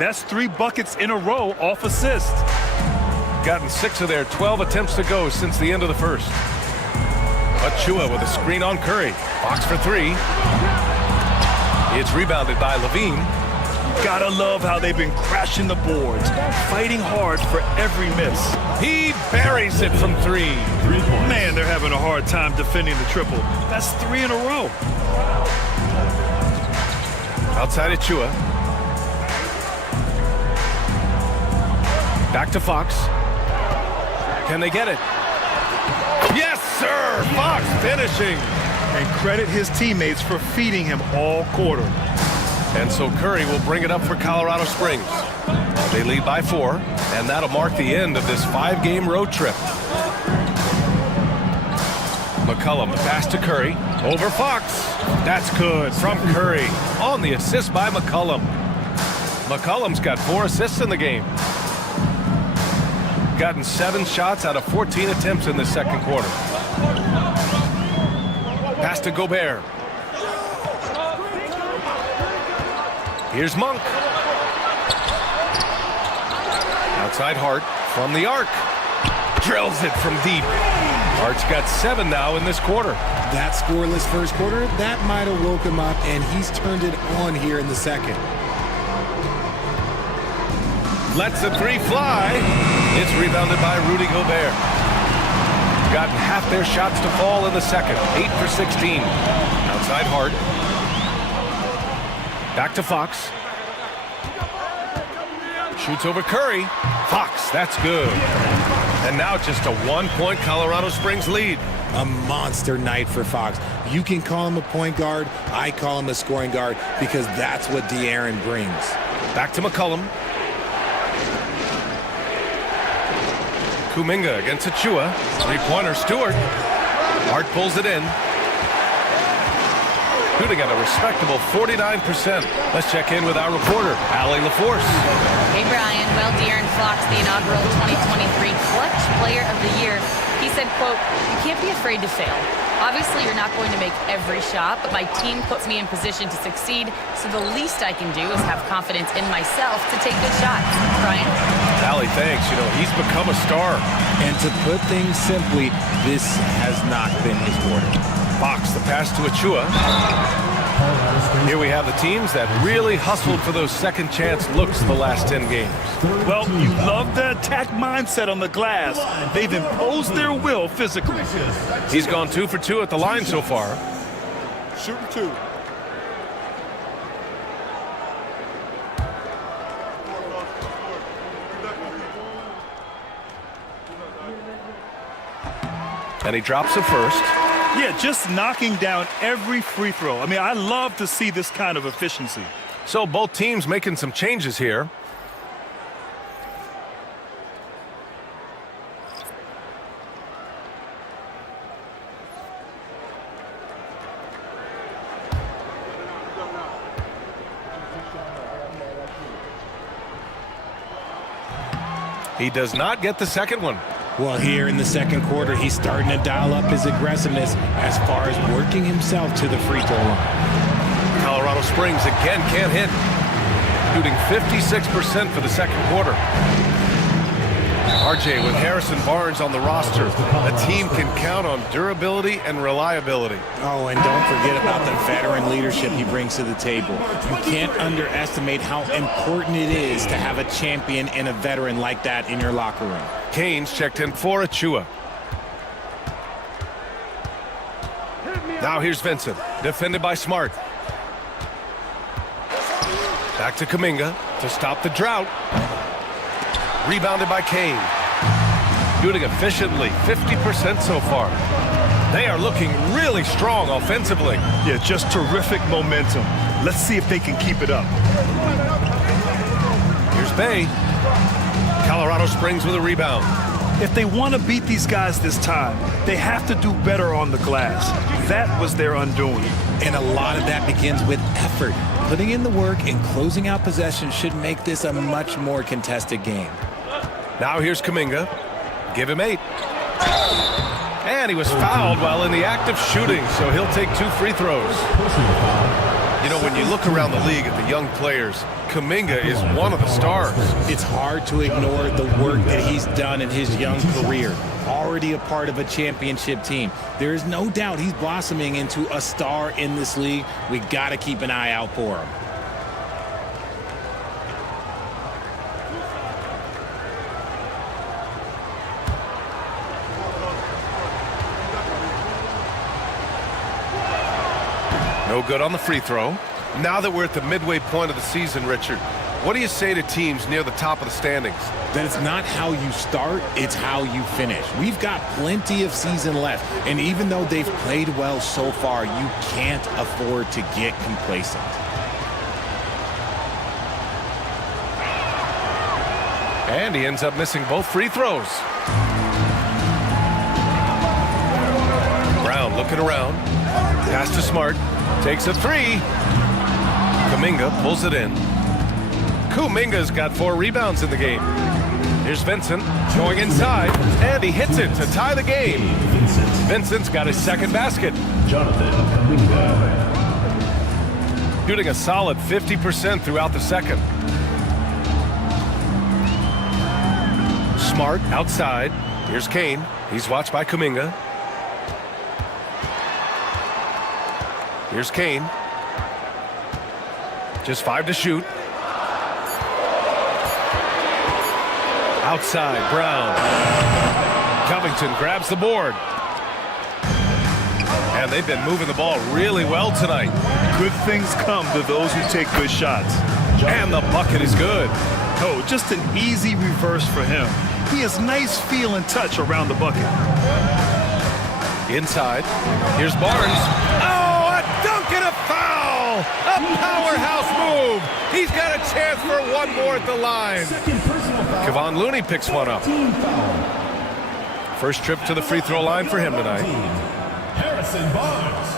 That's 3 buckets in a row off assist. Gotten 6 of their 12 attempts to go since the end of the first. Achua with a screen on Curry. Fox for 3. It's rebounded by Levine. Gotta love how they've been crashing the boards, fighting hard for every miss. He buries it from 3. Man, they're having a hard time defending the triple. That's 3 in a row. Outside Achua. Back to Fox. Can they get it? Yes, sir! Fox finishing. And credit his teammates for feeding him all quarter. And so Curry will bring it up for Colorado Springs. They lead by 4, and that'll mark the end of this 5-game road trip. McCollum, the pass to Curry. Over Fox. That's good from Curry. On the assist by McCollum. McCollum's got 4 assists in the game. Gotten 7 shots out of 14 attempts in the second quarter. Pass to Gobert. Here's Monk. Outside Hart from the arc. Drills it from deep. Hart's got 7 now in this quarter. That scoreless first quarter, that might have woke him up, and he's turned it on here in the second. Lets the 3 fly. It's rebounded by Rudy Gobert. Gotten half their shots to fall in the second. 8 for 16. Outside Hart. Back to Fox. Shoots over Curry. Fox, that's good. And now just a 1-point Colorado Springs lead. A monster night for Fox. You can call him a point guard. I call him a scoring guard because that's what De'Aaron brings. Back to McCollum. Kuminga against Achua. 3-pointer Stewart. Hart pulls it in. Shooting at a respectable 49%. Let's check in with our reporter, Allie LaForce. Hey, Brian. Well, De'Aaron Fox, the inaugural 2023 Clutch Player of the Year, he said, quote, "You can't be afraid to fail. Obviously, you're not going to make every shot, but my team puts me in position to succeed, so the least I can do is have confidence in myself to take good shots." Brian? Allie, thanks. You know, he's become a star. And to put things simply, this has not been his quarter. Fox, the pass to Achua. Here we have the teams that really hustled for those second chance looks the last 10 games. Well, you love the attack mindset on the glass. They've imposed their will physically. He's gone 2 for 2 at the line so far. Shooting 2. And he drops it first. Yeah, just knocking down every free throw. I mean, I love to see this kind of efficiency. So both teams making some changes here. He does not get the second one. Well, here in the second quarter, he's starting to dial up his aggressiveness as far as working himself to the free throw line. Colorado Springs again can't hit. Shooting 56% for the second quarter. RJ with Harrison Barnes on the roster. A team can count on durability and reliability. Oh, and don't forget about the veteran leadership he brings to the table. You can't underestimate how important it is to have a champion and a veteran like that in your locker room. Canes checked in for Achua. Now here's Vincent, defended by Smart. Back to Kuminga to stop the drought. Rebounded by Kane. Shooting efficiently, 50% so far. They are looking really strong offensively. Yeah, just terrific momentum. Let's see if they can keep it up. Here's Bay. Colorado Springs with a rebound. If they want to beat these guys this time, they have to do better on the glass. That was their undoing. And a lot of that begins with effort. Putting in the work and closing out possession should make this a much more contested game. Now here's Kuminga. Give him 8. And he was fouled while in the act of shooting, so he'll take 2 free throws. You know, when you look around the league at the young players, Kuminga is one of the stars. It's hard to ignore the work that he's done in his young career. Already a part of a championship team. There is no doubt he's blossoming into a star in this league. We got to keep an eye out for him. No good on the free throw. Now that we're at the midway point of the season, Richard, what do you say to teams near the top of the standings? That it's not how you start, it's how you finish. We've got plenty of season left, and even though they've played well so far, you can't afford to get complacent. And he ends up missing both free throws. Brown looking around. Pass to Smart. Takes a three. Kuminga pulls it in. Kuminga's got 4 rebounds in the game. Here's Vincent going inside, and he hits it to tie the game. Vincent's got his second basket. Shooting a solid 50% throughout the second. Smart outside. Here's Kane. He's watched by Kuminga. Here's Kane. Just 5 to shoot. Outside, Brown. Covington grabs the board. And they've been moving the ball really well tonight. Good things come to those who take good shots. And the bucket is good. Oh, just an easy reverse for him. He has nice feel and touch around the bucket. Inside. Here's Barnes. Oh, a dunk and a foul! A powerhouse move! He's got a chance for one more at the line. Kevon Looney picks one up. First trip to the free throw line for him tonight. Harrison Barnes,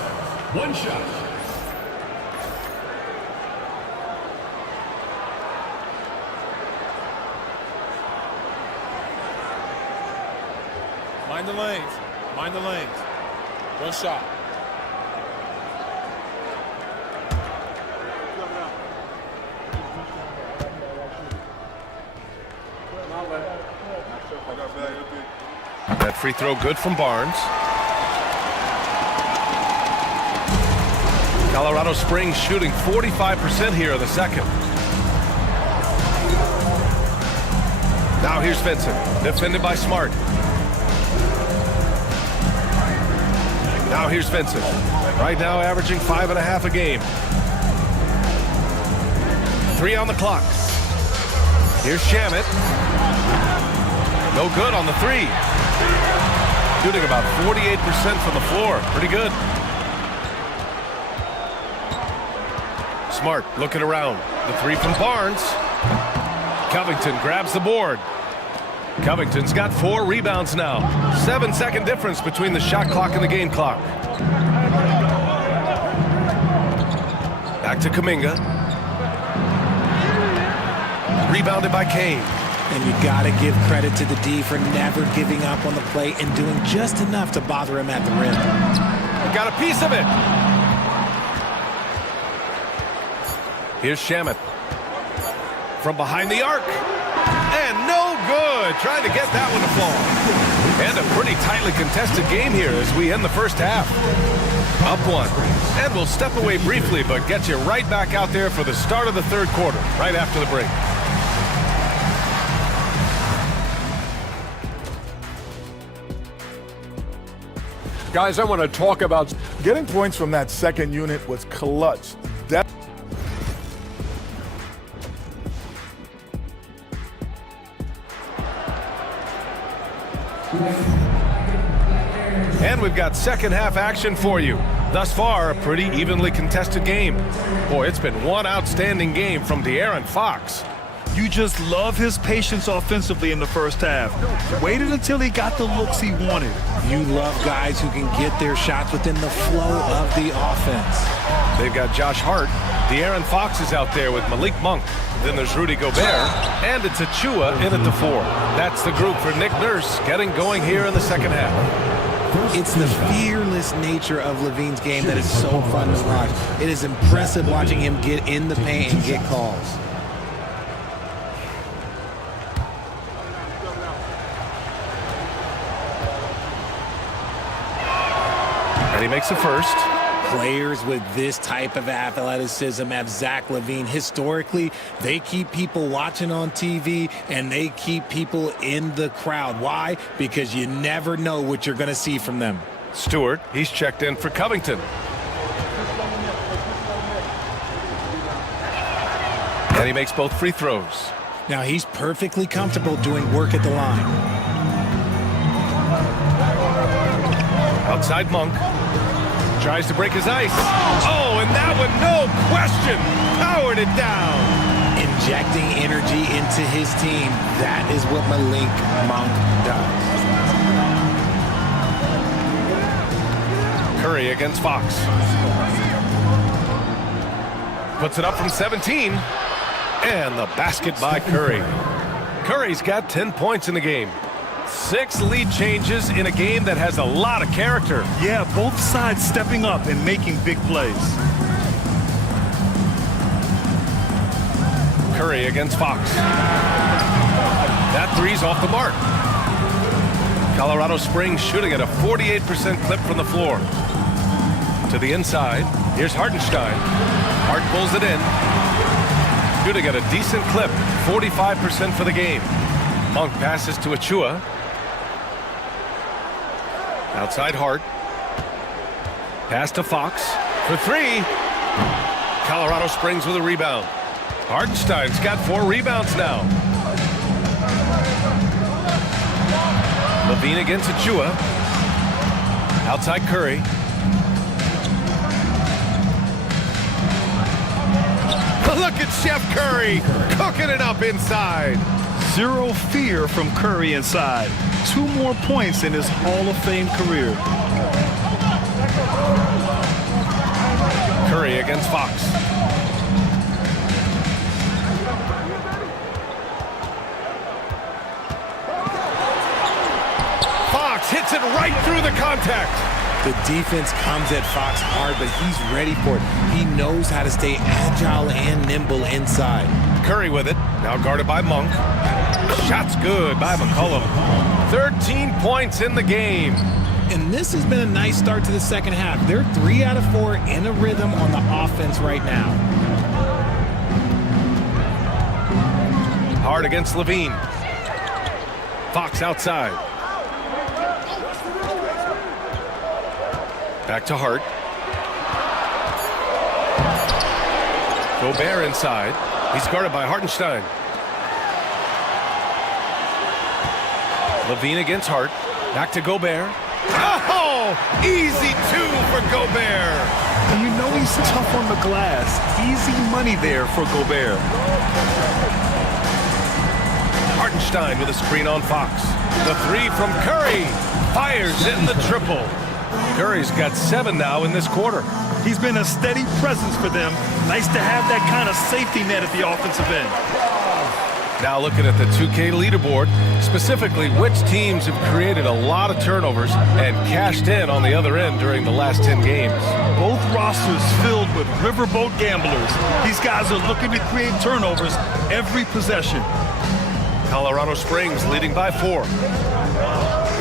1 shot. Mind the lanes. Mind the lanes. 1 shot. That free throw good from Barnes. Colorado Springs shooting 45% here in the second. Now here's Vincent, defended by Smart. Now here's Vincent. Right now averaging 5.5 a game. 3 on the clock. Here's Shamet. No good on the 3. Shooting about 48% from the floor. Pretty good. Smart looking around. The 3 from Barnes. Covington grabs the board. Covington's got 4 rebounds now. 7-second difference between the shot clock and the game clock. Back to Kuminga. Rebounded by Kane. And you got to give credit to the D for never giving up on the play and doing just enough to bother him at the rim. Got a piece of it. Here's Shamet. From behind the arc. And no good. Trying to get that one to fall. And a pretty tightly contested game here as we end the first half. Up 1. And we'll step away briefly, but get you right back out there for the start of the third quarter, right after the break. Guys, I want to talk about getting points from that second unit was clutch. And we've got second half action for you. Thus far, a pretty evenly contested game. Boy, it's been one outstanding game from De'Aaron Fox. You just love his patience offensively in the first half. Waited until he got the looks he wanted. You love guys who can get their shots within the flow of the offense. They've got Josh Hart. De'Aaron Fox is out there with Malik Monk. Then there's Rudy Gobert. And it's Achua in at the 4. That's the group for Nick Nurse getting going here in the second half. It's the fearless nature of Levine's game that is so fun to watch. It is impressive watching him get in the paint and get calls. And he makes the first. Players with this type of athleticism have Zach LaVine. Historically, they keep people watching on TV and they keep people in the crowd. Why? Because you never know what you're going to see from them. Stewart, he's checked in for Covington. And he makes both free throws. Now he's perfectly comfortable doing work at the line. Outside Monk. Tries to break his ice. Oh, and that one, no question, powered it down. Injecting energy into his team. That is what Malik Monk does. Curry against Fox. Puts it up from 17. And the basket by Curry. Curry's got 10 points in the game. 6 lead changes in a game that has a lot of character. Yeah, both sides stepping up and making big plays. Curry against Fox. That three's off the mark. Colorado Springs shooting at a 48% clip from the floor. To the inside. Here's Hartenstein. Hart pulls it in. Shooting at a decent clip. 45% for the game. Monk passes to Achua. Outside Hart. Pass to Fox for 3. Colorado Springs with a rebound. Hartenstein's got 4 rebounds now. Levine against Achua. Outside Curry. Look at Chef Curry cooking it up inside. Zero fear from Curry inside. 2 more points in his Hall of Fame career. Curry against Fox. Fox hits it right through the contact. The defense comes at Fox hard, but he's ready for it. He knows how to stay agile and nimble inside. Curry with it. Now guarded by Monk. Shot's good by McCollum. 13 points in the game. And this has been a nice start to the second half. They're 3 out of 4 in a rhythm on the offense right now. Hard against Levine. Fox outside. Back to Hart. Gobert inside. He's guarded by Hartenstein. Levine against Hart. Back to Gobert. Oh! Easy 2 for Gobert. And you know he's tough on the glass. Easy money there for Gobert. Hartenstein with a screen on Fox. The 3 from Curry. Fires in the triple. Curry's got 7 now in this quarter. He's been a steady presence for them. Nice to have that kind of safety net at the offensive end. Now looking at the 2K leaderboard, specifically which teams have created a lot of turnovers and cashed in on the other end during the last 10 games. Both rosters filled with riverboat gamblers. These guys are looking to create turnovers every possession. Colorado Springs leading by 4.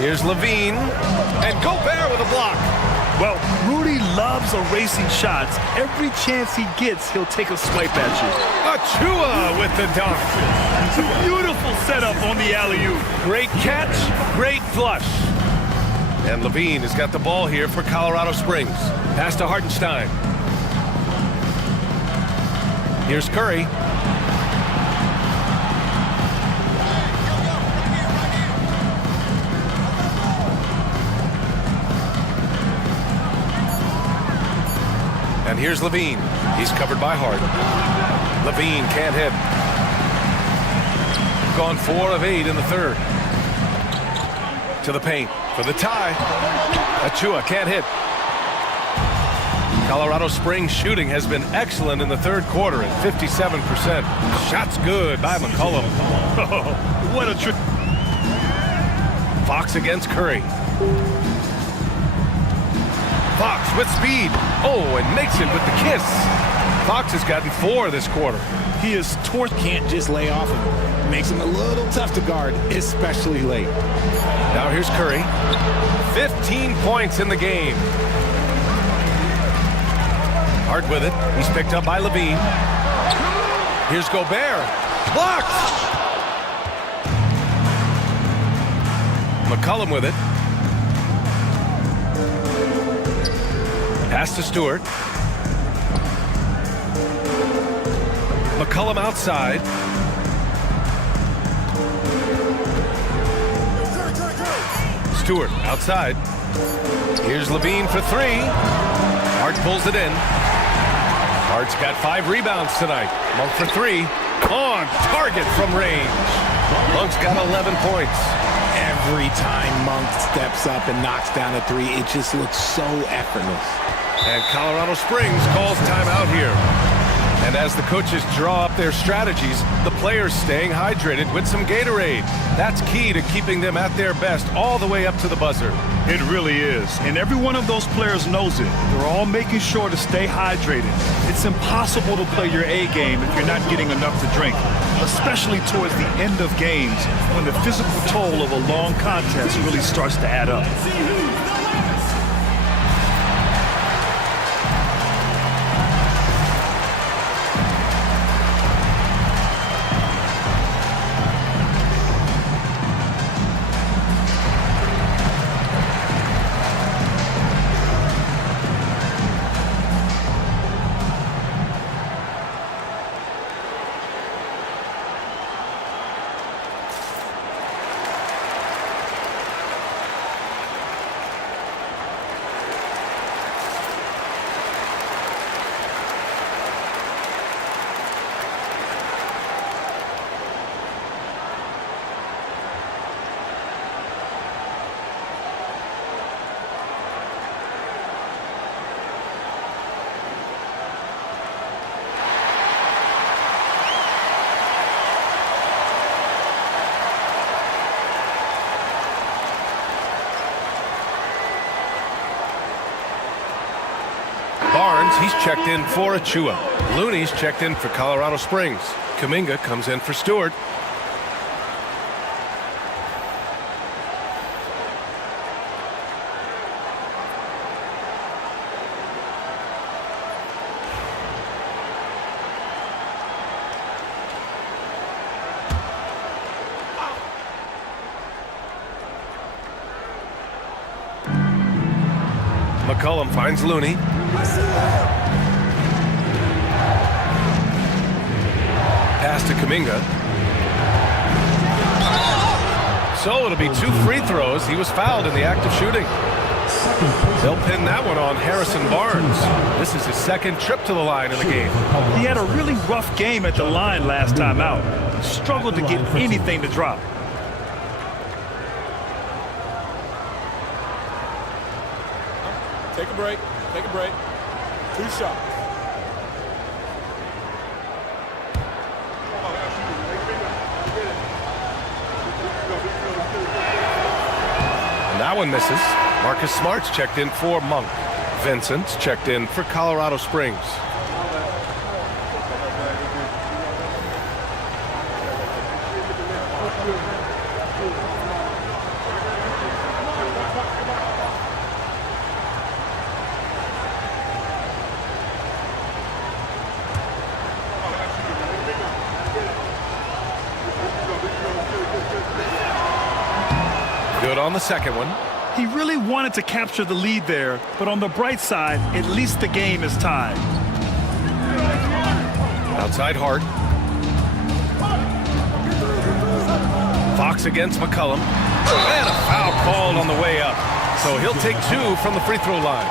Here's Levine, and Gobert with a block. Well, Rudy loves erasing shots. Every chance he gets, he'll take a swipe at you. Achua with the dunk. Beautiful setup on the alley-oop. Great catch, great flush. And Levine has got the ball here for Colorado Springs. Pass to Hartenstein. Here's Curry. And here's Levine. He's covered by Hart. Levine can't hit. Gone 4 of 8 in the third. To the paint for the tie. Achua can't hit. Colorado Springs shooting has been excellent in the third quarter at 57%. Shots good by McCollum. What a trick. Fox against Curry. Fox with speed. Oh, and makes it with the kiss. Fox has gotten 4 this quarter. He is can't just lay off of him. Makes him a little tough to guard, especially late. Now here's Curry. 15 points in the game. Hart with it. He's picked up by Levine. Here's Gobert. Blocked! McCollum with it. Pass to Stewart. McCollum outside. Stewart outside. Here's Levine for 3. Hart pulls it in. Hart's got 5 rebounds tonight. Monk for 3. On target from range. Monk's got 11 points. Every time Monk steps up and knocks down a 3, it just looks so effortless. And Colorado Springs calls timeout here. And as the coaches draw up their strategies, the players staying hydrated with some Gatorade. That's key to keeping them at their best all the way up to the buzzer. It really is. And every one of those players knows it. They're all making sure to stay hydrated. It's impossible to play your A game if you're not getting enough to drink, especially towards the end of games when the physical toll of a long contest really starts to add up. Barnes, he's checked in for Achua. Looney's checked in for Colorado Springs. Kuminga comes in for Stewart. McCollum finds Looney. Pass to Kuminga. So it'll be 2 free throws. He was fouled in the act of shooting. They'll pin that one on Harrison Barnes. This is his 2nd trip to the line in the game. He had a really rough game at the line last time out. Struggled to get anything to drop. Take a break. Take a break. 2 shots. And that one misses. Marcus Smart's checked in for Monk. Vincent's checked in for Colorado Springs. Good on the second one. He really wanted to capture the lead there, but on the bright side, at least the game is tied. Outside Hart. Fox against McCollum. And a foul called on the way up. So he'll take 2 from the free throw line.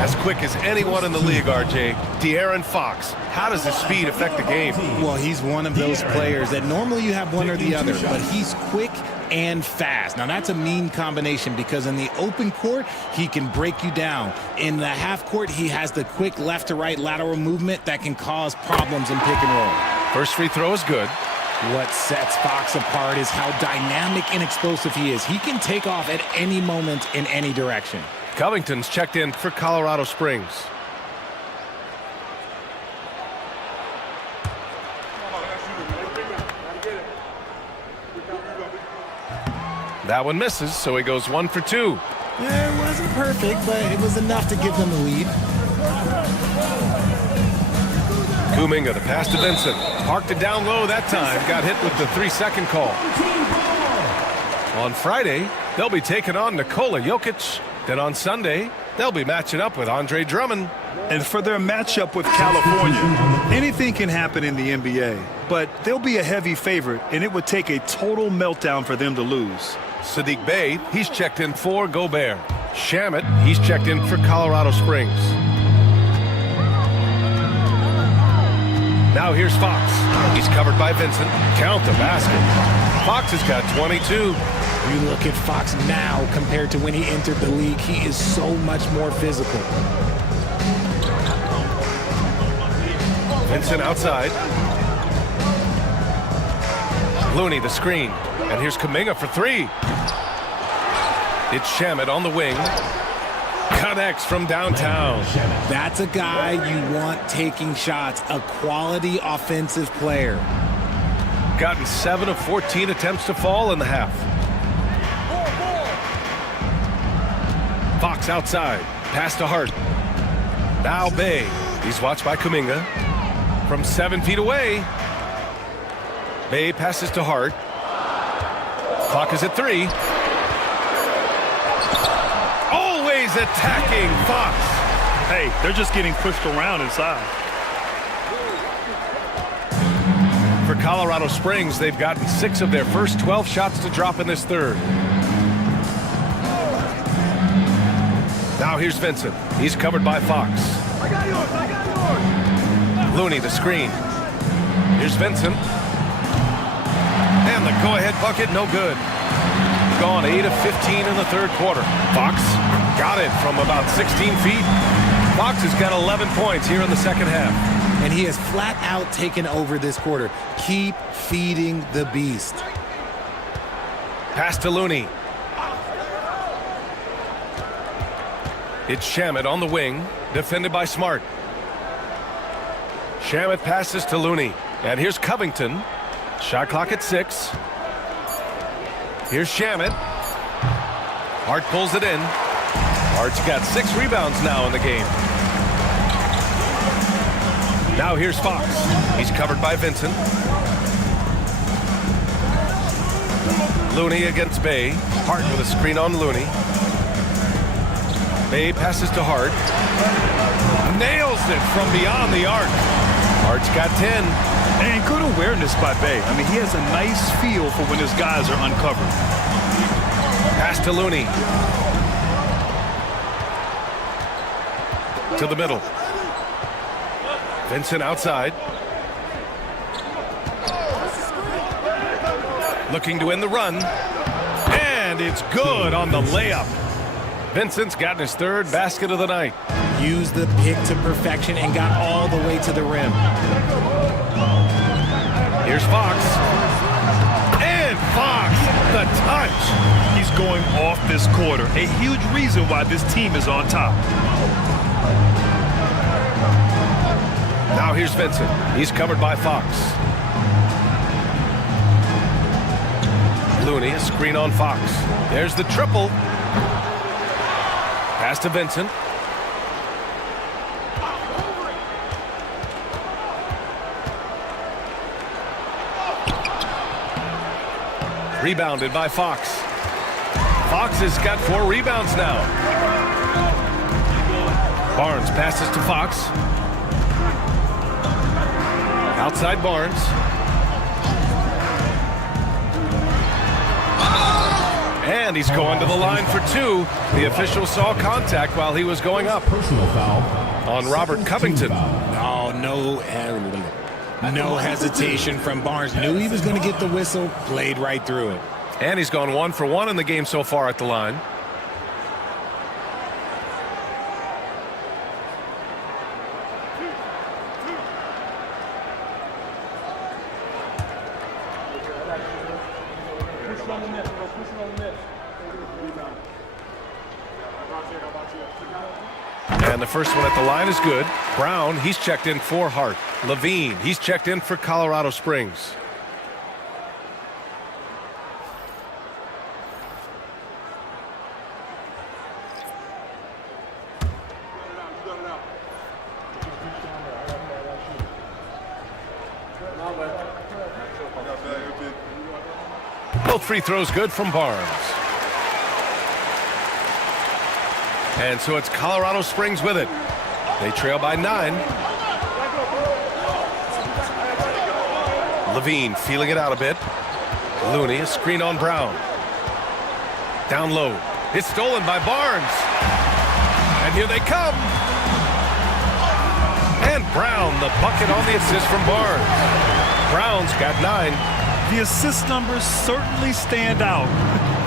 As quick as anyone in the league, RJ. De'Aaron Fox. How does his speed affect the game? Well, he's one of those players that normally you have one or the other, but he's quick and fast. Now, that's a mean combination because in the open court, he can break you down. In the half court, he has the quick left-to-right lateral movement that can cause problems in pick and roll. First free throw is good. What sets Fox apart is how dynamic and explosive he is. He can take off at any moment in any direction. Covington's checked in for Colorado Springs. That one misses, so he goes 1 for 2. Yeah, it wasn't perfect, but it was enough to give them the lead. Kuminga, the pass to Vincent. Parked it down low that time. Got hit with the 3-second call. On Friday, they'll be taking on Nikola Jokic. Then on Sunday, they'll be matching up with Andre Drummond. And for their matchup with California, anything can happen in the NBA, but they'll be a heavy favorite, and it would take a total meltdown for them to lose. Sadiq Bey, he's checked in for Gobert. Shamet, he's checked in for Colorado Springs. Now here's Fox. He's covered by Vincent. Count the basket. Fox has got 22. You look at Fox now compared to when he entered the league, he is so much more physical. Vincent outside. Looney the screen. And here's Kuminga for 3. It's Shamet on the wing. Connects from downtown. That's a guy you want taking shots, a quality offensive player. Gotten 7 of 14 attempts to fall in the half. Fox outside. Pass to Hart. Now Bey. He's watched by Kuminga. From 7 feet away. Bey passes to Hart. Clock is at 3. Always attacking Fox. Hey, they're just getting pushed around inside. For Colorado Springs, they've gotten 6 of their first 12 shots to drop in this third. Now here's Vincent. He's covered by Fox. I got yours. Looney the screen. Here's Vincent. And the go-ahead bucket, no good. Gone 8 of 15 in the third quarter. Fox got it from about 16 feet. Fox has got 11 points here in the second half. And he has flat out taken over this quarter. Keep feeding the beast. Pass to Looney. It's Shamet on the wing, defended by Smart. Shamet passes to Looney. And here's Covington. Shot clock at 6. Here's Shamet. Hart pulls it in. Hart's got 6 rebounds now in the game. Now here's Fox. He's covered by Vincent. Looney against Bey. Hart with a screen on Looney. Bey passes to Hart. Nails it from beyond the arc. Hart's got 10. And good awareness by Bey. I mean, he has a nice feel for when his guys are uncovered. Pass to Looney. To the middle. Vincent outside. Looking to end the run. And it's good on the layup. Vincent's gotten his 3rd basket of the night. Used the pick to perfection and got all the way to the rim. Here's Fox. And Fox, the touch. He's going off this quarter. A huge reason why this team is on top. Now here's Vincent. He's covered by Fox. Looney, a screen on Fox. There's the triple. Pass to Vincent. Rebounded by Fox. Fox has got 4 rebounds now. Barnes passes to Fox. Outside Barnes. And he's going to the line for 2. The official saw contact while he was going up. Personal foul On Robert Covington. Oh, no hesitation from Barnes. Knew he was going to get the whistle, played right through it. And he's gone 1 for 1 in the game so far at the line. And the first one at the line is good. Brown, he's checked in for Hart. Levine, he's checked in for Colorado Springs. Both free throws good from Barnes. And so it's Colorado Springs with it. They trail by 9. Levine feeling it out a bit. Looney, a screen on Brown. Down low. It's stolen by Barnes. And here they come. And Brown, the bucket on the assist from Barnes. Brown's got 9. The assist numbers certainly stand out.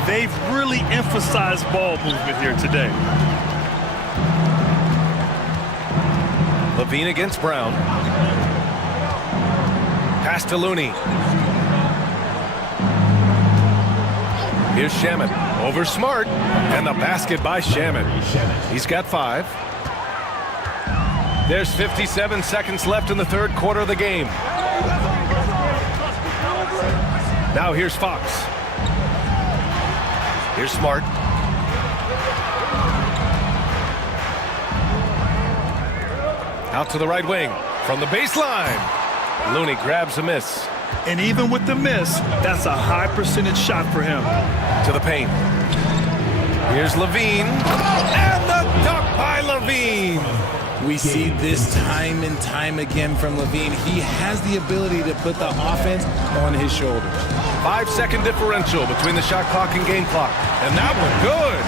They've really emphasized ball movement here today. Levine against Brown. Pass to Looney. Here's Shamet over Smart, and the basket by Shamet. He's got 5. There's 57 seconds left in the third quarter of the game. Now here's Fox. Here's Smart. Out to the right wing from the baseline. Looney grabs a miss. And even with the miss, that's a high percentage shot for him. To the paint. Here's Levine. And the dunk by Levine. We see this time and time again from Levine. He has the ability to put the offense on his shoulders. 5-second differential between the shot clock and game clock. And that one good.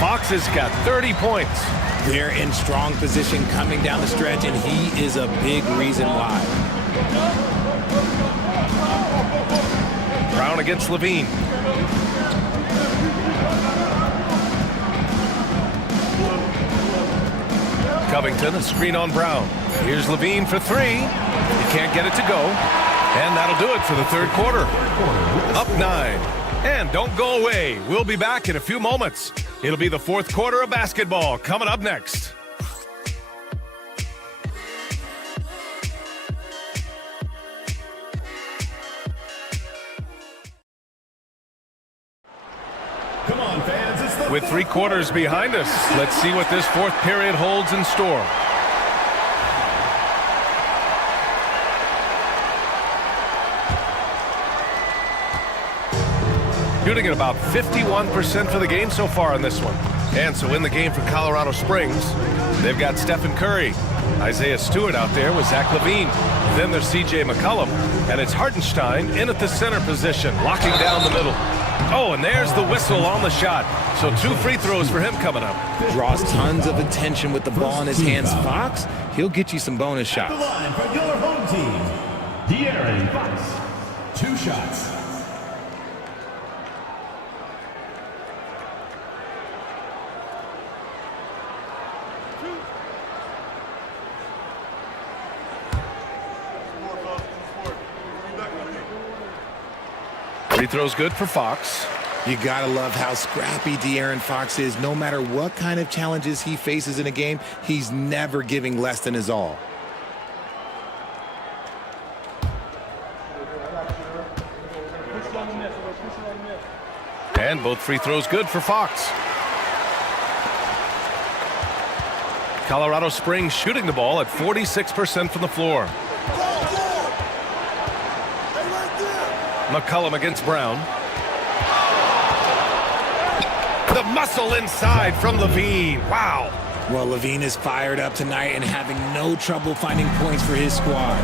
Fox has got 30 points. They're in strong position coming down the stretch, and he is a big reason why. Brown against Levine. Covington, a screen on Brown. Here's Levine for 3. He can't get it to go. And that'll do it for the third quarter. Up 9. And don't go away. We'll be back in a few moments. It'll be the fourth quarter of basketball coming up next. Come on, fans. It's the With 3 quarters behind us, let's see what this fourth period holds in store. Shooting at about 51% for the game so far in this one. And so in the game for Colorado Springs, they've got Stephen Curry, Isaiah Stewart out there with Zach Levine. Then there's C.J. McCollum, and it's Hartenstein in at the center position, locking down the middle. Oh, and there's the whistle on the shot. So 2 free throws for him coming up. Draws tons of attention with the ball in his hands. Fox, he'll get you some bonus shots. The line for your home team, De'Aaron Fox. 2 shots. Free throw's good for Fox. You gotta love how scrappy De'Aaron Fox is. No matter what kind of challenges he faces in a game, he's never giving less than his all. And both free throws good for Fox. Colorado Springs shooting the ball at 46% from the floor. McCollum against Brown. The muscle inside from Levine. Wow. Well, Levine is fired up tonight and having no trouble finding points for his squad.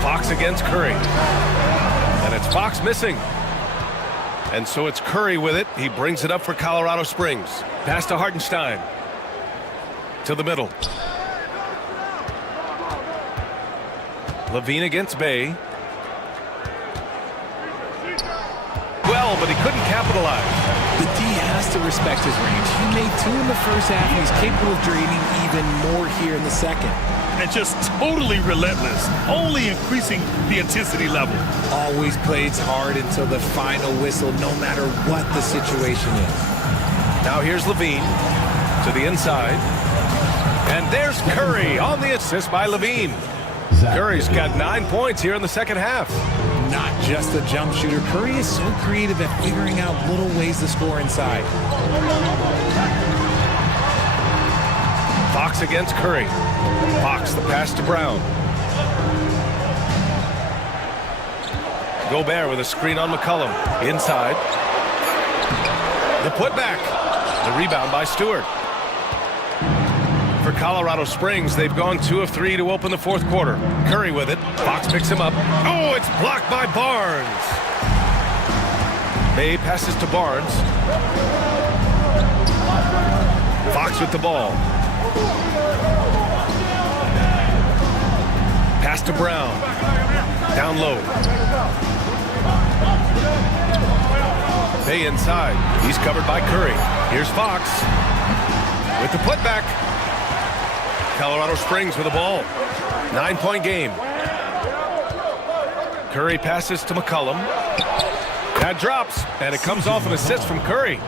Fox against Curry. And it's Fox missing. And so it's Curry with it. He brings it up for Colorado Springs. Pass to Hartenstein. To the middle. Levine against Bay. Well, but he couldn't capitalize. The D has has to respect his range. He made 2 in the first half. He's capable of draining even more here in the second. And just totally relentless, only increasing the intensity level. Always plays hard until the final whistle, no matter what the situation is. Now here's Levine to the inside. And there's Curry on the assist by Levine. Curry's got 9 points here in the second half. Not just a jump shooter, Curry is so creative at figuring out little ways to score inside. Fox against Curry. Fox, the pass to Brown. Gobert with a screen on McCollum. Inside. The putback. The rebound by Stewart. For Colorado Springs, they've gone 2 of 3 to open the fourth quarter. Curry with it. Fox picks him up. Oh, it's blocked by Barnes. Bay passes to Barnes. Fox with the ball. Pass to Brown. Down low. Bay inside. He's covered by Curry. Here's Fox with the putback. Colorado Springs with the ball. 9-point game. Curry passes to McCollum. That drops, and it comes off an assist from Curry.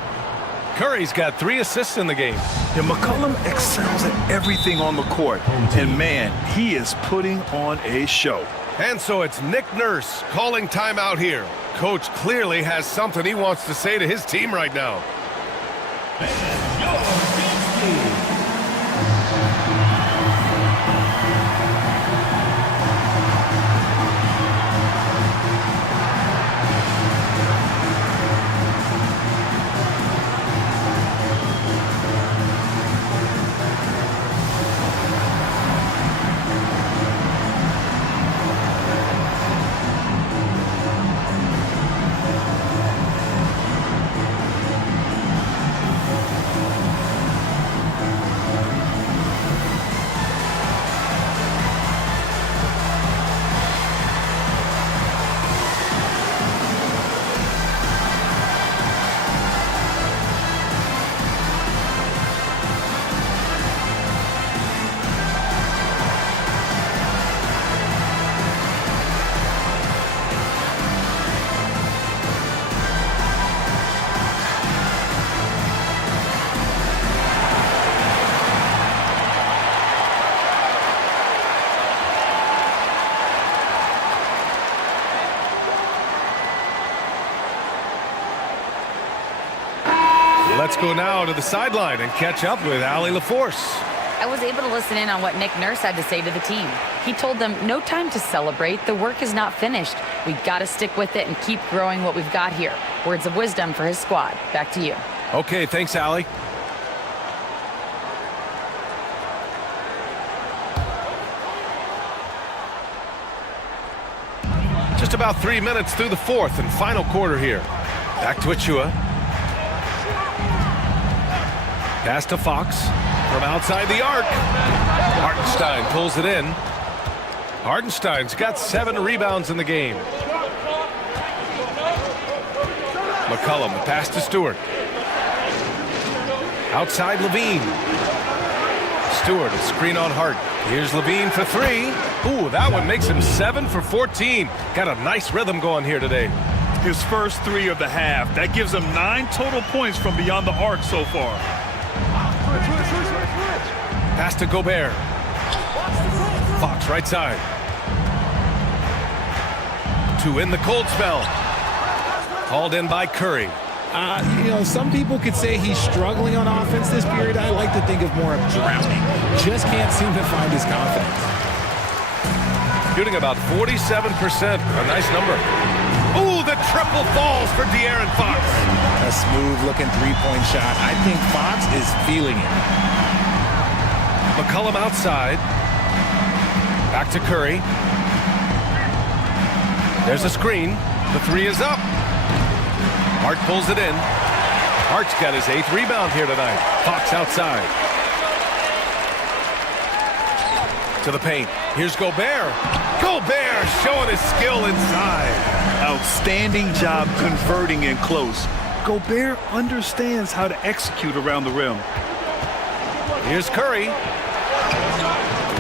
Curry's got 3 assists in the game. And McCollum excels at everything on the court. And man, he is putting on a show. And so it's Nick Nurse calling timeout here. Coach clearly has something he wants to say to his team right now. Let's go now to the sideline and catch up with Allie LaForce. I was able to listen in on what Nick Nurse had to say to the team. He told them, no time to celebrate. The work is not finished. We've got to stick with it and keep growing what we've got here. Words of wisdom for his squad. Back to you. Okay, thanks, Allie. Just about 3 minutes through the fourth and final quarter here. Back to Achua. Pass to Fox from outside the arc. Hartenstein pulls it in. Hartenstein's got 7 rebounds in the game. McCollum, the pass to Stewart. Outside Levine. Stewart, a screen on Hart. Here's Levine for 3. Ooh, that one makes him 7 for 14. Got a nice rhythm going here today. His first 3 of the half. That gives him 9 total points from beyond the arc so far. Pass to Gobert. Fox right side. 2 in the cold spell. Hauled in by Curry. Some people could say he's struggling on offense this period. I like to think of more of drowning. Just can't seem to find his confidence. Shooting about 47%. A nice number. Ooh, the triple falls for De'Aaron Fox. A smooth-looking three-point shot. I think Fox is feeling it. McCollum outside. Back to Curry. There's a screen. The 3 is up. Hart pulls it in. Hart's got his 8th rebound here tonight. Fox outside. To the paint. Here's Gobert. Gobert showing his skill inside. Outstanding job converting in close. Gobert understands how to execute around the rim. Here's Curry.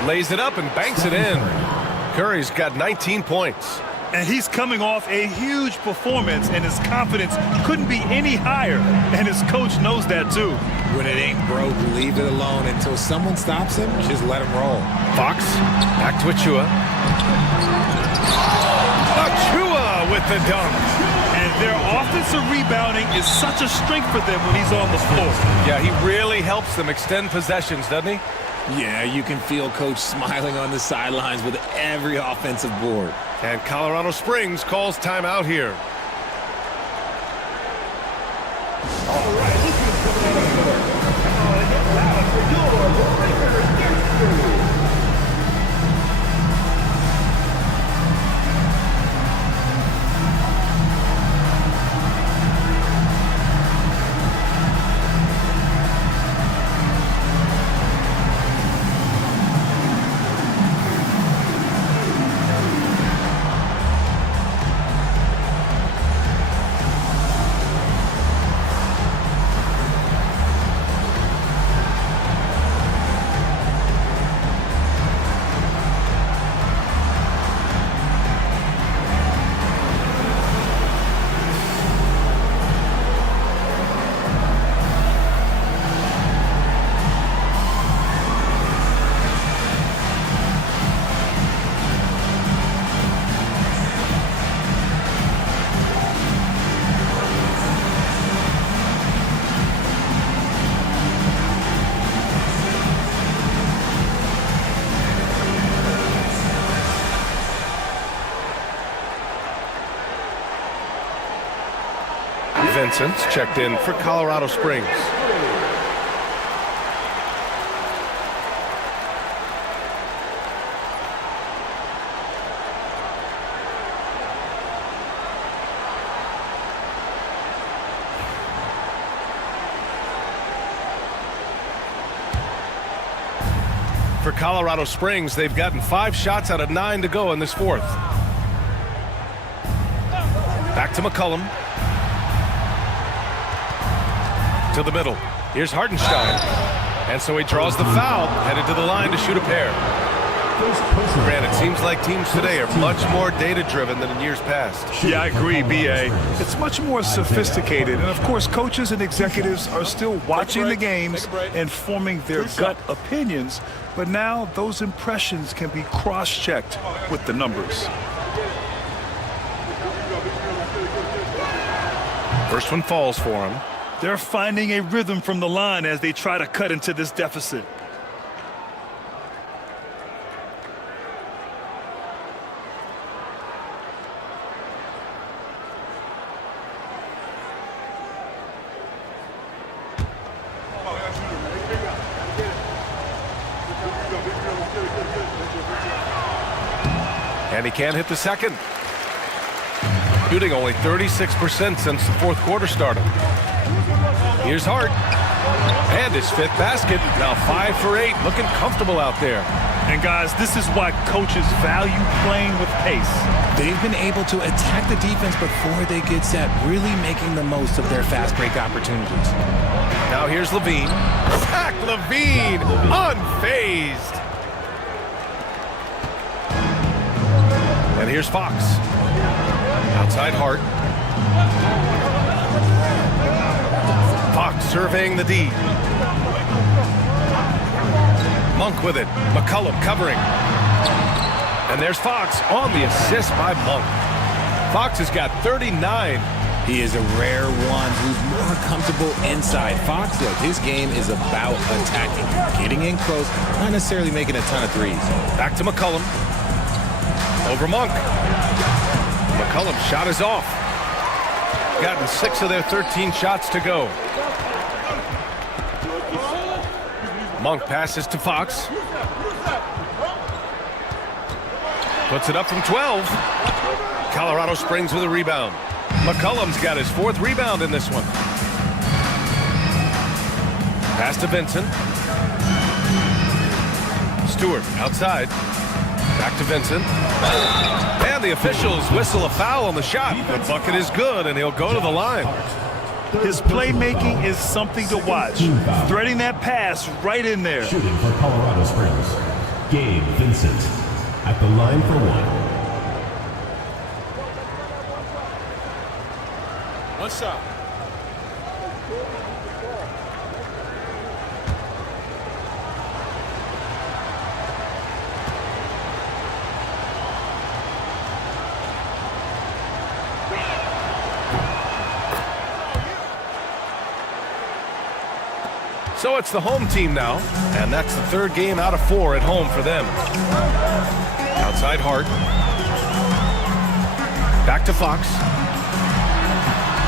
Lays it up and banks it in. Curry's got 19 points. And he's coming off a huge performance, and his confidence couldn't be any higher. And his coach knows that too. When it ain't broke, leave it alone until someone stops him. Just let him roll. Fox, back to Achua. Achua with the dunk. And their offensive rebounding is such a strength for them when he's on the floor. Yeah, he really helps them extend possessions, doesn't he? Yeah, you can feel Coach smiling on the sidelines with every offensive board. And Colorado Springs calls timeout here. Vincent's checked in for Colorado Springs. For Colorado Springs, they've gotten 5 shots out of 9 to go in this fourth. Back to McCollum. To the middle. Here's Hartenstein. And so he draws the foul, headed to the line to shoot a pair. Grant, it seems like teams today are much more data-driven than in years past. Yeah, I agree, B.A. It's much more sophisticated. And, of course, coaches and executives are still watching the games and forming their gut opinions. But now those impressions can be cross-checked with the numbers. First one falls for him. They're finding a rhythm from the line as they try to cut into this deficit. And he can't hit the second. Shooting only 36% since the fourth quarter started. Here's Hart. And his 5th basket. Now 5 for 8. Looking comfortable out there. And, guys, this is why coaches value playing with pace. They've been able to attack the defense before they get set, really making the most of their fast break opportunities. Now here's Levine. Zach Levine, unfazed. And here's Fox. Outside Hart. Fox surveying the D. Monk with it. McCollum covering. And there's Fox on the assist by Monk. Fox has got 39. He is a rare one who's more comfortable inside. Fox, look, his game is about attacking, getting in close, not necessarily making a ton of threes. Back to McCollum. Over Monk. McCollum's shot is off. Gotten 6 of their 13 shots to go. Monk passes to Fox. Puts it up from 12. Colorado Springs with a rebound. McCollum's got his 4th rebound in this one. Pass to Vincent. Stewart outside. Back to Vincent. And the officials whistle a foul on the shot. The bucket is good, and he'll go to the line. His playmaking is something to watch. Threading that pass right in there. Shooting for Colorado Springs, Gabe Vincent at the line for one. What's up? So it's the home team now, and that's the third game out of 4 at home for them. Outside Hart. Back to Fox.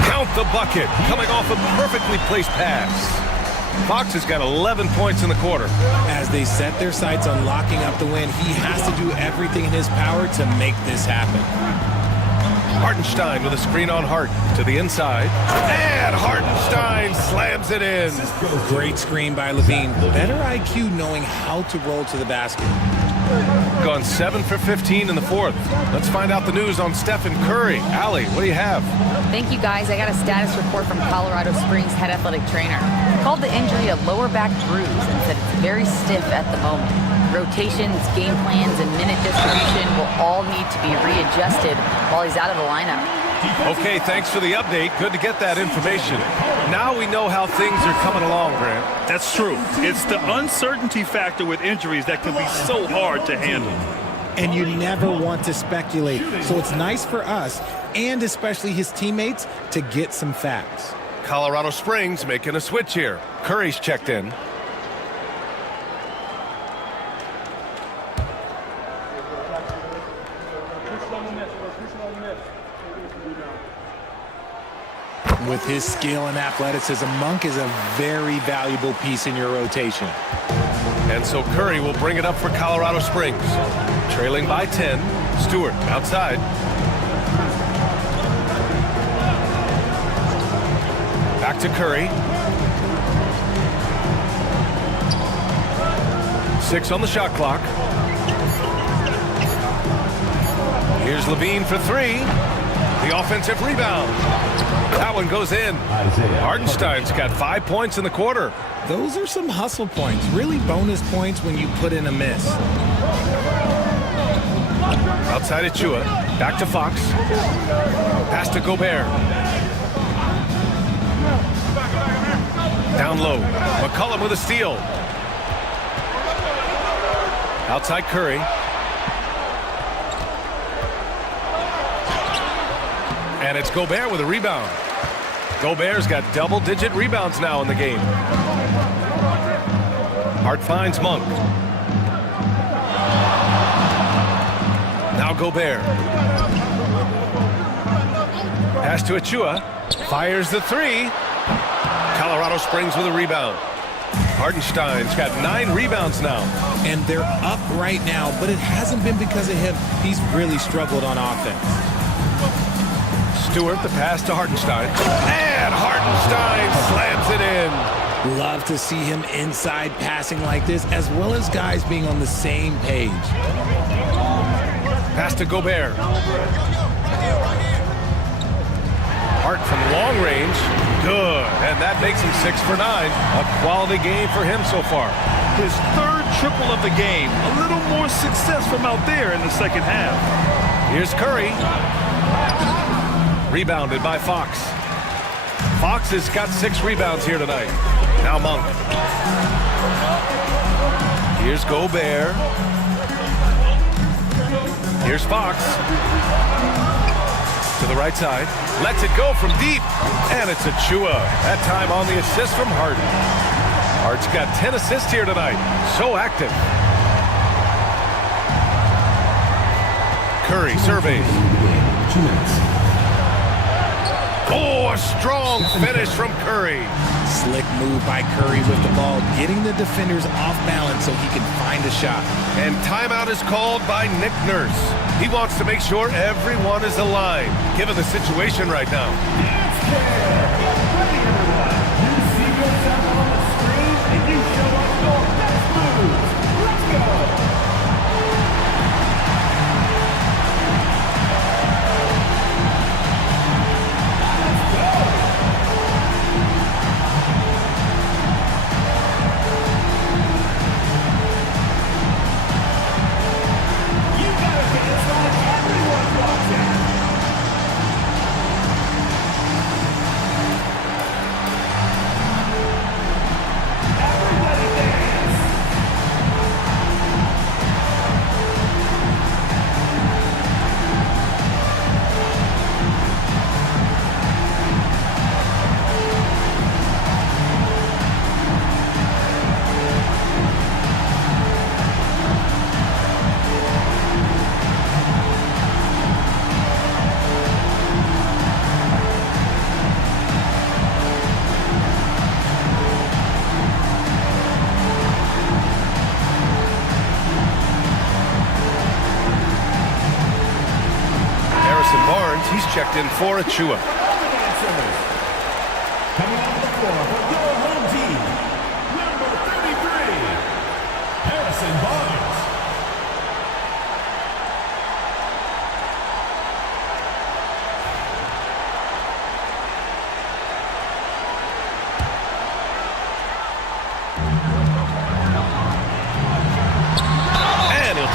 Count the bucket, coming off a perfectly placed pass. Fox has got 11 points in the quarter. As they set their sights on locking up the win, he has to do everything in his power to make this happen. Hartenstein with a screen on Hart to the inside. And Hartenstein slams it in. Great screen by Levine. Better IQ knowing how to roll to the basket. Gone 7 for 15 in the fourth. Let's find out the news on Stephen Curry. Allie, what do you have? Thank you, guys. I got a status report from Colorado Springs head athletic trainer. Called the injury a lower back bruise and said it's very stiff at the moment. Rotations, game plans, and minute distribution will all need to be readjusted while he's out of the lineup. Okay, thanks for the update. Good to get that information. Now we know how things are coming along, Grant. That's true. It's the uncertainty factor with injuries that can be so hard to handle. And you never want to speculate. So it's nice for us, and especially his teammates, to get some facts. Colorado Springs making a switch here. Curry's checked in. With his skill and athleticism, Monk is a very valuable piece in your rotation. And so Curry will bring it up for Colorado Springs. Trailing by 10. Stewart outside. Back to Curry. 6 on the shot clock. Here's Levine for 3. The offensive rebound. That one goes in. Hartenstein's got 5 points in the quarter. Those are some hustle points, really bonus points when you put in a miss. Outside Achua. Back to Fox. Pass to Gobert. Down low. McCollum with a steal. Outside Curry. And it's Gobert with a rebound. Gobert's got double-digit rebounds now in the game. Hart finds Monk. Now Gobert. Pass to Achua. Fires the 3. Colorado Springs with a rebound. Hartenstein's got 9 rebounds now. And they're up right now, but it hasn't been because of him. He's really struggled on offense. Stewart, the pass to Hartenstein. And Hartenstein slams it in. Love to see him inside passing like this, as well as guys being on the same page. Pass to Gobert. Hart from long range. Good. And that makes him 6 for 9. A quality game for him so far. His third triple of the game. A little more success from out there in the second half. Here's Curry. Rebounded by Fox. Fox has got 6 rebounds here tonight. Now Monk. Here's Gobert. Here's Fox. To the right side. Lets it go from deep. And it's Achua. That time on the assist from Hart. Hart's got 10 assists here tonight. So active. Curry surveys. 2 minutes. Oh, a strong finish from Curry. Slick move by Curry with the ball, getting the defenders off balance so he can find a shot. And timeout is called by Nick Nurse. He wants to make sure everyone is aligned, given the situation right now. Ready, everyone. You see yourself on the screen and you show us your best moves. Let's go. checked in for Achua. Coming on the floor for your home team, number 33, Harrison Barnes.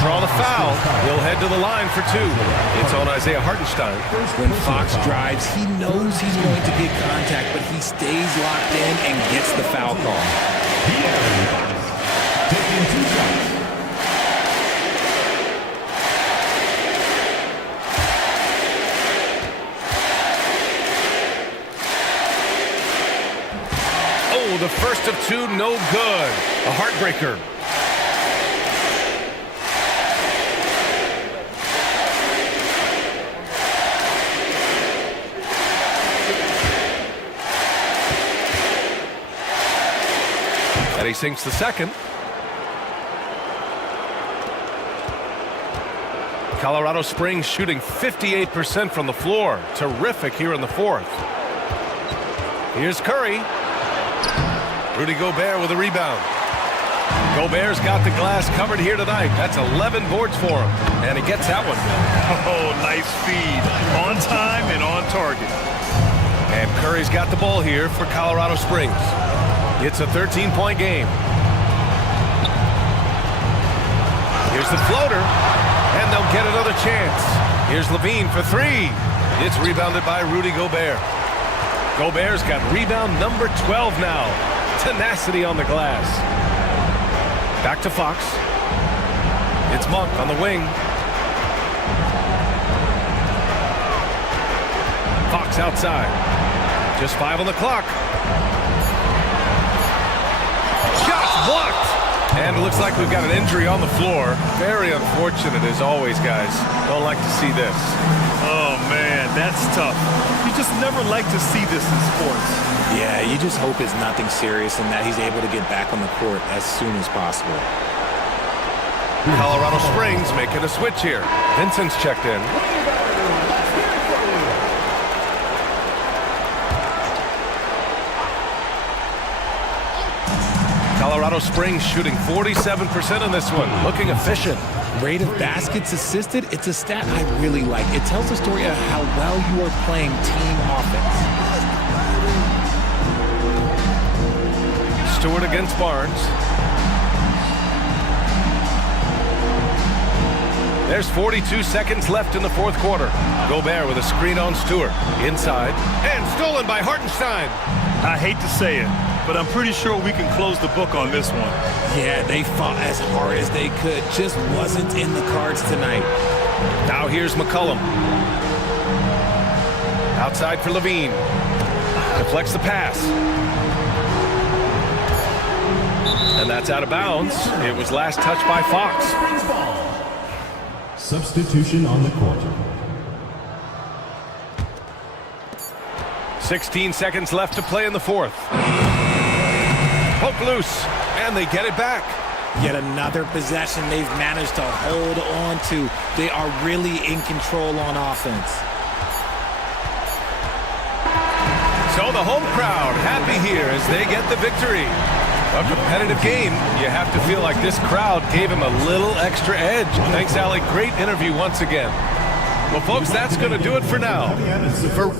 Draw the foul. He'll head to the line for two. It's on Isaiah Hartenstein. When Fox drives, he knows he's going to get contact, but he stays locked in and gets the foul call. Taking 2 shots. Oh, the first of two, no good. A heartbreaker. And he sinks the second. Colorado Springs shooting 58% from the floor. Terrific here in the fourth. Here's Curry. Rudy Gobert with a rebound. Gobert's got the glass covered here tonight. That's 11 boards for him. And he gets that one. Oh, nice feed. On time and on target. And Curry's got the ball here for Colorado Springs. It's a 13-point game. Here's the floater, and they'll get another chance. Here's Levine for three. It's rebounded by Rudy Gobert. Gobert's got rebound number 12 now. Tenacity on the glass. Back to Fox. It's Monk on the wing. Fox outside. Just 5 on the clock. Blocked. And it looks like we've got an injury on the floor. Very unfortunate as always, guys. Don't like to see this. Oh, man, that's tough. You just never like to see this in sports. Yeah, you just hope it's nothing serious and that he's able to get back on the court as soon as possible. Colorado Springs making a switch here. Vincent's checked in. Colorado Springs shooting 47% in this one. Looking efficient. Rate of baskets assisted, it's a stat I really like. It tells the story of how well you are playing team offense. Stewart against Barnes. There's 42 seconds left in the fourth quarter. Gobert with a screen on Stewart. Inside. And stolen by Hartenstein. I hate to say it, but I'm pretty sure we can close the book on this one. Yeah, they fought as hard as they could. Just wasn't in the cards tonight. Now here's McCollum. Outside for Levine. Deflects the pass. And that's out of bounds. It was last touched by Fox. Substitution on the court. 16 seconds left to play in the fourth. Poke loose, and they get it back. Yet another possession they've managed to hold on to. They are really in control on offense. So the home crowd happy here as they get the victory. A competitive game. You have to feel like this crowd gave him a little extra edge. Thanks, Alec. Great interview once again. Well, folks, that's going to do it for now. For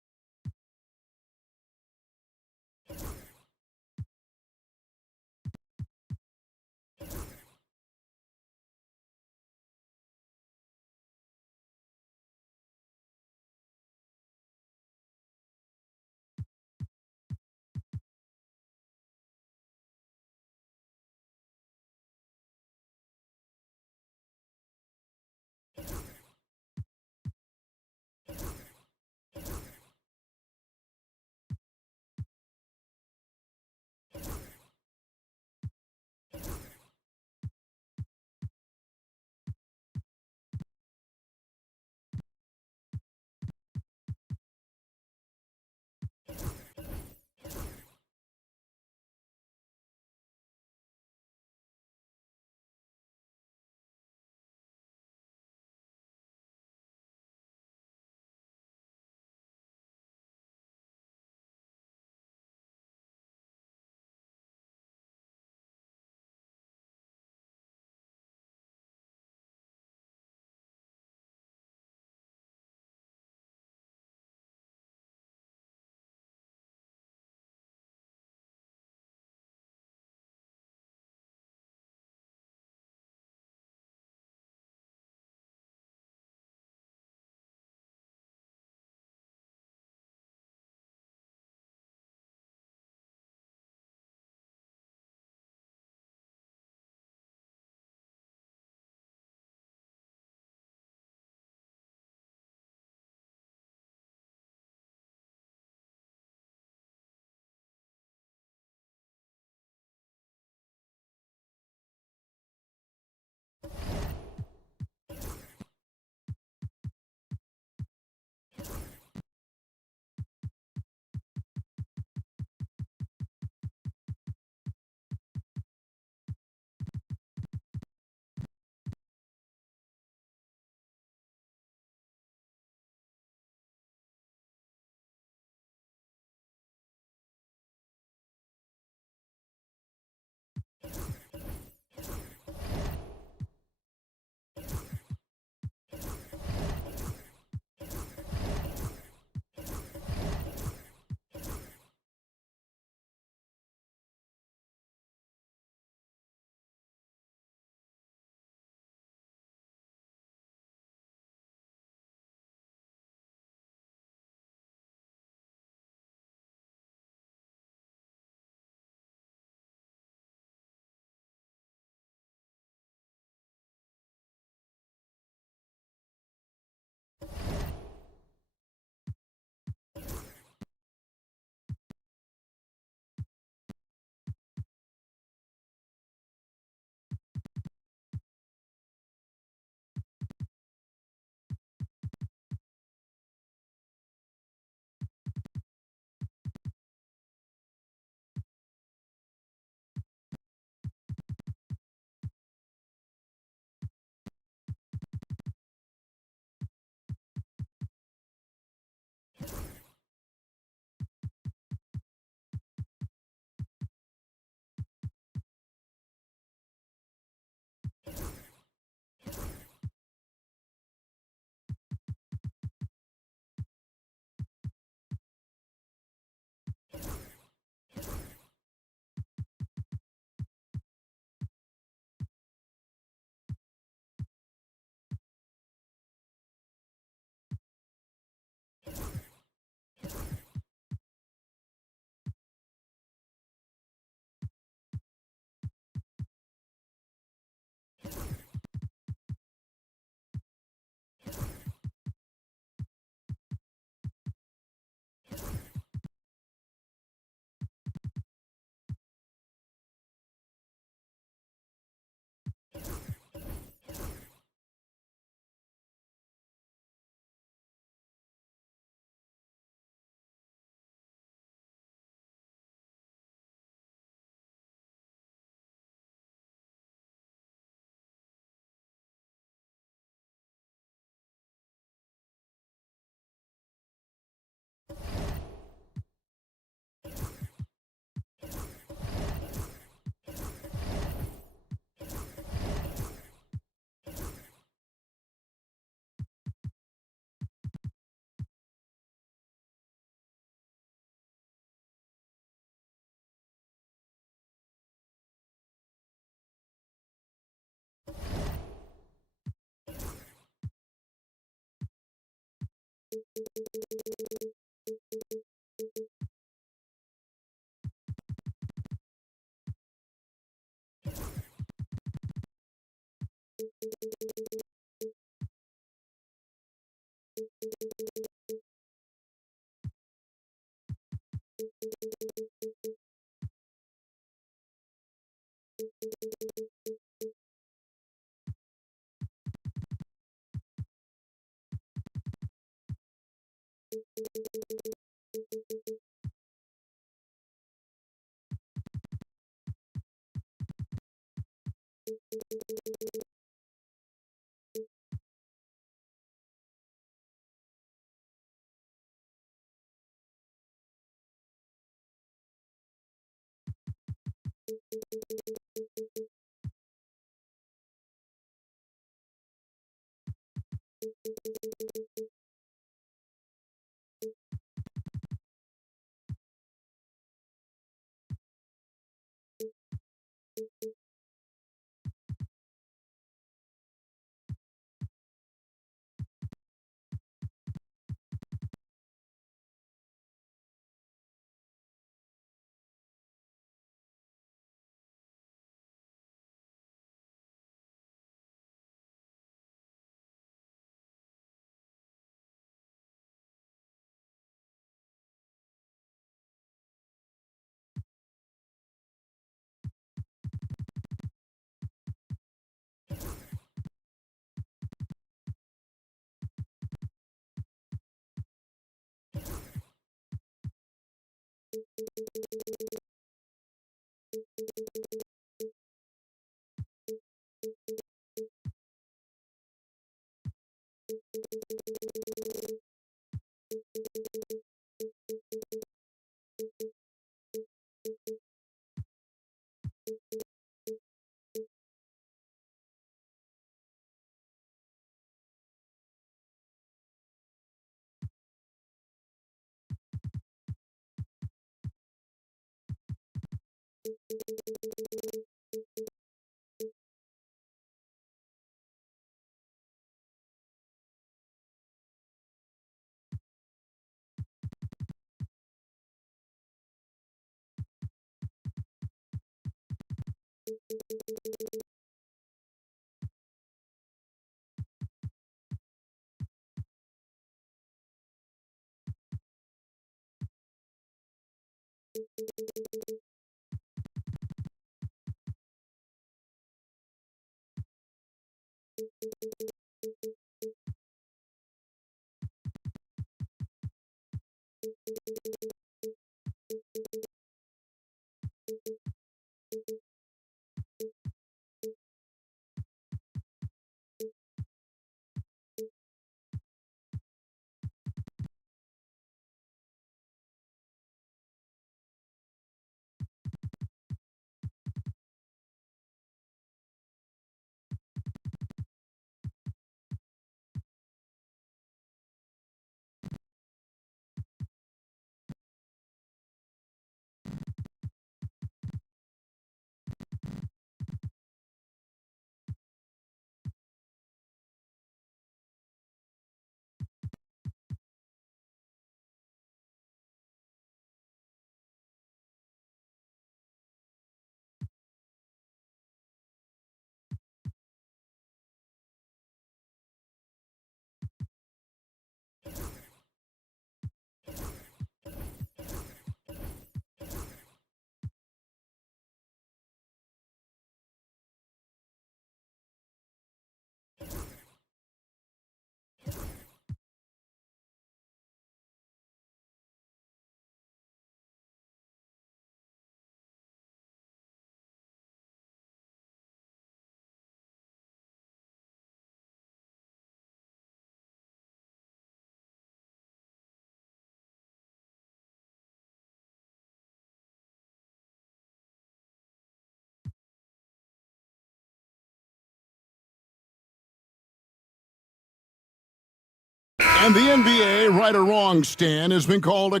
And the NBA, right or wrong, Stan, has been called a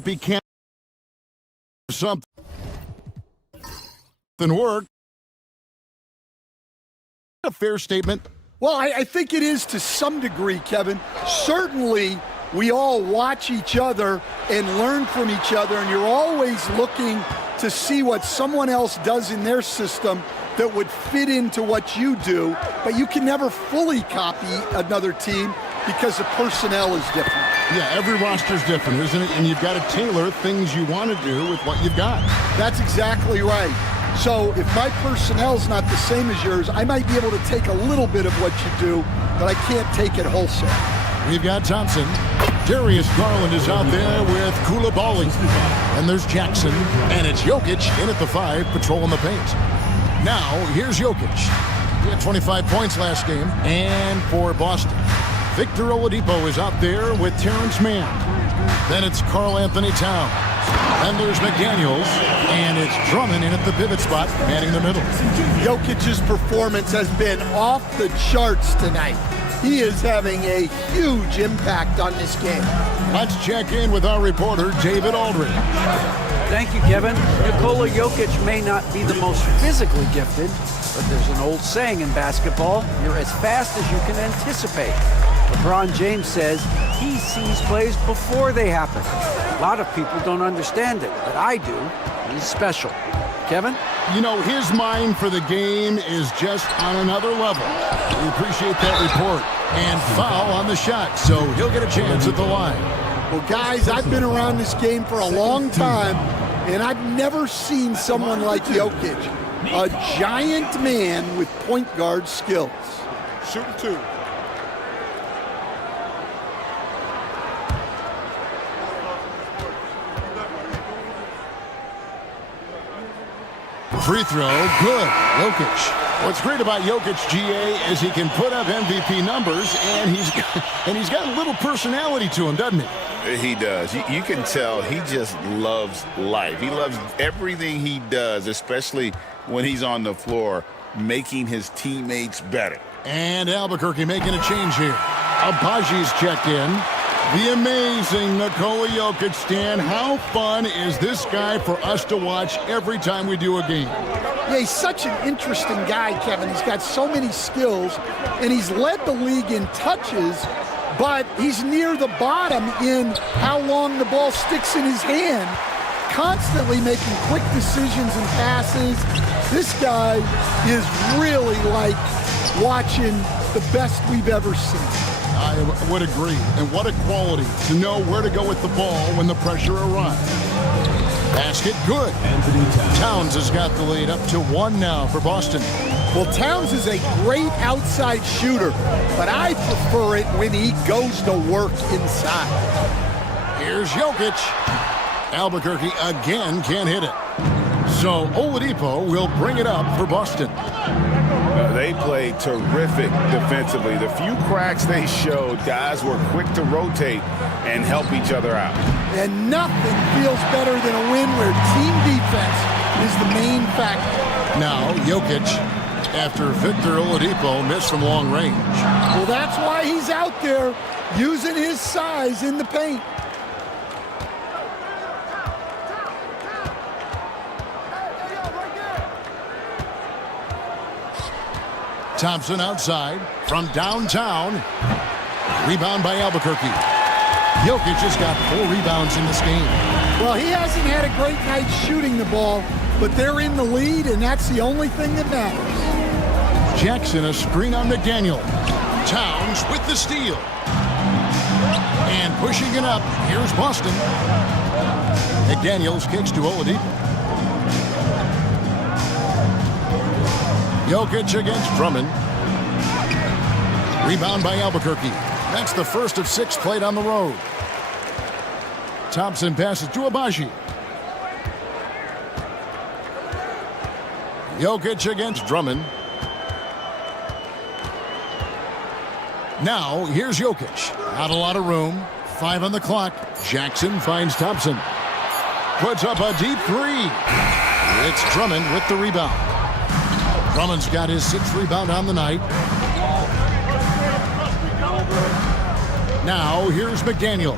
He can't something work. A fair statement. Well, I think it is to some degree, Kevin. Certainly, we all watch each other and learn from each other, and you're always looking to see what someone else does in their system that would fit into what you do, but you can never fully copy another team because the personnel is different. Yeah, every roster's different, isn't it? And you've got to tailor things you want to do with what you've got. That's exactly right. So if my personnel's not the same as yours, I might be able to take a little bit of what you do, but I can't take it wholesale. We've got Thompson. Darius Garland is out there with Koulibaly. And there's Jackson. And it's Jokic in at the 5, patrolling the paint. Now, here's Jokic. He had 25 points last game. And for Boston, Victor Oladipo is out there with Terrence Mann. Then it's Karl Anthony Towns. And there's McDaniels. And it's Drummond in at the pivot spot, manning the middle. Jokic's performance has been off the charts tonight. He is having a huge impact on this game. Let's check in with our reporter, David Aldridge. Thank you, Kevin. Nikola Jokic may not be the most physically gifted, but there's an old saying in basketball, you're as fast as you can anticipate. LeBron James says he sees plays before they happen. A lot of people don't understand it, but I do. He's special. Kevin? You know, his mind for the game is just on another level. We appreciate that report. And foul on the shot, so he'll get a chance at the line. Well, guys, I've been around this game for a long time, and I've never seen someone like Jokic. A giant man with point guard skills. Shooting 2. Free throw, good. Jokic. What's great about Jokic, GA, is he can put up MVP numbers, and he's got a little personality to him, doesn't he? He does. You can tell he just loves life. He loves everything he does, especially when he's on the floor, making his teammates better. And Albuquerque making a change here. Abaji's checked in. The amazing Nikola Jokic, Stan. How fun is this guy for us to watch every time we do a game? Yeah, he's such an interesting guy, Kevin. He's got so many skills, and he's led the league in touches, but he's near the bottom in how long the ball sticks in his hand, constantly making quick decisions and passes. This guy is really like watching the best we've ever seen. I would agree. And what a quality to know where to go with the ball when the pressure arrives. Basket good. Towns has got the lead up to 1 now for Boston. Well, Towns is a great outside shooter, but I prefer it when he goes to work inside. Here's Jokic. Albuquerque again can't hit it. So Oladipo will bring it up for Boston. They played terrific defensively. The few cracks they showed, guys were quick to rotate and help each other out. And nothing feels better than a win where team defense is the main factor. Now Jokic, after Victor Oladipo missed from long range. Well, that's why he's out there using his size in the paint. Thompson outside from downtown. Rebound by Albuquerque. Jokic has got 4 rebounds in this game. Well, he hasn't had a great night shooting the ball, but they're in the lead, and that's the only thing that matters. Jackson, a screen on McDaniel. Towns with the steal. And pushing it up, here's Boston. McDaniels kicks to Oladipo. Jokic against Drummond. Rebound by Albuquerque. That's the first of 6 played on the road. Thompson passes to Abaji. Jokic against Drummond. Now, here's Jokic. Not a lot of room. 5 on the clock. Jackson finds Thompson. Puts up a deep 3. It's Drummond with the rebound. Drummond's got his 6th rebound on the night. Now, here's McDaniel.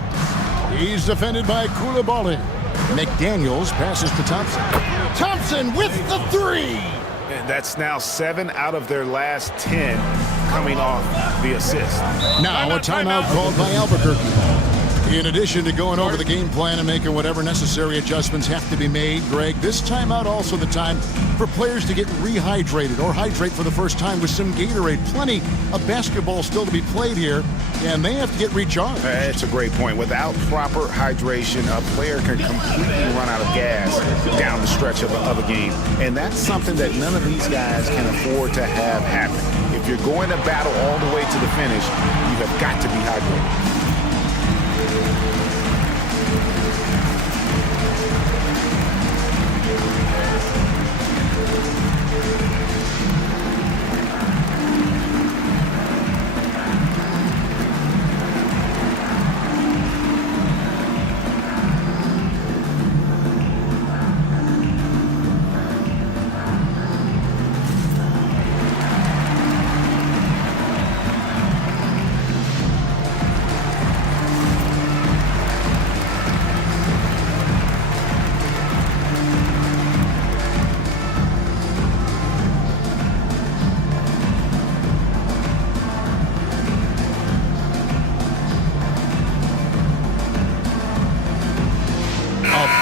He's defended by Koulibaly. McDaniels passes to Thompson. Thompson with the three. And that's now 7 out of their last 10 coming off the assist. Now a timeout called by Albuquerque. In addition to going over the game plan and making whatever necessary adjustments have to be made, Greg, this timeout also the time for players to get rehydrated or hydrate for the first time with some Gatorade. Plenty of basketball still to be played here, and they have to get recharged. That's a great point. Without proper hydration, a player can completely run out of gas down the stretch of a game. And that's something that none of these guys can afford to have happen. If you're going to battle all the way to the finish, you have got to be hydrated.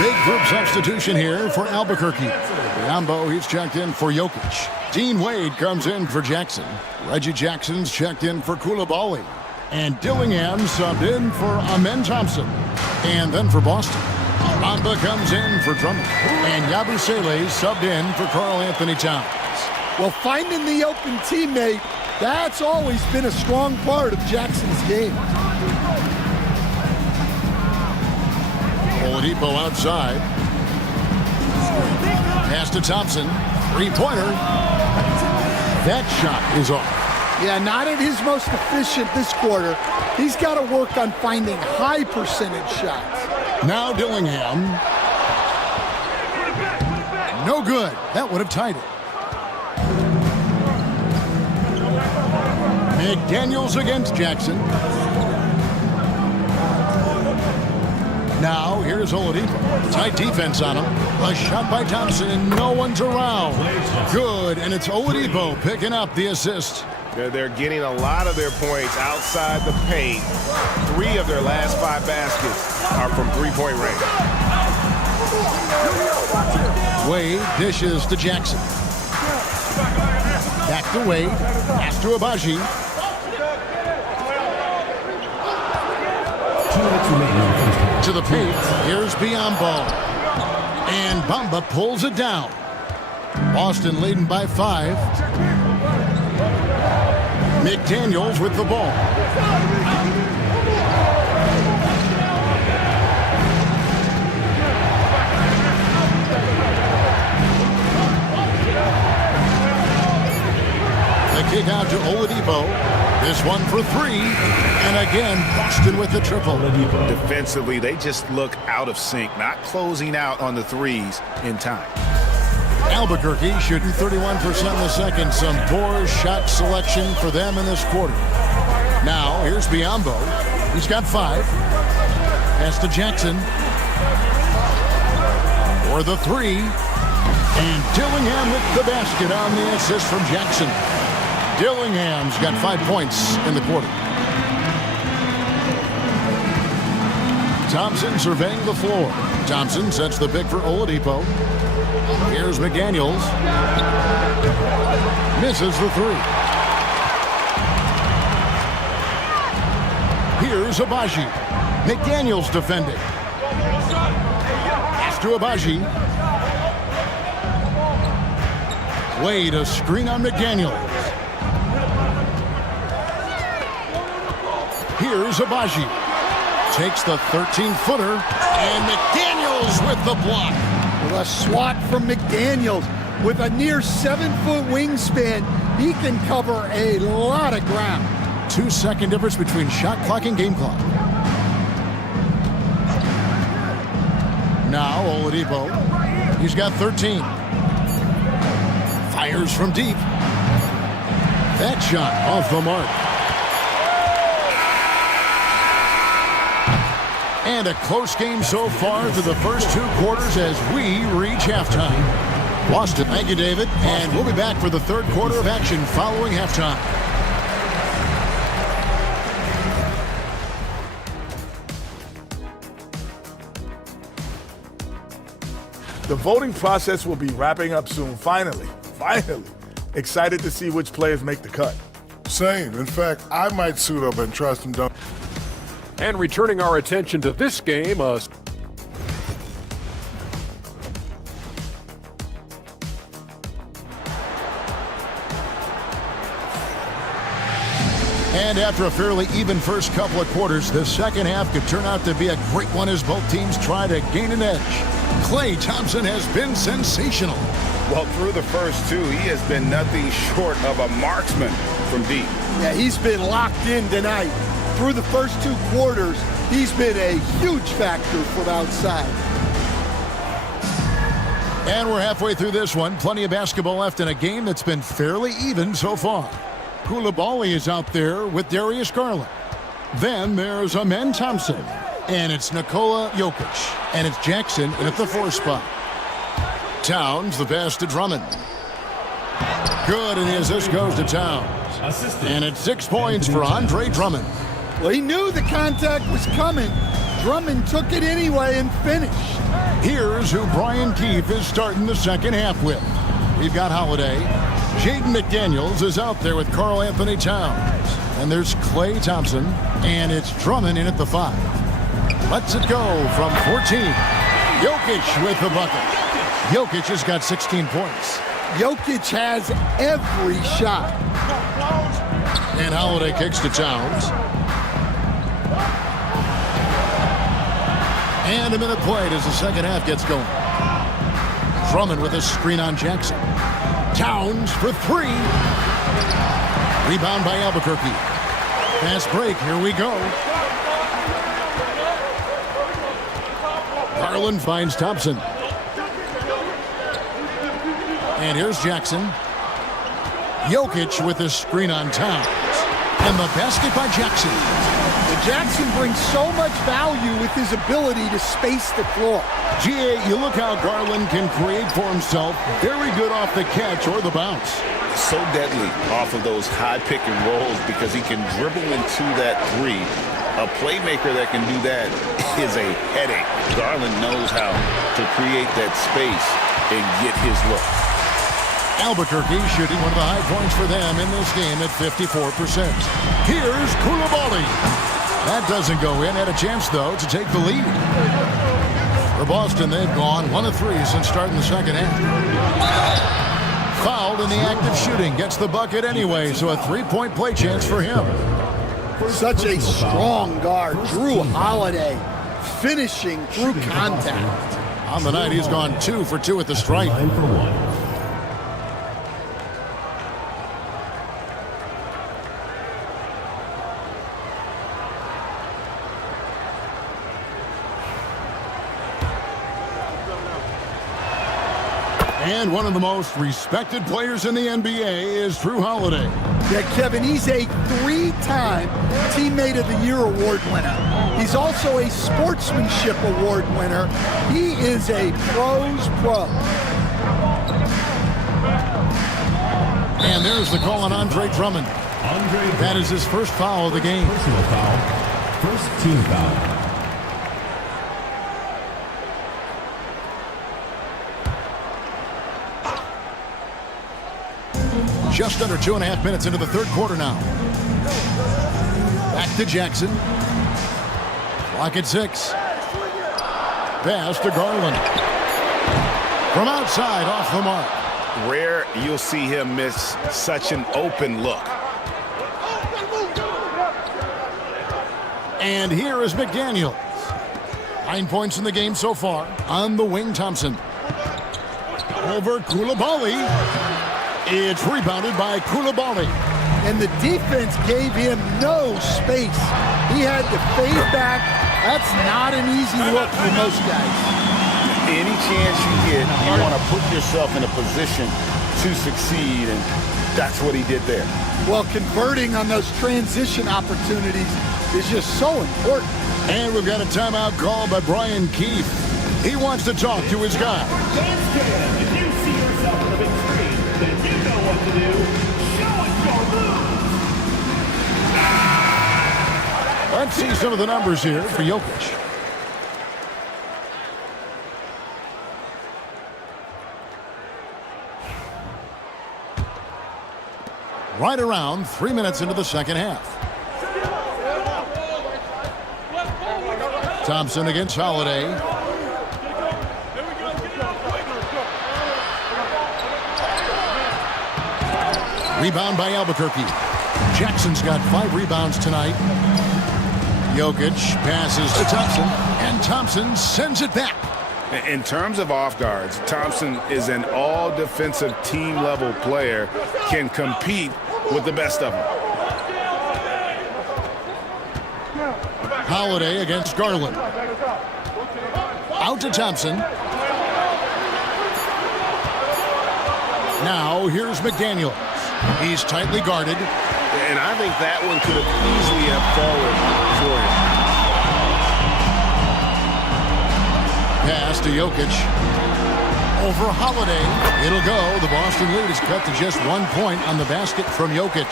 Big group substitution here for Albuquerque. Biombo, he's checked in for Jokic. Dean Wade comes in for Jackson. Reggie Jackson's checked in for Koulibaly. And Dillingham subbed in for Amen Thompson. And then for Boston, Bamba comes in for Drummond. And Yabusele subbed in for Karl Anthony Towns. Well, finding the open teammate, that's always been a strong part of Jackson's game. Oladipo outside. Pass to Thompson. Three-pointer. That shot is off. Yeah, not at his most efficient this quarter. He's got to work on finding high percentage shots. Now Dillingham. No good. That would have tied it. McDaniels against Jackson. Now, here's Oladipo. Tight defense on him. A shot by Thompson, and no one's around. Good, and it's Oladipo picking up the assist. They're getting a lot of their points outside the paint. 3 of their last 5 baskets are from three-point range. Wade dishes to Jackson. Back to Wade. Pass to Abaji. To the paint, here's Biombo. And Bamba pulls it down. Boston leading by 5. McDaniels with the ball. The kick out to Oladipo. This one for 3. And again, Boston with the triple. Defensively, they just look out of sync, not closing out on the threes in time. Albuquerque shooting 31% in the second. Some poor shot selection for them in this quarter. Now, here's Biombo. He's got 5. Pass to Jackson. For the 3. And Dillingham with the basket on the assist from Jackson. Dillingham's got 5 points in the quarter. Thompson surveying the floor. Thompson sets the pick for Oladipo. Here's McDaniels. Misses the 3. Here's Abaji. McDaniels defending. Pass to Abaji. Wade, a screen on McDaniels. Here's Abaji. Takes the 13-footer. And McDaniels with the block. With a swat from McDaniels. With a near 7-foot wingspan, he can cover a lot of ground. 2-second difference between shot clock and game clock. Now Oladipo. He's got 13. Fires from deep. That shot off the mark. And a close game so far through the first 2 quarters as we reach halftime. Boston, thank you, David. And we'll be back for the 3rd quarter of action following halftime. The voting process will be wrapping up soon. Finally. Excited to see which players make the cut. Same. In fact, I might suit up and trust him. And returning our attention to this game, And after a fairly even first couple of quarters, the second half could turn out to be a great one as both teams try to gain an edge. Klay Thompson has been sensational. Well, through the first 2, he has been nothing short of a marksman from deep. Yeah, he's been locked in tonight. Through the first 2 quarters, he's been a huge factor from outside. And we're halfway through this one. Plenty of basketball left in a game that's been fairly even so far. Coulibaly is out there with Darius Garland. Then there's Amen Thompson. And it's Nikola Jokic. And it's Jackson in at the 4 spot. Towns, the pass to Drummond. Good, and the assist goes to Towns. And it's 6 points for Andre Drummond. Well, he knew the contact was coming. Drummond took it anyway and finished. Here's who Brian Keefe is starting the second half with. We've got Holiday. Jaden McDaniels is out there with Karl Anthony Towns. And there's Klay Thompson. And it's Drummond in at the 5. Lets it go from 14. Jokic with the bucket. Jokic has got 16 points. Jokic has every shot. And Holiday kicks to Towns. And a minute played as the second half gets going. Drummond with a screen on Jackson. Towns for 3. Rebound by Albuquerque. Fast break, here we go. Garland finds Thompson. And here's Jackson. Jokic with a screen on Towns. And the basket by Jackson. Jackson brings so much value with his ability to space the floor. G.A., you look how Garland can create for himself. Very good off the catch or the bounce. So deadly off of those high pick and rolls because he can dribble into that 3. A playmaker that can do that is a headache. Garland knows how to create that space and get his look. Albuquerque shooting one of the high points for them in this game at 54%. Here's Coulibaly. That doesn't go in. Had a chance, though, to take the lead. For Boston, they've gone 1 of 3 since starting the second half. Fouled in the act of shooting. Gets the bucket anyway, so a 3-point play chance for him. Such a strong guard. Drew Holiday finishing through contact. On the night, he's gone 2 for 2 at the stripe. 9 for 1. And one of the most respected players in the NBA is Drew Holiday. Yeah, Kevin, he's a 3-time Teammate of the Year award winner. He's also a Sportsmanship Award winner. He is a pro's pro. And there's the call on Andre Drummond. That is his first foul of the game. Personal foul. First team foul. Just under 2.5 minutes into the third quarter now. Back to Jackson. Clock at 6. Pass to Garland. From outside, off the mark. Rare you'll see him miss such an open look. And here is McDaniels. 9 points in the game so far. On the wing, Thompson. Over Coulibaly. It's rebounded by Coulibaly. And the defense gave him no space. He had to fade back. That's not an easy look for most guys. Any chance you get, you want to put yourself in a position to succeed, and that's what he did there. Well, converting on those transition opportunities is just so important. And we've got a timeout called by Brian Keefe. He wants to talk to his guy. Dance Cam, if you see yourself on the big screen, then you know what to do. Show us your moves! Let's see some of the numbers here for Jokic. Right around 3 minutes into the second half. Thompson against Holiday. Rebound by Albuquerque. Jackson's got 5 rebounds tonight. Jokic passes to Thompson, and Thompson sends it back. In terms of off guards, Thompson is an all-defensive team-level player, can compete with the best of them. Holiday against Garland. Out to Thompson. Now here's McDaniels. He's tightly guarded. And I think that one could have easily have fallen for him. Pass to Jokic. Over Holiday. It'll go. The Boston lead is cut to just 1 point on the basket from Jokic.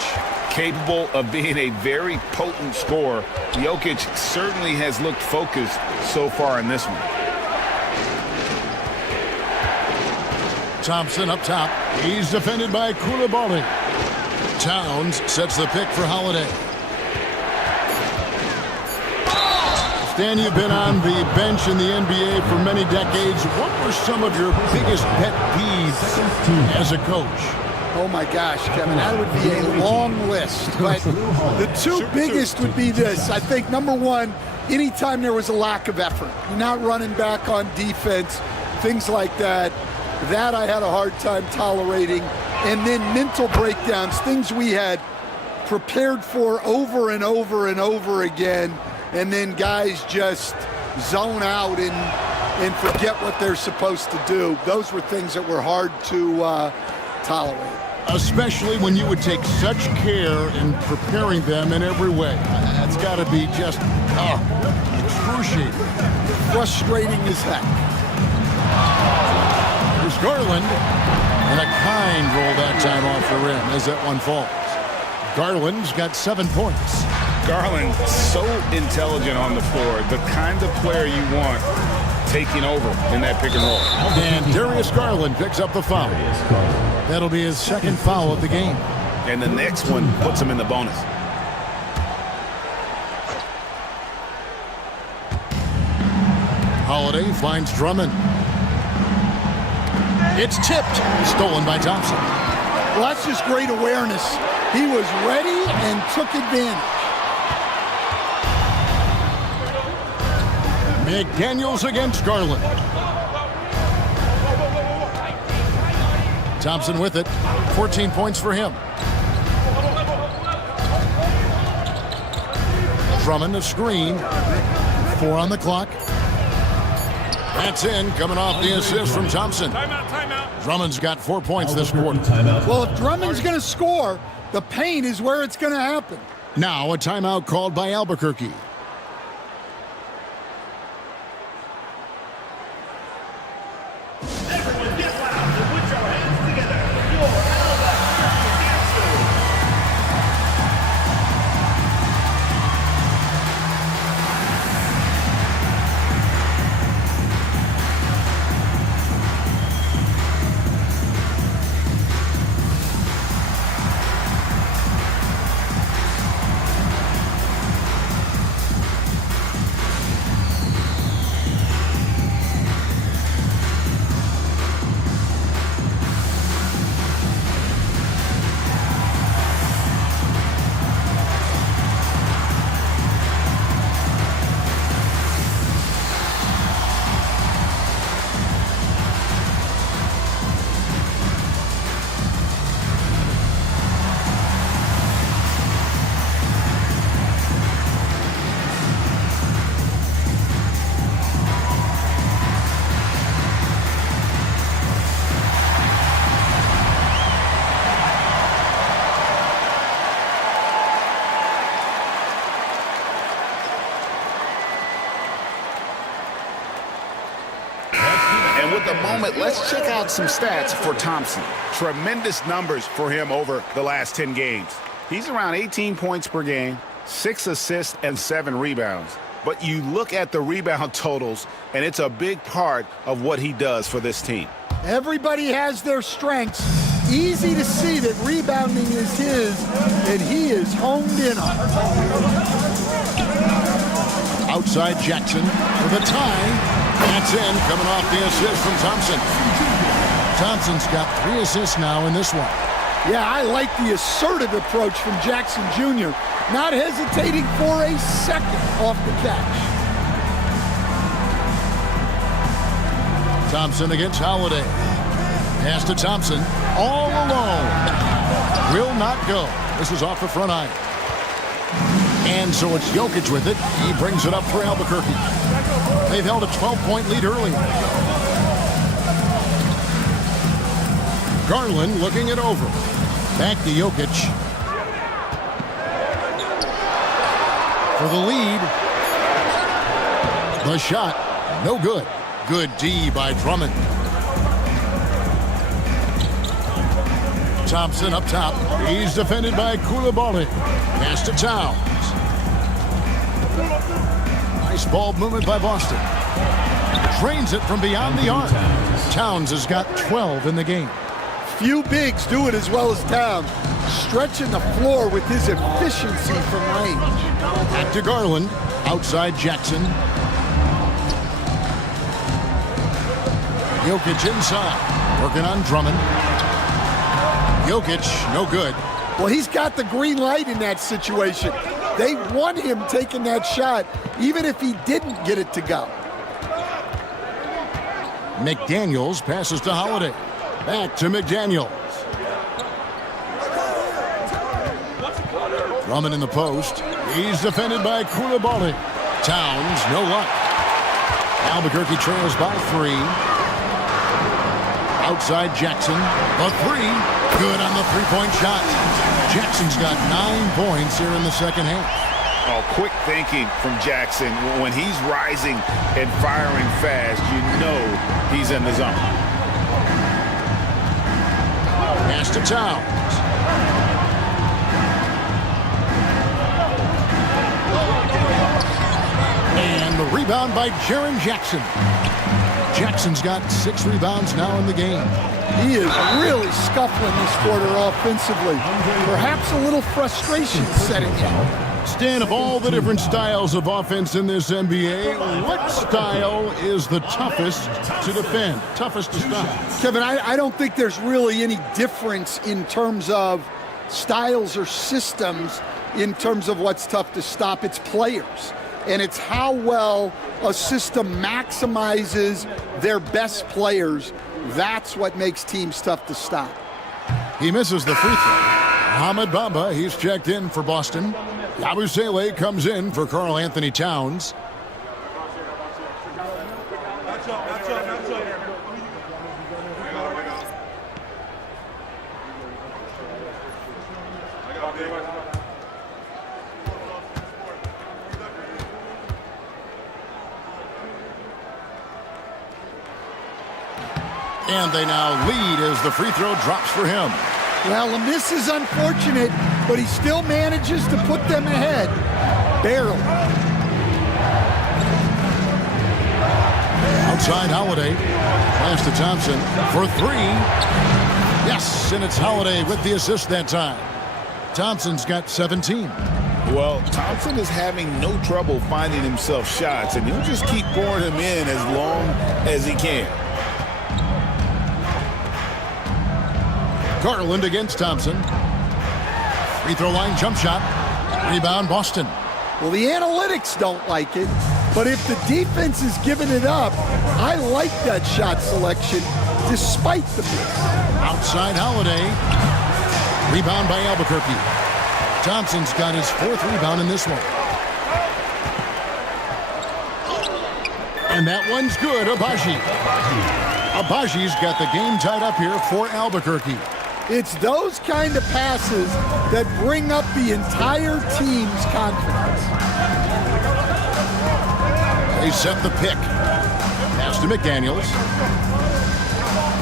Capable of being a very potent scorer, Jokic certainly has looked focused so far in this one. Thompson up top. He's defended by Koulibaly. Towns sets the pick for Holiday. Stan, you've been on the bench in the NBA for many decades. What were some of your biggest pet peeves as a coach? Oh my gosh, Kevin, that would be a long list. But the two biggest would be this. I think number one, anytime there was a lack of effort, you're not running back on defense, things like that. That I had a hard time tolerating. And then mental breakdowns, things we had prepared for over and over and over again. And then guys just zone out and forget what they're supposed to do. Those were things that were hard to tolerate. Especially when you would take such care in preparing them in every way. That's got to be just excruciating. Frustrating as heck. Here's Garland. And a kind roll that time off the rim as that one falls. Garland's got 7 points. Garland, so intelligent on the floor, the kind of player you want taking over in that pick and roll. And Darius Garland picks up the foul. That'll be his second foul of the game. And the next one puts him in the bonus. Holiday finds Drummond. It's tipped. Stolen by Thompson. Well, that's just great awareness. He was ready and took advantage. McDaniels against Garland. Thompson with it. 14 points for him. Drummond a screen. 4 on the clock. That's in, coming off the assist from Thompson. Timeout. Drummond's got 4 points this quarter. Well, if Drummond's going to score, the paint is where it's going to happen. Now a timeout called by Albuquerque. Everyone get loud and put your hands together. Your Alabama Gangsters. And with the moment, let's check out some stats for Thompson. Tremendous numbers for him over the last 10 games. He's around 18 points per game, 6 assists, and 7 rebounds. But you look at the rebound totals, and it's a big part of what he does for this team. Everybody has their strengths. Easy to see that rebounding is his, and he is honed in on it. Outside Jackson for the tie. That's in, coming off the assist from Thompson. Thompson's got 3 assists now in this one. Yeah, I like the assertive approach from Jackson Jr., not hesitating for a second off the catch. Thompson against Holiday. Pass to Thompson, all alone. Will not go. This is off the front iron. And so it's Jokic with it. He brings it up for Albuquerque. They've held a 12-point lead early. Garland looking it over. Back to Jokic. For the lead. The shot, no good. Good D by Drummond. Thompson up top. He's defended by Coulibaly. Pass to Towns. Nice ball movement by Boston. Drains it from beyond the arc. Towns has got 12 in the game. Few bigs do it as well as Towns. Stretching the floor with his efficiency from range. Back to Garland. Outside Jackson. Jokic inside. Working on Drummond. Jokic, no good. Well, he's got the green light in that situation. They want him taking that shot, even if he didn't get it to go. McDaniels passes to Holiday. Back to McDaniels. Drummond in the post. He's defended by Coulibaly. Towns, no luck. Albuquerque trails by 3. Outside Jackson. The 3. Good on the three-point shot. Jackson's got 9 points here in the second half. Oh, quick thinking from Jackson. When he's rising and firing fast, you know he's in the zone. Pass to Towns. And the rebound by Jaren Jackson. Jackson's got 6 rebounds now in the game. He is really scuffling this quarter offensively. Perhaps a little frustration setting in. Stan, of all the different styles of offense in this NBA, what style is the toughest to defend, toughest to stop? Kevin, I don't think there's really any difference in terms of styles or systems in terms of what's tough to stop. It's players. And it's how well a system maximizes their best players. That's what makes teams tough to stop. He misses the free throw. Ahmed Bamba, he's checked in for Boston. Yabusele comes in for Karl Anthony Towns. And they now lead as the free throw drops for him. Well, and this is unfortunate, but he still manages to put them ahead. Barely. Outside Holiday. Pass to Thompson for 3. Yes, and it's Holiday with the assist that time. Thompson's got 17. Well, Thompson is having no trouble finding himself shots, and he'll just keep pouring them in as long as he can. Garland against Thompson. Free throw line jump shot. Rebound Boston. Well, the analytics don't like it, but if the defense is giving it up, I like that shot selection despite the miss. Outside Holiday. Rebound by Albuquerque. Thompson's got his 4th rebound in this one. And that one's good, Abaji. Abaji's got the game tied up here for Albuquerque. It's those kind of passes that bring up the entire team's confidence. They set the pick. Pass to McDaniels.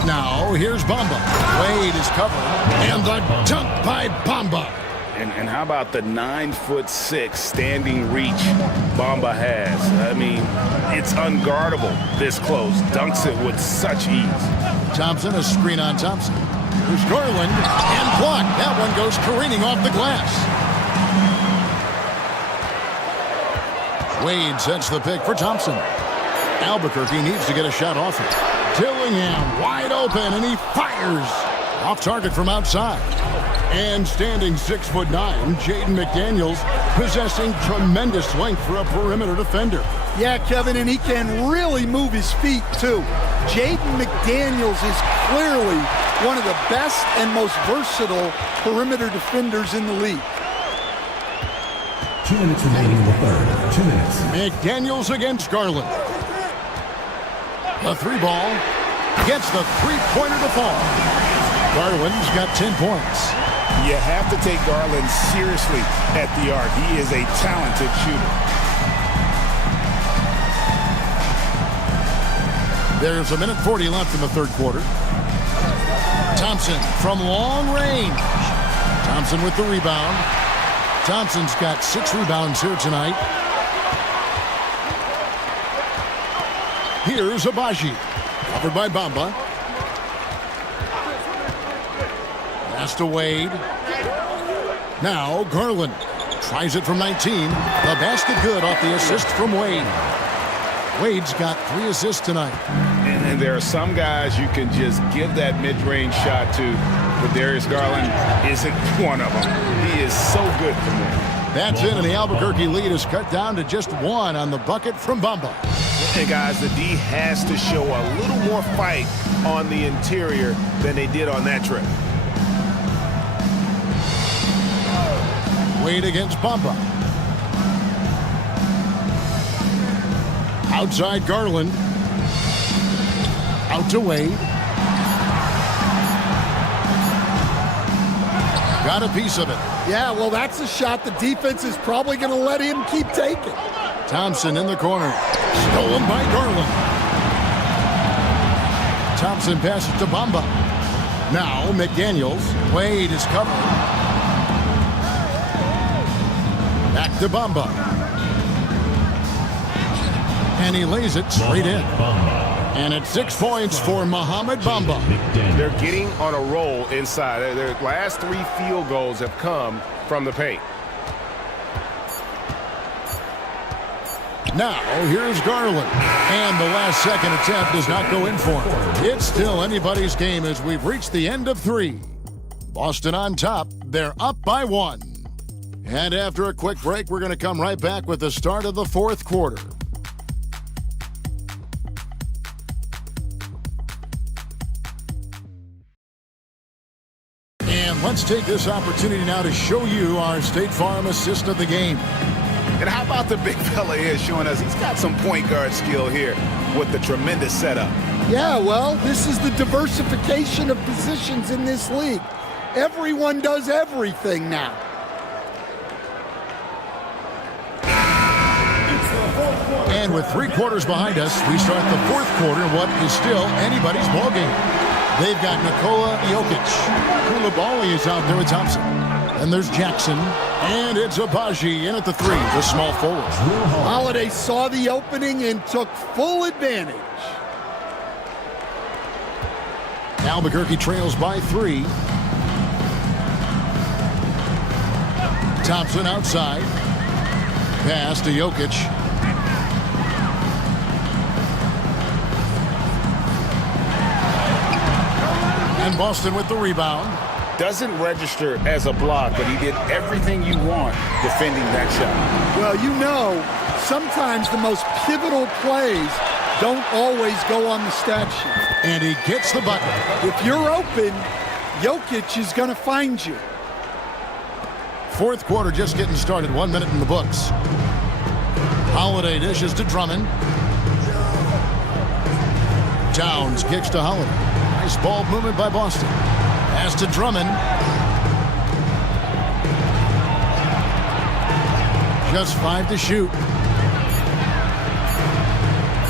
Now, here's Bamba. Wade is covered. And the dunk by Bamba. And how about the 9'6" standing reach Bamba has? I mean, it's unguardable this close. Dunks it with such ease. Thompson, a screen on Thompson. There's Garland, and blocked. That one goes careening off the glass. Wade sets the pick for Thompson. Albuquerque needs to get a shot off it. Dillingham wide open, and he fires. Off target from outside. And standing 6'9", Jaden McDaniels, possessing tremendous length for a perimeter defender. Yeah, Kevin, and he can really move his feet, too. Jaden McDaniels is clearly one of the best and most versatile perimeter defenders in the league. 2 minutes remaining in the third. 2 minutes. McDaniels against Garland. The three ball gets the three-pointer to fall. Garland's got 10 points. You have to take Garland seriously at the arc. He is a talented shooter. There's 1:40 left in the third quarter. Thompson from long range. Thompson with the rebound. Thompson's got 6 rebounds here tonight. Here's Abaji. Covered by Bamba. Pass to Wade. Now Garland tries it from 19. The basket good off the assist from Wade. Wade's got 3 assists tonight. And there are some guys you can just give that mid-range shot to, but Darius Garland isn't one of them. He is so good from there. That's it, and the Albuquerque lead is cut down to just 1 on the bucket from Bamba. Hey, guys, the D has to show a little more fight on the interior than they did on that trip. Wade against Bamba. Outside Garland. Out to Wade. Got a piece of it. Yeah, well, that's a shot the defense is probably going to let him keep taking. Thompson in the corner. Stolen by Garland. Thompson passes to Bamba. Now McDaniels. Wade is covered. Back to Bamba. And he lays it straight in. And it's 6 points for Mohamed Bamba. They're getting on a roll inside. Their last 3 field goals have come from the paint. Now, here's Garland. And the last second attempt does not go in for him. It's still anybody's game as we've reached the end of 3. Boston on top. They're up by 1. And after a quick break, we're going to come right back with the start of the fourth quarter. And let's take this opportunity now to show you our State Farm assist of the game. And how about the big fella here showing us he's got some point guard skill here with the tremendous setup. Yeah, well, this is the diversification of positions in this league. Everyone does everything now. And with 3 quarters behind us, we start the fourth quarter in what is still anybody's ballgame. They've got Nikola Jokic. Koulibaly is out there with Thompson. And there's Jackson. And it's Abaji in at the 3, the small forward. Holiday saw the opening and took full advantage. Albuquerque trails by 3. Thompson outside. Pass to Jokic. And Boston with the rebound. Doesn't register as a block, but he did everything you want defending that shot. Well, you know, sometimes the most pivotal plays don't always go on the stat sheet. And he gets the bucket. If you're open, Jokic is going to find you. Fourth quarter just getting started. 1 minute in the books. Holiday dishes to Drummond. Towns kicks to Holiday. Nice ball movement by Boston. Pass to Drummond. Just 5 to shoot.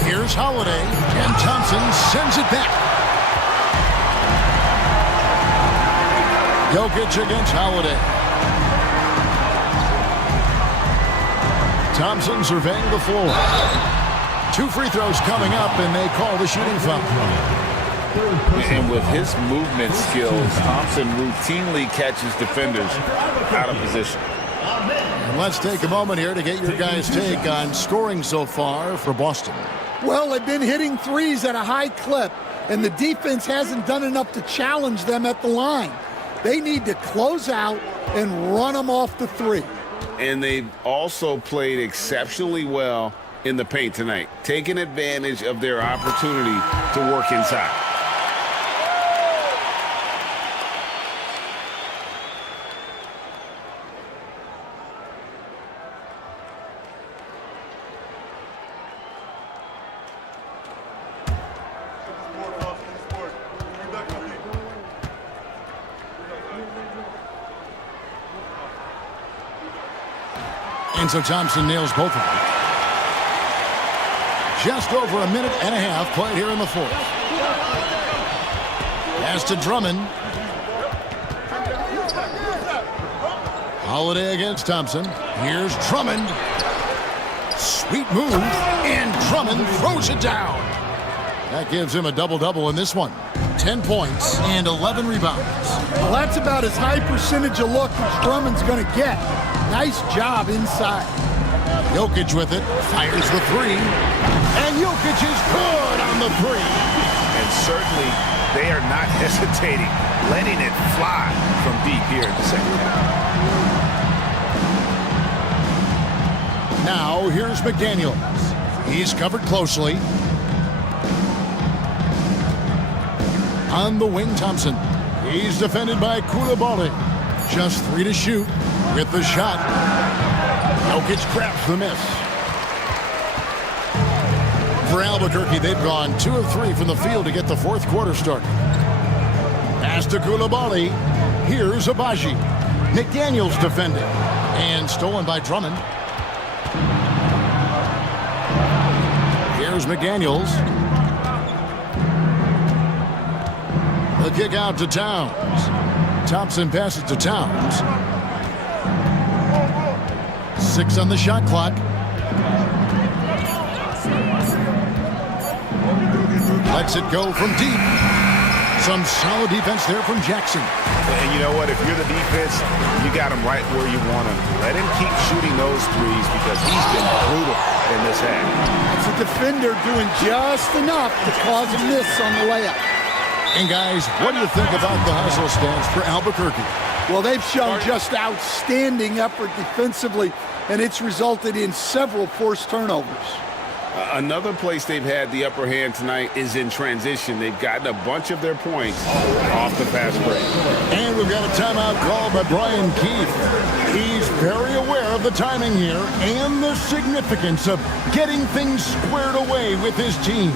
Here's Holiday, and Thompson sends it back. Jokic against Holiday. Thompson surveying the floor. 2 free throws coming up, and they call the shooting foul. And with his movement skills, Thompson routinely catches defenders out of position. And let's take a moment here to get your guys' take on scoring so far for Boston. Well, they've been hitting threes at a high clip, and the defense hasn't done enough to challenge them at the line. They need to close out and run them off the three. And they've also played exceptionally well in the paint tonight, taking advantage of their opportunity to work inside. And so Thompson nails both of them. Just over a minute and a half played here in the fourth. Pass to Drummond. Holiday against Thompson. Here's Drummond. Sweet move, and Drummond throws it down. That gives him a double-double in this one. 10 points and 11 rebounds. Well, that's about as high percentage of look as Drummond's going to get. Nice job inside. Jokic with it, fires the three, and Jokic is good on the three. And certainly they are not hesitating, letting it fly from deep here in the second half. Now here's McDaniels. He's covered closely. On the wing, Thompson. He's defended by Koulibaly. Just 3 to shoot with the shot. Jokic grabs the miss. For Albuquerque, they've gone 2 of 3 from the field to get the fourth quarter started. Pass to Koulibaly. Here's Abaji. McDaniels defending. And stolen by Drummond. Here's McDaniels. The kick out to Towns. Thompson passes to Towns. 6 on the shot clock. Lets it go from deep. Some solid defense there from Jackson. And you know what? If you're the defense, you got him right where you want him. Let him keep shooting those threes because he's been brutal in this half. It's a defender doing just enough to cause a miss on the layup. And guys, what do you think about the hustle stance for Albuquerque? Well, they've shown just outstanding effort defensively, and it's resulted in several forced turnovers. Another place they've had the upper hand tonight is in transition. They've gotten a bunch of their points off the fast break. And we've got a timeout called by Brian Keefe. He's very aware of the timing here and the significance of getting things squared away with his team.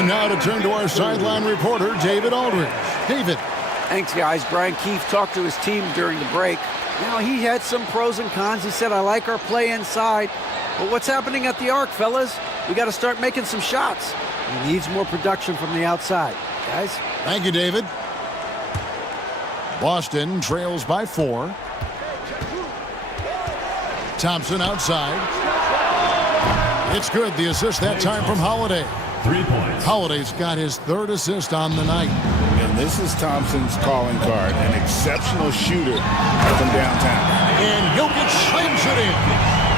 And now to turn to our sideline reporter, David Aldridge. David. Thanks, guys. Brian Keefe talked to his team during the break. Now, he had some pros and cons. He said, I like our play inside. But what's happening at the arc, fellas? We got to start making some shots. He needs more production from the outside. Guys? Thank you, David. Boston trails by 4. Thompson outside. It's good. The assist that time from Holiday. 3 points. Holiday's got his third assist on the night. And this is Thompson's calling card, an exceptional shooter from downtown. And Jokic slams it in.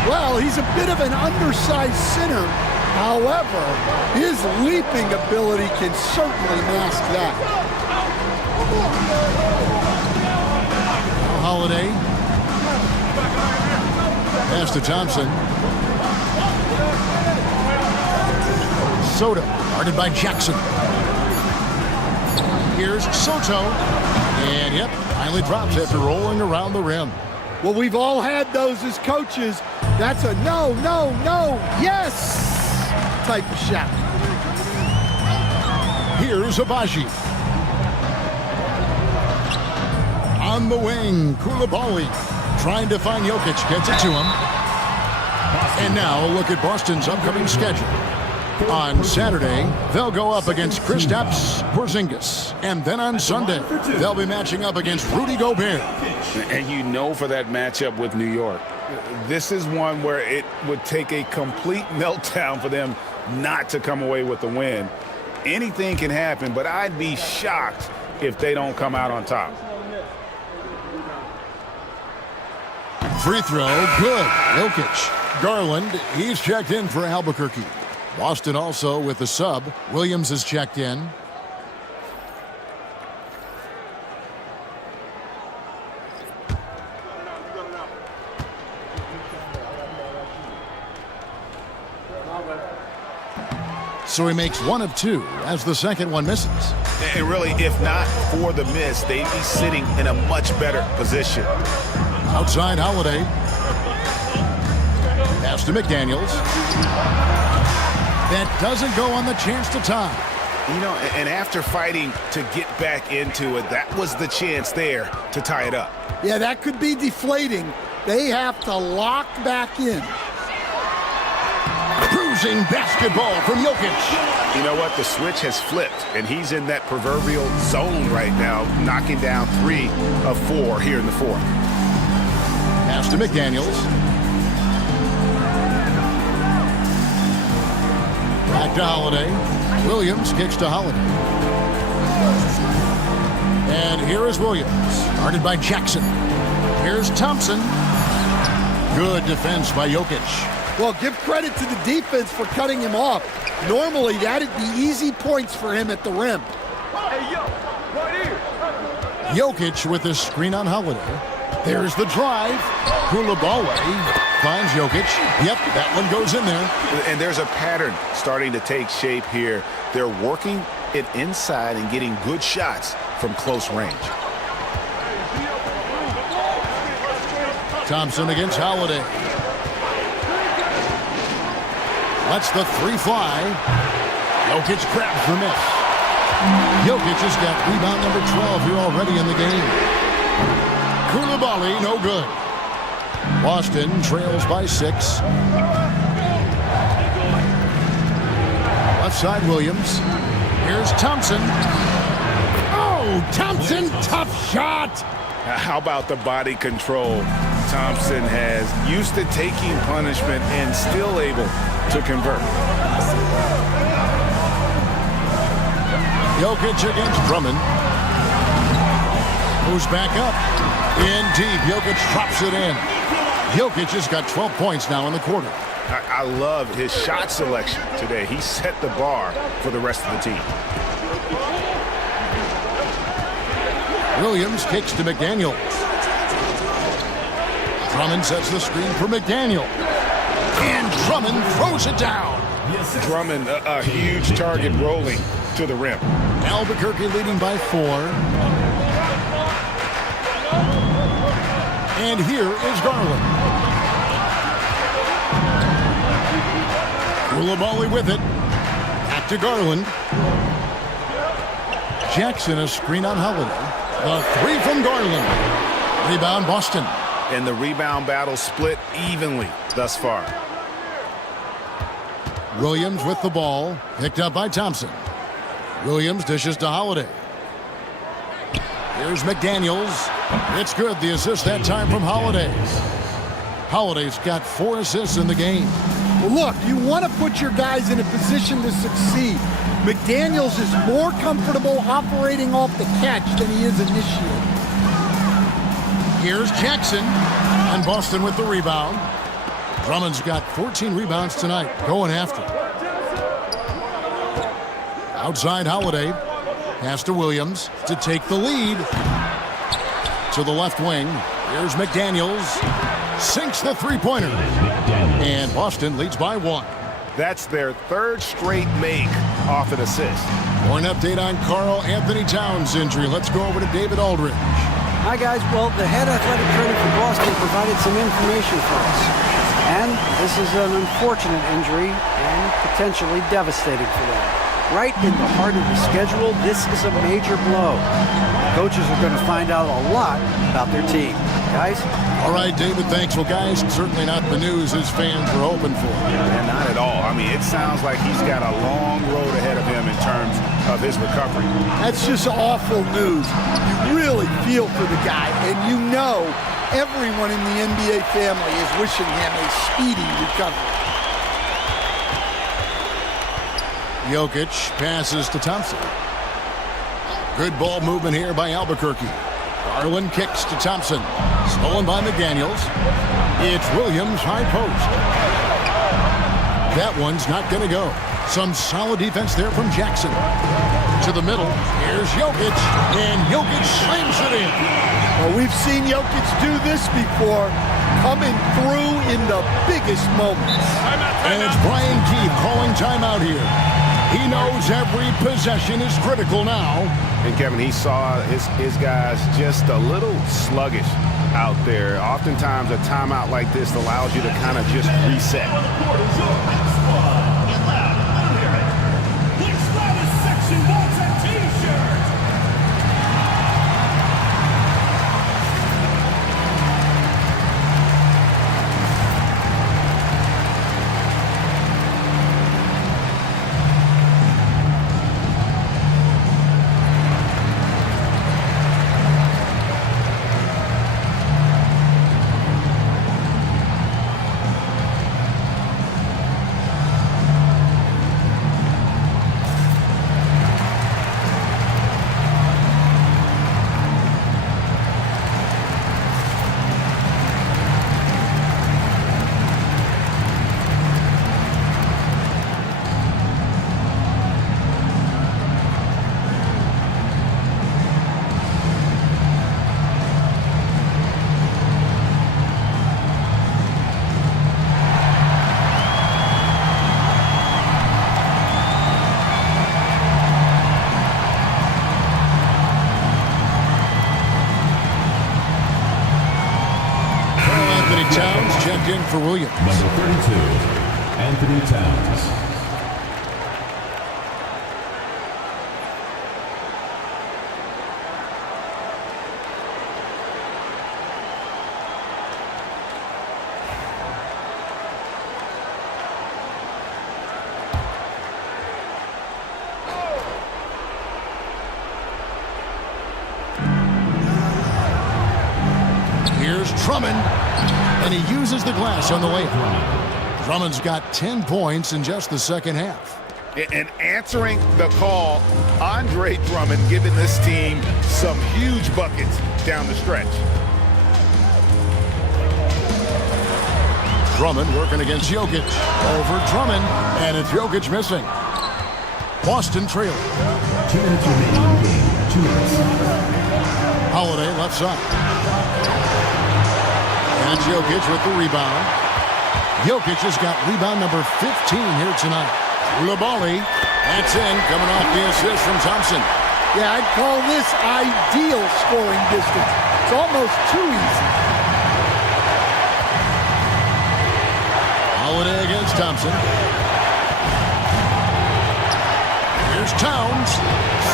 Well, he's a bit of an undersized center. However, his leaping ability can certainly mask that. Holiday. Pass to Thompson. Soto, guarded by Jackson. Here's Soto. And yep, finally drops after rolling around the rim. Well, we've all had those as coaches. That's a no, no, no, yes type of shot. Here's Abaji. On the wing, Koulibaly trying to find Jokic, gets it to him. And now look at Boston's upcoming schedule. On Saturday, they'll go up against Kristaps Porzingis. And then on Sunday, they'll be matching up against Rudy Gobert. And you know for that matchup with New York, this is one where it would take a complete meltdown for them not to come away with the win. Anything can happen, but I'd be shocked if they don't come out on top. Free throw, good. Jokic. Garland, he's checked in for Albuquerque. Boston also with the sub. Williams is checked in. So he makes 1 of 2 as the second one misses. And really, if not for the miss, they'd be sitting in a much better position. Outside Holiday. Pass to McDaniels. That doesn't go on the chance to tie. You know, and after fighting to get back into it, that was the chance there to tie it up. Yeah, that could be deflating. They have to lock back in. Cruising basketball from Jokic. You know what? The switch has flipped, and he's in that proverbial zone right now, knocking down 3 of 4 here in the fourth. Pass to McDaniels. Back to Holiday. Williams kicks to Holiday. And here is Williams, guarded by Jackson. Here's Thompson. Good defense by Jokic. Well, give credit to the defense for cutting him off. Normally, that'd be easy points for him at the rim. Hey, yo, right here. Jokic with a screen on Holiday. There's the drive. Koulibaly finds Jokic. Yep, that one goes in there. And there's a pattern starting to take shape here. They're working it inside and getting good shots from close range. Thompson against Holiday. Lets the 3 fly. Jokic grabs the miss. Jokic has got rebound number 12 here already in the game. Koulibaly, no good. Boston trails by 6. Left side, Williams. Here's Thompson. Oh, Thompson, tough shot. How about the body control Thompson has? Used to taking punishment and still able to convert. Jokic against Drummond. Moves back up. In deep, Jokic drops it in. Jokic has got 12 points now in the quarter. I love his shot selection today. He set the bar for the rest of the team. Williams kicks to McDaniel. Drummond sets the screen for McDaniel. And Drummond throws it down. Drummond, a huge target rolling to the rim. Albuquerque leading by 4. And here is Garland. Koulibaly with it. Back to Garland. Jackson a screen on Holiday. The 3 from Garland. Rebound Boston. And the rebound battle split evenly thus far. Williams with the ball. Picked up by Thompson. Williams dishes to Holiday. Here's McDaniels. It's good. The assist that time from Holiday. Holiday's got 4 assists in the game. Look, you want to put your guys in a position to succeed. McDaniels is more comfortable operating off the catch than he is initiating. Here's Jackson, and Boston with the rebound. Drummond's got 14 rebounds tonight, going after. Outside Holiday, pass to Williams to take the lead. To the left wing, here's McDaniels. Sinks the three-pointer. And Boston leads by 1. That's their third straight make off an assist. For an update on Karl Anthony Towns' injury, let's go over to David Aldridge. Hi, guys. Well, the head athletic trainer for Boston provided some information for us. And this is an unfortunate injury and potentially devastating for them. Right in the heart of the schedule, this is a major blow. Coaches are going to find out a lot about their team. Guys? All right, David, thanks. Well, guys, certainly not the news his fans were hoping for. Yeah, not at all. I mean, it sounds like he's got a long road ahead of him in terms of his recovery. That's just awful news. You really feel for the guy, and you know everyone in the NBA family is wishing him a speedy recovery. Jokic passes to Thompson. Good ball movement here by Albuquerque. Garland kicks to Thompson. Stolen by McDaniels. It's Williams, high post. That one's not going to go. Some solid defense there from Jackson. To the middle. Here's Jokic. And Jokic slams it in. Well, we've seen Jokic do this before, coming through in the biggest moments. And it's Brian Keith calling timeout here. He knows every possession is critical now. And Kevin, he saw his guys just a little sluggish out there. Oftentimes a timeout like this allows you to kind of just reset. Towns checked in for Williams. Number 32, Anthony Towns. Here's Drummond, and he uses the glass on the layup. Drummond's got 10 points in just the second half. And answering the call, Andre Drummond giving this team some huge buckets down the stretch. Drummond working against Jokic. Over Drummond, and it's Jokic missing. Boston trailing. 2 minutes remaining in the game. 2 minutes. Holiday left side. And Jokic with the rebound. Jokic has got rebound number 15 here tonight. Coulibaly, that's in, coming off the assist from Thompson. Yeah, I'd call this ideal scoring distance. It's almost too easy. Holiday against Thompson. Here's Towns.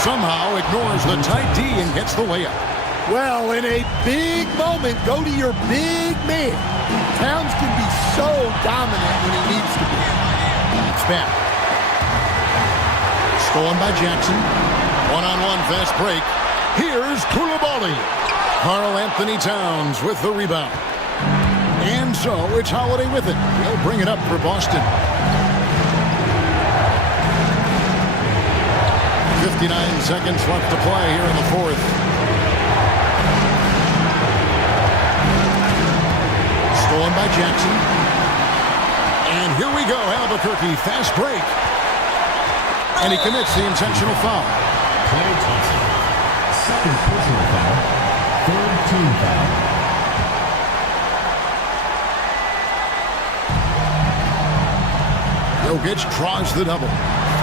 Somehow ignores the tight D and gets the layup. Well, in a big moment, go to your big man. Towns can be so dominant when he needs to be. It's back. Stolen by Jackson. One-on-one fast break. Here's Coulibaly. Karl Anthony Towns with the rebound. And so it's Holiday with it. He'll bring it up for Boston. 59 seconds left to play here in the fourth. Stolen by Jackson. And here we go, Albuquerque, fast break. And he commits the intentional foul. Clay Thompson, second personal foul, third team foul. Jokic draws the double.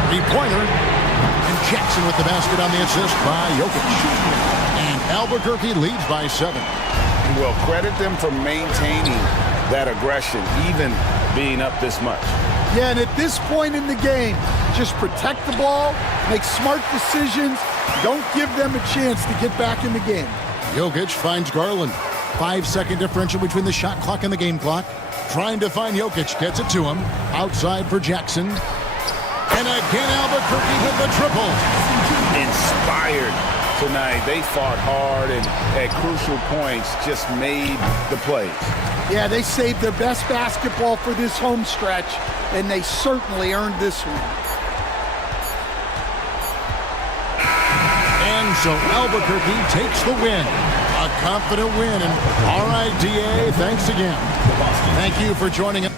Three-pointer. And Jackson with the basket on the assist by Jokic. And Albuquerque leads by 7. Well, credit them for maintaining that aggression, even being up this much. Yeah, and at this point in the game, just protect the ball, make smart decisions, don't give them a chance to get back in the game. Jokic finds Garland. 5-second differential between the shot clock and the game clock. Trying to find Jokic, gets it to him. Outside for Jackson. And again, Albuquerque with the triple. Inspired tonight. They fought hard and at crucial points just made the plays. Yeah, they saved their best basketball for this home stretch, and they certainly earned this one. And so Albuquerque takes the win. A confident win. And all right, DA, thanks again. Thank you for joining us.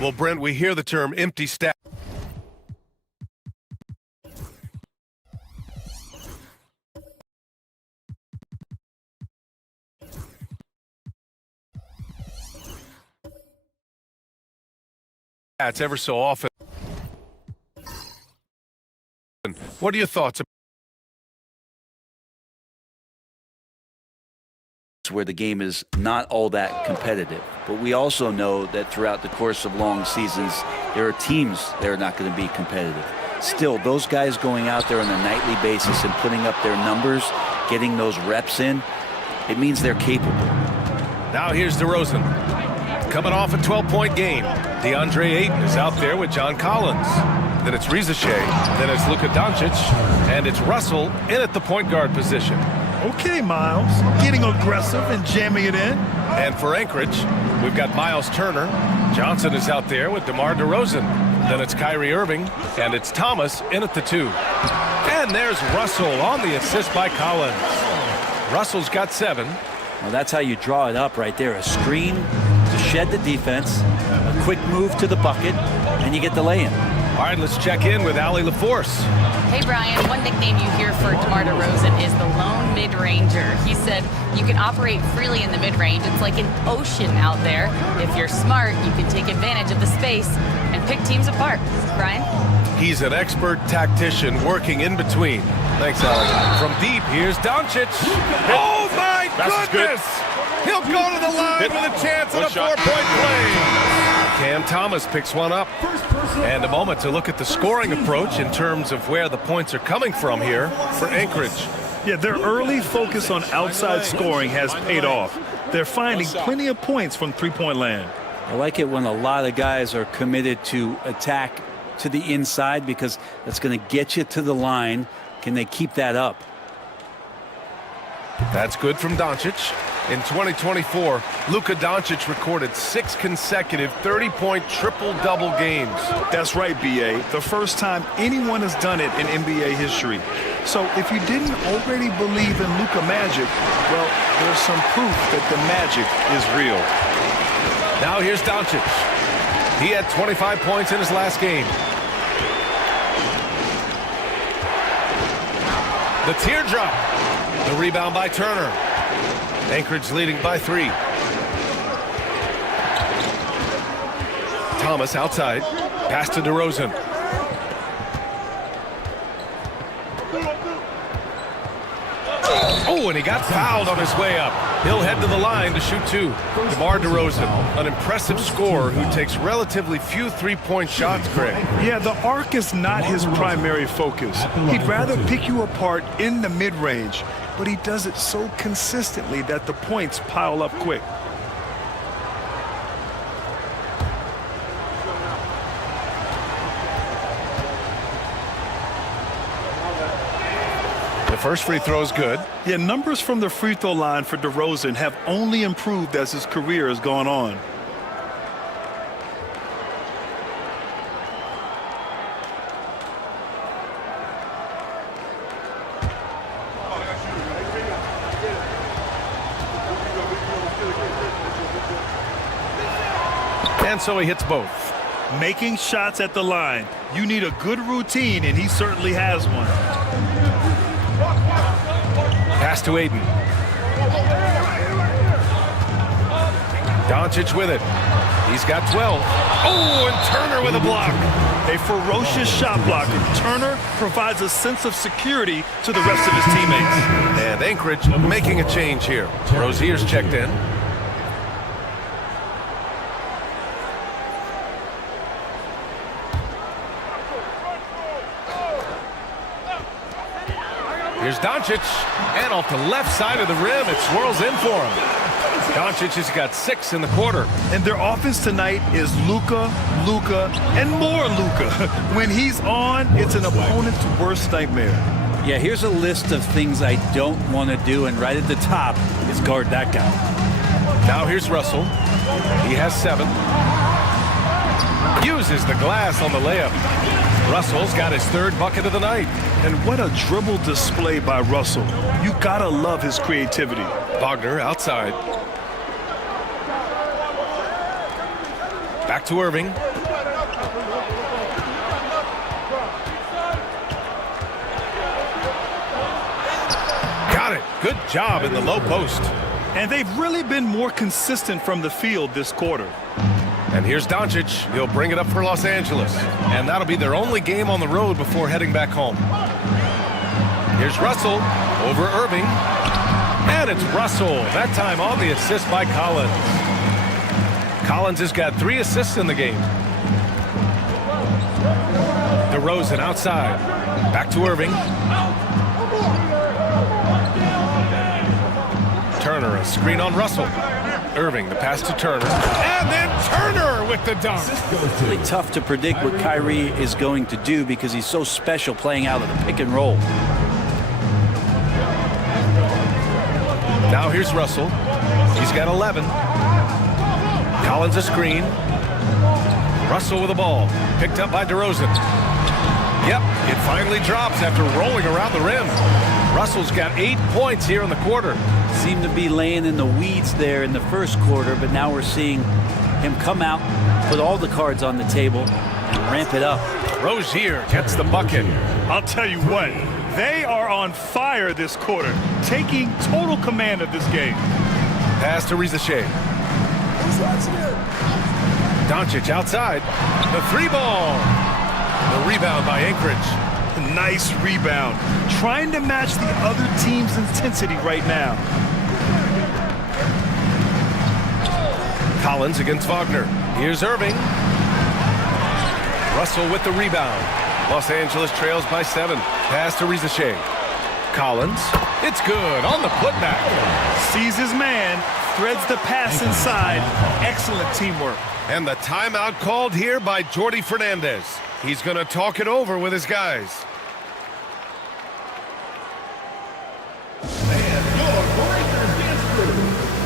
Well, Brent, we hear the term empty stat. It's ever so often. What are your thoughts? Where the game is not all that competitive, but we also know that throughout the course of long seasons there are teams that are not going to be competitive. Still, those guys going out there on a nightly basis and putting up their numbers, getting those reps in, it means they're capable. Now here's DeRozan, coming off a 12-point game. DeAndre Ayton is out there with John Collins. Then it's Rizache, then it's Luka Doncic, and it's Russell in at the point guard position. Okay, Miles, getting aggressive and jamming it in. And for Anchorage, we've got Miles Turner. Johnson is out there with DeMar DeRozan. Then it's Kyrie Irving, and it's Thomas in at the 2. And there's Russell on the assist by Collins. Russell's got 7. Well, that's how you draw it up right there. A screen to shed the defense, a quick move to the bucket, and you get the lay-in. All right, let's check in with Allie LaForce. Hey, Brian, one nickname you hear for DeMar DeRozan is the lone mid-ranger. He said you can operate freely in the mid-range. It's like an ocean out there. If you're smart, you can take advantage of the space and pick teams apart. Brian? He's an expert tactician working in between. Thanks, Allie. From deep, here's Doncic. Oh, my goodness! He'll go to the line with a chance at a 4-point play. Cam Thomas picks one up. And a moment to look at the scoring approach in terms of where the points are coming from here for Anchorage. Yeah, their early focus on outside scoring has paid off. They're finding plenty of points from three-point land. I like it when a lot of guys are committed to attack to the inside because that's going to get you to the line. Can they keep that up? That's good from Doncic. In 2024, Luka Doncic recorded 6 consecutive 30-point triple-double games. That's right, B.A. The first time anyone has done it in NBA history. So if you didn't already believe in Luka Magic, well, there's some proof that the magic is real. Now here's Doncic. He had 25 points in his last game. The teardrop. The rebound by Turner. Anchorage leading by 3. Thomas outside. Pass to DeRozan. Oh, and he got fouled on his way up. He'll head to the line to shoot 2. DeMar DeRozan, an impressive scorer who takes relatively few three-point shots, Craig. Yeah, the arc is not his primary focus. He'd rather pick you apart in the mid-range, but he does it so consistently that the points pile up quick. The first free throw is good. Yeah, numbers from the free throw line for DeRozan have only improved as his career has gone on. And so he hits both. Making shots at the line. You need a good routine, and he certainly has one. Pass to Aiden. Doncic with it. He's got 12. Oh, and Turner with a block. A ferocious shot blocker. Turner provides a sense of security to the rest of his teammates. And Anchorage making a change here. Rozier's checked in. Here's Doncic, and off the left side of the rim, it swirls in for him. Doncic has got 6 in the quarter. And their offense tonight is Luka, and more Luka. When he's on, it's an opponent's worst nightmare. Yeah, here's a list of things I don't want to do, and right at the top is guard that guy. Now here's Russell. He has 7. Uses the glass on the layup. Russell's got his 3rd bucket of the night. And what a dribble display by Russell. You gotta love his creativity. Wagner outside. Back to Irving. Got it. Good job in the low post. And they've really been more consistent from the field this quarter. And here's Doncic. He'll bring it up for Los Angeles. And that'll be their only game on the road before heading back home. Here's Russell over Irving. And it's Russell. That time on the assist by Collins. Collins has got 3 assists in the game. DeRozan outside. Back to Irving. Turner, a screen on Russell. Irving, the pass to Turner. And then Turner with the dunk. It's really tough to predict what Kyrie is going to do because he's so special playing out of the pick and roll. Now here's Russell. He's got 11. Collins a screen. Russell with the ball. Picked up by DeRozan. Yep, it finally drops after rolling around the rim. Russell's got 8 points here in the quarter. Seemed to be laying in the weeds there in the first quarter, but now we're seeing him come out, put all the cards on the table, and ramp it up. Rozier gets the bucket. I'll tell you what, they are on fire this quarter, taking total command of this game. Pass to Rizachet. Doncic outside. The 3-ball. The rebound by Anchorage. Nice rebound. Trying to match the other team's intensity right now. Collins against Wagner. Here's Irving. Russell with the rebound. Los Angeles trails by 7. Pass to Rizachet. Collins. It's good on the putback. Sees his man. Threads the pass inside. Excellent teamwork. And the timeout called here by Jordi Fernandez. He's going to talk it over with his guys. And your Breakers dance crew.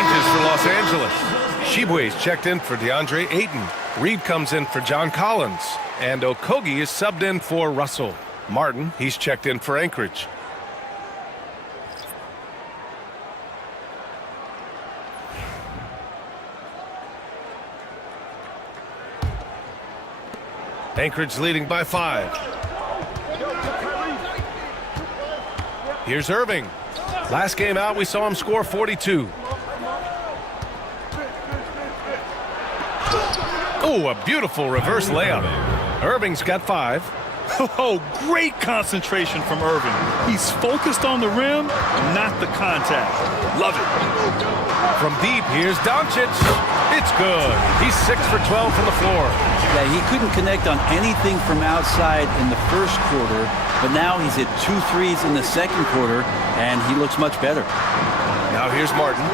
changes for Los Angeles. Sheboy's checked in for DeAndre Ayton. Reed comes in for John Collins. And Okogie is subbed in for Russell. Martin, he's checked in for Anchorage. Anchorage leading by 5. Here's Irving. Last game out, we saw him score 42. Oh, a beautiful reverse layup. Irving's got 5. Oh, great concentration from Irving. He's focused on the rim, not the contact. Love it. From deep, here's Doncic. It's good. He's 6 for 12 from the floor. Yeah, he couldn't connect on anything from outside in the first quarter, but now he's hit 2 threes in the second quarter, and he looks much better. Now here's Martin.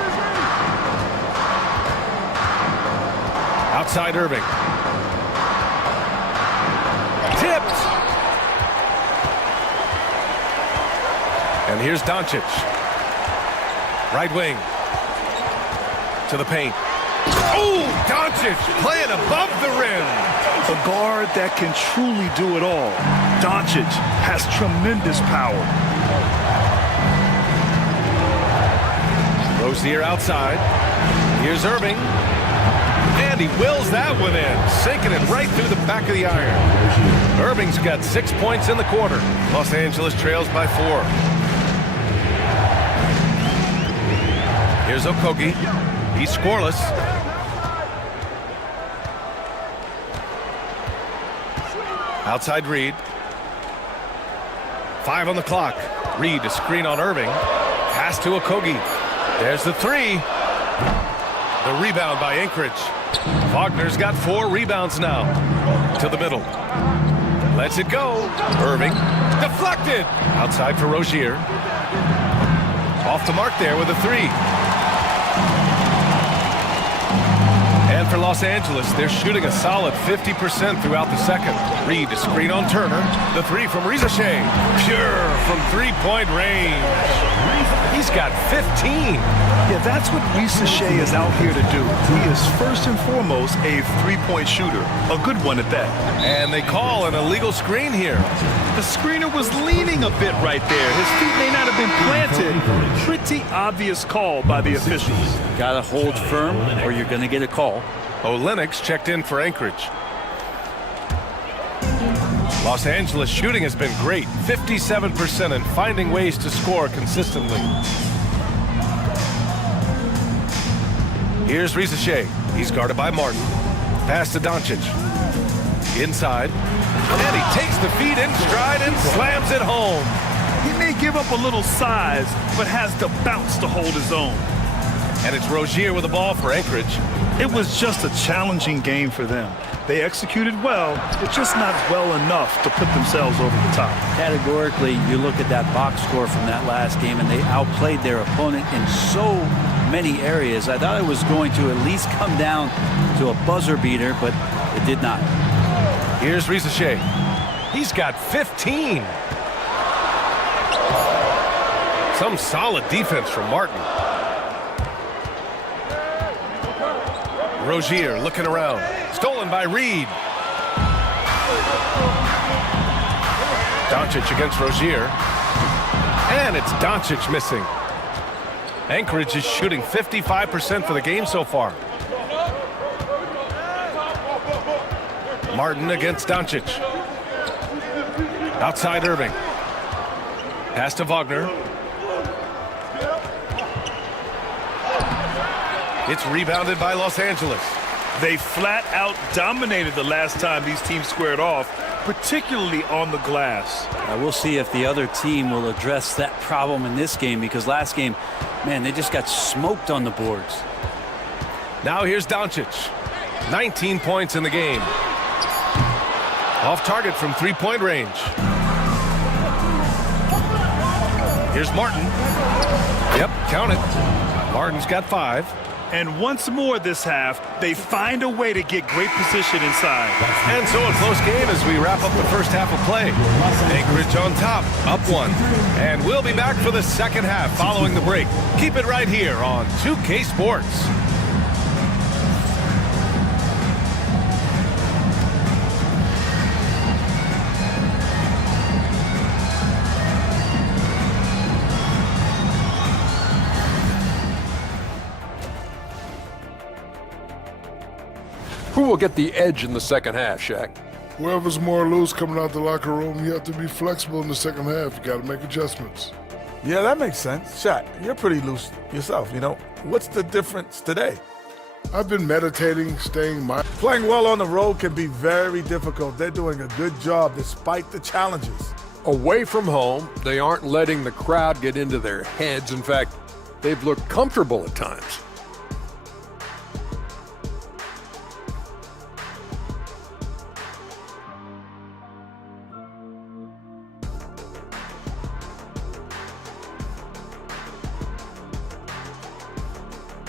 Outside Irving. Tipped. And here's Doncic. Right wing. To the paint. Oh, Doncic playing above the rim. A guard that can truly do it all. Doncic has tremendous power. Rozier outside. Here's Irving. And he wills that one in, sinking it right through the back of the iron. Irving's got 6 points in the quarter. Los Angeles trails by 4. Here's Okogie. He's scoreless. Outside Reed. 5 on the clock. Reed to screen on Irving. Pass to Okogie. There's the 3. The rebound by Anchorage. Wagner's got 4 rebounds now. To the middle. Lets it go. Irving. Deflected. Outside for Rozier. Off the mark there with a 3. And for Los Angeles, they're shooting a solid 50% throughout the second. Reed to screen on Turner. The 3 from Rizashea. Pure from three-point range. He's got 15. Yeah, that's what Rizashea is out here to do. He is first and foremost a three-point shooter. A good one at that. And they call an illegal screen here. The screener was leaning a bit right there. His feet may not have been planted. Pretty obvious call by the officials. Got to hold firm or you're going to get a call. Olenek's checked in for Anchorage. Los Angeles shooting has been great, 57%, and finding ways to score consistently. Here's Rizashea. He's guarded by Martin. Pass to Doncic. Inside. And he takes the feet in stride and slams it home. He may give up a little size, but has the bounce to hold his own. And it's Rozier with the ball for Anchorage. It was just a challenging game for them. They executed well, but just not well enough to put themselves over the top. Categorically, you look at that box score from that last game, and they outplayed their opponent in so many areas. I thought it was going to at least come down to a buzzer beater, but it did not. Here's Rizashea. He's got 15. Some solid defense from Martin. Rozier looking around. Stolen by Reed. Doncic against Rozier. And it's Doncic missing. Anchorage is shooting 55% for the game so far. Martin against Doncic. Outside Irving. Pass to Wagner. It's rebounded by Los Angeles. They flat out dominated the last time these teams squared off, particularly on the glass. We'll see if the other team will address that problem in this game, because last game, man, they just got smoked on the boards. Now here's Doncic. 19 points in the game. Off target from three-point range. Here's Martin. Yep, count it. Martin's got 5. And once more this half, they find a way to get great position inside. And so a close game as we wrap up the first half of play. Anchorage on top, up 1. And we'll be back for the second half following the break. Keep it right here on 2K Sports. Who will get the edge in the second half, Shaq? Whoever's more loose coming out the locker room, you have to be flexible in the second half. You got to make adjustments. Yeah, that makes sense. Shaq, you're pretty loose yourself, you know. What's the difference today? I've been meditating, staying mindful. Playing well on the road can be very difficult. They're doing a good job despite the challenges. Away from home, they aren't letting the crowd get into their heads. In fact, they've looked comfortable at times.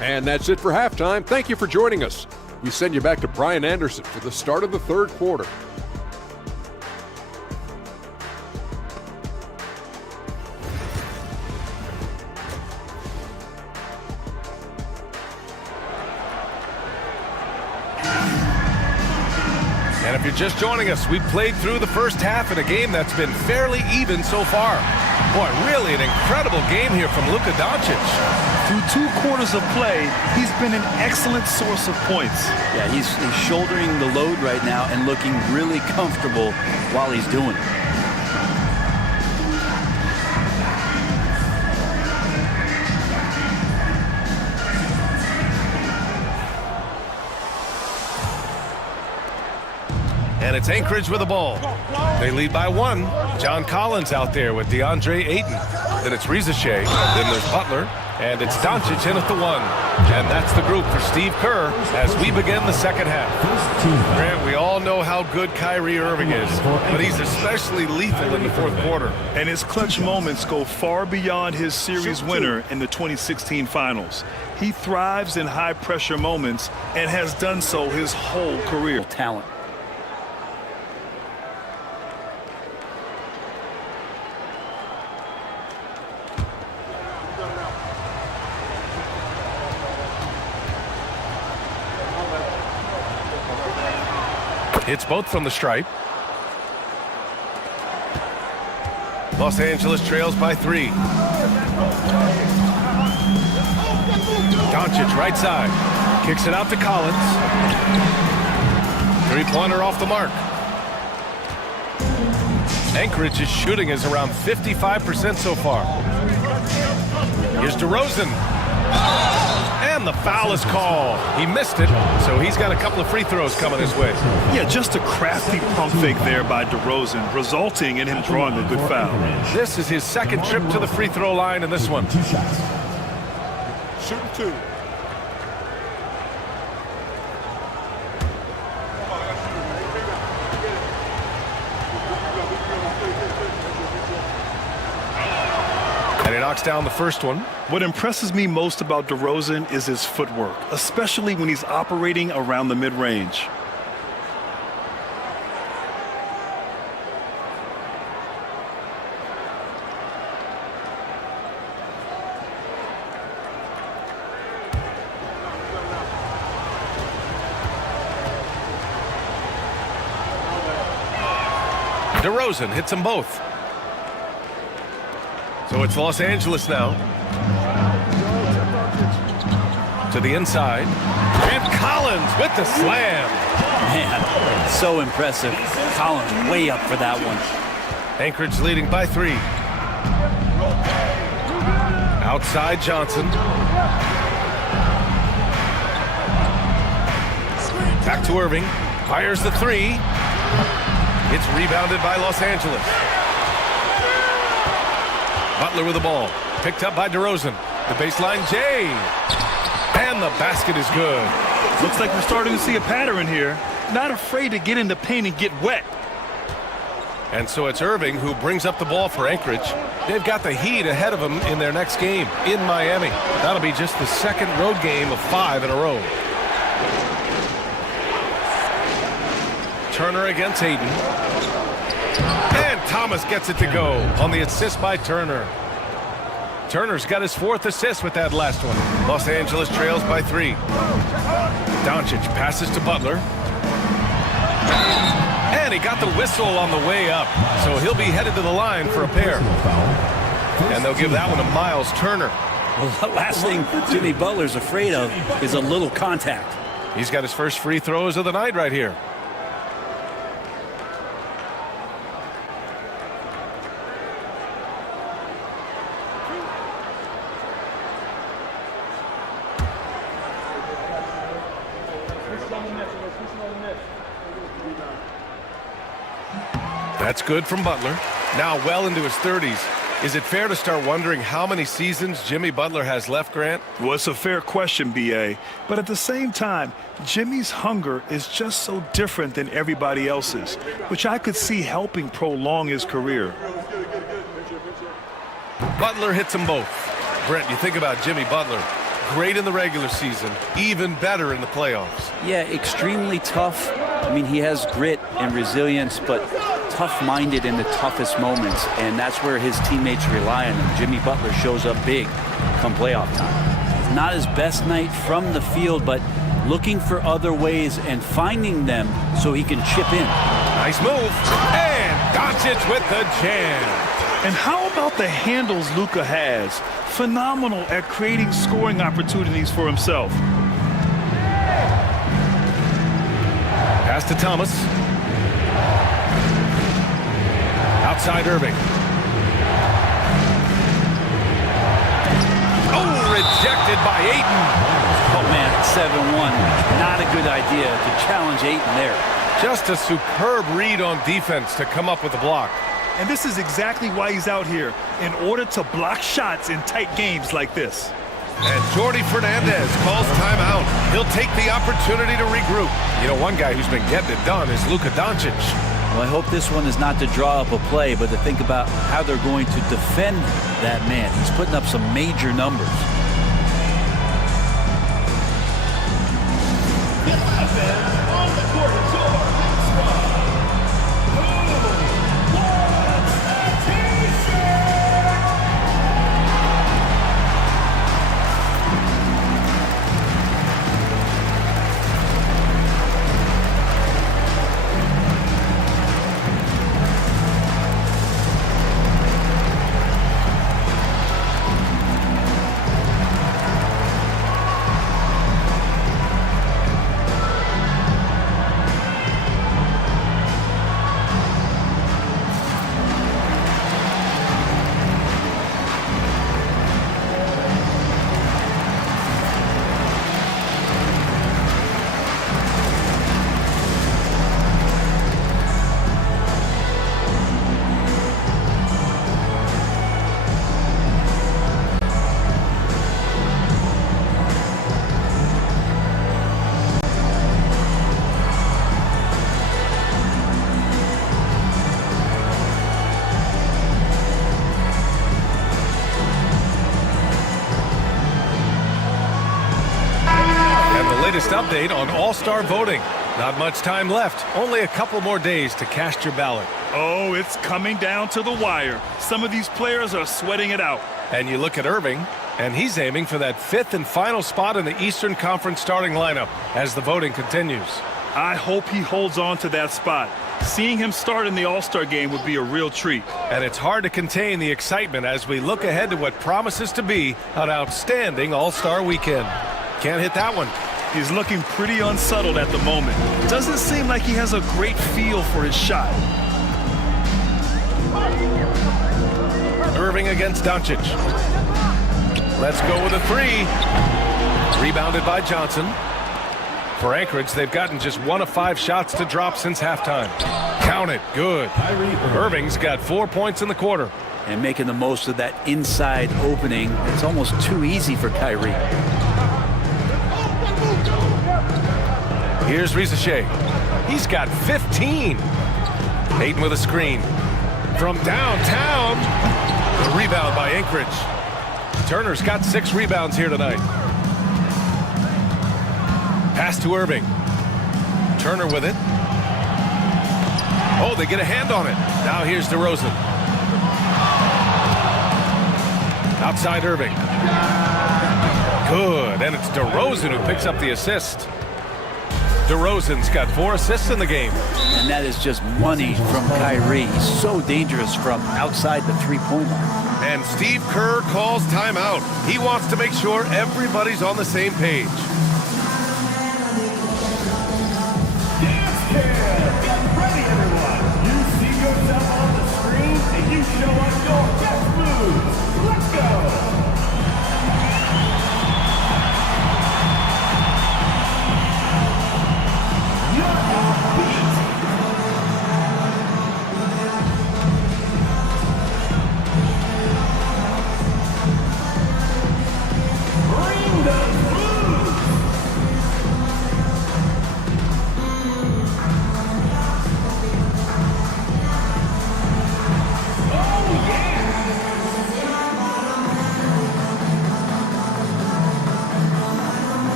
And that's it for halftime. Thank you for joining us. We send you back to Brian Anderson for the start of the third quarter. And if you're just joining us, we've played through the first half in a game that's been fairly even so far. Boy, really an incredible game here from Luka Doncic. Through 2 quarters of play, he's been an excellent source of points. Yeah, he's shouldering the load right now and looking really comfortable while he's doing it. And it's Anchorage with the ball. They lead by 1. John Collins out there with DeAndre Ayton. Then it's Rizachet. Then there's Butler. And it's Doncic in at the 1. And that's the group for Steve Kerr as we begin the second half. Grant, we all know how good Kyrie Irving is, but he's especially lethal in the fourth quarter. And his clutch moments go far beyond his series winner in the 2016 finals. He thrives in high-pressure moments and has done so his whole career. Talent. It's both from the stripe. Los Angeles trails by 3. Doncic right side. Kicks it out to Collins. 3-pointer off the mark. Anchorage's shooting is around 55% so far. Here's DeRozan. And the foul is called. He missed it, so he's got a couple of free throws coming his way. Yeah, just a crafty pump fake there by DeRozan, resulting in him drawing a good foul. This is his second trip to the free throw line in this one. 2 shots. Shooting 2. And he knocks down the first one. What impresses me most about DeRozan is his footwork, especially when he's operating around the mid-range. DeRozan hits them both. So it's Los Angeles now. To the inside. And Collins with the slam. Man, so impressive. Collins way up for that one. Anchorage leading by 3. Outside Johnson. Back to Irving. Fires the 3. It's rebounded by Los Angeles. Butler with the ball. Picked up by DeRozan. The baseline J. And the basket is good. Looks like we're starting to see a pattern here. Not afraid to get in the paint and get wet. And so it's Irving who brings up the ball for Anchorage. They've got the Heat ahead of them in their next game in Miami. That'll be just the second road game of 5 in a row. Turner against Hayden. And Thomas gets it to go on the assist by Turner. Turner's got his 4th assist with that last one. Los Angeles trails by 3. Doncic passes to Butler. And he got the whistle on the way up. So he'll be headed to the line for a pair. And they'll give that one to Miles Turner. Well, the last thing Jimmy Butler's afraid of is a little contact. He's got his first free throws of the night right here. That's good from Butler. Now well into his 30s. Is it fair to start wondering how many seasons Jimmy Butler has left, Grant? Well, it's a fair question, B.A. But at the same time, Jimmy's hunger is just so different than everybody else's, which I could see helping prolong his career. Butler hits them both. Brent, you think about Jimmy Butler. Great in the regular season, even better in the playoffs. Yeah, extremely tough. I mean, he has grit and resilience, but tough-minded in the toughest moments, and that's where his teammates rely on him. Jimmy Butler shows up big come playoff time. Not his best night from the field, but looking for other ways and finding them so he can chip in. Nice move. And Doncic with the jam. And how about the handles Luka has? Phenomenal at creating scoring opportunities for himself. Pass to Thomas. Outside Irving. Oh, rejected by Ayton. Oh, man, 7-1. Not a good idea to challenge Ayton there. Just a superb read on defense to come up with the block. And this is exactly why he's out here, in order to block shots in tight games like this. And Jordi Fernandez calls timeout. He'll take the opportunity to regroup. You know, one guy who's been getting it done is Luka Doncic. Well, I hope this one is not to draw up a play, but to think about how they're going to defend that man. He's putting up some major numbers. On the court, it's over. Latest update on All-Star voting. Not much time left. Only a couple more days to cast your ballot. Oh, it's coming down to the wire. Some of these players are sweating it out. And you look at Irving, and he's aiming for that 5th and final spot in the Eastern Conference starting lineup as the voting continues. I hope he holds on to that spot. Seeing him start in the All-Star game would be a real treat. And it's hard to contain the excitement as we look ahead to what promises to be an outstanding All-Star weekend. Can't hit that one. He's looking pretty unsettled at the moment. Doesn't seem like he has a great feel for his shot. Irving against Doncic. Let's go with a 3. Rebounded by Johnson. For Anchorage, they've gotten just 1 of 5 shots to drop since halftime. Count it. Good. Irving's got 4 points in the quarter. And making the most of that inside opening. It's almost too easy for Kyrie. Here's Riza Shea. He's got 15. Ayton with a screen. From downtown. The rebound by Anchorage. Turner's got 6 rebounds here tonight. Pass to Irving. Turner with it. Oh, they get a hand on it. Now here's DeRozan. Outside Irving. Good, and it's DeRozan who picks up the assist. DeRozan's got 4 assists in the game. And that is just money from Kyrie. He's so dangerous from outside the three-point line. And Steve Kerr calls timeout. He wants to make sure everybody's on the same page. Get ready, everyone. You see yourself on the screen, and you show us your best moves. Let's go.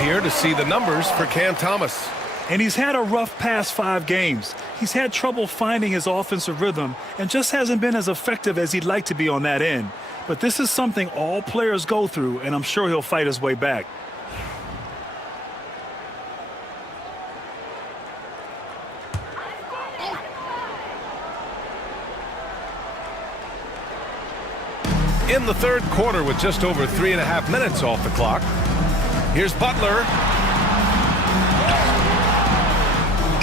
Here to see the numbers for Cam Thomas. And he's had a rough past 5 games. He's had trouble finding his offensive rhythm and just hasn't been as effective as he'd like to be on that end. But this is something all players go through, and I'm sure he'll fight his way back. In the third quarter with just over 3.5 minutes off the clock. Here's Butler.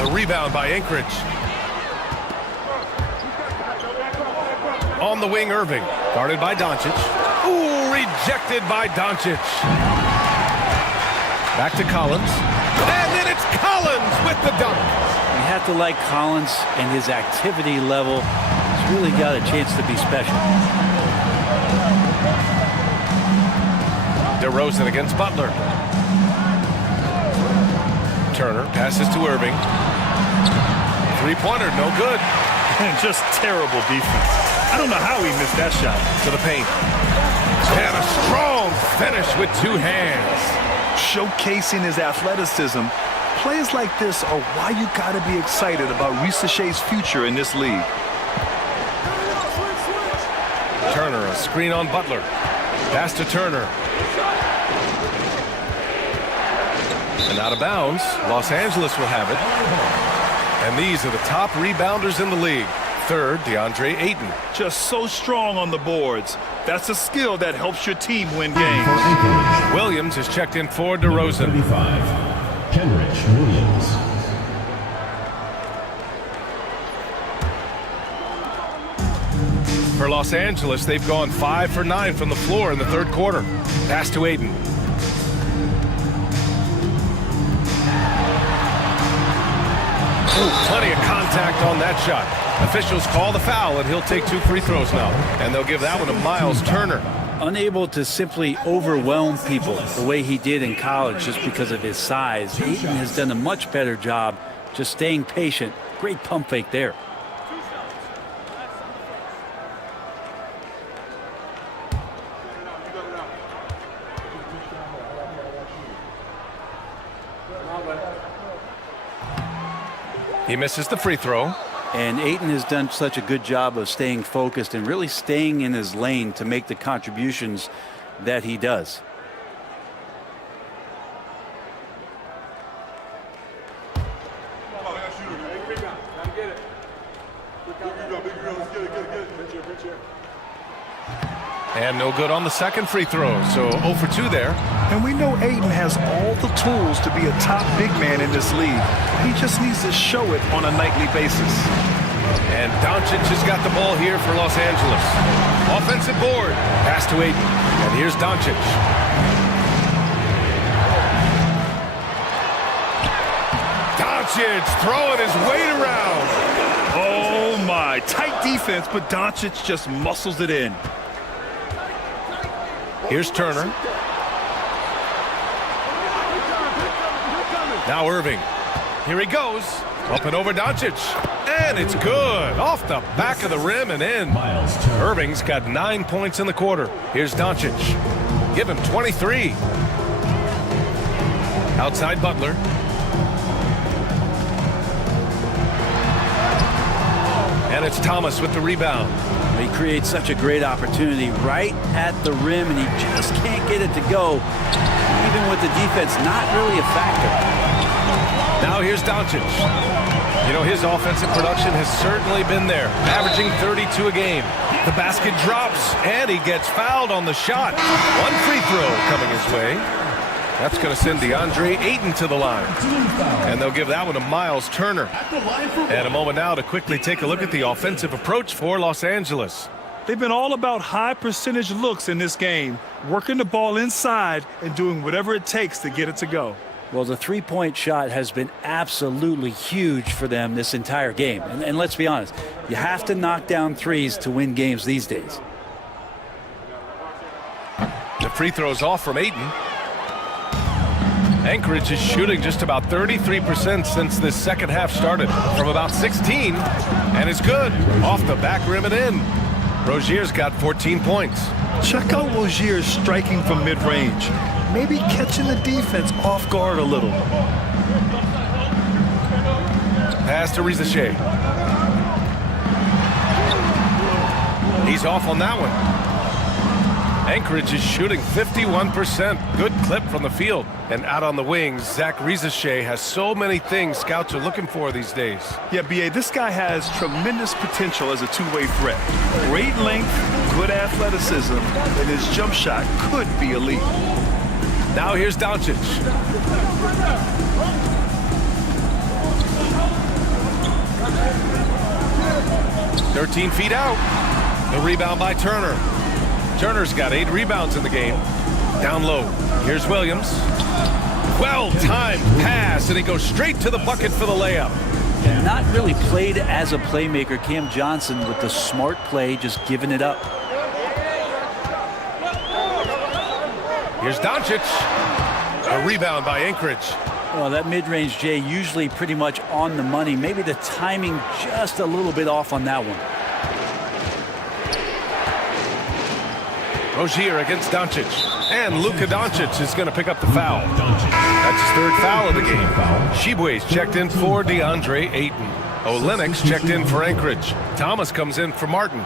The rebound by Anchorage. On the wing, Irving. Guarded by Doncic. Ooh, rejected by Doncic. Back to Collins. And then it's Collins with the dunk. You have to like Collins and his activity level. He's really got a chance to be special. DeRozan against Butler. Turner passes to Irving. Three-pointer, no good. And just terrible defense. I don't know how he missed that shot. To the paint. And a strong finish with 2 hands. Showcasing his athleticism. Plays like this are why you got to be excited about Ricochet's future in this league. Turner, a screen on Butler. Pass to Turner. And out of bounds, Los Angeles will have it. And these are the top rebounders in the league. Third, DeAndre Ayton. Just so strong on the boards. That's a skill that helps your team win games. Williams is checked in for DeRozan. 35, Kenrich Williams. For Los Angeles, they've gone 5 for 9 from the floor in the third quarter. Pass to Ayton. Ooh, plenty of contact on that shot. Officials call the foul, and he'll take 2 free throws now. And they'll give that one to Miles Turner. Unable to simply overwhelm people the way he did in college just because of his size. Ayton has done a much better job just staying patient. Great pump fake there. He misses the free throw. And Ayton has done such a good job of staying focused and really staying in his lane to make the contributions that he does. And no good on the second free throw, so 0 for 2 there. And we know Ayton has all the tools to be a top big man in this league. He just needs to show it on a nightly basis. And Doncic has got the ball here for Los Angeles. Offensive board. Pass to Ayton. And here's Doncic. Doncic throwing his weight around. Oh, my. Tight defense, but Doncic just muscles it in. Here's Turner. Now Irving. Here he goes. Up and over Doncic. And it's good. Off the back of the rim and in. Irving's got 9 points in the quarter. Here's Doncic. Give him 23. Outside Butler. And it's Thomas with the rebound. He creates such a great opportunity right at the rim, and he just can't get it to go, even with the defense not really a factor. Now here's Doncic. You know, his offensive production has certainly been there, averaging 32 a game. The basket drops, and he gets fouled on the shot. One free throw coming his way. That's going to send DeAndre Ayton to the line. And they'll give that one to Miles Turner. And a moment now to quickly take a look at the offensive approach for Los Angeles. They've been all about high percentage looks in this game, working the ball inside and doing whatever it takes to get it to go. Well, the three-point shot has been absolutely huge for them this entire game. And let's be honest, you have to knock down threes to win games these days. The free throw's off from Ayton. Anchorage is shooting just about 33% since this second half started, from about 16, and it's good. Off the back rim and in. Rozier's got 14 points. Check out Rozier's striking from mid-range. Maybe catching the defense off guard a little. Pass to Rizachet. He's off on that one. Anchorage is shooting 51%. Good clip from the field. And out on the wings, Zach Rizachet has so many things scouts are looking for these days. Yeah, B.A., this guy has tremendous potential as a two-way threat. Great length, good athleticism, and his jump shot could be elite. Now here's Doncic. "13 feet out. The rebound by Turner. Turner's got 8 rebounds in the game. Down low. Here's Williams. Well-timed pass, and he goes straight to the bucket for the layup. Not really played as a playmaker. Cam Johnson with the smart play, just giving it up. Here's Doncic. A rebound by Anchorage. Well, that mid-range, Jay, usually pretty much on the money. Maybe the timing just a little bit off on that one. Rozier against Doncic. And Luka Doncic is going to pick up the foul. That's his 3rd foul of the game. Shibwe's checked in for DeAndre Ayton. Olynyk's checked in for Anchorage. Thomas comes in for Martin.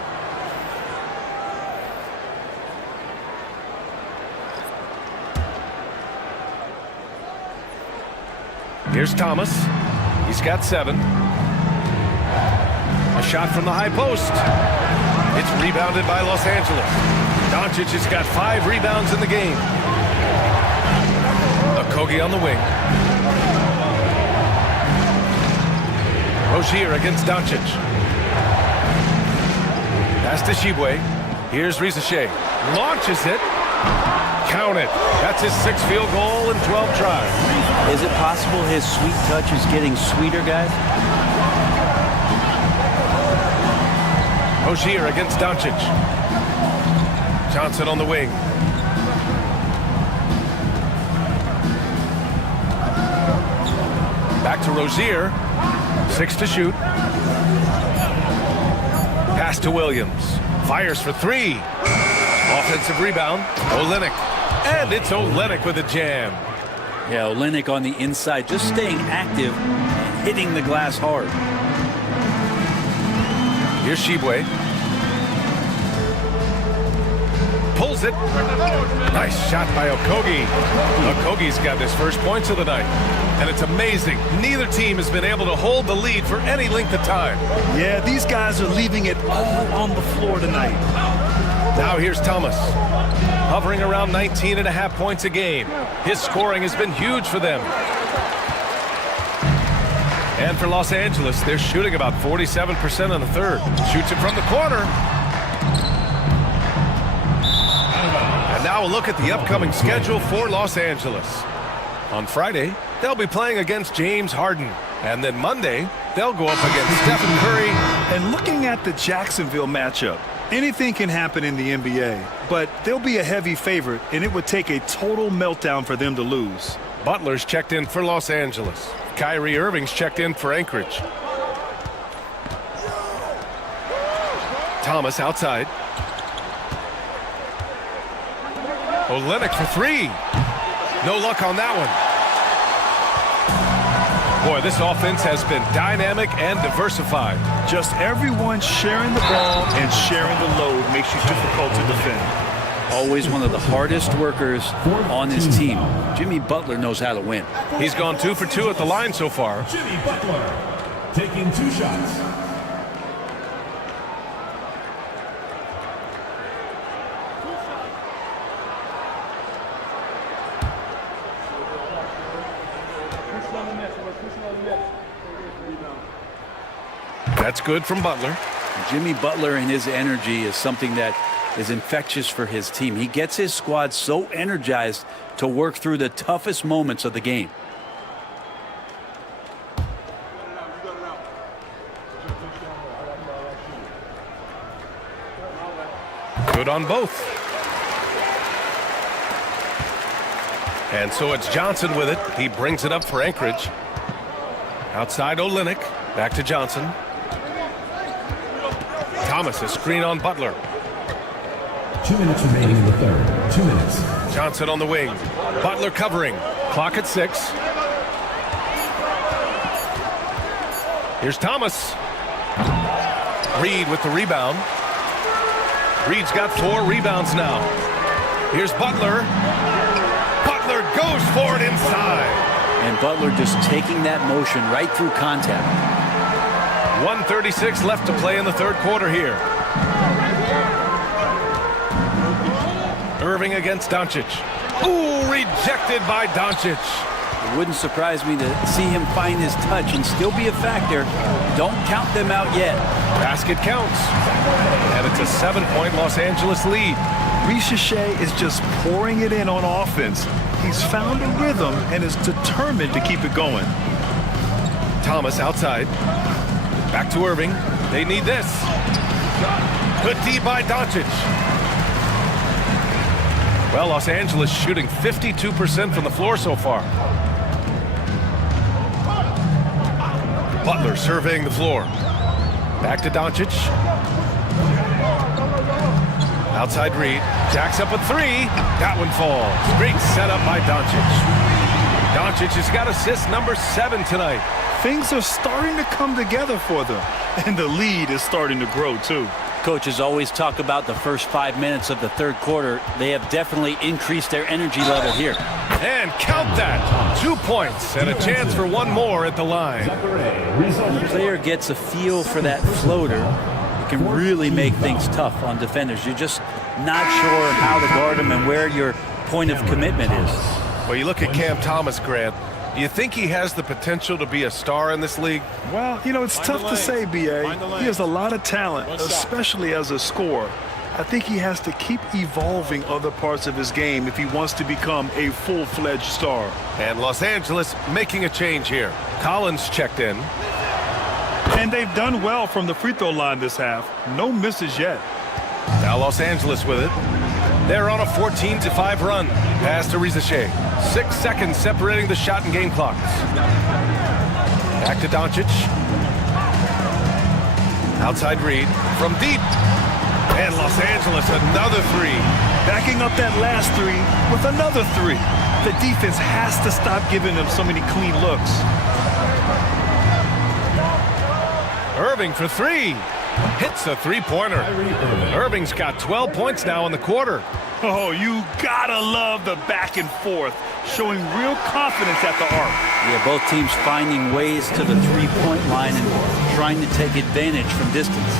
Here's Thomas. He's got 7. A shot from the high post. It's rebounded by Los Angeles. Doncic has got 5 rebounds in the game. Okogie on the wing. Rozier against Doncic. Pass to Shibwe. Here's Rizachet. Launches it. Count it. That's his 6th field goal in 12 tries. Is it possible his sweet touch is getting sweeter, guys? Rozier against Doncic. Johnson on the wing. Back to Rozier. 6 to shoot. Pass to Williams. Fires for 3. Offensive rebound. Olynyk. And it's Olynyk with a jam. Yeah, Olynyk on the inside, just staying active and hitting the glass hard. Here's Shibwe. Pulls it. Nice shot by Okogie. Okogie's got his first points of the night. And it's amazing. Neither team has been able to hold the lead for any length of time. Yeah, these guys are leaving it all on the floor tonight. Now here's Thomas. Hovering around 19.5 points a game. His scoring has been huge for them. And for Los Angeles, they're shooting about 47% in the third. Shoots it from the corner. And now a look at the upcoming schedule for Los Angeles. On Friday, they'll be playing against James Harden. And then Monday, they'll go up against Stephen Curry. And looking at the Jacksonville matchup, anything can happen in the NBA, but they'll be a heavy favorite, and it would take a total meltdown for them to lose. Butler's checked in for Los Angeles. Kyrie Irving's checked in for Anchorage. Thomas outside. Olynyk for three. No luck on that one. Boy, this offense has been dynamic and diversified. Just everyone sharing the ball and sharing the load makes you difficult to defend. Always one of the hardest workers on his team. Jimmy Butler knows how to win. He's gone 2 for 2 at the line so far. Jimmy Butler taking 2 shots. That's good from Butler. Jimmy Butler and his energy is something that is infectious for his team. He gets his squad so energized to work through the toughest moments of the game. Good on both. And so it's Johnson with it. He brings it up for Anchorage. Outside Olynyk. Back to Johnson. Thomas, a screen on Butler. 2 minutes remaining in the third. 2 minutes. Johnson on the wing. Butler covering. Clock at 6. Here's Thomas. Reed with the rebound. Reed's got 4 rebounds now. Here's Butler. Butler goes for it inside. And Butler just taking that motion right through contact. 1:36 left to play in the third quarter here. Irving against Doncic. Ooh, rejected by Doncic. It wouldn't surprise me to see him find his touch and still be a factor. Don't count them out yet. Basket counts. And it's a 7-point Los Angeles lead. Ricochet is just pouring it in on offense. He's found a rhythm and is determined to keep it going. Thomas outside. Back to Irving. They need this. Good D by Doncic. Well, Los Angeles shooting 52% from the floor so far. Butler surveying the floor. Back to Doncic. Outside Reed. Jacks up a 3. That one falls. Great setup by Doncic. Doncic has got assist number 7 tonight. Things are starting to come together for them, and the lead is starting to grow too. Coaches always talk about the first 5 minutes of the third quarter. They have definitely increased their energy level here. And count that. 2 points and a chance for one more at the line. When the player gets a feel for that floater, it can really make things tough on defenders. You're just not sure how to guard them and where your point of commitment is. Well, you look at Cam Thomas, Grant. Do you think he has the potential to be a star in this league? Well, you know, it's tough to say, B.A. He has a lot of talent, especially as a scorer. I think he has to keep evolving other parts of his game if he wants to become a full-fledged star. And Los Angeles making a change here. Collins checked in. And they've done well from the free throw line this half. No misses yet. Now Los Angeles with it. They're on a 14-5 run. Pass to Ricochet. 6 seconds separating the shot and game clocks. Back to Doncic. Outside Reed from deep. And Los Angeles another 3. Backing up that last 3 with another 3. The defense has to stop giving them so many clean looks. Irving for 3. Hits a 3-pointer. Irving's got 12 points now in the quarter. Oh, you gotta love the back and forth, showing real confidence at the arc. Yeah, both teams finding ways to the three-point line and trying to take advantage from distance.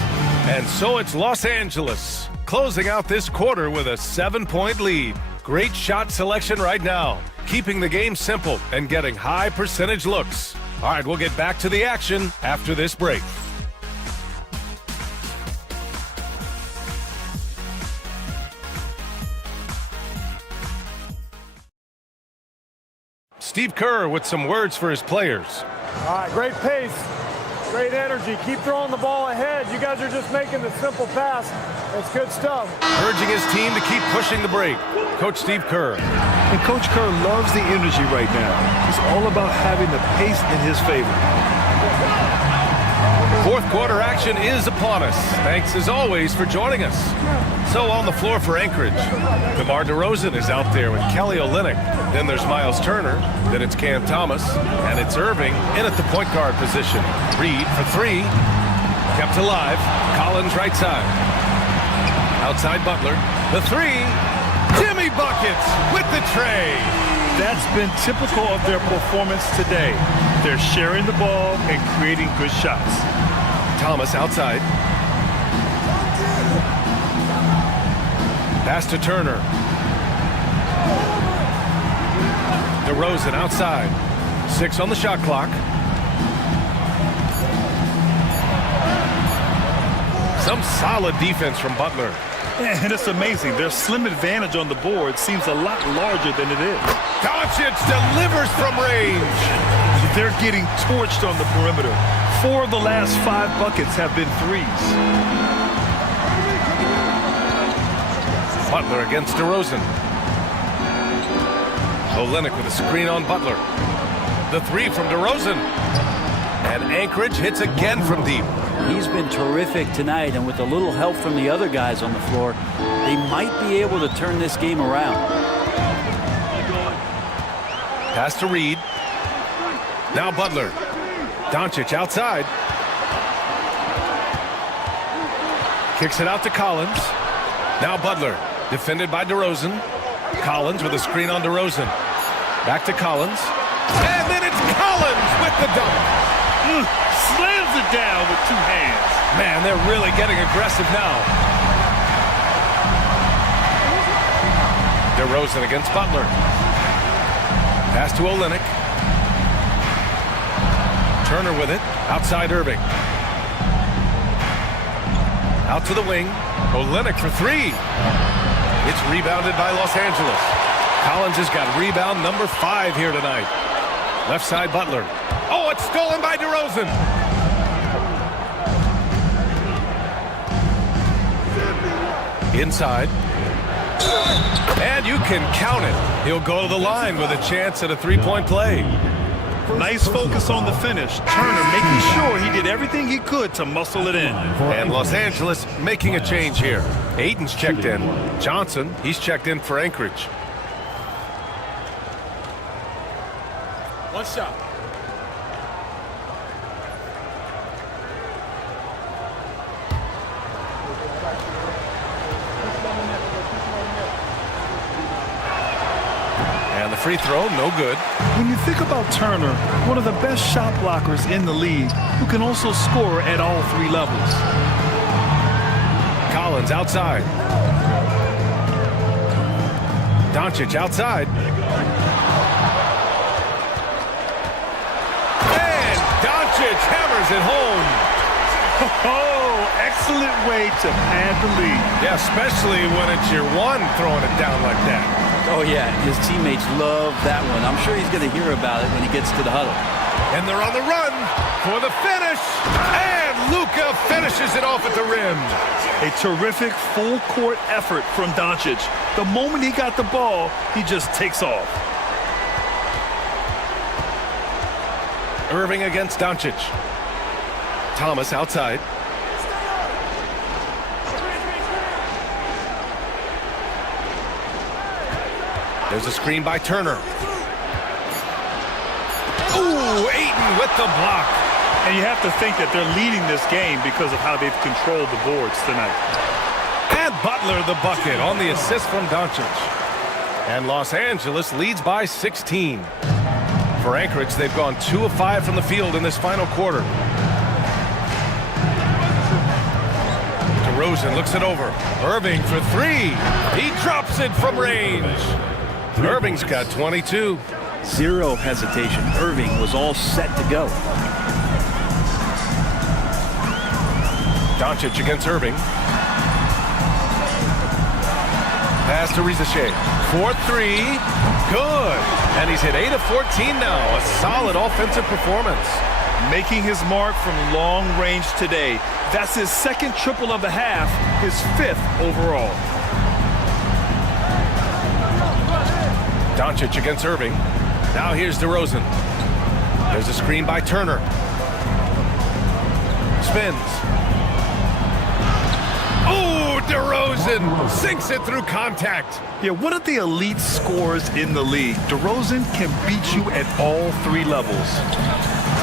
And so it's Los Angeles closing out this quarter with a 7-point lead. Great shot selection right now, keeping the game simple and getting high percentage looks. All right, we'll get back to the action after this break. Steve Kerr with some words for his players. All right, great pace, great energy. Keep throwing the ball ahead. You guys are just making the simple pass. That's good stuff. Urging his team to keep pushing the break. Coach Steve Kerr. And Coach Kerr loves the energy right now. He's all about having the pace in his favor. Fourth quarter action is upon us. Thanks as always for joining us. So on the floor for Anchorage, DeMar DeRozan is out there with Kelly Olynyk. Then there's Miles Turner. Then it's Cam Thomas. And it's Irving in at the point guard position. Reed for three. Kept alive. Collins right side. Outside Butler. The three. Jimmy buckets with the tray. That's been typical of their performance today. They're sharing the ball and creating good shots. Thomas outside. Pass to Turner. DeRozan outside. 6 on the shot clock. Some solid defense from Butler. And it's amazing. Their slim advantage on the board seems a lot larger than it is. Doncic delivers from range. They're getting torched on the perimeter. 4 of the last 5 buckets have been threes. Butler against DeRozan. Olynyk with a screen on Butler. The three from DeRozan. And Anchorage hits again from deep. He's been terrific tonight, and with a little help from the other guys on the floor, they might be able to turn this game around. Pass to Reed. Now Butler. Doncic outside. Kicks it out to Collins. Now Butler. Defended by DeRozan. Collins with a screen on DeRozan. Back to Collins. And then it's Collins with the dunk. Slams it down with 2 hands. Man, they're really getting aggressive now. DeRozan against Butler. Pass to Olynyk. Turner with it. Outside Irving. Out to the wing. Olynyk for 3. It's rebounded by Los Angeles. Collins has got rebound number 5 here tonight. Left side Butler. Oh, it's stolen by DeRozan. Inside. And you can count it. He'll go to the line with a chance at a 3-point play. Nice focus on the finish. Turner making sure he did everything he could to muscle it in. And Los Angeles making a change here. Aiden's checked in. Johnson, he's checked in for Anchorage. One shot. And the free throw, no good. When you think about Turner, one of the best shot blockers in the league, who can also score at all 3 levels. Collins outside. Doncic outside. And Doncic hammers it home. Oh, excellent way to pad the lead. Yeah, especially when it's your one throwing it down like that. Oh, yeah, his teammates love that one. I'm sure he's going to hear about it when he gets to the huddle. And they're on the run for the finish. And Luka finishes it off at the rim. A terrific full-court effort from Doncic. The moment he got the ball, he just takes off. Irving against Doncic. Thomas outside. There's a screen by Turner. Ooh, Ayton with the block. And you have to think that they're leading this game because of how they've controlled the boards tonight. And Butler the bucket on the assist from Doncic. And Los Angeles leads by 16. For Anchorage, they've gone 2 of 5 from the field in this final quarter. DeRozan looks it over. Irving for three. He drops it from range. Irving's got 22. Zero hesitation. Irving was all set to go. Doncic against Irving. Pass to Rizachet. 4-3. Good. And he's hit 8 of 14 now. A solid offensive performance. Making his mark from long range today. That's his second triple of the half, his 5th overall. Doncic against Irving. Now here's DeRozan. There's a screen by Turner. Spins. Oh, DeRozan sinks it through contact. Yeah, one of the elite scorers in the league. DeRozan can beat you at all 3 levels.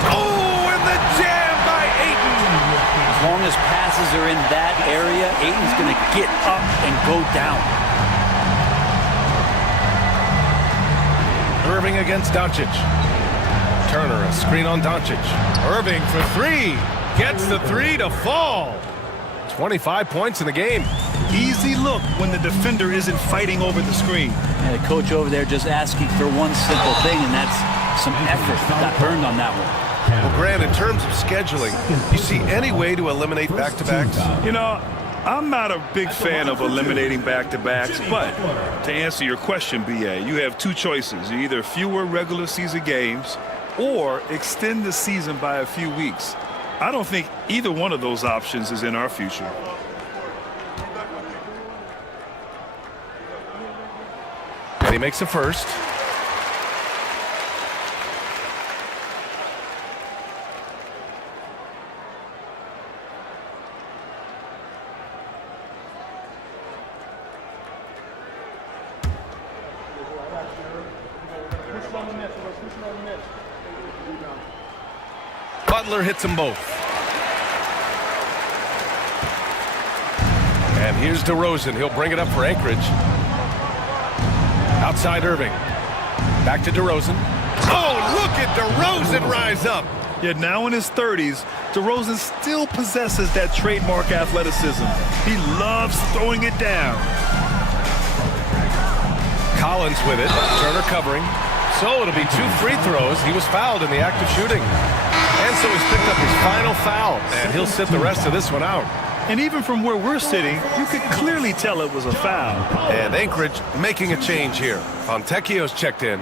Oh, and the jam by Ayton. As long as passes are in that area, Ayton's going to get up and go down. Irving against Doncic. Turner, a screen on Doncic. Irving for 3. Gets the 3 to fall. 25 points in the game. Easy look when the defender isn't fighting over the screen. And the coach over there just asking for one simple thing, and that's some effort. Got burned on that one. Well, Grant, in terms of scheduling, you see any way to eliminate back-to-backs? You know, I'm not a big fan of eliminating back-to-backs, but to answer your question, B.A., you have 2 choices. Either fewer regular season games or extend the season by a few weeks. I don't think either one of those options is in our future. And he makes the first. Butler hits them both. And here's DeRozan. He'll bring it up for Anchorage. Outside Irving. Back to DeRozan. Oh, look at DeRozan rise up. Yet now in his 30s, DeRozan still possesses that trademark athleticism. He loves throwing it down. Collins with it. Turner covering. So it'll be 2 free throws. He was fouled in the act of shooting. And so he's picked up his final foul. And he'll sit the rest of this one out. And even from where we're sitting, you could clearly tell it was a foul. And Anchorage making a change here. Fontecchio's checked in.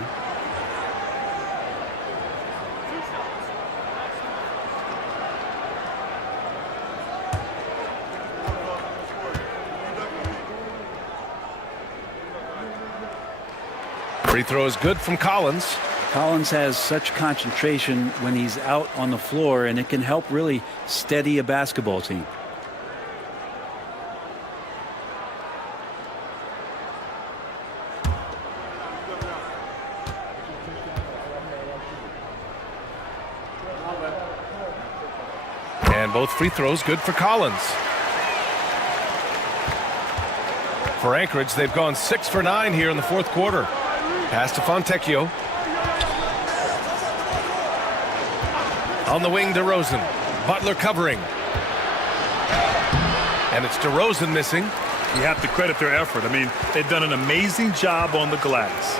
Free throw is good from Collins. Collins has such concentration when he's out on the floor, and it can help really steady a basketball team. And both free throws good for Collins. For Anchorage, they've gone 6 for 9 here in the 4th quarter. Pass to Fontecchio. On the wing, DeRozan. Butler covering. And it's DeRozan missing. You have to credit their effort. I mean, they've done an amazing job on the glass.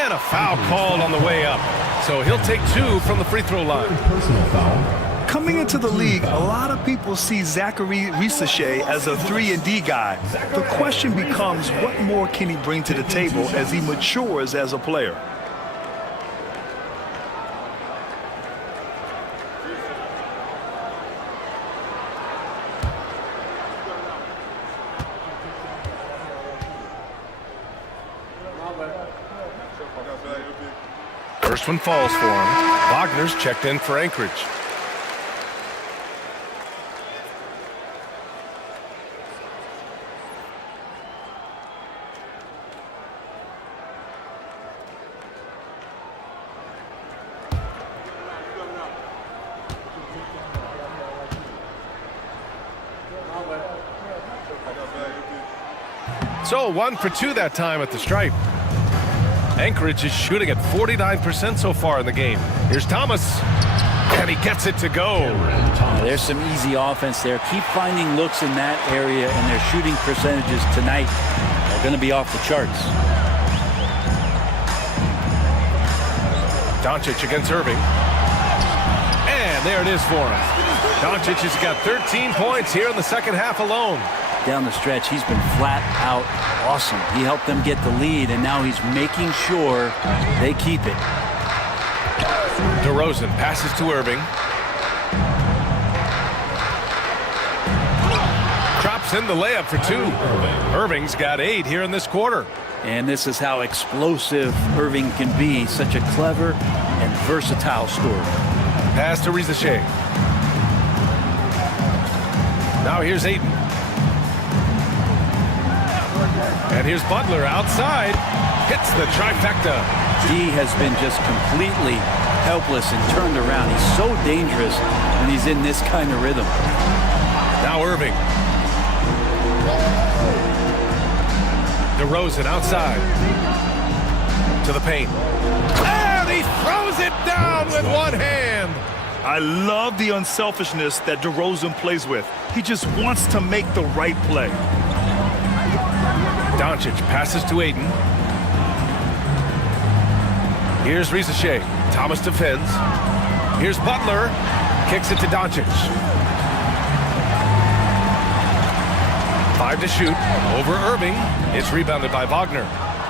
And a foul called on the way up. So he'll take 2 from the free throw line. Personal foul. Coming into the league, a lot of people see Zachary Rizachet as a 3-and-D guy. The question becomes, what more can he bring to the table as he matures as a player? First one falls for him. Wagner's checked in for Anchorage. So 1 for 2 that time at the stripe. Anchorage is shooting at 49% so far in the game. Here's Thomas. And And he gets it to go. There's some easy offense there. Keep finding looks in that area, and their shooting percentages tonight are going to be off the charts. Doncic against Irving. And there it is for him. Doncic has got 13 points here in the second half alone. Down the stretch, he's been flat out awesome. He helped them get the lead, and now he's making sure they keep it. DeRozan passes to Irving. Drops in the layup for 2. Irving's got 8 here in this quarter. And this is how explosive Irving can be. Such a clever and versatile scorer. Pass to Rizachet. Now here's Ayton. And here's Butler outside. Hits the trifecta. He has been just completely helpless and turned around. He's so dangerous when he's in this kind of rhythm. Now Irving. DeRozan outside. To the paint. And he throws it down with one hand. I love the unselfishness that DeRozan plays with. He just wants to make the right play. Doncic passes to Ayton. Here's Rizachet. Thomas defends. Here's Butler. Kicks it to Doncic. 5 to shoot. Over Irving. It's rebounded by Wagner.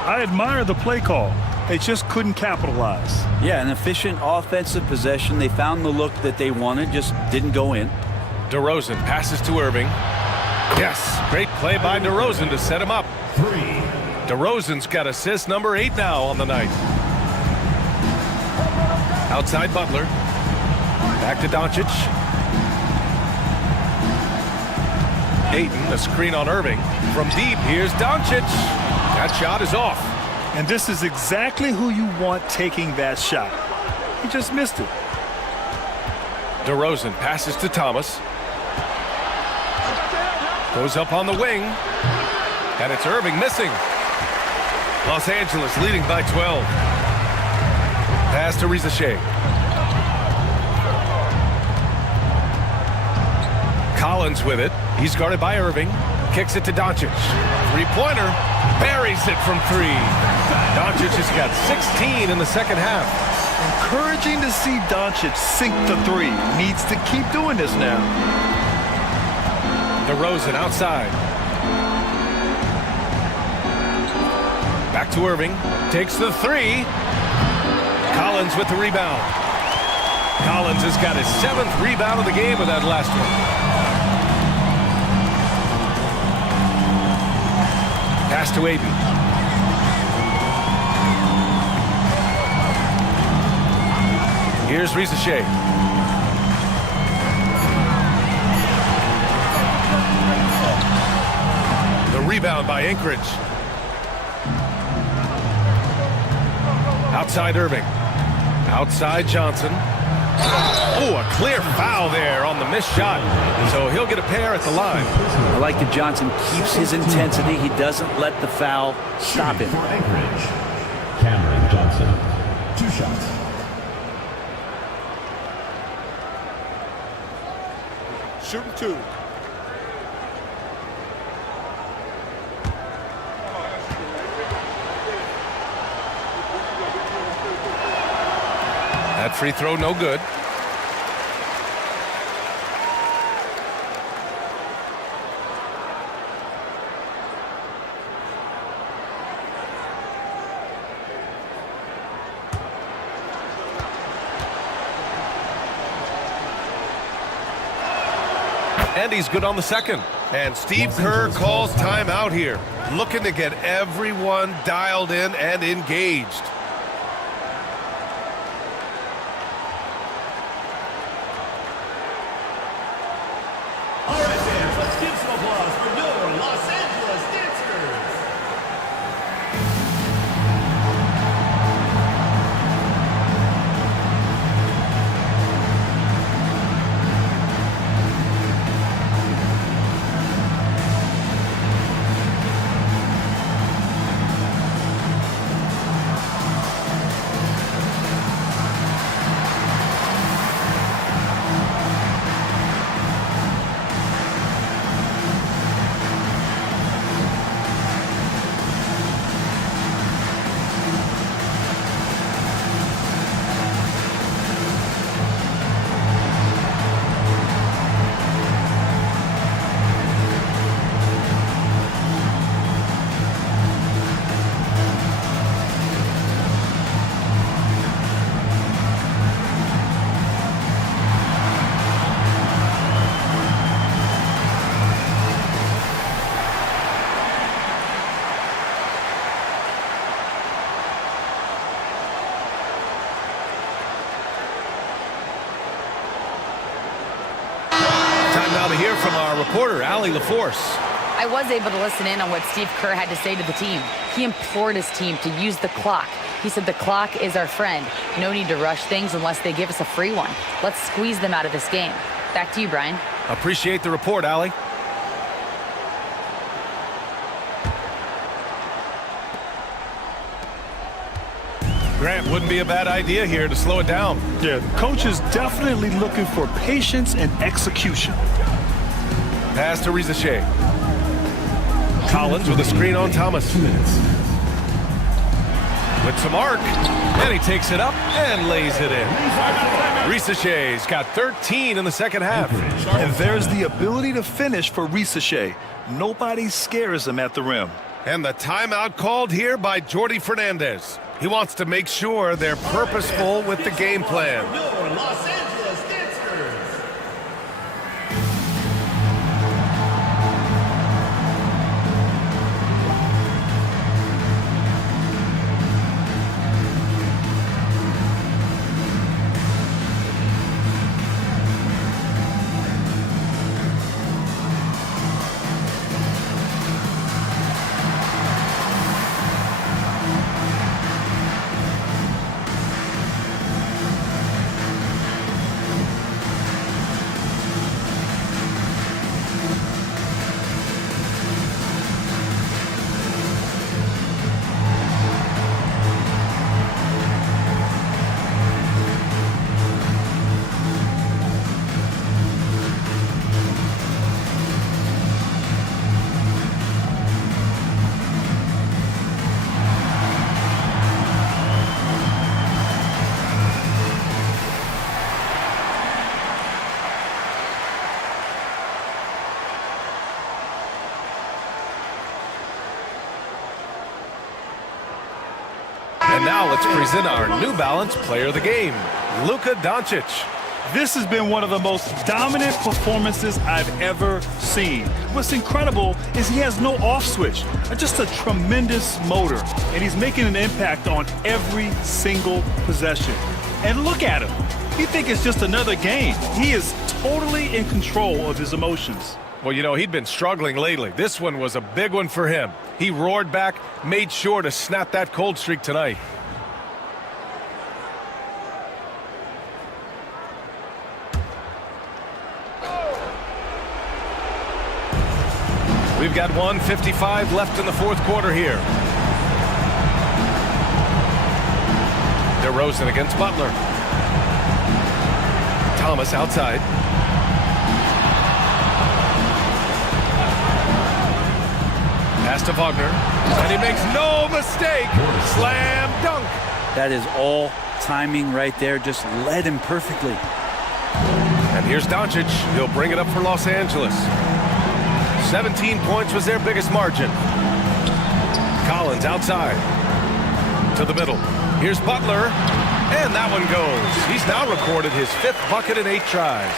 I admire the play call. They just couldn't capitalize. Yeah, an efficient offensive possession. They found the look that they wanted, just didn't go in. DeRozan passes to Irving. Yes, great play by DeRozan to set him up. 3. DeRozan's got assist number 8 now on the night. Outside Butler. Back to Doncic. Ayton, a screen on Irving. From deep, here's Doncic. That shot is off. And this is exactly who you want taking that shot. He just missed it. DeRozan passes to Thomas. Goes up on the wing. And it's Irving missing. Los Angeles leading by 12. Pass to Rizachet. Collins with it. He's guarded by Irving. Kicks it to Doncic. Three-pointer. Buries it from 3. Doncic has got 16 in the second half. Encouraging to see Doncic sink the 3. Needs to keep doing this now. DeRozan outside. Back to Irving. Takes the 3. Collins with the rebound. Collins has got his 7th rebound of the game with that last one. Pass to Ayton. Here's Rizachet. The rebound by Anchorage. Outside Irving. Outside Johnson. Oh, a clear foul there on the missed shot. So he'll get a pair at the line. I like that Johnson keeps his intensity. He doesn't let the foul stop him. For Anchorage, Cameron Johnson. 2 shots. Shooting 2. That free throw no good. And he's good on the second. And Steve Kerr calls timeout here, looking to get everyone dialed in and engaged. All right, fans, let's give some applause for your Los Angeles dancers. Time now to hear from our reporter, Allie LaForce. I was able to listen in on what Steve Kerr had to say to the team. He implored his team to use the clock. He said the clock is our friend. No need to rush things unless they give us a free one. Let's squeeze them out of this game. Back to you, Brian. Appreciate the report, Allie. Grant, wouldn't be a bad idea here to slow it down. Yeah, the coach is definitely looking for patience and execution. Pass to Rizachet. Collins with a screen on Thomas. With some arc, and he takes it up and lays it in. Rizachet's got 13 in the second half. And there's the ability to finish for Rizachet. Nobody scares him at the rim. And the timeout called here by Jordi Fernandez. He wants to make sure they're purposeful with the game plan. And now let's present our New Balance Player of the Game, Luka Doncic. This has been one of the most dominant performances I've ever seen. What's incredible is he has no off switch, just a tremendous motor, and he's making an impact on every single possession. And look at him. You think it's just another game. He is totally in control of his emotions. Well, you know, he'd been struggling lately. This one was a big one for him. He roared back, made sure to snap that cold streak tonight. We've got 1:55 left in the fourth quarter here. DeRozan against Butler. Thomas outside. Pass to Wagner, and he makes no mistake. Slam dunk. That is all timing right there. Just led him perfectly. And here's Doncic. He'll bring it up for Los Angeles. 17 points was their biggest margin. Collins outside. To the middle. Here's Butler. And that one goes. He's now recorded his 5th bucket in 8 tries.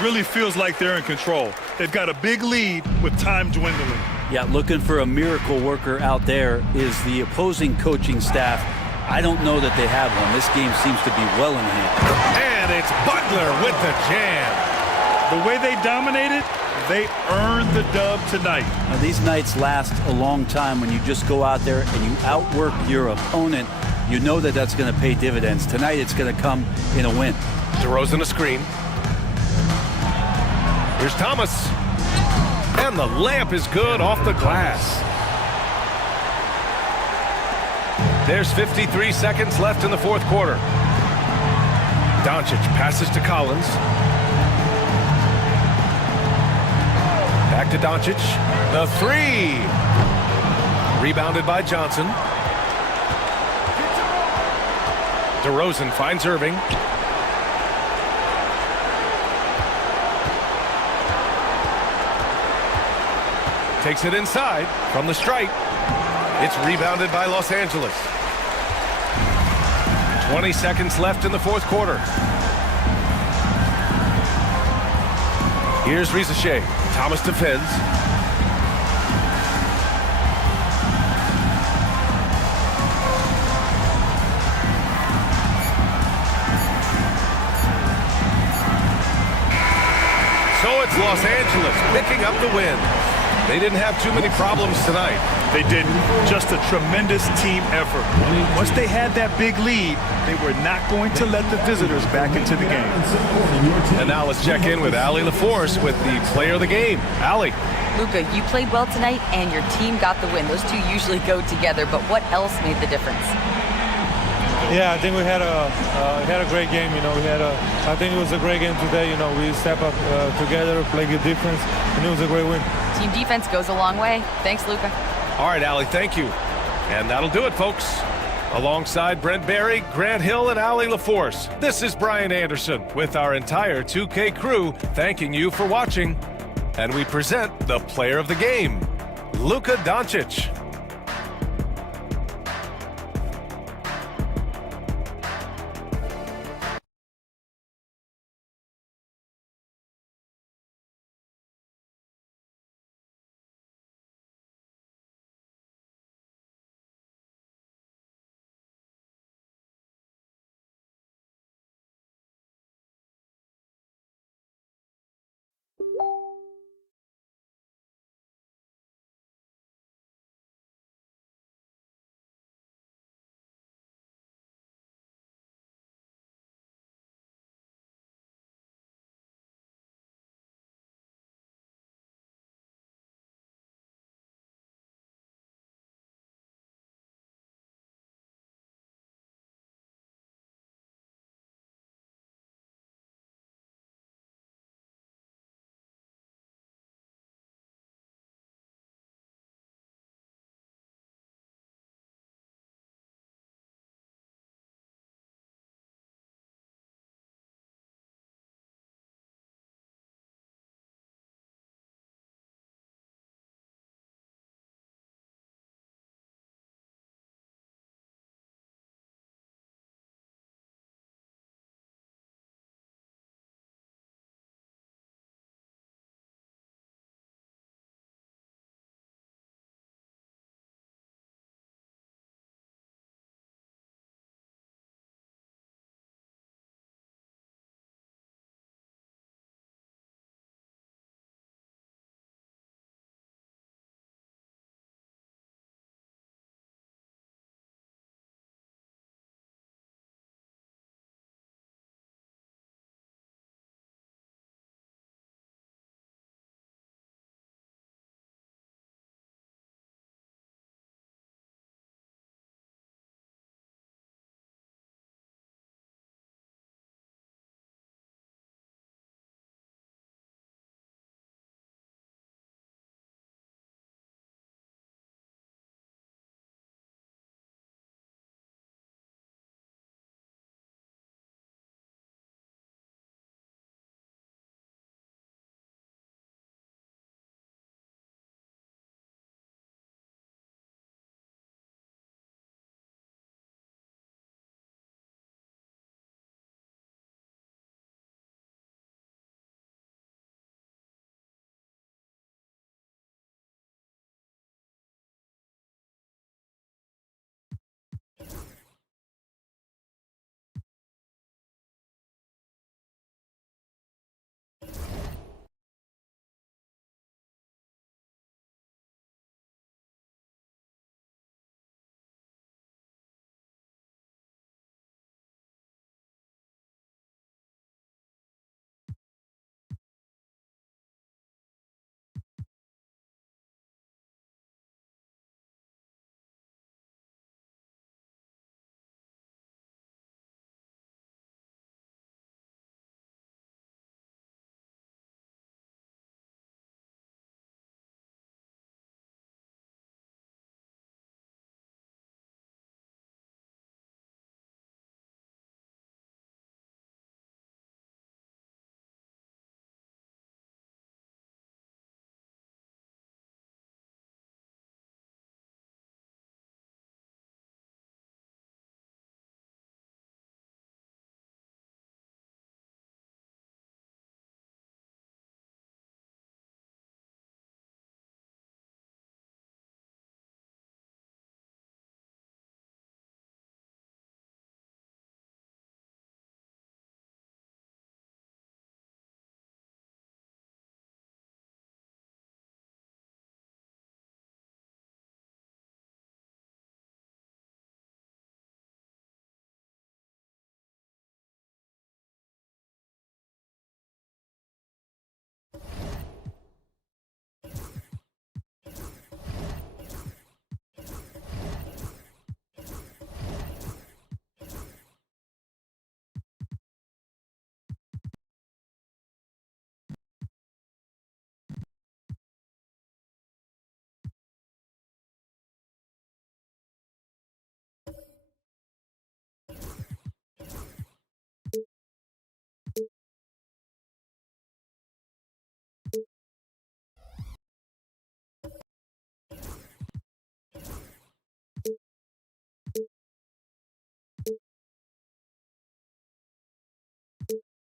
Really feels like they're in control. They've got a big lead with time dwindling. Yeah, looking for a miracle worker out there is the opposing coaching staff. I don't know that they have one. This game seems to be well in hand. And it's Butler with the jam. The way they dominated, they earned the dub tonight. Now, these nights last a long time when you just go out there and you outwork your opponent. You know that that's going to pay dividends. Tonight it's going to come in a win. DeRozan a screen. Here's Thomas. And the layup is good off the glass. There's 53 seconds left in the fourth quarter. Doncic passes to Collins. Back to Doncic. The 3. Rebounded by Johnson. DeRozan finds Irving. Takes it inside from the stripe. It's rebounded by Los Angeles. 20 seconds left in the fourth quarter. Here's Rizachet. Thomas defends. So it's Los Angeles picking up the win. They didn't have too many problems tonight. They didn't. Just a tremendous team effort. Once they had that big lead, they were not going to let the visitors back into the game. And now let's check in with Allie LaForce with the player of the game. Allie. Luka, you played well tonight, and your team got the win. Those two usually go together, but what else made the difference? Yeah, I think we had a great game. I think it was a great game today. We step up together, play good defense, and it was a great win. Team defense goes a long way. Thanks, Luka. All right, Allie, thank you. And that'll do it, folks. Alongside Brent Barry, Grant Hill, and Allie LaForce, this is Brian Anderson with our entire 2K crew thanking you for watching. And we present the player of the game, Luka Doncic.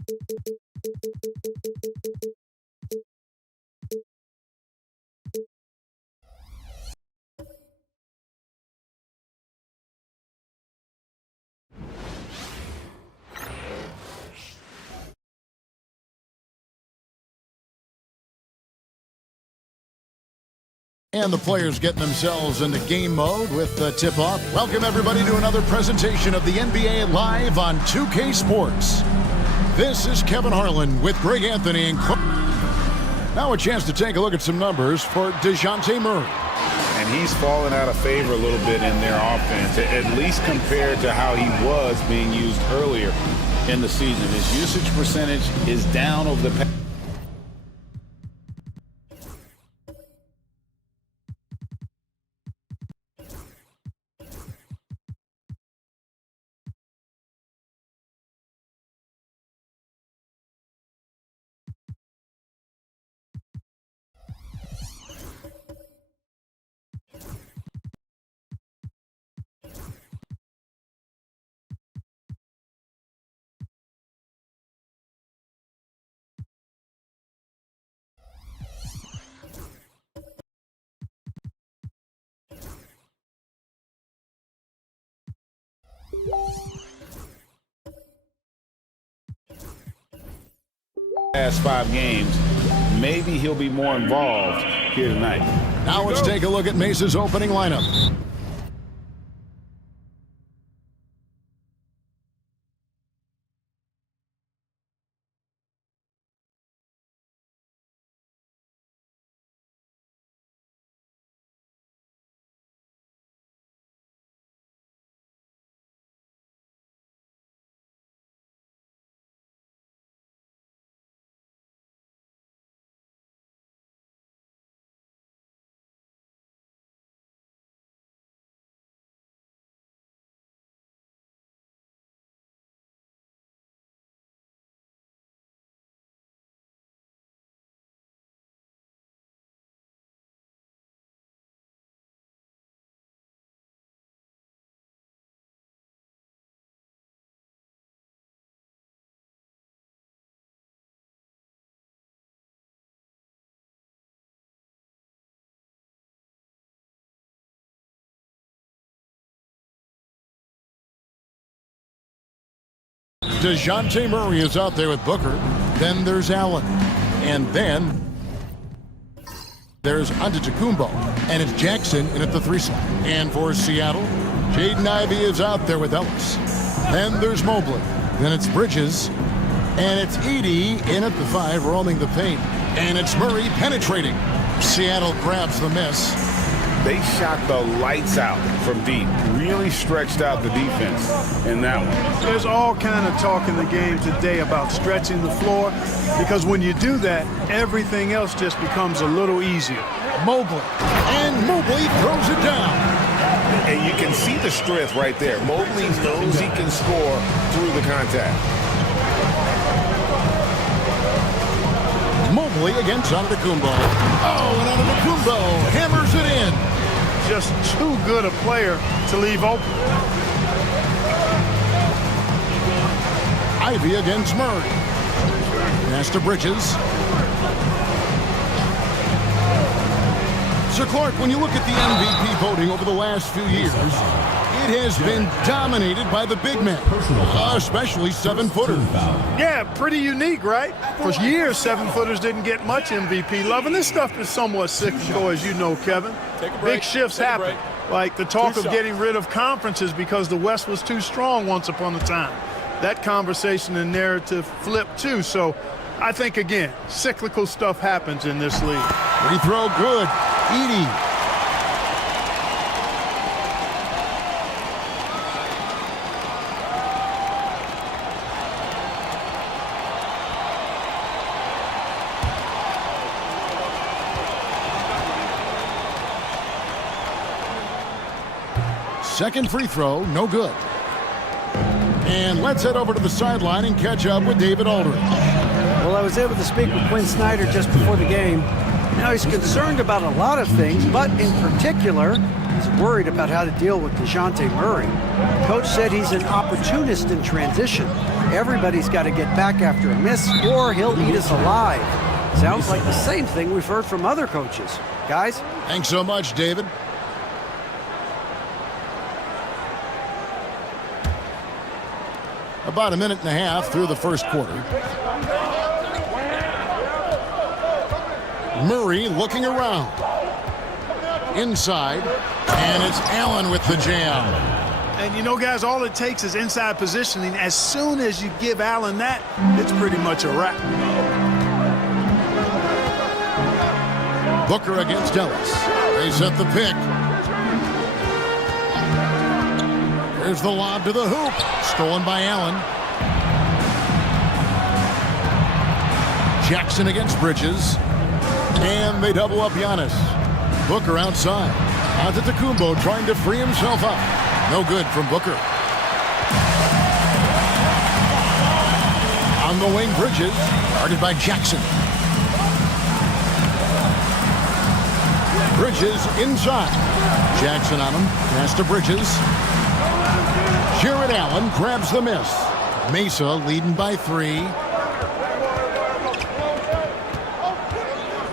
And the players getting themselves into game mode with the tip-off. Welcome, everybody, to another presentation of the NBA Live on 2K Sports. This is Kevin Harlan with Greg Anthony and now a chance to take a look at some numbers for DeJounte Murray. And he's fallen out of favor a little bit in their offense, at least compared to how he was being used earlier in the season. His usage percentage is down over the past. Last 5 games, maybe he'll be more involved here tonight. Now let's take a look at Mesa's opening lineup. DeJounte Murray is out there with Booker. Then there's Allen. And then there's Antetokounmpo. And it's Jackson in at the 3 slot. And for Seattle, Jaden Ivey is out there with Ellis. Then there's Mobley. Then it's Bridges. And it's Edey in at the 5, roaming the paint. And it's Murray penetrating. Seattle grabs the miss. They shot the lights out from deep, really stretched out the defense in that one. There's all kind of talk in the game today about stretching the floor, because when you do that, everything else just becomes a little easier. Mobley, and Mobley throws it down. And you can see the strength right there. Mobley knows he can score through the contact. Mobley against Antetokounmpo. Oh, and Antetokounmpo hammers it in. Just too good a player to leave open. Ivey against Murray. Pass to Bridges. Sir Clark, when you look at the MVP voting over the last few years, it has been dominated by the big men, especially 7-footers. Yeah, pretty unique, right? For years, 7-footers didn't get much MVP love, and this stuff is somewhat cyclical, as you know, Kevin. Big shifts happen, like the talk of getting rid of conferences because the West was too strong once upon a time. That conversation and narrative flipped too, so I think, again, cyclical stuff happens in this league. Free throw good. Edey. Second free throw, no good. And let's head over to the sideline and catch up with David Aldridge. Well, I was able to speak with Quinn Snyder just before the game. Now, he's concerned about a lot of things, but in particular, he's worried about how to deal with DeJounte Murray. Coach said he's an opportunist in transition. Everybody's got to get back after a miss or he'll eat us alive. Sounds like the same thing we've heard from other coaches. Guys? Thanks so much, David. About a minute and a half through the first quarter. Murray looking around. Inside, and it's Allen with the jam. And you know, guys, all it takes is inside positioning. As soon as you give Allen that, it's pretty much a wrap. Booker against Ellis. They set the pick. Here's the lob to the hoop. Stolen by Allen. Jackson against Bridges. And they double up Giannis. Booker outside. Antetokounmpo trying to free himself up. No good from Booker. On the wing, Bridges. Guarded by Jackson. Bridges inside. Jackson on him. Pass to Bridges. Jared Allen grabs the miss. Mesa leading by 3.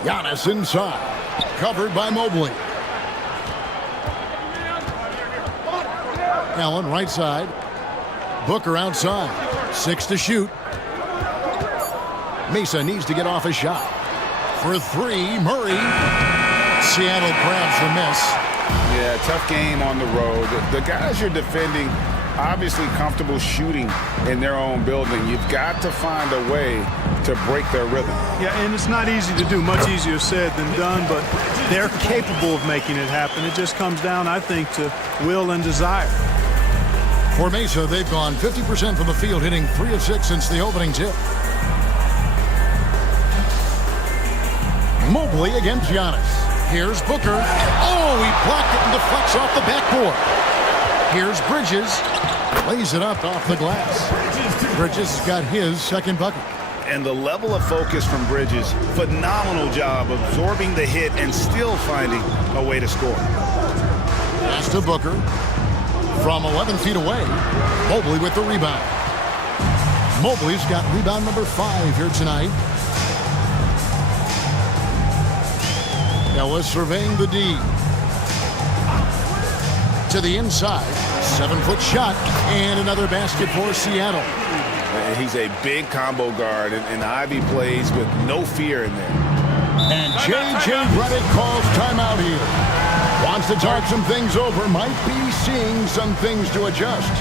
Giannis inside. Covered by Mobley. Allen right side. Booker outside. 6 to shoot. Mesa needs to get off a shot. For 3, Murray. Seattle grabs the miss. Yeah, tough game on the road. The guys you're defending obviously comfortable shooting in their own building. You've got to find a way to break their rhythm. Yeah, and it's not easy to do. Much easier said than done, but they're capable of making it happen. It just comes down, I think, to will and desire. For Mesa, they've gone 50% from the field, hitting 3 of 6 since the opening tip. Mobley against Giannis. Here's Booker. Oh, he blocked it and deflects off the backboard. Here's Bridges. Lays it up off the glass. Bridges has got his second bucket. And the level of focus from Bridges, phenomenal job absorbing the hit and still finding a way to score. Pass to Booker. From 11 feet away, Mobley with the rebound. Mobley's got rebound number 5 here tonight. Ellis surveying the D. To the inside. 7-foot shot. And another basket for Seattle. He's a big combo guard, and Ivy plays with no fear in there. And J.J. Redick calls timeout here. Wants to talk some things over. Might be seeing some things to adjust.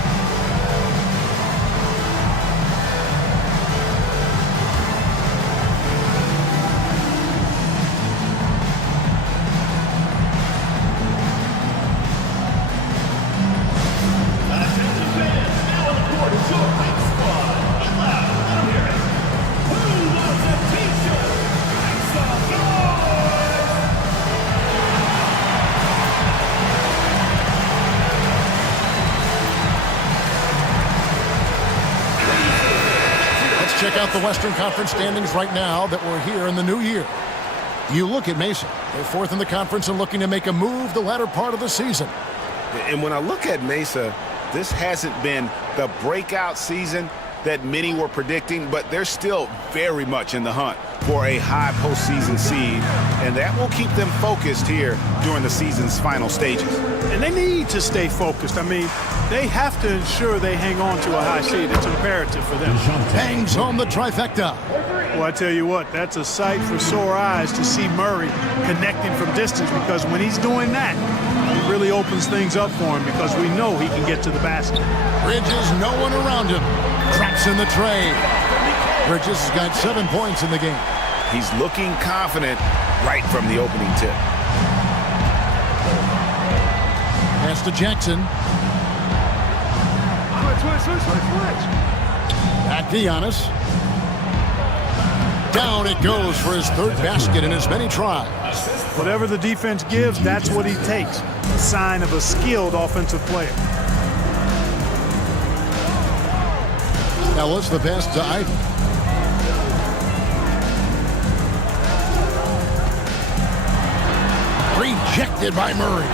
Check out the Western Conference standings right now that we're here in the new year. You look at Mesa. They're 4th in the conference and looking to make a move the latter part of the season. And when I look at Mesa, this hasn't been the breakout season that many were predicting, but they're still very much in the hunt for a high postseason seed, and that will keep them focused here during the season's final stages. And they need to stay focused. I mean, they have to ensure they hang on to a high seed. It's imperative for them. Hangs on the trifecta. Well, I tell you what, that's a sight for sore eyes to see Murray connecting from distance, because when he's doing that, it really opens things up for him, because we know he can get to the basket. Bridges, no one around him. Traps in the tray. Bridges has got 7 points in the game. He's looking confident right from the opening tip. Pass to Jackson. Switch. Back to Giannis. Down it goes for his 3rd basket in as many tries. Whatever the defense gives, that's what he takes. A sign of a skilled offensive player. Ellis, the pass to Ivy. Rejected by Murray.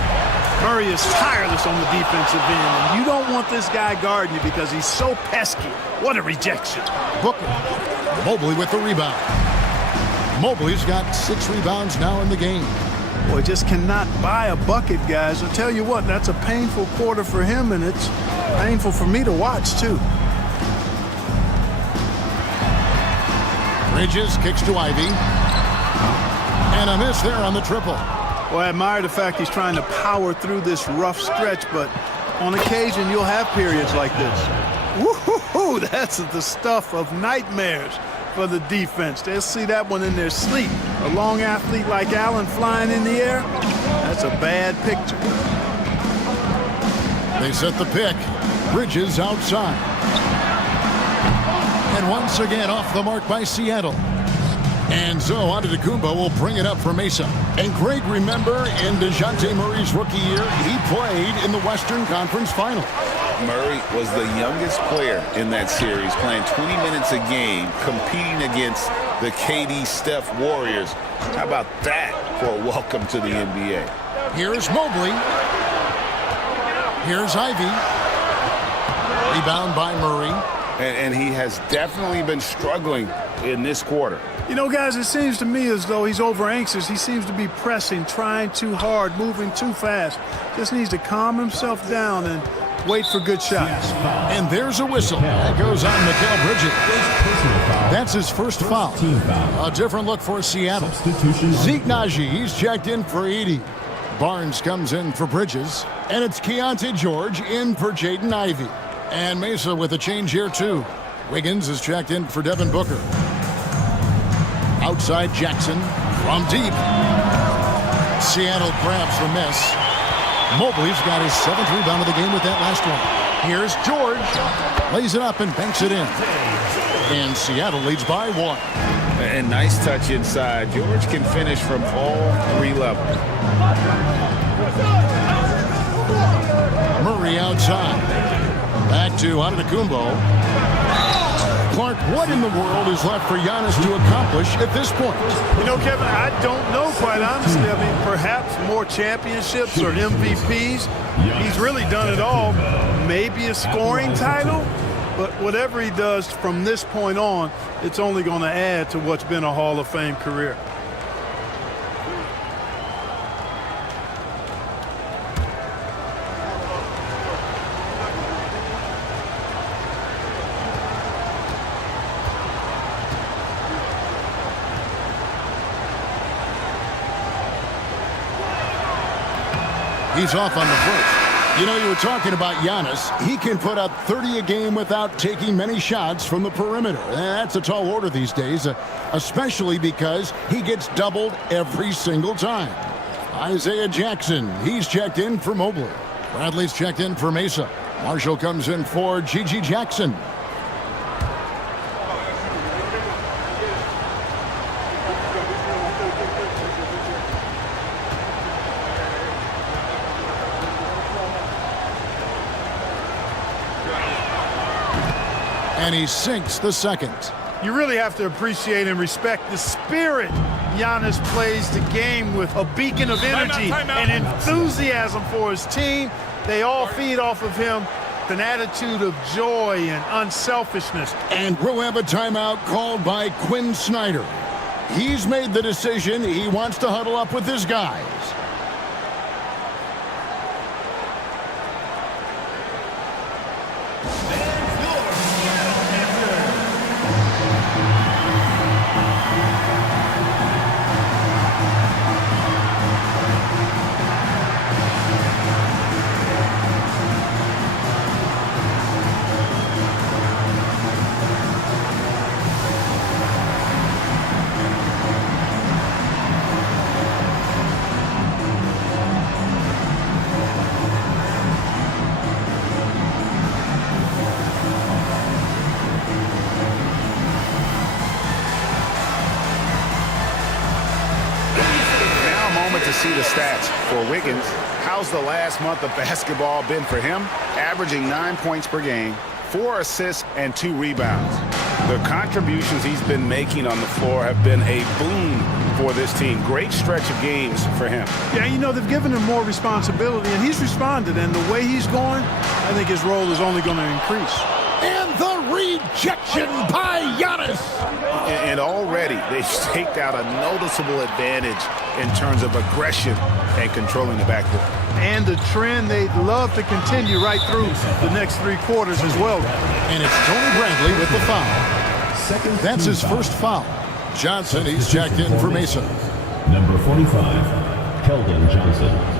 Murray is tireless on the defensive end, and you don't want this guy guarding you because he's so pesky. What a rejection. Booker. Mobley with the rebound. Mobley's got 6 rebounds now in the game. Boy, just cannot buy a bucket, guys. I'll tell you what, that's a painful quarter for him, and it's painful for me to watch, too. Bridges kicks to Ivy. And a miss there on the triple. Well, I admire the fact he's trying to power through this rough stretch, but on occasion you'll have periods like this. Woo-hoo-hoo, that's the stuff of nightmares for the defense. They'll see that one in their sleep. A long athlete like Allen flying in the air, that's a bad picture. They set the pick. Bridges outside. And once again off the mark by Seattle. And so Antetokounmpo will bring it up for Mesa. And Greg, remember in DeJounte Murray's rookie year, he played in the Western Conference Final. Murray was the youngest player in that series, playing 20 minutes a game, competing against the KD Steph Warriors. How about that for a welcome to the NBA? Here's Mobley. Here's Ivy. Rebound by Murray. And he has definitely been struggling in this quarter. You know, guys, it seems to me as though he's over anxious. He seems to be pressing, trying too hard, moving too fast. Just needs to calm himself down and wait for good shots. And there's a whistle. That goes on Mikal Bridges. That's his first foul. A different look for Seattle. Zeke Naji, he's checked in for Edey. Barnes comes in for Bridges. And it's Keontae George in for Jaden Ivey. And Mesa with a change here, too. Wiggins is checked in for Devin Booker. Outside Jackson from deep. Seattle grabs the miss. Mobley's got his 7th rebound of the game with that last one. Here's George. Lays it up and banks it in. And Seattle leads by 1. And nice touch inside. George can finish from all 3 levels. Murray outside. Back to Antetokounmpo. Clark, what in the world is left for Giannis to accomplish at this point? You know, Kevin, I don't know, quite honestly. I mean, perhaps more championships or MVPs. He's really done it all. Maybe a scoring title. But whatever he does from this point on, it's only going to add to what's been a Hall of Fame career. He's off on the first. You know, you were talking about Giannis. He can put up 30 a game without taking many shots from the perimeter. That's a tall order these days, especially because he gets doubled every single time. Isaiah Jackson, he's checked in for Mobley. Bradley's checked in for Mesa. Marshall comes in for Gigi Jackson. And he sinks the second. You really have to appreciate and respect the spirit Giannis plays the game with. A beacon of energy and enthusiasm for his team. They all feed off of him. An attitude of joy and unselfishness. And we'll have a timeout called by Quinn Snyder. He's made the decision. He wants to huddle up with his guys. See the stats for Wiggins. How's the last month of basketball been for him? Averaging 9 points per game, 4 assists, and 2 rebounds. The contributions he's been making on the floor have been a boon for this team. Great stretch of games for him. Yeah, you know, they've given him more responsibility, and he's responded. And the way he's going, I think his role is only going to increase. And the rejection by Giannis. And already they've staked out a noticeable advantage in terms of aggression and controlling the backcourt. And the trend they'd love to continue right through the next 3 quarters as well. And it's Tony Bradley with the foul. That's his first foul. Johnson, he's checked in for Mesa. Number 45, Keldon Johnson.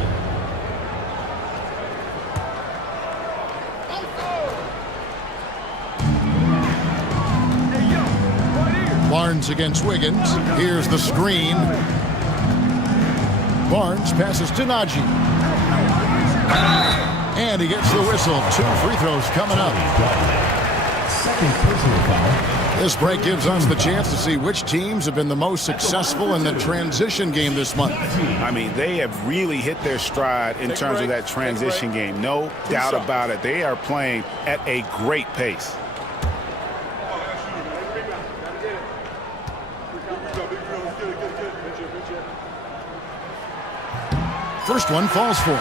Barnes against Wiggins. Here's the screen. Barnes passes to Najee. And he gets the whistle. 2 free throws coming up. Second personal foul. This break gives us the chance to see which teams have been the most successful in the transition game this month. I mean, they have really hit their stride in terms of that transition game. No doubt about it. They are playing at a great pace. First one falls for.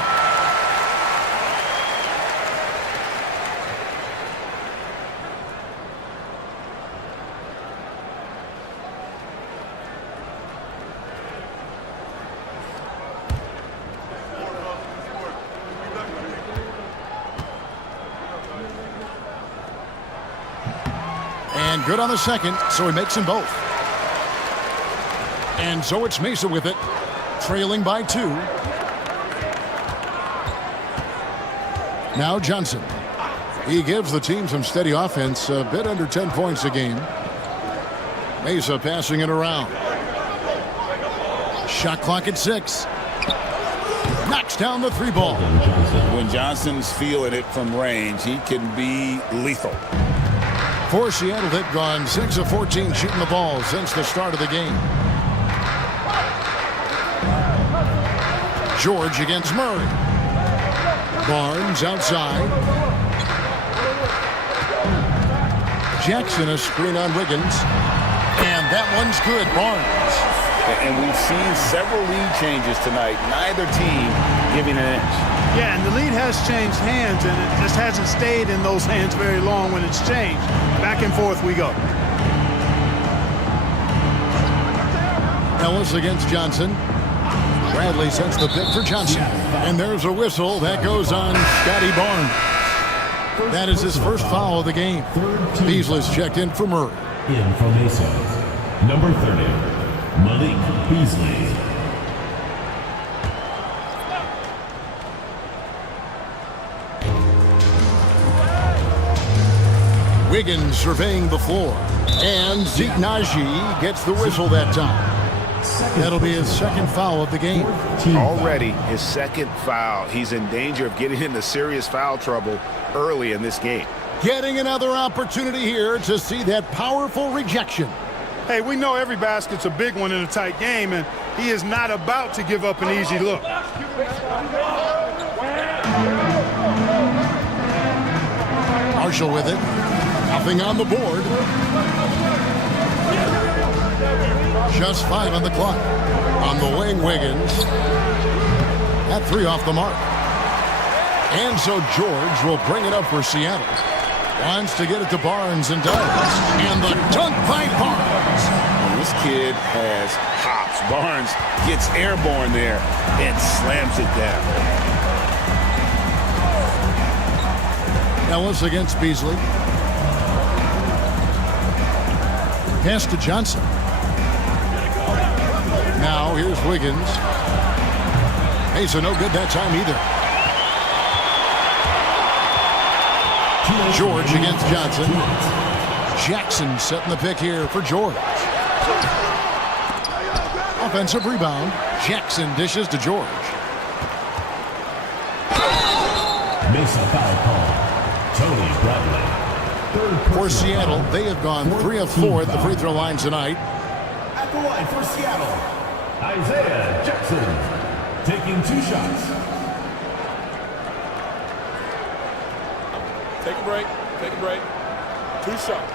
And good on the second, so he makes them both. And so it's Mesa with it, trailing by 2. Now Johnson. He gives the team some steady offense, a bit under 10 points a game. Mesa passing it around. Shot clock at 6. Knocks down the 3 ball. When Johnson's feeling it from range, he can be lethal. For Seattle, they've gone 6 of 14 shooting the ball since the start of the game. George against Murray. Barnes outside. Jackson a screen on Wiggins. And that one's good. Barnes. And we've seen several lead changes tonight. Neither team giving an inch. Yeah, and the lead has changed hands, and it just hasn't stayed in those hands very long when it's changed. Back and forth we go. Ellis against Johnson. Bradley sets the pick for Johnson. And there's a whistle that goes on Scotty Barnes. That is his first foul of the game. Beasley's checked in for Murray. In for Mesa. Number 30, Malik Beasley. Wiggins surveying the floor. And Zeke Najee gets the whistle that time. That'll be his second foul of the game. Already his second foul. He's in danger of getting into serious foul trouble early in this game. Getting another opportunity here to see that powerful rejection. Hey, we know every basket's a big one in a tight game, and he is not about to give up an easy look. Marshall with it. Nothing on the board. Just 5 on the clock. On the wing, Wiggins. That 3 off the mark. And so George will bring it up for Seattle. Wants to get it to Barnes and does. And the dunk by Barnes. And this kid has hops. Barnes gets airborne there and slams it down. Ellis against Beasley. Pass to Johnson. Now here's Wiggins. Mesa no good that time either. George against Johnson. Jackson setting the pick here for George. Offensive rebound. Jackson dishes to George. Mesa foul call. Tony Bradley. For Seattle, they have gone 3 of 4 at the free throw line tonight. At the line for Seattle, Isaiah Jackson taking 2 shots. Take a break. Take a break. 2 shots.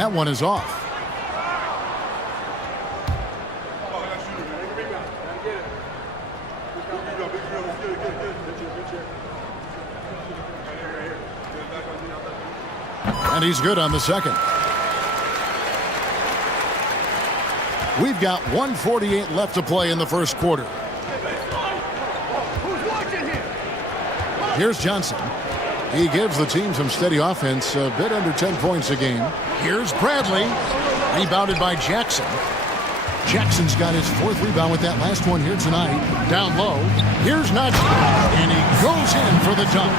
That one is off. And he's good on the second. We've got 1:48 left to play in the first quarter. Here's Johnson. He gives the team some steady offense, a bit under 10 points a game. Here's Bradley, rebounded by Jackson. Jackson's got his 4th rebound with that last one here tonight. Down low, here's Najee, and he goes in for the dunk.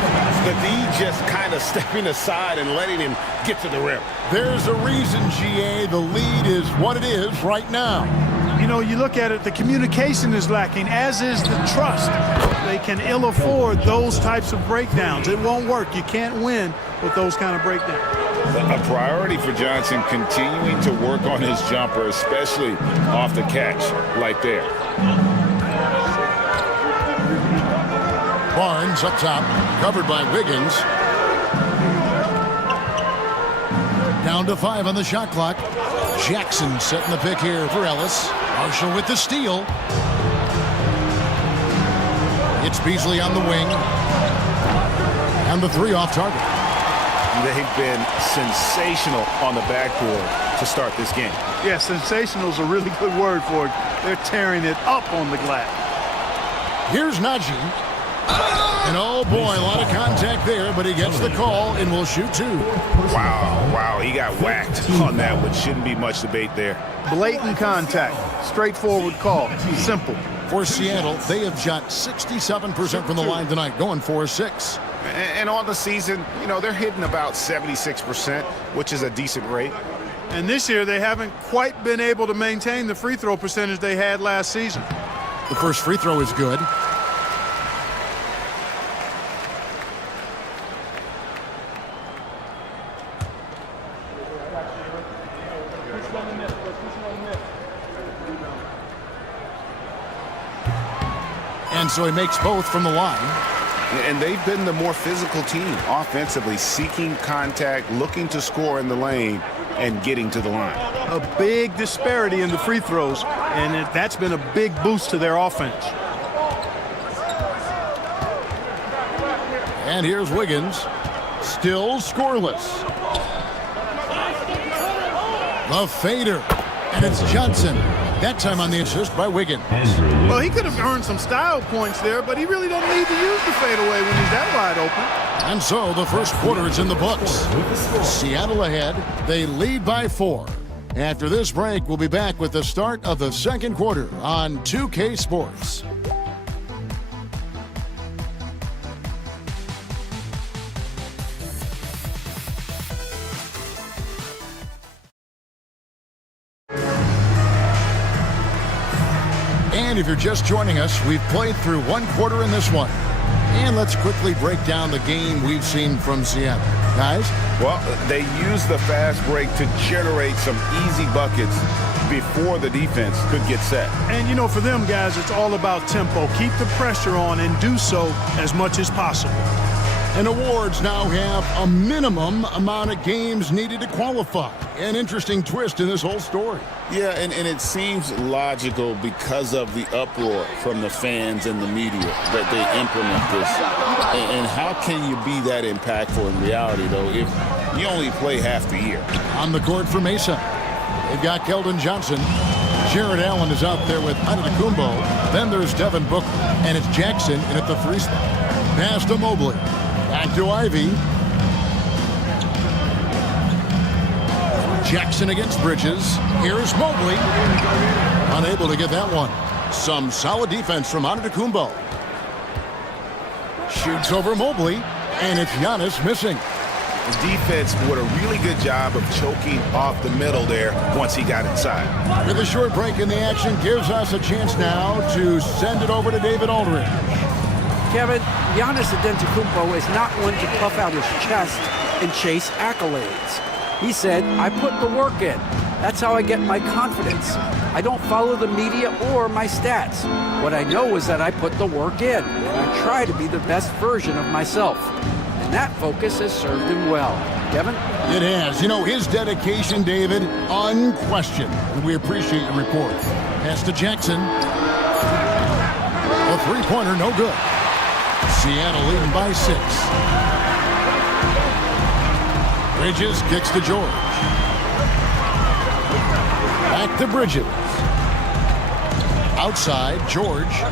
The D just kind of stepping aside and letting him get to the rim. There's a reason, GA, the lead is what it is right now. You know, you look at it, the communication is lacking, as is the trust. They can ill afford those types of breakdowns. It won't work. You can't win with those kind of breakdowns. A priority for Johnson continuing to work on his jumper, especially off the catch like there. Barnes up top, covered by Wiggins. Down to 5 on the shot clock. Jackson setting the pick here for Ellis. Marshall with the steal. It's Beasley on the wing. And the 3 off target. They've been sensational on the backboard to start this game. Yeah, sensational is a really good word for it. They're tearing it up on the glass. Here's Najee. And oh boy, a lot of contact there, but he gets the call and will shoot 2. Wow, he got whacked on that, which shouldn't be much debate there. Blatant contact, straightforward call, simple. For Seattle, they have shot 67% from the line tonight, going 4-6. And on the season, you know, they're hitting about 76%, which is a decent rate. And this year, they haven't quite been able to maintain the free throw percentage they had last season. The first free throw is good. And so he makes both from the line. And they've been the more physical team offensively, seeking contact, looking to score in the lane, and getting to the line. A big disparity in the free throws, and that's been a big boost to their offense. And here's Wiggins, still scoreless. The fader, and it's Johnson. That time on the assist by Wiggins. Well, he could have earned some style points there, but he really doesn't need to use the fadeaway when he's that wide open. And so the first quarter is in the books. Seattle ahead. They lead by 4. After this break, we'll be back with the start of the second quarter on 2K Sports. And if you're just joining us, we've played through 1 quarter in this one. And let's quickly break down the game we've seen from Seattle. Guys? Well, they used the fast break to generate some easy buckets before the defense could get set. And, you know, for them guys, it's all about tempo. Keep the pressure on and do so as much as possible. And awards now have a minimum amount of games needed to qualify. An interesting twist in this whole story. Yeah, and it seems logical because of the uproar from the fans and the media that they implement this. And how can you be that impactful in reality, though, if you only play half the year? On the court for Mesa, they've got Keldon Johnson. Jared Allen is out there with Antetokounmpo. Then there's Devin Booker, and it's Jackson in at the 3 spot. Pass to Mobley. Back to Ivy. Jackson against Bridges. Here's Mobley. Unable to get that one. Some solid defense from Antetokounmpo. Shoots over Mobley, and it's Giannis missing. The defense did a really good job of choking off the middle there once he got inside. With a short break in the action, gives us a chance now to send it over to David Aldridge. Kevin, Giannis Antetokounmpo is not one to puff out his chest and chase accolades. He said, I put the work in. That's how I get my confidence. I don't follow the media or my stats. What I know is that I put the work in, and I try to be the best version of myself. And that focus has served him well. Kevin? It has. You know, his dedication, David, unquestioned. And we appreciate your report. Pass to Jackson. A three-pointer, no good. Seattle leading by 6. Bridges kicks to George. Back to Bridges. Outside, George.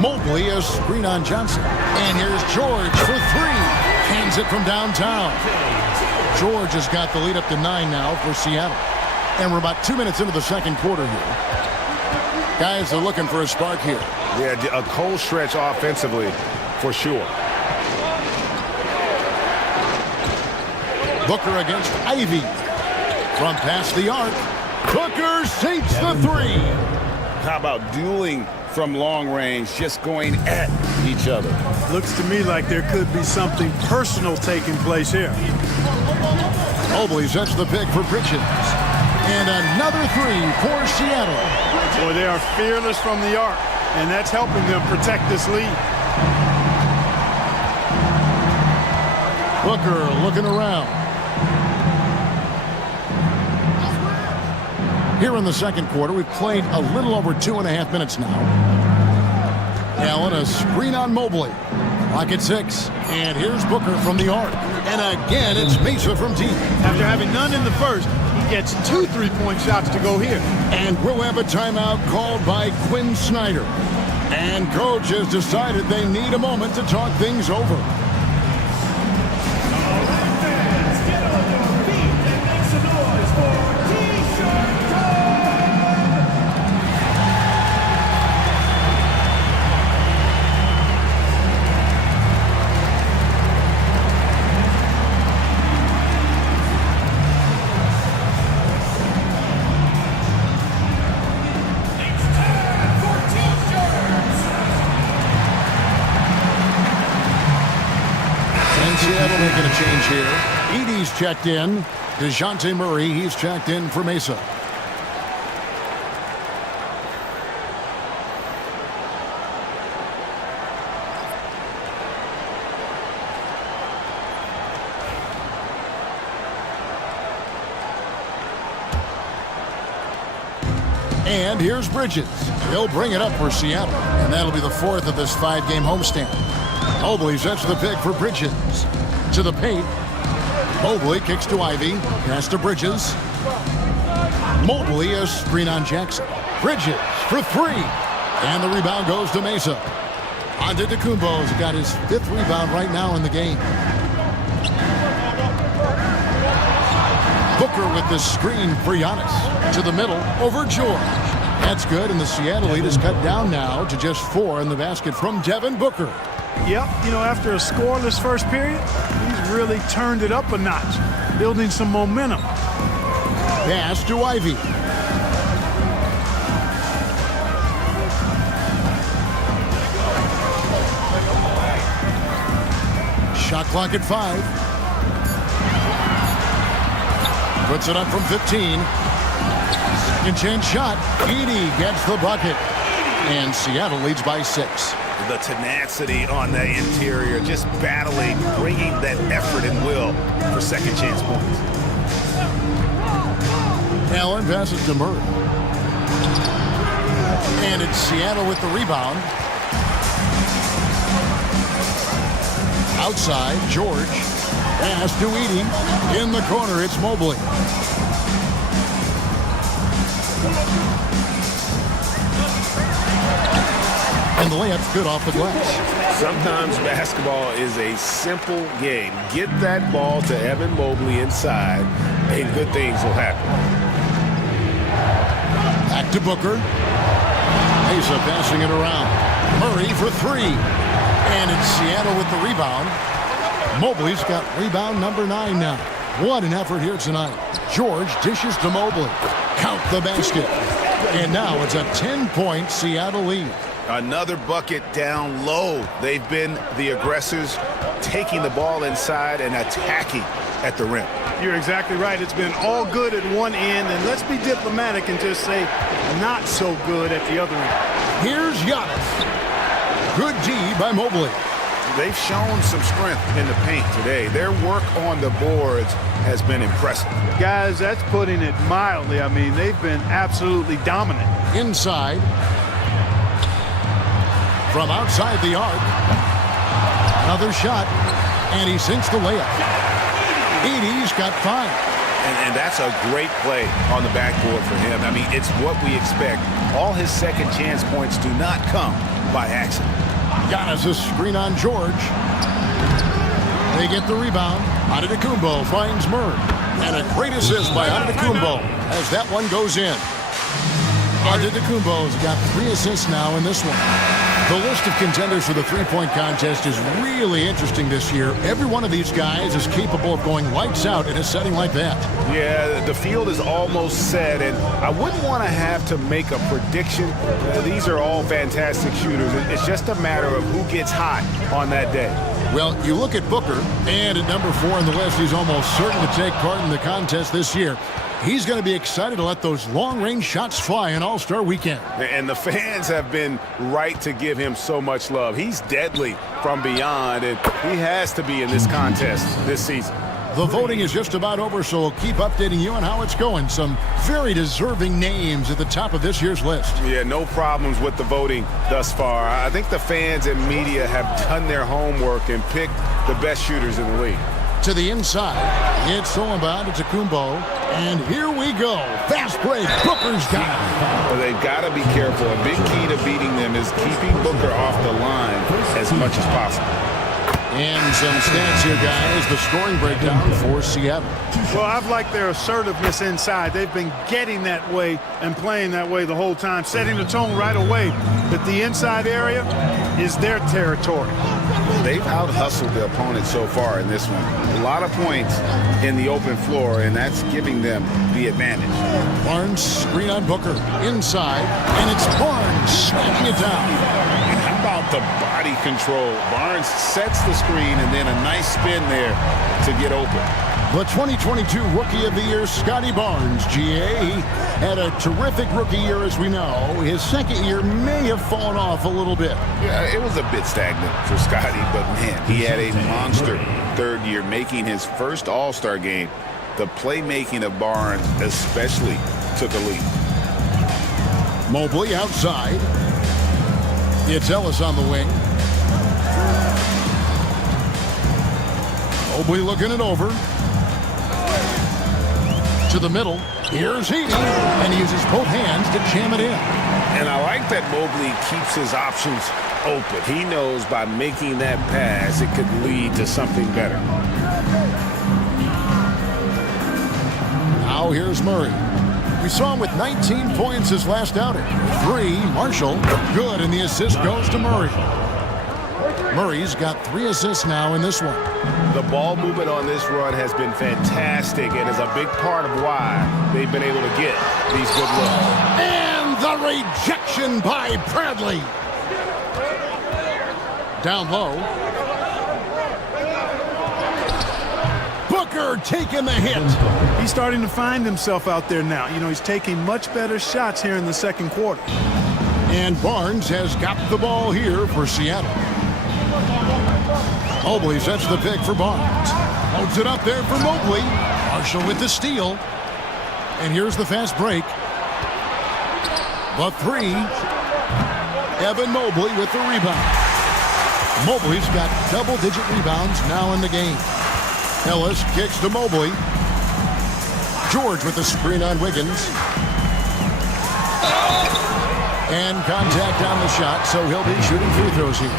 Mobley, a screen on Johnson. And here's George for 3. Hands it from downtown. George has got the lead up to 9 now for Seattle. And we're about 2 minutes into the second quarter here. Guys are looking for a spark here. Yeah, a cold stretch offensively for sure. Booker against Ivy. From past the arc. Booker sinks the 3. How about dueling from long range, just going at each other? Looks to me like there could be something personal taking place here. Mobley sets the pick for Bridges. And another 3 for Seattle. Boy, they are fearless from the arc, and that's helping them protect this lead. Booker looking around. Here in the second quarter, we've played a little over 2.5 minutes now. Allen, a screen on Mobley. Clock at 6. And here's Booker from the arc. And again, it's Mesa from deep. After having none in the first, he gets 2 3-point shots to go here. And we'll have a timeout called by Quinn Snyder. And coach has decided they need a moment to talk things over. Seattle making a change here. Edey's checked in. DeJounte Murray, he's checked in for Mesa. And here's Bridges. He'll bring it up for Seattle. And that'll be the 4th of this 5-game homestand. Mobley sets the pick for Bridges. To the paint. Mobley kicks to Ivy. Pass to Bridges. Mobley, a screen on Jackson. Bridges for 3. And the rebound goes to Mesa. Antetokounmpo's got his 5th rebound right now in the game. Booker with the screen for Giannis. To the middle, over George. That's good, and the Seattle lead is cut down now to just 4 in the basket from Devin Booker. Yep, you know, after a scoreless first period, he's really turned it up a notch, building some momentum. Pass to Ivy. Shot clock at 5. Puts it up from 15. Second chance shot. Edey gets the bucket. And Seattle leads by 6. The tenacity on the interior, just battling, bringing that effort and will for second chance points. Allen passes to Murray. And it's Seattle with the rebound. Outside, George. Pass to Edey. In the corner, it's Mobley. And the layup's good off the glass. Sometimes basketball is a simple game. Get that ball to Evan Mobley inside, and good things will happen. Back to Booker. Mesa passing it around. Murray for 3. And it's Seattle with the rebound. Mobley's got rebound number 9 now. What an effort here tonight. George dishes to Mobley. Count the basket. And now it's a 10-point Seattle lead. Another bucket down low. They've been the aggressors, taking the ball inside and attacking at the rim. You're exactly right. It's been all good at one end, and let's be diplomatic and just say not so good at the other end. Here's Giannis. Good D by Mobley. they've shown some strength in the paint today. Their work on the boards has been impressive. Guys, that's putting it mildly. I mean, they've been absolutely dominant. Inside. From outside the arc. Another shot. And he sinks the layup. Edey's got 5. And that's a great play on the backboard for him. I mean, it's what we expect. All his second chance points do not come by accident. Giannis a screen on George. They get the rebound. Antetokounmpo finds Murray. And a great assist by Antetokounmpo as that one goes in. Antetokounmpo's got 3 assists now in this one. The list of contenders for the three-point contest is really interesting this year. Every one of these guys is capable of going lights out in a setting like that. Yeah, the field is almost set, and I wouldn't want to have to make a prediction. These are all fantastic shooters. It's just a matter of who gets hot on that day. Well, you look at Booker, and at number 4 on the list, he's almost certain to take part in the contest this year. He's going to be excited to let those long-range shots fly in All-Star Weekend. And the fans have been right to give him so much love. He's deadly from beyond, and he has to be in this contest this season. The voting is just about over, so we'll keep updating you on how it's going. Some very deserving names at the top of this year's list. Yeah, no problems with the voting thus far. I think the fans and media have done their homework and picked the best shooters in the league. To the inside, it's Solomon to Antetokounmpo, and here we go. Fast break, Booker's got it. Well, they've got to be careful. A big key to beating them is keeping Booker off the line as much as possible. And some stats here, guys. The scoring breakdown for Seattle. Well, I've liked their assertiveness inside. They've been getting that way and playing that way the whole time, setting the tone right away. But the inside area is their territory. They've out-hustled the opponent so far in this one. A lot of points in the open floor, and that's giving them the advantage. Barnes screen on Booker inside, and it's Barnes slamming it down. How about the body control? Barnes sets the screen and then a nice spin there to get open. The 2022 Rookie of the Year, Scotty Barnes, GA. He had a terrific rookie year, as we know. His second year may have fallen off a little bit. Yeah, it was a bit stagnant for Scotty, but man, he had a monster third year, making his first All-Star game. The playmaking of Barnes especially took a leap. Mobley outside. It's Ellis on the wing. Mobley looking it over. To the middle. Here's Heaney. And he uses both hands to jam it in. And I like that Mobley keeps his options open. He knows by making that pass, it could lead to something better. Now here's Murray. We saw him with 19 points his last outing. 3, Marshall, good, and the assist goes to Murray. Murray's got 3 assists now in this one. The ball movement on this run has been fantastic and is a big part of why they've been able to get these good looks. And the rejection by Bradley. Down low. Booker taking the hit. He's starting to find himself out there now. You know, he's taking much better shots here in the second quarter. And Barnes has got the ball here for Seattle. Mobley sets the pick for Barnes. Holds it up there for Mobley. Marshall with the steal. And here's the fast break. The 3. Evan Mobley with the rebound. Mobley's got double-digit rebounds now in the game. Ellis kicks to Mobley. George with the screen on Wiggins. And contact on the shot, so he'll be shooting free throws here.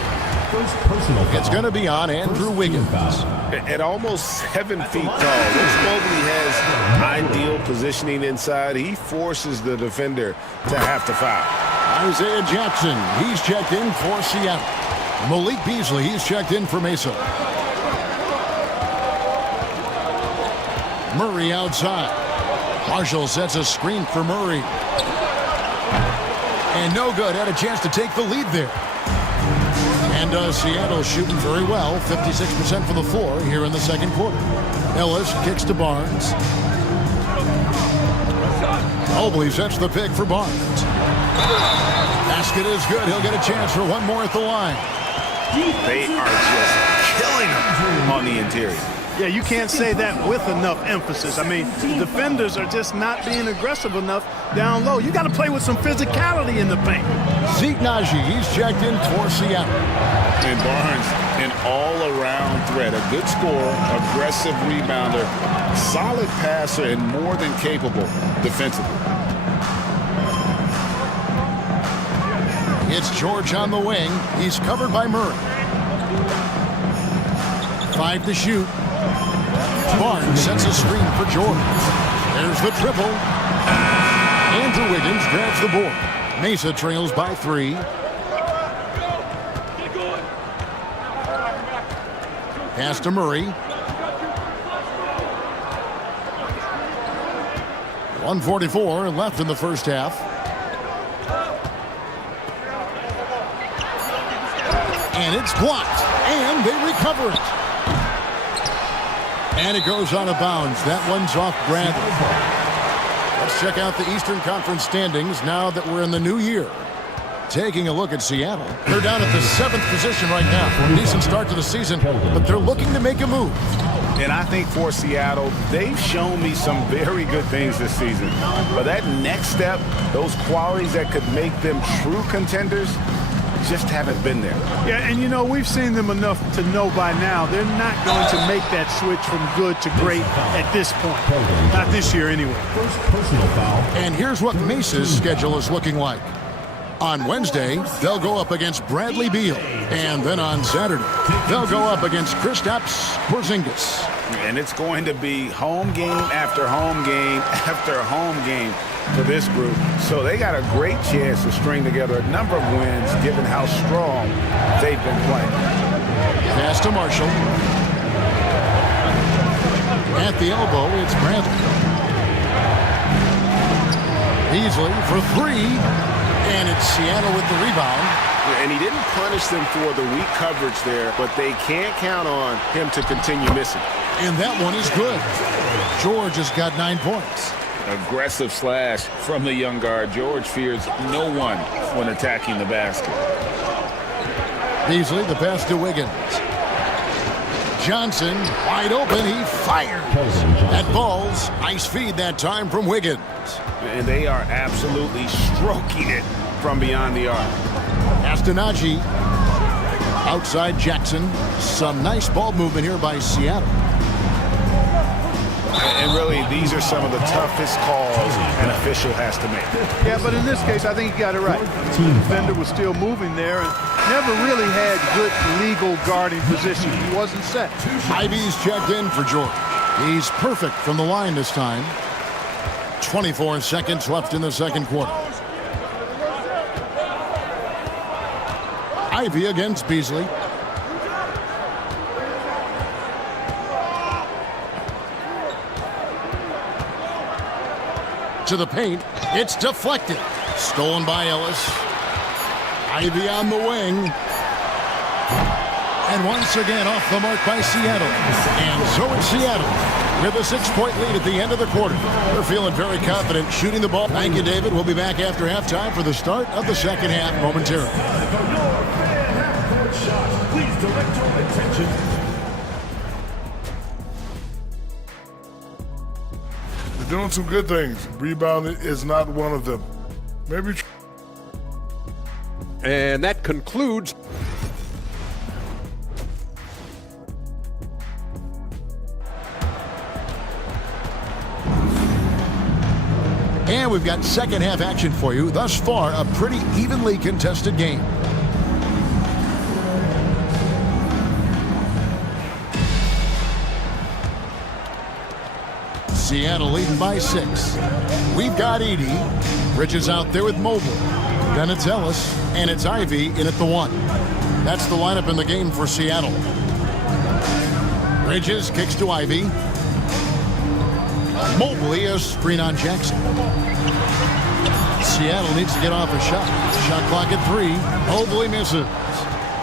It's going to be on Andrew Wiggins. At almost 7 feet tall, once Mobley has ideal positioning inside, he forces the defender to have to foul. Isaiah Jackson, he's checked in for Seattle. Malik Beasley, he's checked in for Mesa. Murray outside. Marshall sets a screen for Murray. And no good, had a chance to take the lead there. And Seattle shooting very well, 56% for the floor here in the second quarter. Ellis kicks to Barnes. Mobley sets the pick for Barnes. Basket is good. He'll get a chance for one more at the line. They are just killing them on the interior. Yeah, you can't say that with enough emphasis. I mean, the defenders are just not being aggressive enough down low. You got to play with some physicality in the paint. Zeke Naji, he's checked in for Seattle. And Barnes, an all-around threat. A good scorer, aggressive rebounder, solid passer, and more than capable defensively. It's George on the wing. He's covered by Murray. 5 to shoot. Barnes sets a screen for George. There's the triple. Andrew Wiggins grabs the board. Mesa trails by 3. Pass to Murray. 1:44 left in the first half. And it's blocked. And they recover it. And it goes out of bounds. That one's off Bradley. Let's check out the Eastern Conference standings now that we're in the new year. Taking a look at Seattle. They're down at the 7th position right now. Decent start to the season, but they're looking to make a move. And I think for Seattle, they've shown me some very good things this season. But that next step, those qualities that could make them true contenders, just haven't been there. Yeah, and you know, we've seen them enough to know by now they're not going to make that switch from good to great at this point. Not this year anyway. First personal foul. And here's what Mesa's schedule is looking like. On Wednesday, they'll go up against Bradley Beal. And then on Saturday, they'll go up against Kristaps Porzingis. And it's going to be home game after home game after home game for this group. So they got a great chance to string together a number of wins given how strong they've been playing. Pass to Marshall. At the elbow, it's Bradley. Beasley for 3. And it's Seattle with the rebound. And he didn't punish them for the weak coverage there, but they can't count on him to continue missing. And that one is good. George has got 9 points. Aggressive slash from the young guard. George fears no one when attacking the basket. Beasley, the pass to Wiggins. Johnson, wide open, he fires. That ball's ice feed that time from Wiggins. And they are absolutely stroking it from beyond the arc. Pass to Naji. Outside Jackson. Some nice ball movement here by Seattle. And really, these are some of the toughest calls an official has to make. Yeah, but in this case, I think he got it right. The defender was still moving there and never really had good legal guarding position. He wasn't set. Ivy's checked in for George. He's perfect from the line this time. 24 seconds left in the second quarter. Ivy against Beasley. To the paint. It's deflected. Stolen by Ellis. Ivy on the wing. And once again off the mark by Seattle. And so it's Seattle with a 6-point lead at the end of the quarter. They're feeling very confident shooting the ball. Thank you, David. We'll be back after halftime for the start of the second half momentarily. Please direct your attention. They're doing some good things. Rebounding is not one of them. Maybe. And that concludes. And we've got second half action for you. Thus far, a pretty evenly contested game. Seattle leading by 6. We've got Edey. Bridges out there with Mobley. Then it's Ellis, and it's Ivy in at the 1. That's the lineup in the game for Seattle. Bridges kicks to Ivy. Mobley, a screen on Jackson. Seattle needs to get off a shot. Shot clock at 3. Mobley misses.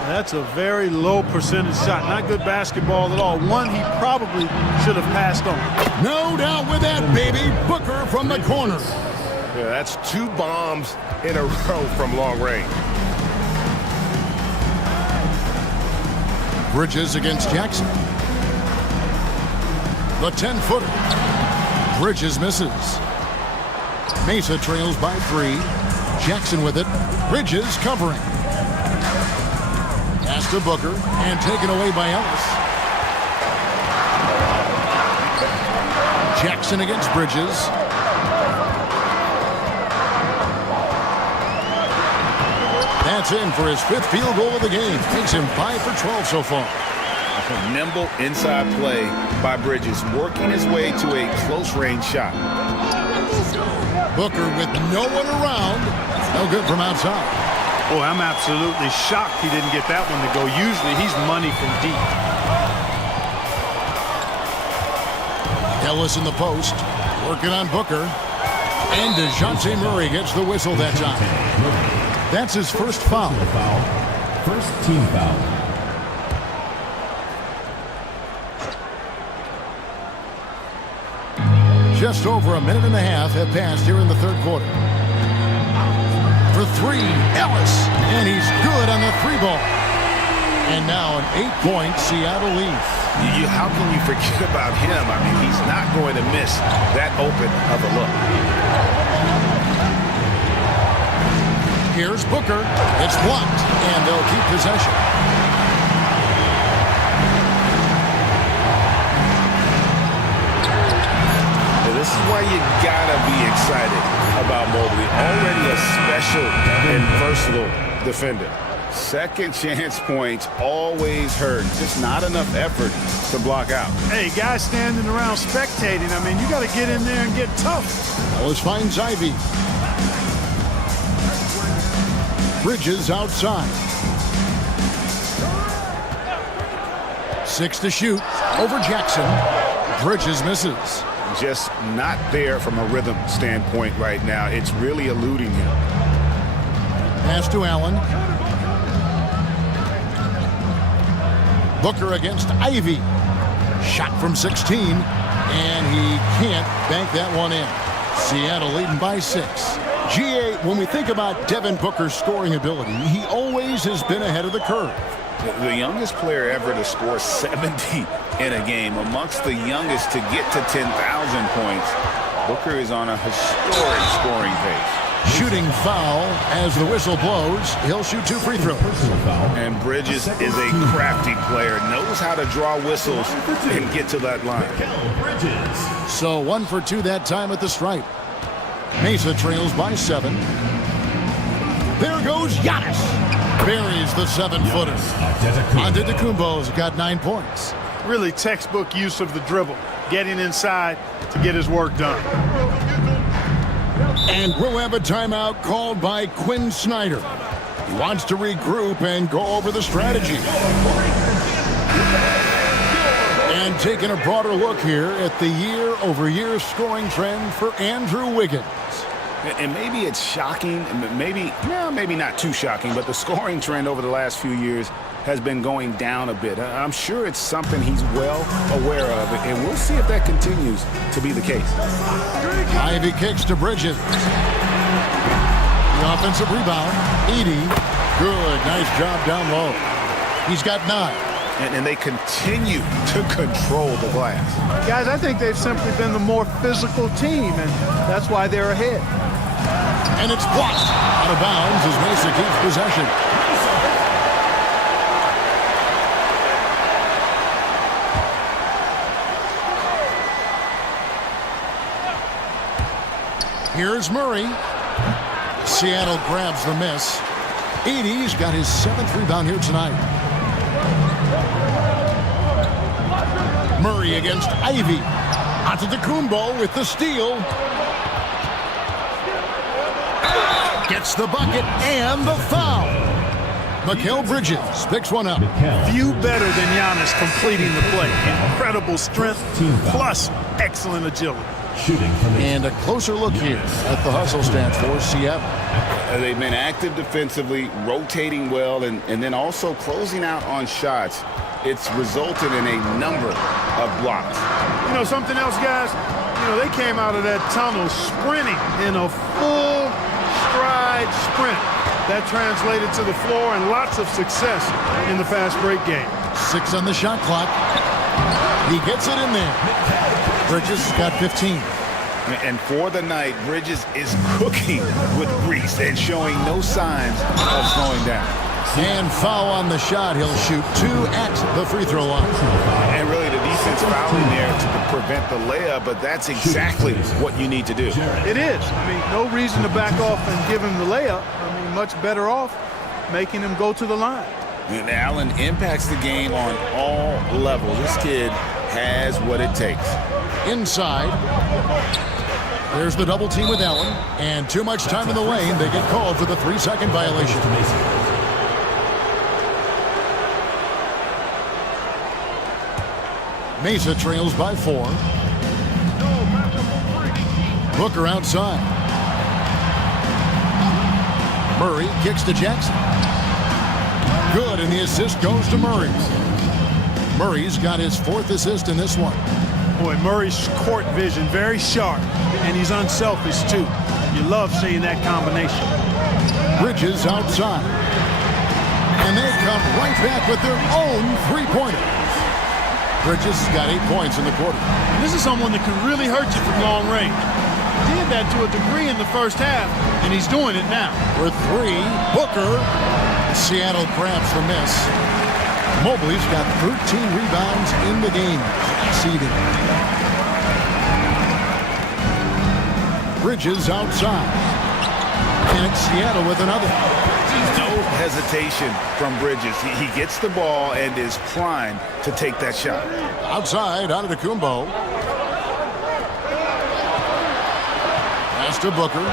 That's a very low percentage shot. Not good basketball at all. One he probably should have passed on. No doubt with that, baby. Booker from the corner. Yeah, that's 2 bombs in a row from long range. Bridges against Jackson. The 10-footer. Bridges misses. Mesa trails by 3. Jackson with it. Bridges covering. Pass to Booker and taken away by Ellis. Jackson against Bridges. That's in for his 5th field goal of the game. Takes him 5 for 12 so far. A nimble inside play by Bridges, working his way to a close-range shot. Booker with no one around. No good from outside. Boy, I'm absolutely shocked he didn't get that one to go. Usually he's money from deep. Ellis in the post. Working on Booker. And DeJounte Murray gets the whistle that time. That's his first foul. First team foul. Just over a minute and a half have passed here in the third quarter. For 3, Ellis. And he's good on the 3-ball. And now an 8-point Seattle lead. How can you forget about him? I mean, he's not going to miss that open of a look. Here's Booker. It's blocked, and they'll keep possession. This is why you gotta be excited about Mobley. Already a special and versatile defender. Second chance points always hurt. Just not enough effort to block out. Hey, guys standing around spectating, I mean, you got to get in there and get tough. Ellis finds Ivy. Bridges outside. 6 to shoot. Over Jackson. Bridges misses. Just not there from a rhythm standpoint right now. It's really eluding him. Pass to Allen. Booker against Ivy. Shot from 16. And he can't bank that one in. Seattle leading by 6. GA, when we think about Devin Booker's scoring ability, he always has been ahead of the curve. The youngest player ever to score 70 in a game, amongst the youngest to get to 10,000 points. Booker is on a historic scoring pace. Shooting foul as the whistle blows. He'll shoot 2 free throws. And Bridges is a crafty player, knows how to draw whistles and get to that line. So 1 for 2 that time at the stripe. Mesa trails by 7. There goes Giannis. Buries the 7-footer. Antetokounmpo's got 9 points. Really textbook use of the dribble, getting inside to get his work done. And we'll have a timeout called by Quinn Snyder. He wants to regroup and go over the strategy. And taking a broader look here at the year-over-year scoring trend for Andrew Wiggins. And maybe it's shocking, maybe not too shocking, but the scoring trend over the last few years has been going down a bit. I'm sure it's something he's well aware of, and we'll see if that continues to be the case. Ivy kicks to Bridges. The offensive rebound. Edey. Good. Nice job down low. He's got 9. And they continue to control the glass. Guys, I think they've simply been the more physical team, and that's why they're ahead. And it's blocked. Out of bounds as Mesa keeps possession. Here's Murray. Seattle grabs the miss. Edey's got his 7th rebound here tonight. Murray against Ivy. Antetokounmpo with the steal. Gets the bucket and the foul. Mikal Bridges picks one up. Few better than Giannis completing the play. Incredible strength plus excellent agility. And a closer look here at the hustle stance for Seattle. They've been active defensively, rotating well, and then also closing out on shots. It's resulted in a number of blocks. You know, something else, guys? You know, they came out of that tunnel sprinting in a full stride sprint. That translated to the floor and lots of success in the fast break game. 6 on the shot clock. He gets it in there. Bridges got 15. And for the night, Bridges is cooking with grease and showing no signs of slowing down. And foul on the shot. He'll shoot 2 at the free throw line. And really the defense fouling there to prevent the layup, but that's exactly what you need to do. It is. I mean, no reason to back off and give him the layup. I mean, much better off making him go to the line. And Allen impacts the game on all levels. This kid has what it takes. Inside. There's the double team with Allen. And too much time in the lane. They get called for the 3-second violation. Mesa trails by 4. Booker outside. Murray kicks to Jackson. Good, and the assist goes to Murray. Murray's got his 4th assist in this one. Boy, Murray's court vision, very sharp, and he's unselfish, too. You love seeing that combination. Bridges outside. And they come right back with their own 3-pointer. Bridges got 8 points in the quarter. This is someone that can really hurt you from long range. He did that to a degree in the first half, and he's doing it now. For 3, Booker. Seattle grabs the miss. Mobley's got 13 rebounds in the game. Seeding. Bridges outside. And it's Seattle with another. No hesitation from Bridges. He gets the ball and is primed to take that shot. Outside, out of Antetokounmpo. Pass to Booker.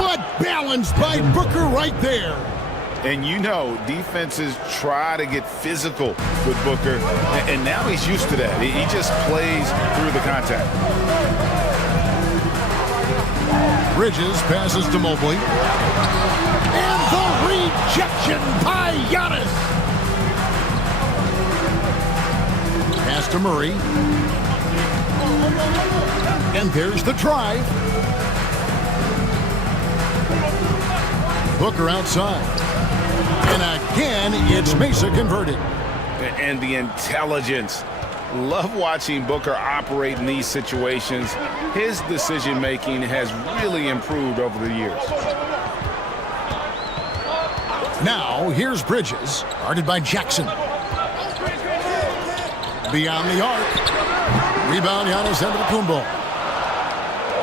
What balance by Booker right there. And you know, defenses try to get physical with Booker, and now he's used to that. He just plays through the contact. Bridges passes to Mobley. And the rejection by Giannis. Pass to Murray. And there's the drive. Booker outside. And again, it's Mesa converted. And the intelligence. Love watching Booker operate in these situations. His decision-making has really improved over the years. Now, here's Bridges, guarded by Jackson. Beyond the arc. Rebound, Giannis Antetokounmpo.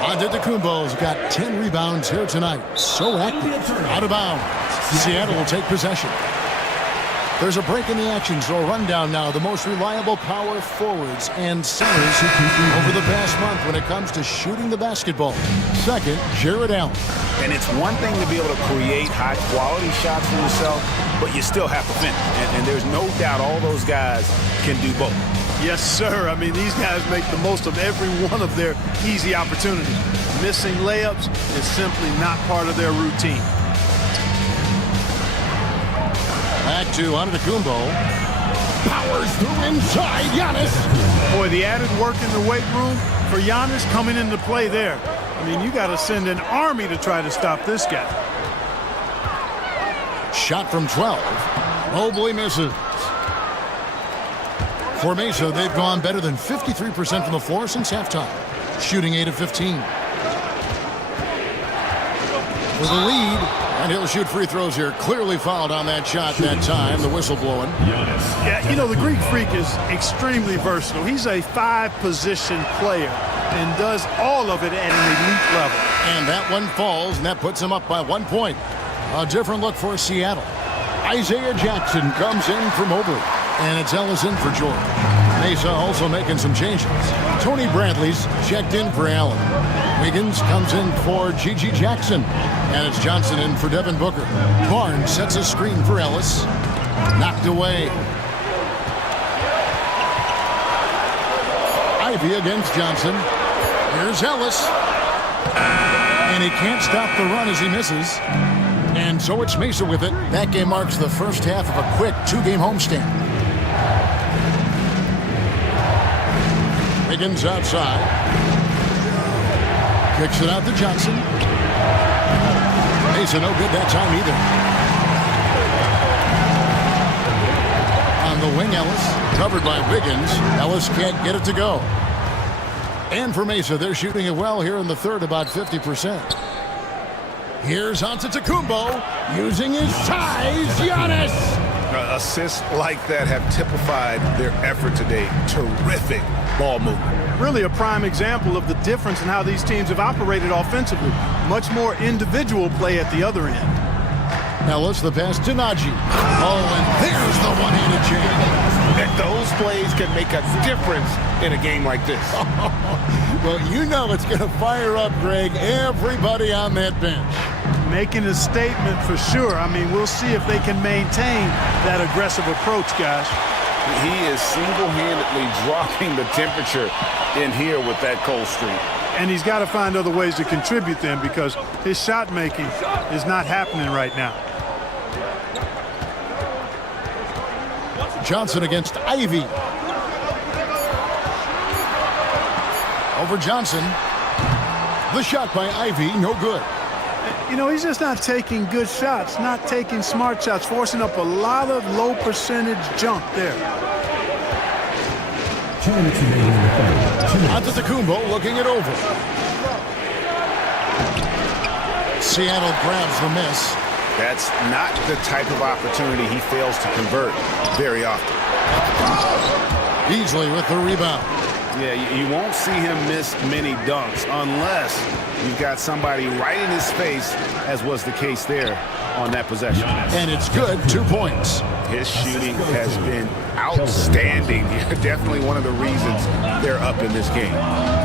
Antetokounmpo's got 10 rebounds here tonight. So active. Out of bounds. Seattle will take possession. There's a break in the action, so a rundown now. The most reliable power forwards and centers over the past month when it comes to shooting the basketball. Second, Jared Allen. And it's one thing to be able to create high-quality shots for yourself, but you still have to finish. And there's no doubt all those guys can do both. Yes, sir. I mean, these guys make the most of every one of their easy opportunities. Missing layups is simply not part of their routine. Back to Antetokounmpo. Powers through inside, Giannis. Boy, the added work in the weight room for Giannis coming into play there. I mean, you got to send an army to try to stop this guy. Shot from 12. Mobley misses. For Mesa, they've gone better than 53% from the floor since halftime, shooting 8 of 15. For the lead, and he'll shoot free throws here. Clearly fouled on that shot that time, the whistle blowing. Yeah, you know, the Greek Freak is extremely versatile. He's a 5-position player and does all of it at an elite level. And that one falls, and that puts him up by 1 point. A different look for Seattle. Isaiah Jackson comes in for Mobley. And it's Ellis in for Jordan. Mesa also making some changes. Tony Bradley's checked in for Allen. Wiggins comes in for G.G. Jackson. And it's Johnson in for Devin Booker. Barnes sets a screen for Ellis. Knocked away. Ivy against Johnson. Here's Ellis. And he can't stop the run as he misses. And so it's Mesa with it. That game marks the first half of a quick 2-game homestand. Wiggins outside. Kicks it out to Johnson. Mesa no good that time either. On the wing, Ellis. Covered by Wiggins. Ellis can't get it to go. And for Mesa, they're shooting it well here in the third, about 50%. Here's Antetokounmpo using his size. Giannis! Assists like that have typified their effort today. Terrific ball movement. Really a prime example of the difference in how these teams have operated offensively. Much more individual play at the other end. Ellis, the pass to Najee. Oh, and there's the one-handed jam. And those plays can make a difference in a game like this. Well, you know it's going to fire up, Greg, everybody on that bench. Making a statement for sure. I mean, we'll see if they can maintain that aggressive approach, guys. He is single-handedly dropping the temperature in here with that cold streak. And he's got to find other ways to contribute then, because his shot making is not happening right now. Johnson against Ivy. Over Johnson. The shot by Ivy, no good. You know, he's just not taking good shots, not taking smart shots, forcing up a lot of low percentage junk there. Antetokounmpo looking it over. Seattle grabs the miss. That's not the type of opportunity he fails to convert very often. Beasley with the rebound. Yeah, you won't see him miss many dunks unless you've got somebody right in his face, as was the case there on that possession. And it's good, 2 points. His shooting has been outstanding. Definitely one of the reasons they're up in this game.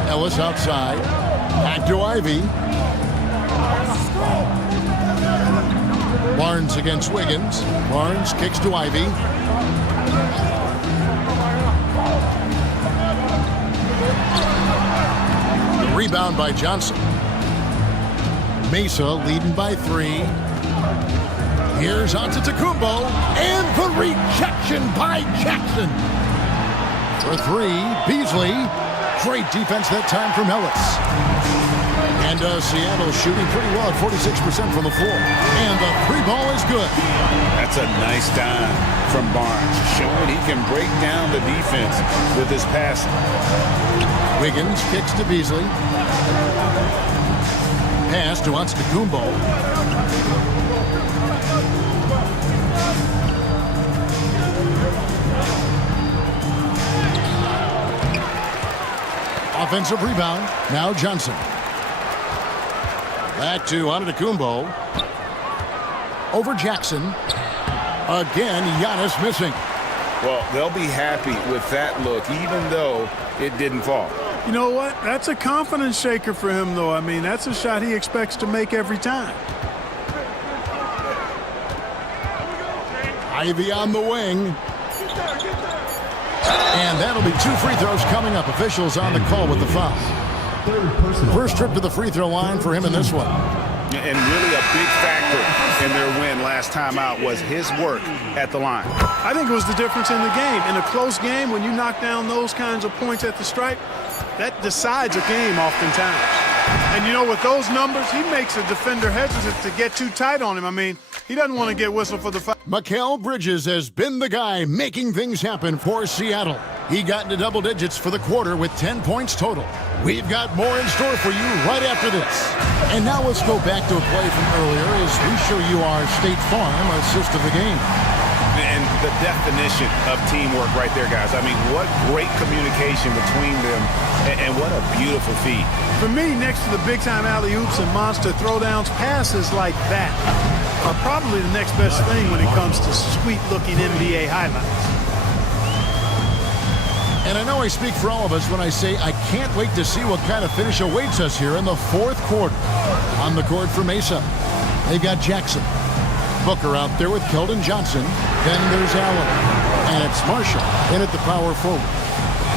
Ellis outside. Back to Ivy. Barnes against Wiggins. Barnes kicks to Ivy. The rebound by Johnson. Mesa leading by 3. Here's Antetokounmpo, and the rejection by Jackson. For 3, Beasley. Great defense that time from Ellis. And Seattle shooting pretty well at 46% from the floor. And the 3 ball is good. That's a nice dime from Barnes, showing he can break down the defense with his passing. Wiggins kicks to Beasley. Pass to Antetokounmpo. Offensive rebound. Now Johnson. Back to Antetokounmpo. Over Jackson. Again, Giannis missing. Well, they'll be happy with that look, even though it didn't fall. You know what? That's a confidence shaker for him, though. I mean, that's a shot he expects to make every time. Ivy on the wing. And that'll be 2 free throws coming up. Officials on the call with the foul. First trip to the free throw line for him in this one. And really a big factor in their win last time out was his work at the line. I think it was the difference in the game. In a close game, when you knock down those kinds of points at the stripe, that decides a game oftentimes. And you know, with those numbers, he makes a defender hesitant to get too tight on him. I mean, he doesn't want to get whistled for the foul. Mikal Bridges has been the guy making things happen for Seattle. He got into double digits for the quarter with 10 points total. We've got more in store for you right after this. And now let's go back to a play from earlier as we show you our State Farm assist of the game. And the definition of teamwork right there, guys. I mean, what great communication between them, and what a beautiful feed. For me, next to the big-time alley-oops and monster throwdowns, passes like that are probably the next best thing when it comes to sweet-looking NBA highlights. And I know I speak for all of us when I say I can't wait to see what kind of finish awaits us here in the fourth quarter. On the court for Mesa, they've got Jackson. Booker out there with Keldon Johnson. Then there's Allen. And it's Marshall in at the power forward.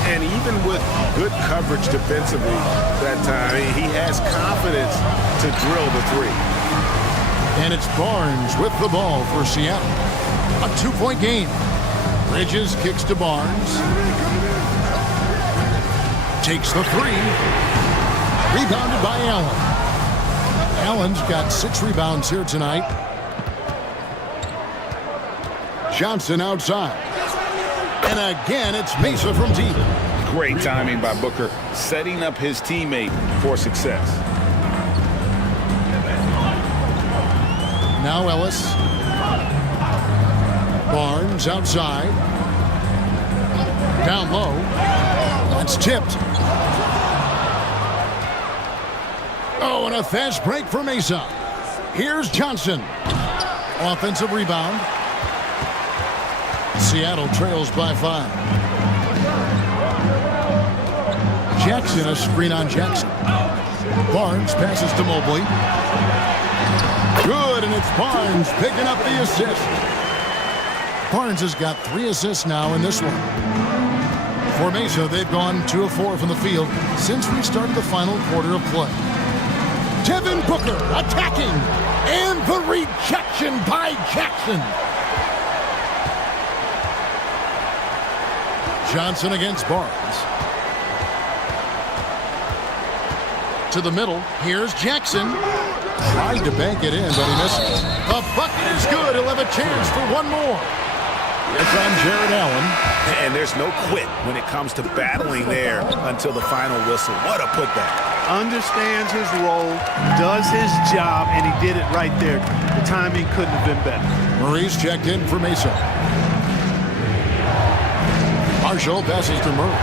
And even with good coverage defensively that time, he has confidence to drill the 3. And it's Barnes with the ball for Seattle. A 2-point game. Bridges kicks to Barnes. Takes the 3. Rebounded by Allen. Allen's got 6 rebounds here tonight. Johnson outside. And again, it's Mesa from deep. Great timing by Booker, setting up his teammate for success. Now Ellis. Barnes outside. Down low. That's tipped. Oh, and a fast break for Mesa. Here's Johnson. Offensive rebound. Seattle trails by 5. Jackson, a screen on Jackson. Barnes passes to Mobley. Good, and it's Barnes picking up the assist. Barnes has got 3 assists now in this one. For Mesa, they've gone 2 of 4 from the field since we started the final quarter of play. Devin Booker attacking, and the rejection by Jackson. Johnson against Barnes. To the middle, here's Jackson. Tried to bank it in, but he misses. The bucket is good. He'll have a chance for one more. It's on Jared Allen. And there's no quit when it comes to battling there until the final whistle. What a putback. Understands his role, does his job, and he did it right there. The timing couldn't have been better. Murray's checked in for Mesa. Marshall passes to Murray.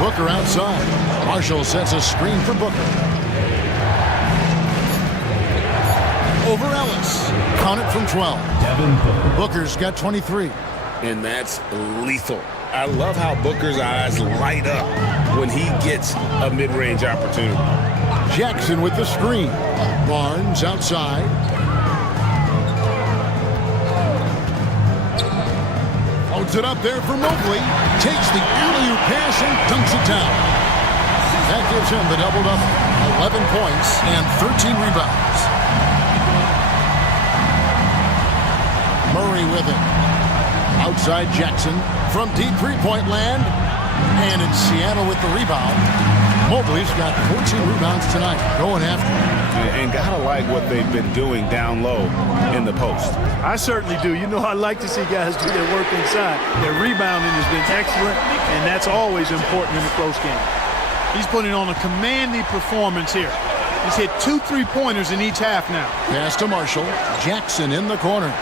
Booker outside. Marshall sets a screen for Booker. Over Ellis. Count it from 12. Booker's got 23. And that's lethal. I love how Booker's eyes light up when he gets a mid-range opportunity. Jackson with the screen. Barnes outside. Loads it up there for Mobley. Takes the alley-oop pass and dunks it down. That gives him the double-double. 11 points and 13 rebounds. Murray with it. Outside Jackson from deep three-point land. And it's Seattle with the rebound. Mobley's got 14 rebounds tonight, going after him. And gotta like what they've been doing down low in the post. I certainly do. You know, I like to see guys do their work inside. Their rebounding has been excellent, and that's always important in a close game. He's putting on a commanding performance here. He's hit 2 3-pointers in each half now. Pass to Marshall. Jackson in the corner.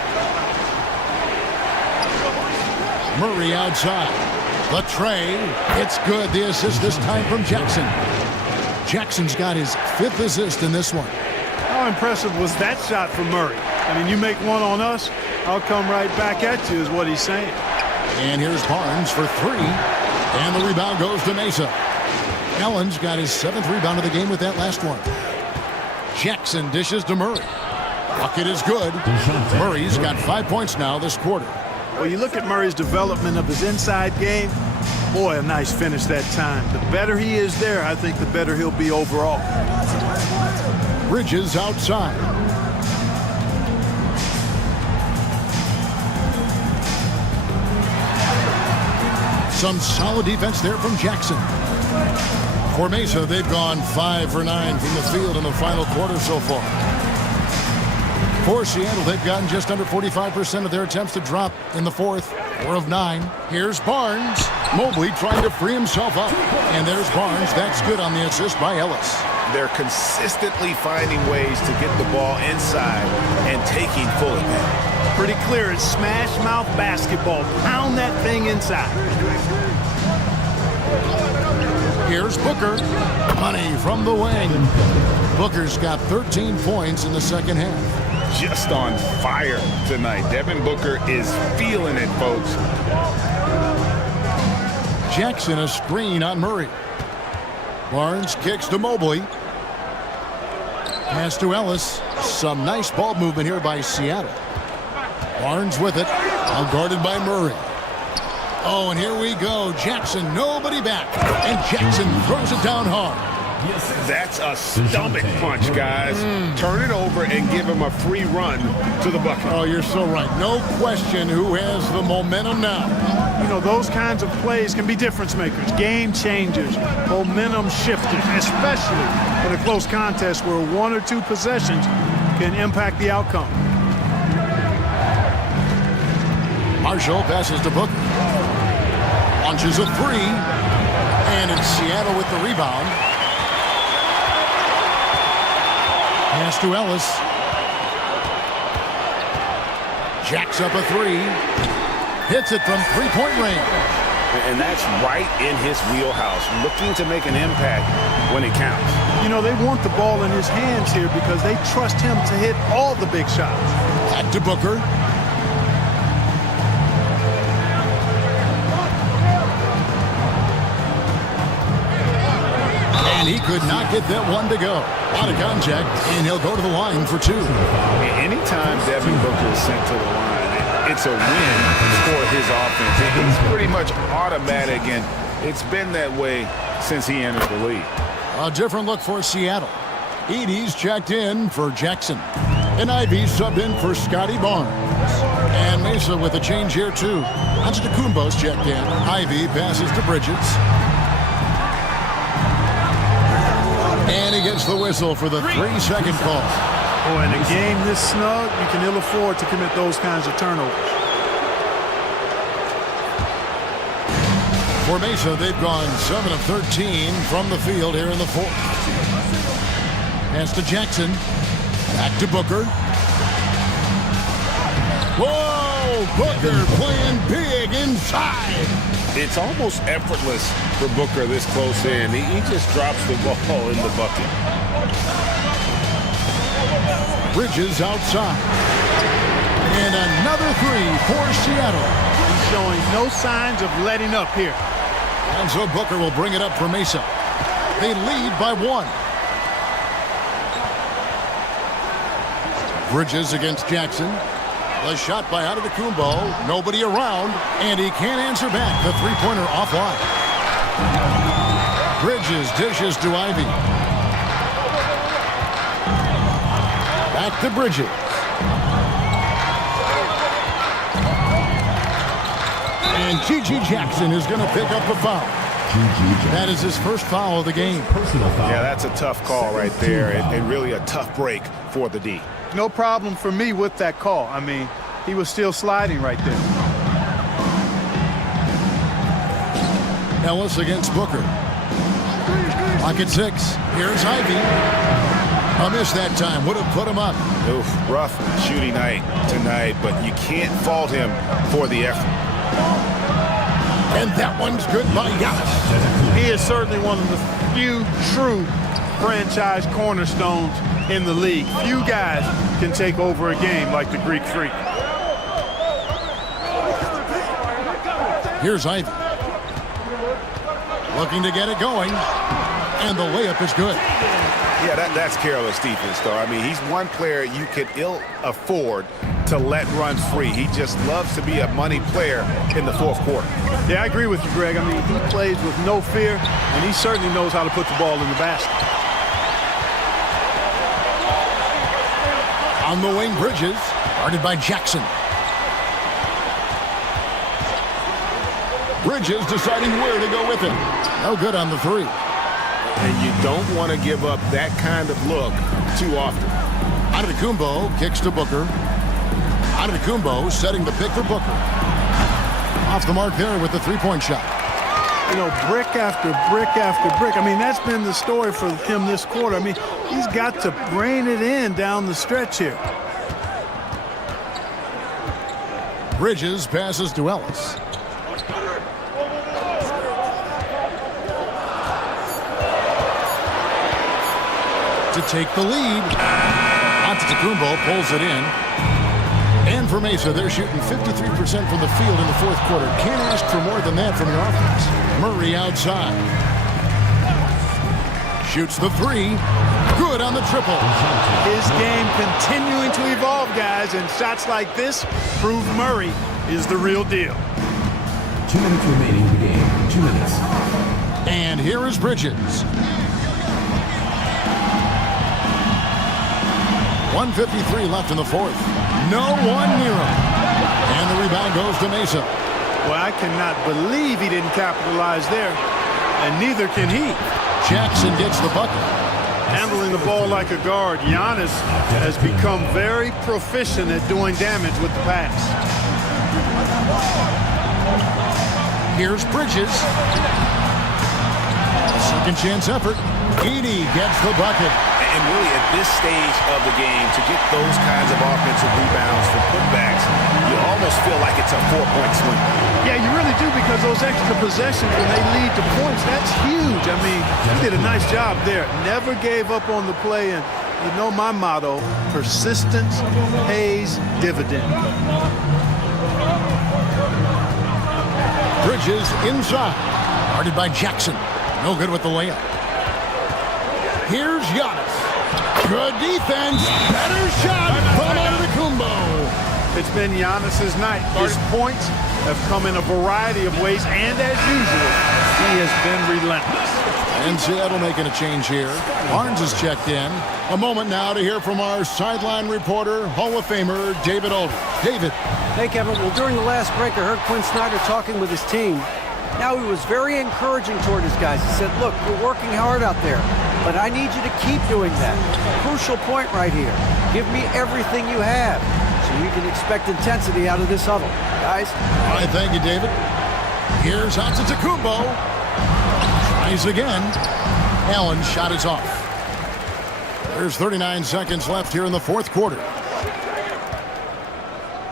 Murray outside. The tray. It's good. The assist this time from Jackson. Jackson's got his 5th assist in this one. How impressive was that shot from Murray? I mean, you make one on us, I'll come right back at you is what he's saying. And here's Barnes for 3. And the rebound goes to Mesa. Allen's got his 7th rebound of the game with that last one. Jackson dishes to Murray. Bucket is good. Murray's got 5 points now this quarter. Well, you look at Murray's development of his inside game. Boy, a nice finish that time. The better he is there, I think the better he'll be overall. Bridges outside. Some solid defense there from Jackson. For Mesa, they've gone 5 for 9 from the field in the final quarter so far. For Seattle, they've gotten just under 45% of their attempts to drop in the 4th. 4 of 9. Here's Barnes. Mobley trying to free himself up. And there's Barnes. That's good on the assist by Ellis. They're consistently finding ways to get the ball inside and taking full advantage. Pretty clear. It's smash mouth basketball. Pound that thing inside. Here's Booker. Money from the wing. Booker's got 13 points in the second half. Just on fire tonight. Devin Booker is feeling it, folks. Jackson a screen on Murray. Barnes kicks to Mobley. Pass to Ellis. Some nice ball movement here by Seattle. Barnes with it. Now guarded by Murray. Oh, and here we go. Jackson, nobody back. And Jackson throws it down hard. That's a stomach punch, guys. Turn it over and give him a free run to the bucket. Oh, you're so right. No question who has the momentum now. know, those kinds of plays can be difference makers, game changers, momentum shifters, especially in a close contest where 1 or 2 possessions can impact the outcome. Marshall passes to Booker. Launches a 3. And it's Seattle with the rebound. Pass to Ellis. Jacks up a 3. Hits it from 3-point range. And that's right in his wheelhouse, looking to make an impact when it counts. You know, they want the ball in his hands here because they trust him to hit all the big shots. Back to Booker. And he could not get that one to go. Out of contact, and he'll go to the line for 2. Anytime Devin Booker is sent to the line, it's a win for his offense. It's pretty much automatic, and it's been that way since he entered the league. A different look for Seattle. Edey's checked in for Jackson. And Ivy subbed in for Scotty Barnes. And Mesa with a change here, too. Antetokounmpo's checked in. Ivy passes to Bridges. And he gets the whistle for the 3-second call. Oh, in a game this snug, you can ill afford to commit those kinds of turnovers. For Mesa, they've gone 7 of 13 from the field here in the 4th. Pass to Jackson. Back to Booker. Whoa! Booker playing big inside. It's almost effortless for Booker this close in. He just drops the ball in the bucket. Bridges outside. And another 3 for Seattle. He's showing no signs of letting up here. And so Booker will bring it up for Mesa. They lead by 1. Bridges against Jackson. The shot by Antetokounmpo. Nobody around. And he can't answer back. The 3-pointer offline. Bridges dishes to Ivy. Back to Bridges. And G.G. Jackson is going to pick up a foul. That is his first foul of the game. Yeah, that's a tough call right there, and really a tough break for the D. No problem for me with that call. I mean, he was still sliding right there. Ellis against Booker. Clock at 6. Here's Ivy. A miss that time. Would have put him up. Oof, rough shooting night tonight, but you can't fault him for the effort. And that one's good by Giannis. He is certainly one of the few true franchise cornerstones in the league. Few guys can take over a game like the Greek Freak. Here's Ivy. Looking to get it going. And the layup is good. Yeah, that's careless defense, though. I mean, he's one player you could ill afford to let run free. He just loves to be a money player in the 4th quarter. Yeah, I agree with you, Greg. I mean, he plays with no fear, and he certainly knows how to put the ball in the basket. On the wing, Bridges, guarded by Jackson. Bridges deciding where to go with it. No good on the 3. And you don't want to give up that kind of look too often. Antetokounmpo kicks to Booker. Antetokounmpo setting the pick for Booker. Off the mark there with the 3-point shot. You know, brick after brick after brick. I mean, that's been the story for him this quarter. I mean, he's got to rein it in down the stretch here. Bridges passes to Ellis. To take the lead. Antetokounmpo pulls it in. And for Mesa, they're shooting 53% from the field in the 4th quarter. Can't ask for more than that from your offense. Murray outside. Shoots the 3. Good on the triple. His game continuing to evolve, guys, and shots like this prove Murray is the real deal. 2 minutes remaining in the game. 2 minutes. And here is Bridges. 1:53 left in the 4th. No one near him. And the rebound goes to Mesa. Well, I cannot believe he didn't capitalize there, and neither can he. Jackson gets the bucket. Handling the ball like a guard, Giannis has become very proficient at doing damage with the pass. Here's Bridges. Second chance effort. Edey gets the bucket. And really at this stage of the game, to get those kinds of offensive rebounds from putbacks, you almost feel like it's a 4-point swing. Yeah, you really do, because those extra possessions, when they lead to points, that's huge. I mean, he did a nice job there. Never gave up on the play, and you know my motto, persistence pays dividend. Bridges inside. Guarded by Jackson. No good with the layup. Here's Giannis. Good defense. Better shot from Antetokounmpo. It's been Giannis's night. His points have come in a variety of ways, and as usual, he has been relentless. And Seattle making a change here. Barnes is checked in. A moment now to hear from our sideline reporter, Hall of Famer David Aldridge. David. Hey, Kevin. Well, during the last break, I heard Quinn Snyder talking with his team. Now, he was very encouraging toward his guys. He said, look, you're working hard out there, but I need you to keep doing that. Crucial point right here. Give me everything you have so you can expect intensity out of this huddle. Guys? All right, thank you, David. Here's Antetokounmpo. Tries again. Allen's shot is off. There's 39 seconds left here in the fourth quarter.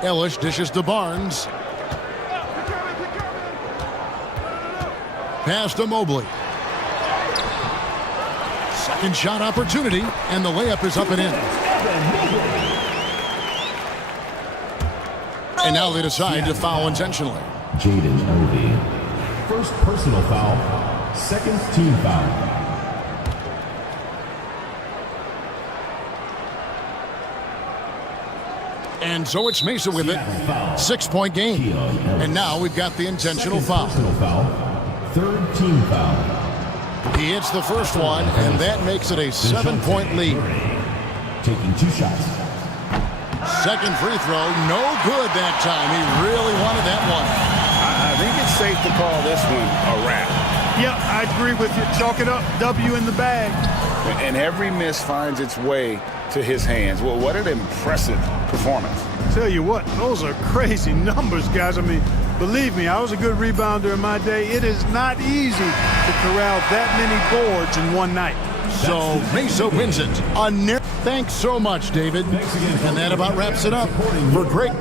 Ellis dishes to Barnes. Pass to Mobley. Second shot opportunity, and the layup is up and in. And now they decide to foul intentionally. Jaden Ivey. First personal foul. Second team foul. And so it's Mesa with it. 6-point game. And now we've got the intentional foul. Third team foul. He hits the first one, and that makes it a 7-point lead. Taking 2 shots. Second free throw, no good that time. He really wanted that one. I think it's safe to call this one a wrap. Yep, I agree with you. Chalk it up, W in the bag. And every miss finds its way to his hands. Well, what an impressive performance. Tell you what, those are crazy numbers, guys. I mean, believe me, I was a good rebounder in my day. It is not easy to corral that many boards in one night. So Mesa wins it. Thanks so much, David. And that about wraps it up for Greg.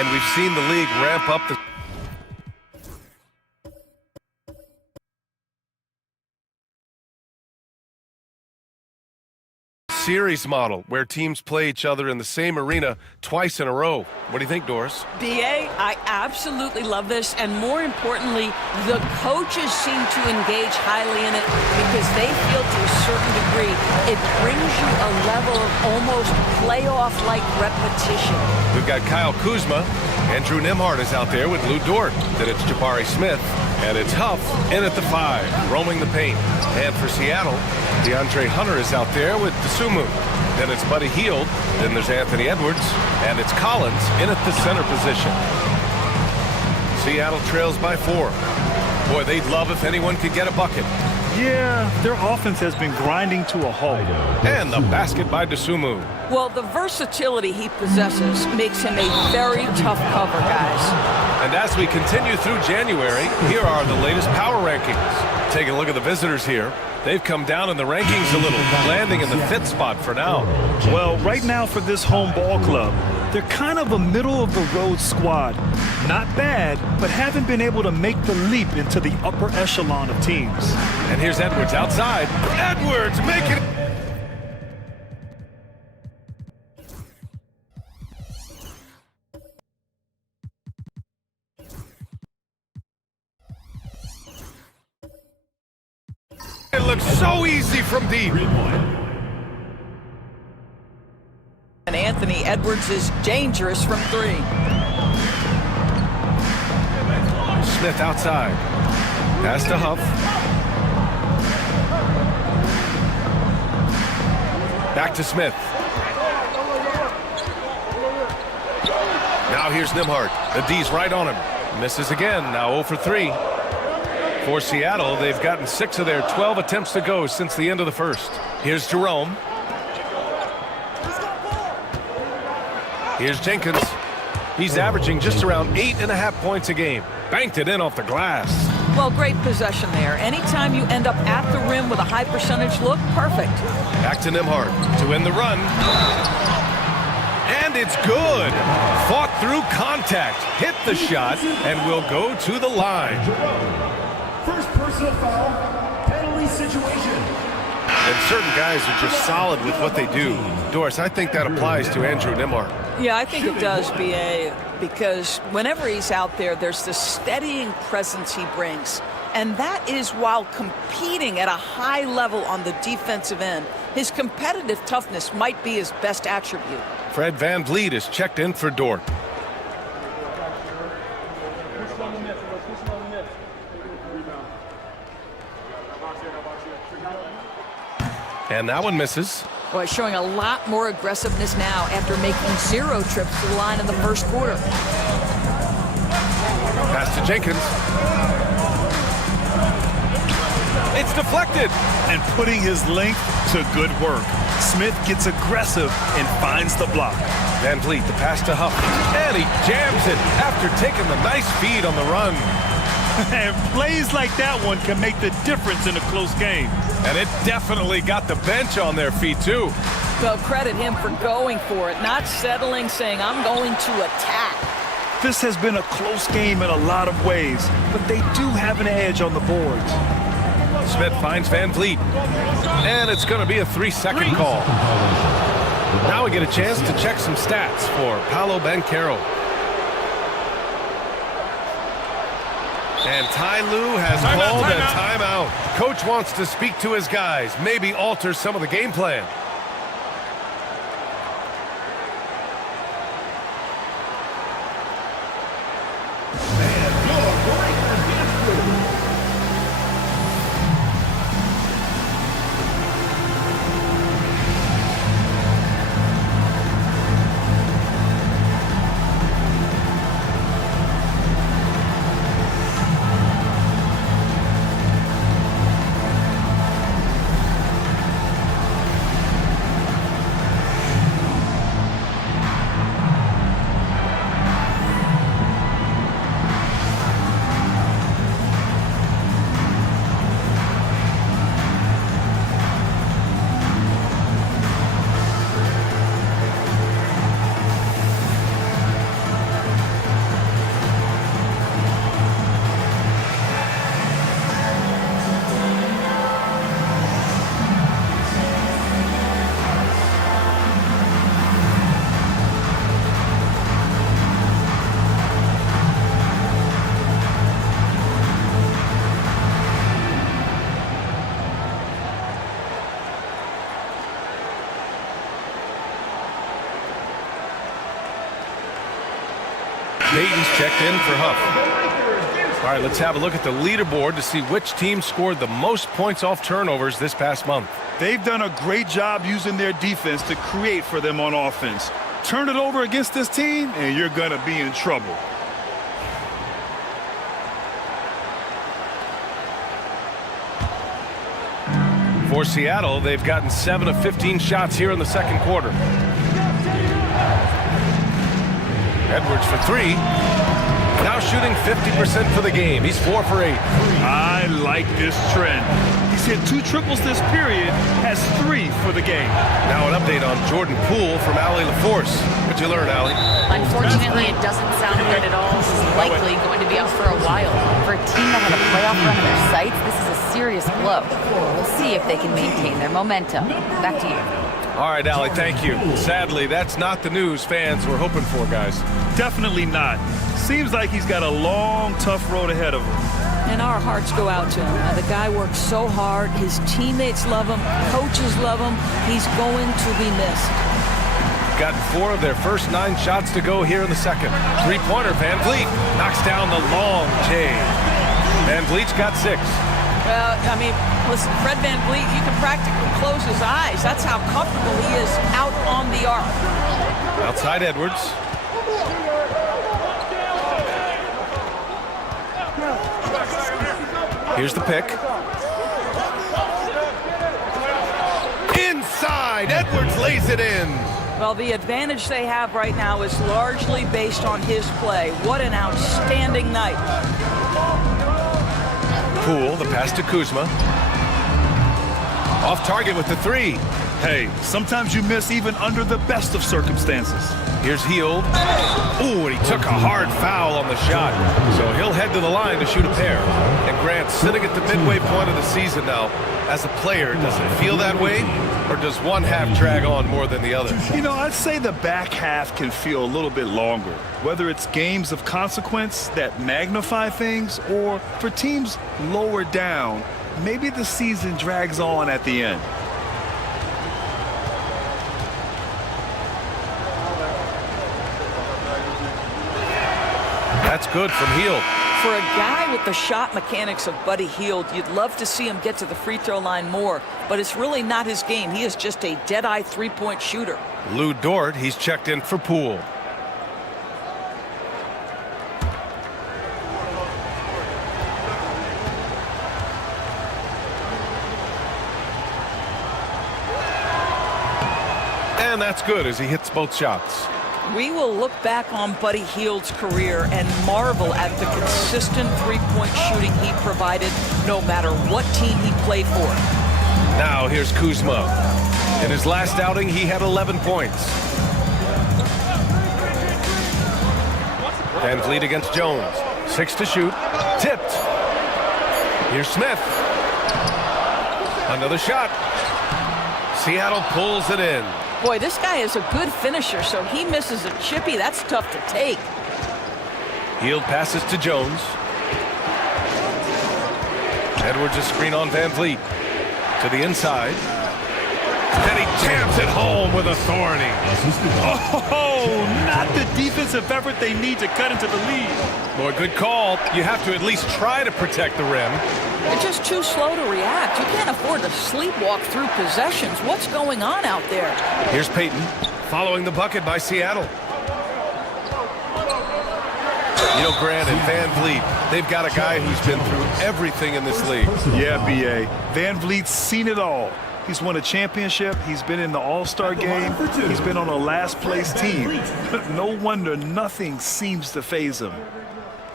And we've seen the league ramp up the series model where teams play each other in the same arena twice in a row. What do you think, Doris? BA, I absolutely love this, and more importantly, the coaches seem to engage highly in it because they feel to a certain degree it brings you a level of almost playoff-like repetition. We've got Kyle Kuzma. Andrew Nimhart is out there with Lou Dort. Then it's Jabari Smith. And it's Huff in at the 5, roaming the paint. And for Seattle, DeAndre Hunter is out there with Dosunmu. Then it's Buddy Hield. Then there's Anthony Edwards. And it's Collins in at the center position. Seattle trails by 4. Boy, they'd love if anyone could get a bucket. Yeah, their offense has been grinding to a halt. And the basket by Dosunmu. Well, the versatility he possesses makes him a very tough cover, guys. And as we continue through January, here are the latest power rankings. Taking a look at the visitors here. They've come down in the rankings a little, landing in the 5th spot for now. Well, right now for this home ball club, they're kind of a middle-of-the-road squad. Not bad, but haven't been able to make the leap into the upper echelon of teams. And here's Edwards outside. Edwards making it. looks so easy from deep. And Anthony Edwards is dangerous from 3. Smith outside. Pass to Huff. Back to Smith. Now here's Nembhard. The D's right on him. Misses again. Now 0 for 3. For Seattle, they've gotten 6 of their 12 attempts to go since the end of the first. Here's Jerome. Here's Jenkins. He's averaging just around 8.5 points a game. Banked it in off the glass. Well, great possession there. Anytime you end up at the rim with a high percentage look, perfect. Back to Nembhard to win the run. And it's good. Fought through contact, hit the shot, and will go to the line. First personal foul, penalty situation. And certain guys are just solid with what they do. Doris, I think that applies to Andrew Nembhard. Yeah, I think it does, B.A., because whenever he's out there, there's the steadying presence he brings. And that is while competing at a high level on the defensive end. His competitive toughness might be his best attribute. Fred VanVleet is checked in for Dort. And that one misses. Boy, showing a lot more aggressiveness now after making 0 trips to the line in the first quarter. Pass to Jenkins. It's deflected. And putting his length to good work. Smith gets aggressive and finds the block. VanVleet, the pass to Huff. And he jams it after taking the nice feed on the run. And plays like that one can make the difference in a close game. And it definitely got the bench on their feet, too. Well, credit him for going for it, not settling, saying, I'm going to attack. This has been a close game in a lot of ways, but they do have an edge on the boards. Smith finds VanVleet. And it's going to be a 3-second call. Now we get a chance to check some stats for Paolo Banchero. And Ty Lue has called a timeout. Coach wants to speak to his guys, maybe alter some of the game plan. Dayton's checked in for Huff. All right, let's have a look at the leaderboard to see which team scored the most points off turnovers this past month. They've done a great job using their defense to create for them on offense. Turn it over against this team, and you're going to be in trouble. For Seattle, they've gotten 7 of 15 shots here in the second quarter. Edwards for 3. Now shooting 50% for the game. He's 4 for 8. I like this trend. He's hit 2 triples this period, has 3 for the game. Now an update on Jordan Poole from Allie LaForce. What'd you learn, Allie? Unfortunately, it doesn't sound good at all. This is likely going to be out for a while. For a team that had a playoff run in their sights, this is a serious blow. We'll see if they can maintain their momentum. Back to you. All right, Allie, thank you. Sadly, that's not the news fans were hoping for, guys. Definitely not. Seems like he's got a long, tough road ahead of him. And our hearts go out to him. The guy works so hard. His teammates love him. Coaches love him. He's going to be missed. Gotten 4 of their first 9 shots to go here in the second. Three-pointer, Van Vliet knocks down the long J. Van Vliet's got 6. Well, I mean, listen, Fred Van Vliet, you can practically close his eyes. That's how comfortable he is out on the arc. Outside Edwards. Here's the pick. Inside, Edwards lays it in. Well, the advantage they have right now is largely based on his play. What an outstanding night. Poole, the pass to Kuzma. Off target with the 3. Hey, sometimes you miss even under the best of circumstances. Here's Hield. Ooh, and he took a hard foul on the shot. So he'll head to the line to shoot a pair. And Grant, sitting at the midway point of the season now, as a player, does it feel that way? Or does one half drag on more than the other? You know, I'd say the back half can feel a little bit longer. Whether it's games of consequence that magnify things, or for teams lower down, maybe the season drags on at the end. That's good from Hield. For a guy with the shot mechanics of Buddy Hield, you'd love to see him get to the free throw line more, but it's really not his game. He is just a dead-eye three-point shooter. Lou Dort, he's checked in for Poole. And that's good as he hits both shots. We will look back on Buddy Hield's career and marvel at the consistent three-point shooting he provided no matter what team he played for. Now here's Kuzma. In his last outing, he had 11 points. Van Vliet against Jones. 6 to shoot. Tipped. Here's Smith. Another shot. Seattle pulls it in. Boy, this guy is a good finisher, so he misses a chippy. That's tough to take. Hield passes to Jones. Edwards a screen on Van Vliet. To the inside. And he jams it home with authority. Oh, not the defensive effort they need to cut into the lead. Boy, good call. You have to at least try to protect the rim. They're just too slow to react. You can't afford to sleepwalk through possessions. What's going on out there? Here's Payton following the bucket by Seattle. You know, Grant and Van Vliet, they've got a guy who's been through everything in this league. Yeah, B.A. Van Vliet's seen it all. He's won a championship. He's been in the All-Star game. He's been on a last-place team. No wonder nothing seems to faze him.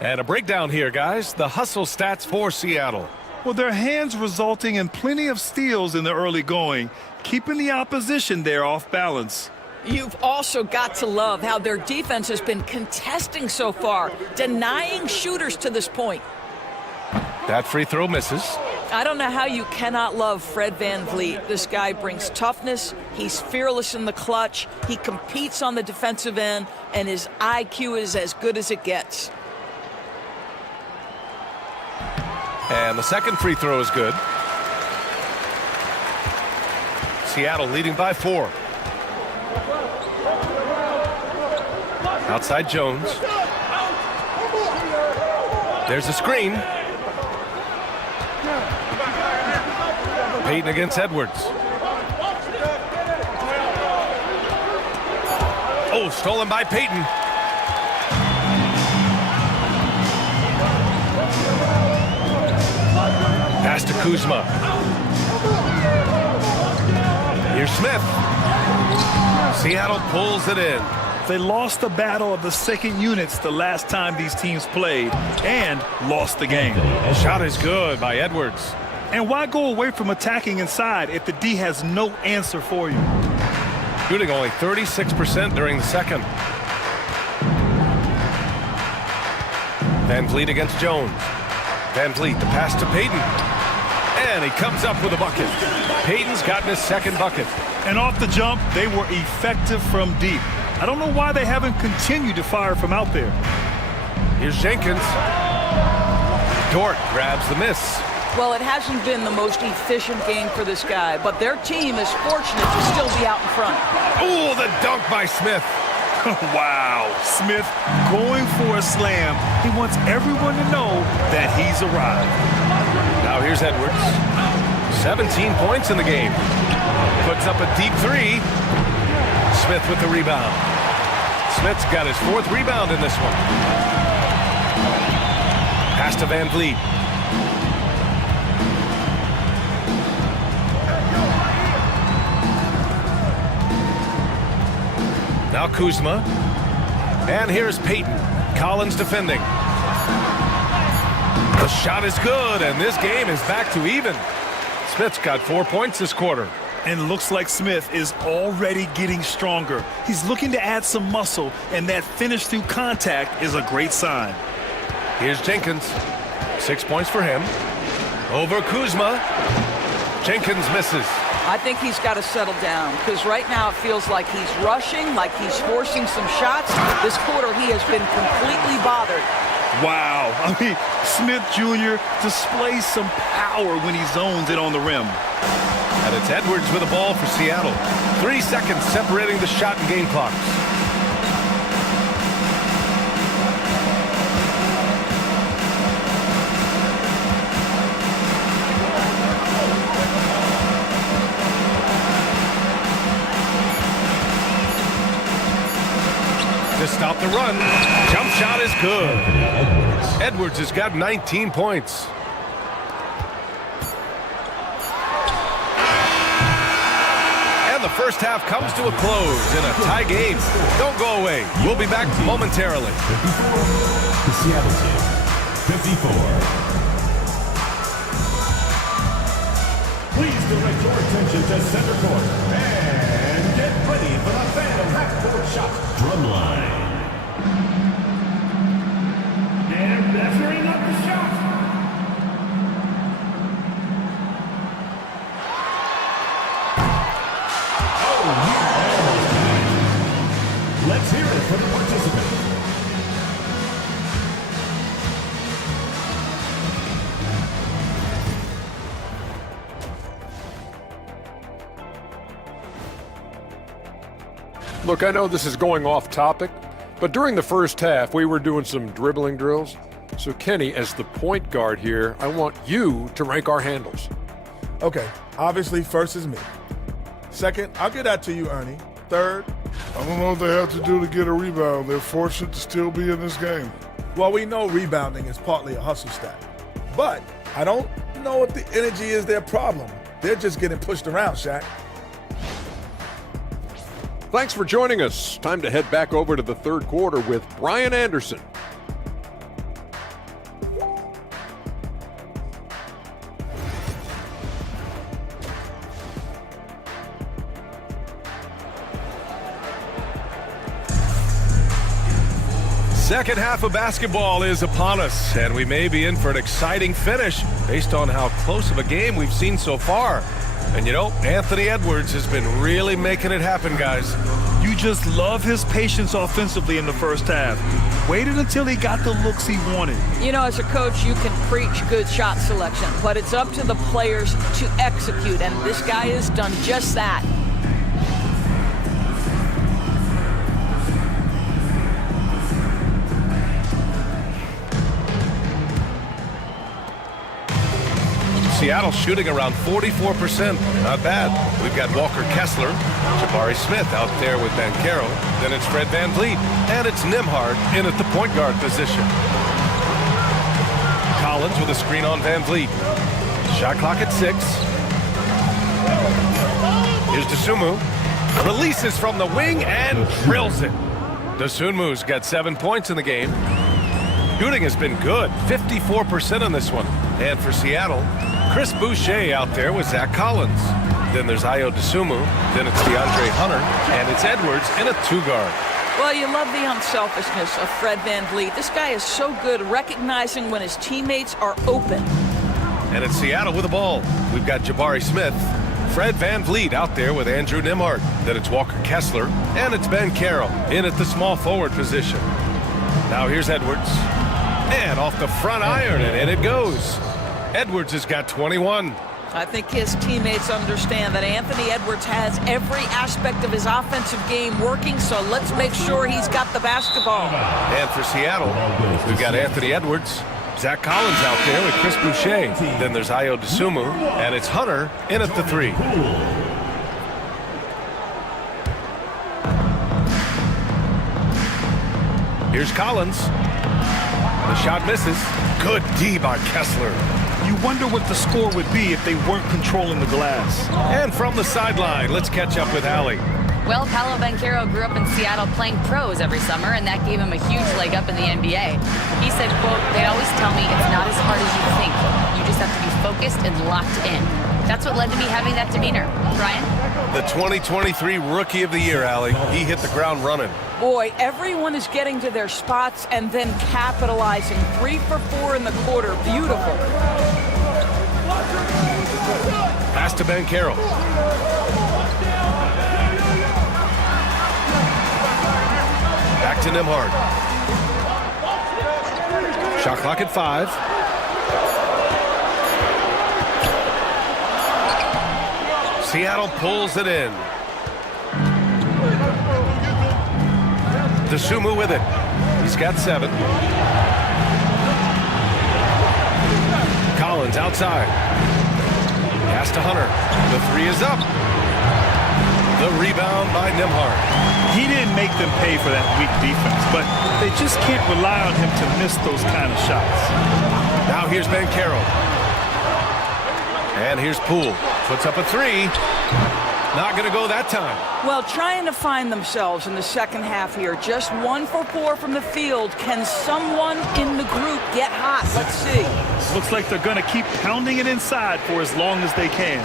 And a breakdown here, guys. The hustle stats for Seattle. Well, their hands resulting in plenty of steals in the early going, keeping the opposition there off balance. You've also got to love how their defense has been contesting so far, denying shooters to this point. That free throw misses. I don't know how you cannot love Fred Van Vliet. This guy brings toughness. He's fearless in the clutch. He competes on the defensive end, and his IQ is as good as it gets. And the second free throw is good. Seattle leading by 4. Outside Jones. There's a screen. Payton against Edwards. Oh, stolen by Payton. Pass to Kuzma. Here's Smith. Seattle pulls it in. They lost the battle of the second units the last time these teams played and lost the game. Shot is good by Edwards. And why go away from attacking inside if the D has no answer for you? Shooting only 36% during the second. Van Vliet against Jones. Van Vliet, the pass to Payton. And he comes up with a bucket. Payton's gotten his second bucket. And off the jump, they were effective from deep. I don't know why they haven't continued to fire from out there. Here's Jenkins. Dort grabs the miss. Well, it hasn't been the most efficient game for this guy, but their team is fortunate to still be out in front. Oh, the dunk by Smith. Wow, Smith going for a slam. He wants everyone to know that he's arrived. Now here's Edwards. 17 points in the game. Puts up a deep three. Smith with the rebound. Smith's got his 4th rebound in this one. Pass to Van Vliet. Now Kuzma. And here's Payton. Collins defending. The shot is good, and this game is back to even. Smith's got 4 points this quarter. And looks like Smith is already getting stronger. He's looking to add some muscle, and that finish through contact is a great sign. Here's Jenkins. 6 points for him. Over Kuzma. Jenkins misses. I think he's got to settle down because right now it feels like he's rushing, like he's forcing some shots. This quarter he has been completely bothered. Wow. I mean, Smith Jr. displays some power when he zones it on the rim. And it's Edwards with the ball for Seattle. 3 seconds separating the shot and game clocks. To stop the run. Jump shot is good. Edwards has got 19 points. And the first half comes to a close in a tie game. Don't go away. We'll be back momentarily. 54. The Seattle team. 54. Please direct your attention to center court. And get ready for the Phantom half-court shot. Drumline. And measuring up the shot. Let's hear it for the participant. Look, I know this is going off topic, but during the first half, we were doing some dribbling drills. So, Kenny, as the point guard here, I want you to rank our handles. Okay, obviously, first is me. Second, I'll get that to you, Ernie. Third, I don't know what they have to do to get a rebound. They're fortunate to still be in this game. well, we know rebounding is partly a hustle stat. But I don't know if the energy is their problem. They're just getting pushed around, Shaq. Thanks for joining us. Time to head back over to the third quarter with Brian Anderson. Second half of basketball is upon us, and we may be in for an exciting finish based on how close of a game we've seen so far. And you know, Anthony Edwards has been really making it happen, guys. You just love his patience offensively in the first half. Waited until he got the looks he wanted. You know, as a coach, you can preach good shot selection, but it's up to the players to execute, and this guy has done just that. Seattle shooting around 44%. Not bad. We've got Walker Kessler, Jabari Smith out there with Banchero. Then it's Fred VanVleet. And it's Nembhard in at the point guard position. Collins with a screen on VanVleet. Shot clock at 6. Here's Dosunmu. Releases from the wing and drills it. Dosunmu's got 7 points in the game. Shooting has been good. 54% on this one. And for Seattle, Chris Boucher out there with Zach Collins. Then there's Ayo Dosunmu. Then it's DeAndre Hunter. And it's Edwards in a 2-guard. Well, you love the unselfishness of Fred VanVleet. This guy is so good recognizing when his teammates are open. And it's Seattle with the ball. We've got Jabari Smith. Fred VanVleet out there with Andrew Nembhard. Then it's Walker Kessler. And it's Banchero in at the small forward position. Now here's Edwards. And off the front iron, and in it goes. Edwards has got 21. I think his teammates understand that Anthony Edwards has every aspect of his offensive game working, so let's make sure he's got the basketball. And for Seattle, we've got Anthony Edwards, Zach Collins out there with Chris Boucher. Then there's Ayo Dosunmu, and it's Hunter in at the 3. Here's Collins. The shot misses. Good D by Kessler. You wonder what the score would be if they weren't controlling the glass. And from the sideline, let's catch up with Allie. Well, Paolo Banchero grew up in Seattle playing pros every summer, and that gave him a huge leg up in the NBA. He said, quote, "They always tell me it's not as hard as you think. You just have to be focused and locked in." That's what led to me having that demeanor. Brian? The 2023 Rookie of the Year, Allie. He hit the ground running. Boy, everyone is getting to their spots and then capitalizing. 3 for 4 in the quarter. Beautiful. Pass to Banchero. Back to Nembhard. Shot clock at 5. Seattle pulls it in. Dosunmu with it. He's got 7. Collins outside. Pass to Hunter. The 3 is up. The rebound by Nembhard. He didn't make them pay for that weak defense, but they just can't rely on him to miss those kind of shots. Now here's Banchero. And here's Poole. Puts up a 3. Not going to go that time. Well, trying to find themselves in the second half here. Just 1 for 4 from the field. Can someone in the group get hot? Let's see. Looks like they're going to keep pounding it inside for as long as they can.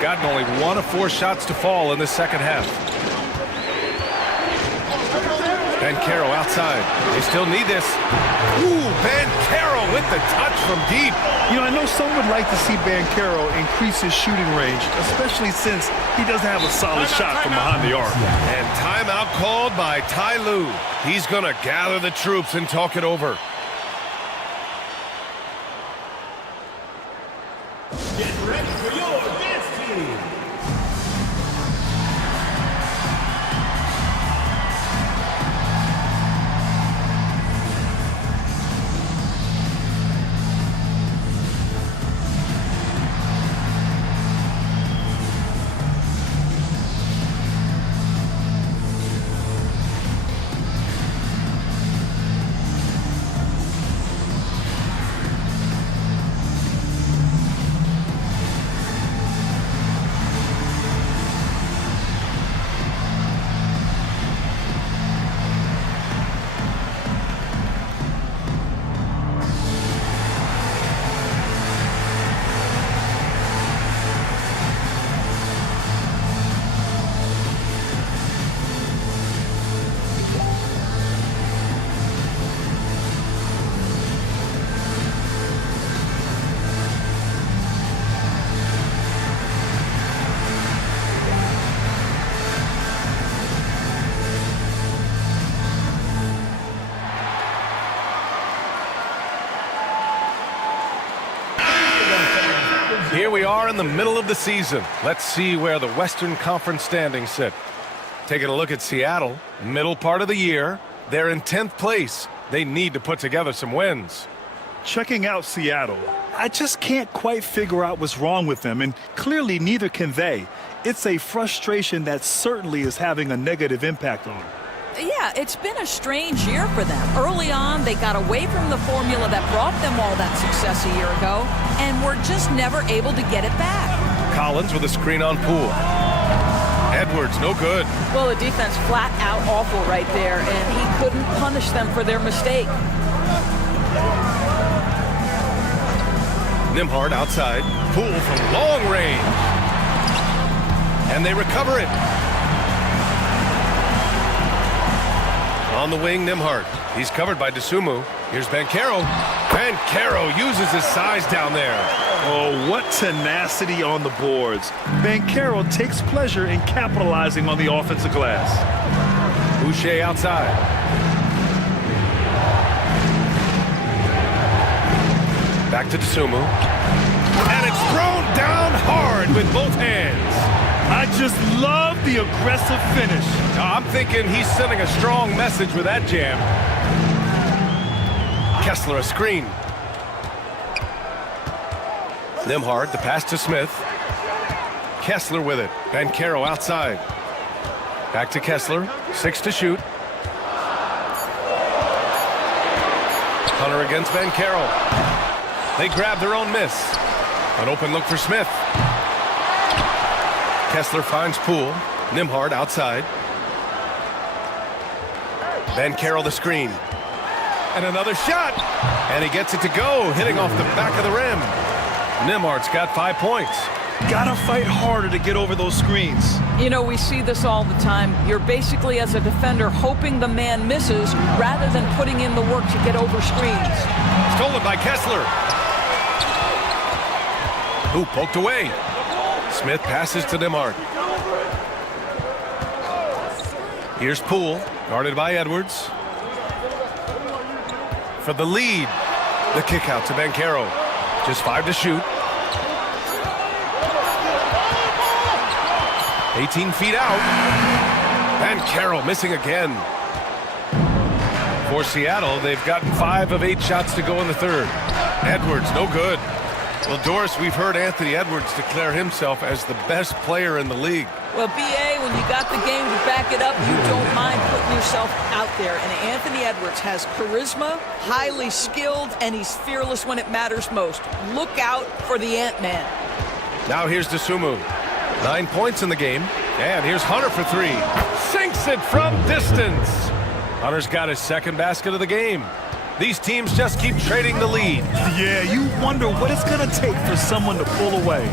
Gotten only 1 of 4 shots to fall in the second half. Banchero outside. They still need this. Ooh, Banchero with the touch from deep. You know, I know some would like to see Banchero increase his shooting range, especially since he doesn't have a solid shot from behind the arc. And timeout called by Ty Lue. He's going to gather the troops and talk it over. Get ready for your dance team. Here we are in the middle of the season. Let's see where the Western Conference standings sit. Taking a look at Seattle, middle part of the year. They're in 10th place. They need to put together some wins. Checking out Seattle, I just can't quite figure out what's wrong with them, and clearly neither can they. It's a frustration that certainly is having a negative impact on them. Yeah, it's been a strange year for them. Early on, they got away from the formula that brought them all that success a year ago, and were just never able to get it back. Collins with a screen on Poole. Edwards, no good. Well, the defense flat out awful right there, and he couldn't punish them for their mistake. Nembhard outside. Poole from long range. And they recover it. On the wing, Nembhard. He's covered by Dosunmu. Here's Banchero. Banchero uses his size down there. Oh, what tenacity on the boards. Banchero takes pleasure in capitalizing on the offensive glass. Boucher outside. Back to Dosunmu. And it's thrown down hard with both hands. I just love the aggressive finish. I'm thinking he's sending a strong message with that jam. Kessler a screen. Nembhard, the pass to Smith. Kessler with it. Banchero outside. Back to Kessler. 6 to shoot. Hunter against Banchero. They grab their own miss. An open look for Smith. Kessler finds Poole. Nembhard outside. Banchero the screen. And another shot. And he gets it to go, hitting off the back of the rim. Nembhard's got 5 points. Gotta fight harder to get over those screens. You know, we see this all the time. You're basically, as a defender, hoping the man misses rather than putting in the work to get over screens. Stolen by Kessler. Who poked away. Smith passes to Nembhard. Here's Poole, guarded by Edwards. For the lead, the kick out to Banchero. Just 5 to shoot. 18 feet out. Banchero missing again. For Seattle, they've gotten 5 of 8 shots to go in the third. Edwards, no good. Well, Doris, we've heard Anthony Edwards declare himself as the best player in the league. Well, B.A., when you got the game to back it up, you don't mind putting yourself out there. And Anthony Edwards has charisma, highly skilled, and he's fearless when it matters most. Look out for the Ant-Man. Now here's Dosunmu. 9 points in the game. And here's Hunter for 3. Sinks it from distance. Hunter's got his second basket of the game. These teams just keep trading the lead. Yeah, you wonder what it's going to take for someone to pull away.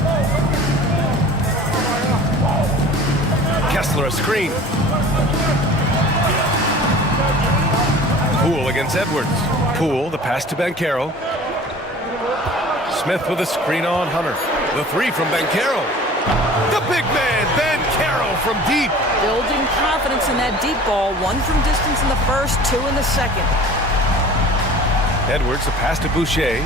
Kessler a screen. Poole against Edwards. Poole, the pass to Banchero. Smith with a screen on Hunter. The 3 from Banchero. The big man, Banchero from deep. Building confidence in that deep ball. 1 from distance in the first, 2 in the second. Edwards, the pass to Boucher.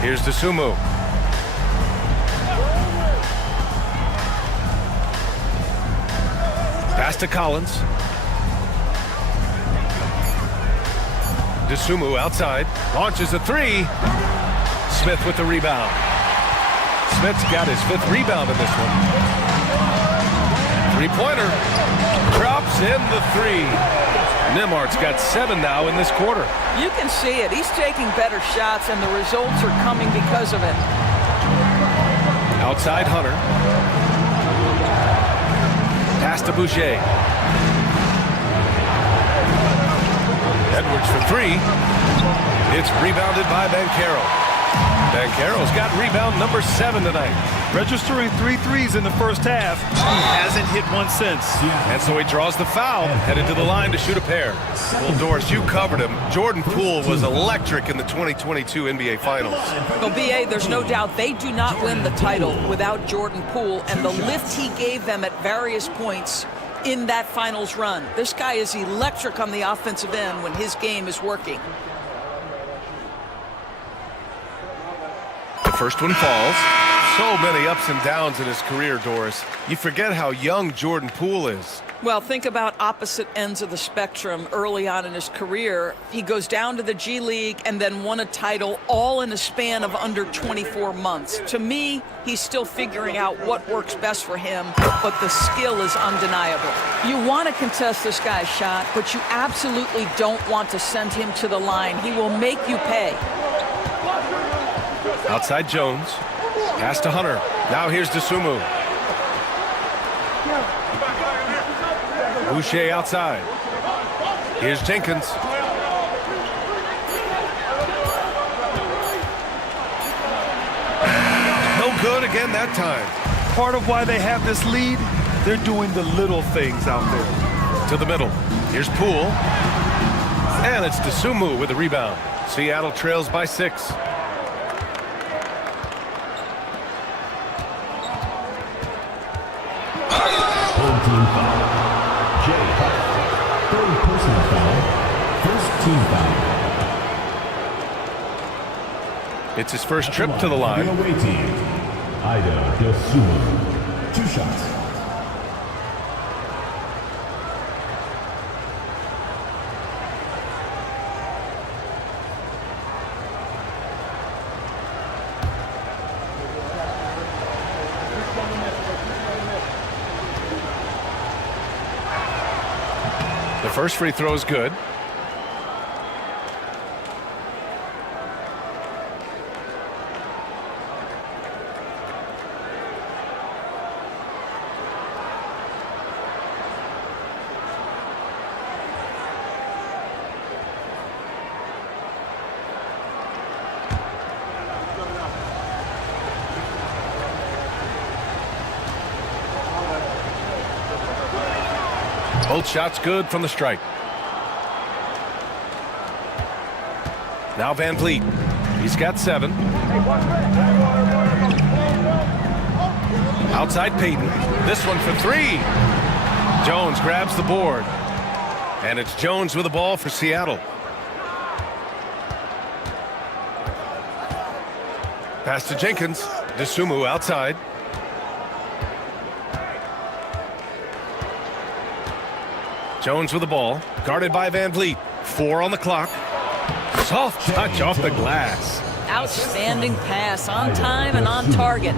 Here's Dosunmu. Pass to Collins. Dosunmu outside. Launches a 3. Smith with the rebound. Smith's got his 5th rebound in this one. 3-pointer. Drops in the 3. Nembhard's got 7 now in this quarter. You can see it. He's taking better shots, and the results are coming because of it. Outside Hunter. Pass to Boucher. Edwards for 3. It's rebounded by Banchero. Banchero's got rebound number 7 tonight. Registering 3 threes in the first half. He hasn't hit one since. And so he draws the foul, headed to the line to shoot a pair. Well, Doris, you covered him. Jordan Poole was electric in the 2022 NBA Finals. Well, B.A., there's no doubt they do not win the title without Jordan Poole and the lift he gave them at various points in that finals run. This guy is electric on the offensive end when his game is working. The first one falls. So many ups and downs in his career, Doris. You forget how young Jordan Poole is. Well, think about opposite ends of the spectrum early on in his career. He goes down to the G League and then won a title all in a span of under 24 months. To me, he's still figuring out what works best for him, but the skill is undeniable. You want to contest this guy's shot, but you absolutely don't want to send him to the line. He will make you pay. Outside Jones. Pass to Hunter. Now here's Dosunmu. Boucher outside. Here's Jenkins. No good again that time. Part of why they have this lead, they're doing the little things out there. To the middle. Here's Poole. And it's Dosunmu with the rebound. Seattle trails by 6. Team foul. Jay, third personal foul, first team foul. It's his first trip to the line. The away team, Ida Dosunmu. 2 shots. The first free throw is good. Both shots good from the stripe. Now Van Vliet. He's got 7. Outside Payton. This one for 3. Jones grabs the board. And it's Jones with the ball for Seattle. Pass to Jenkins. Dosunmu outside. Jones with the ball, guarded by Van Vliet. 4 on the clock. Soft touch off the glass. Outstanding pass, on time and on target.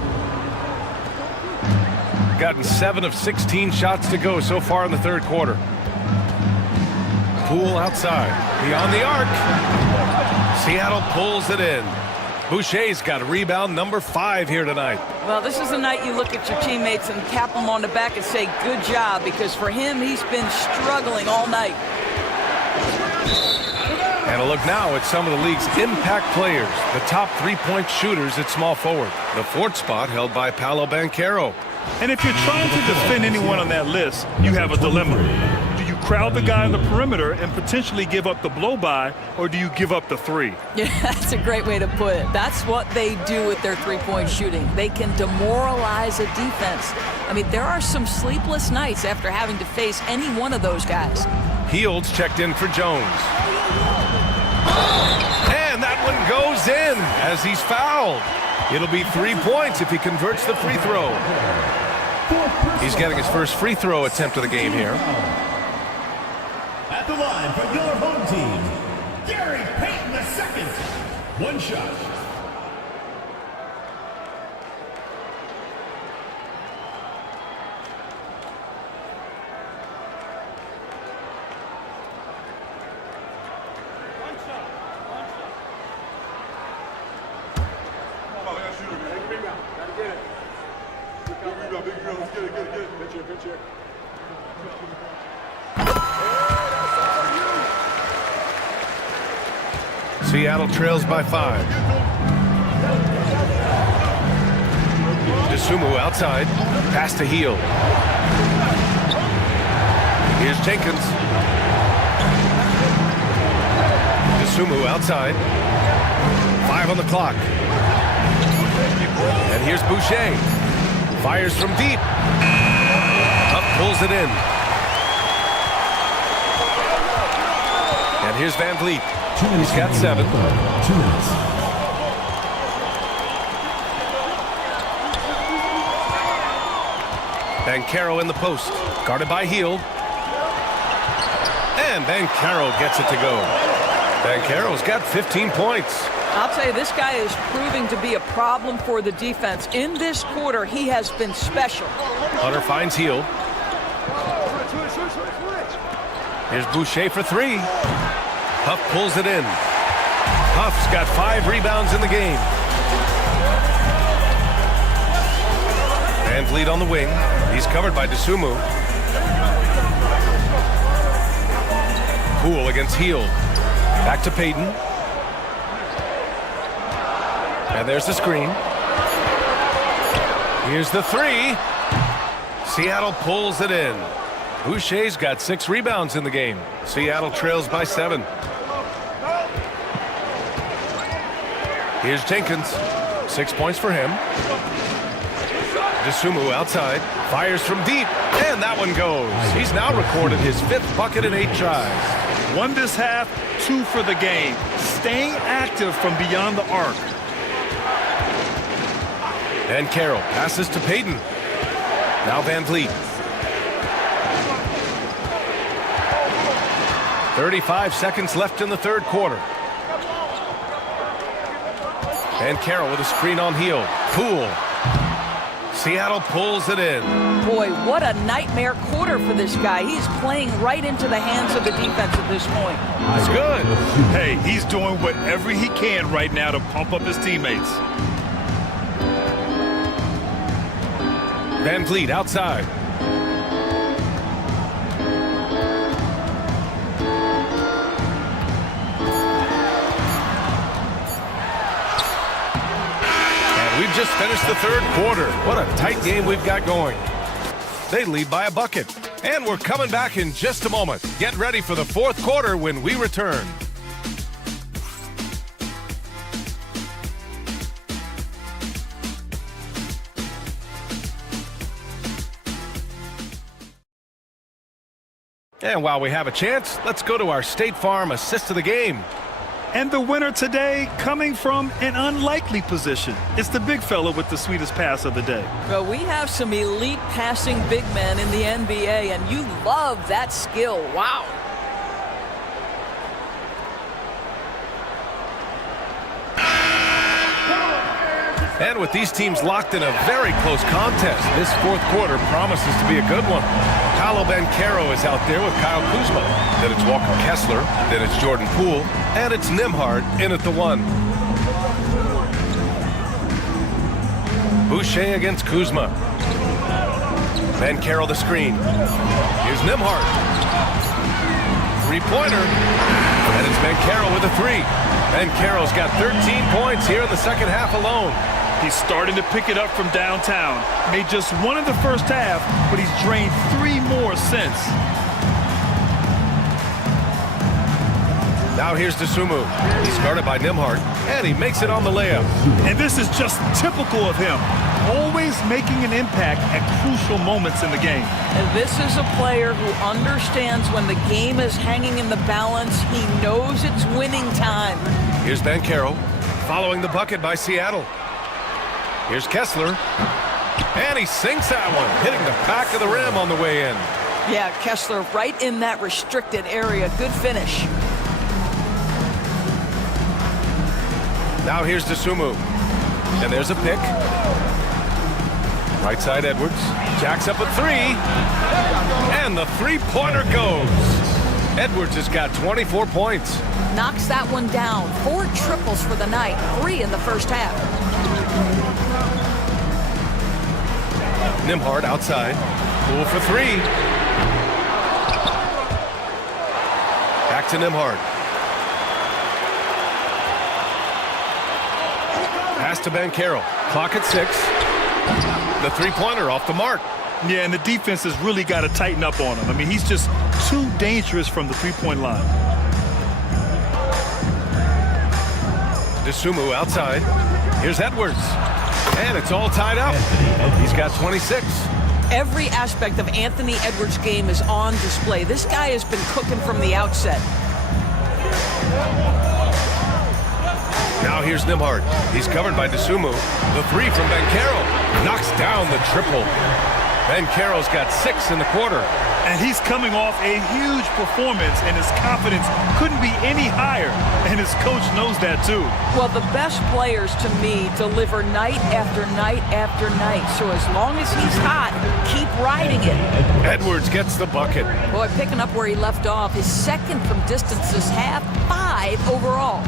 Gotten 7 of 16 shots to go so far in the third quarter. Poole outside, beyond the arc. Seattle pulls it in. Boucher's got rebound number 5 here tonight. Well, this is the night you look at your teammates and tap them on the back and say, good job, because for him, he's been struggling all night. And a look now at some of the league's impact players, the top 3-point shooters at small forward. The 4th spot held by Paolo Banchero. And if you're trying to defend anyone on that list, you have a dilemma. Do you crowd the guy on the perimeter and potentially give up the blow-by, or do you give up the 3? Yeah, that's a great way to put it. That's what they do with their 3-point shooting. They can demoralize a defense. I mean, there are some sleepless nights after having to face any one of those guys. Fields checked in for Jones. And that one goes in as he's fouled. It'll be 3 points if he converts the free throw. He's getting his first free throw attempt of the game here. At the line for your home team, Gary Payton II. 1 shot. Seattle trails by 5. Dosunmu outside. Pass to Hield. Here's Jenkins. Dosunmu outside. 5 on the clock. And here's Boucher. Fires from deep. Up pulls it in. And here's Van Vliet. He's got 7. Banchero in the post. Guarded by Hield. And Banchero gets it to go. Banchero's got 15 points. I'll tell you, this guy is proving to be a problem for the defense. In this quarter, he has been special. Hunter finds Hield. Here's Boucher for 3. Huff pulls it in. Huff's got 5 rebounds in the game. Van Vliet on the wing. He's covered by Dosunmu. Poole against Hield. Back to Payton. And there's the screen. Here's the 3. Seattle pulls it in. Boucher's got 6 rebounds in the game. Seattle trails by 7. Here's Jenkins. 6 points for him. Dosunmu outside. Fires from deep. And that one goes. He's now recorded his 5th bucket in 8 tries. 1 this half, 2 for the game. Staying active from beyond the arc. And Carroll passes to Payton. Now Van Vliet. 35 seconds left in the third quarter. And Carroll with a screen on heel. Poole. Seattle pulls it in. Boy, what a nightmare quarter for this guy. He's playing right into the hands of the defense at this point. It's good. Hey, he's doing whatever he can right now to pump up his teammates. Van Vliet outside. We've just finished the third quarter. What a tight game we've got going. They lead by a bucket. And we're coming back in just a moment. Get ready for the fourth quarter when we return. And while we have a chance, let's go to our State Farm assist of the game. And the winner today coming from an unlikely position. It's the big fella with the sweetest pass of the day. Well, we have some elite passing big men in the NBA, and you love that skill. Wow. And with these teams locked in a very close contest, this fourth quarter promises to be a good one. Paolo Banchero is out there with Kyle Kuzma. Then it's Walker Kessler. Then it's Jordan Poole. And it's Nembhard in at the one. Boucher against Kuzma. Banchero the screen. Here's Nembhard. Three-pointer. And it's Banchero with a three. Banchero's got 13 points here in the second half alone. He's starting to pick it up from downtown. Made just one in the first half, but he's drained 3 more since. Now here's Dosunmu. He's guarded by Nembhard, and he makes it on the layup. And this is just typical of him. Always making an impact at crucial moments in the game. And this is a player who understands when the game is hanging in the balance. He knows it's winning time. Here's Banchero, following the bucket by Seattle. Here's Kessler, and he sinks that one, hitting the back of the rim on the way in. Yeah, Kessler right in that restricted area. Good finish. Now here's Dosunmu, and there's a pick. Right side Edwards, jacks up a three, and the three-pointer goes. Edwards has got 24 points. Knocks that one down. 4 triples for the night, 3 in the first half. Nembhard outside. Poole for three. Back to Nembhard. Pass to Banchero. Clock at 6. The three-pointer off the mark. Yeah, and the defense has really got to tighten up on him. I mean, he's just too dangerous from the three-point line. Dosunmu outside. Here's Edwards. And it's all tied up. He's got 26. Every aspect of Anthony Edwards' game is on display. This guy has been cooking from the outset. Now here's Nembhard. He's covered by Dosunmu. The three from Banchero knocks down the triple. Banchero's got 6 in the quarter. And he's coming off a huge performance, and his confidence couldn't be any higher. And his coach knows that, too. Well, the best players, to me, deliver night after night after night. So as long as he's hot, keep riding it. Edwards gets the bucket. Boy, picking up where he left off. His second from distance this half, 5 overall.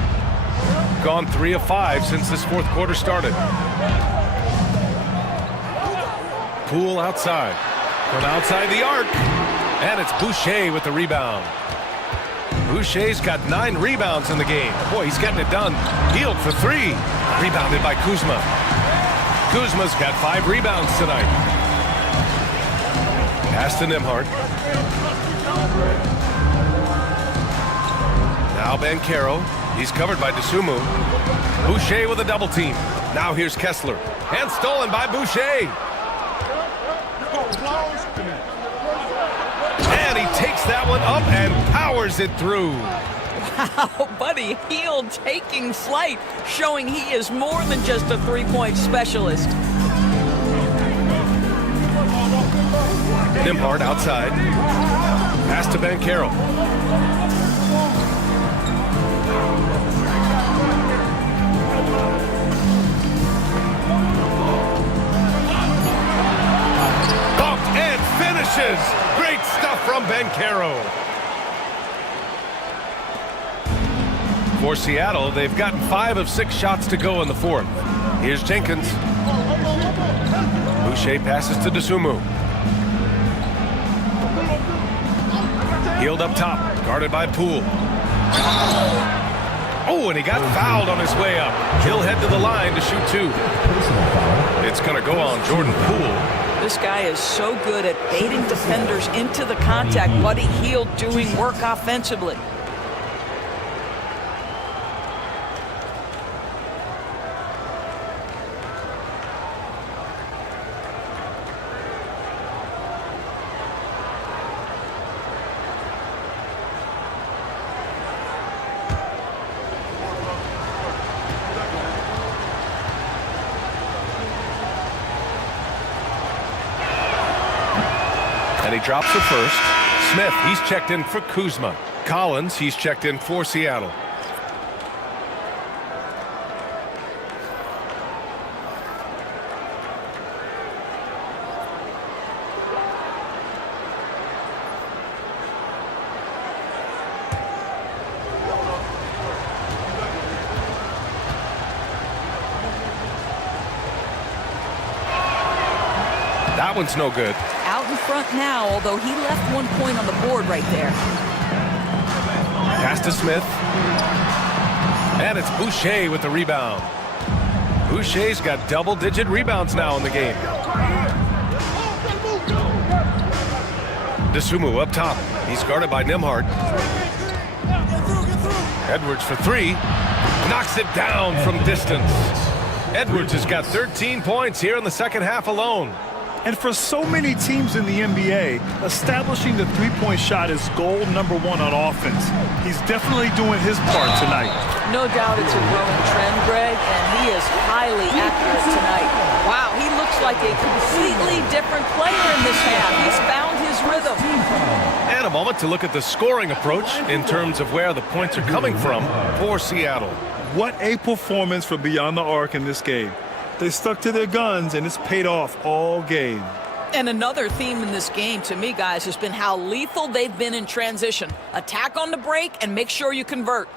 Gone 3 of 5 since this fourth quarter started. Poole outside. From outside the arc. And it's Boucher with the rebound. Boucher's got 9 rebounds in the game. Boy, he's getting it done. Healed for 3. Rebounded by Kuzma. Kuzma's got 5 rebounds tonight. Pass to Nembhard. Now Banchero. He's covered by Dosunmu. Boucher with a double team. Now here's Kessler. And stolen by Boucher. And he takes that one up and powers it through. Wow, Buddy Hield taking flight, showing he is more than just a three-point specialist. Nimhard outside. Pass to Banchero. Bumped and finishes. Great stuff from Banchero. For Seattle, they've gotten 5 of 6 shots to go in the fourth. Here's Jenkins. Boucher passes to Dosunmu. Healed up top, guarded by Poole. Oh, and he got fouled on his way up. He'll head to the line to shoot 2. It's going to go on Jordan Poole. This guy is so good at baiting defenders into the contact. Buddy Hield doing work offensively. And he drops her first. Smith, he's checked in for Kuzma. Collins, he's checked in for Seattle. That one's no good. Out in front now, although he left 1 point on the board right there. Pass to Smith. And it's Boucher with the rebound. Boucher's got double-digit rebounds now in the game. Dosunmu up top. He's guarded by Nimhard. Edwards for 3. Knocks it down from distance. Edwards has got 13 points here in the second half alone. And for so many teams in the NBA, establishing the three-point shot is goal number 1 on offense. He's definitely doing his part tonight. No doubt it's a growing trend, Greg, and he is highly accurate tonight. Wow, he looks like a completely different player in this half. He's found his rhythm. And a moment to look at the scoring approach in terms of where the points are coming from for Seattle. What a performance from beyond the arc in this game. They stuck to their guns, and it's paid off all game. And another theme in this game, to me, guys, has been how lethal they've been in transition. Attack on the break and make sure you convert.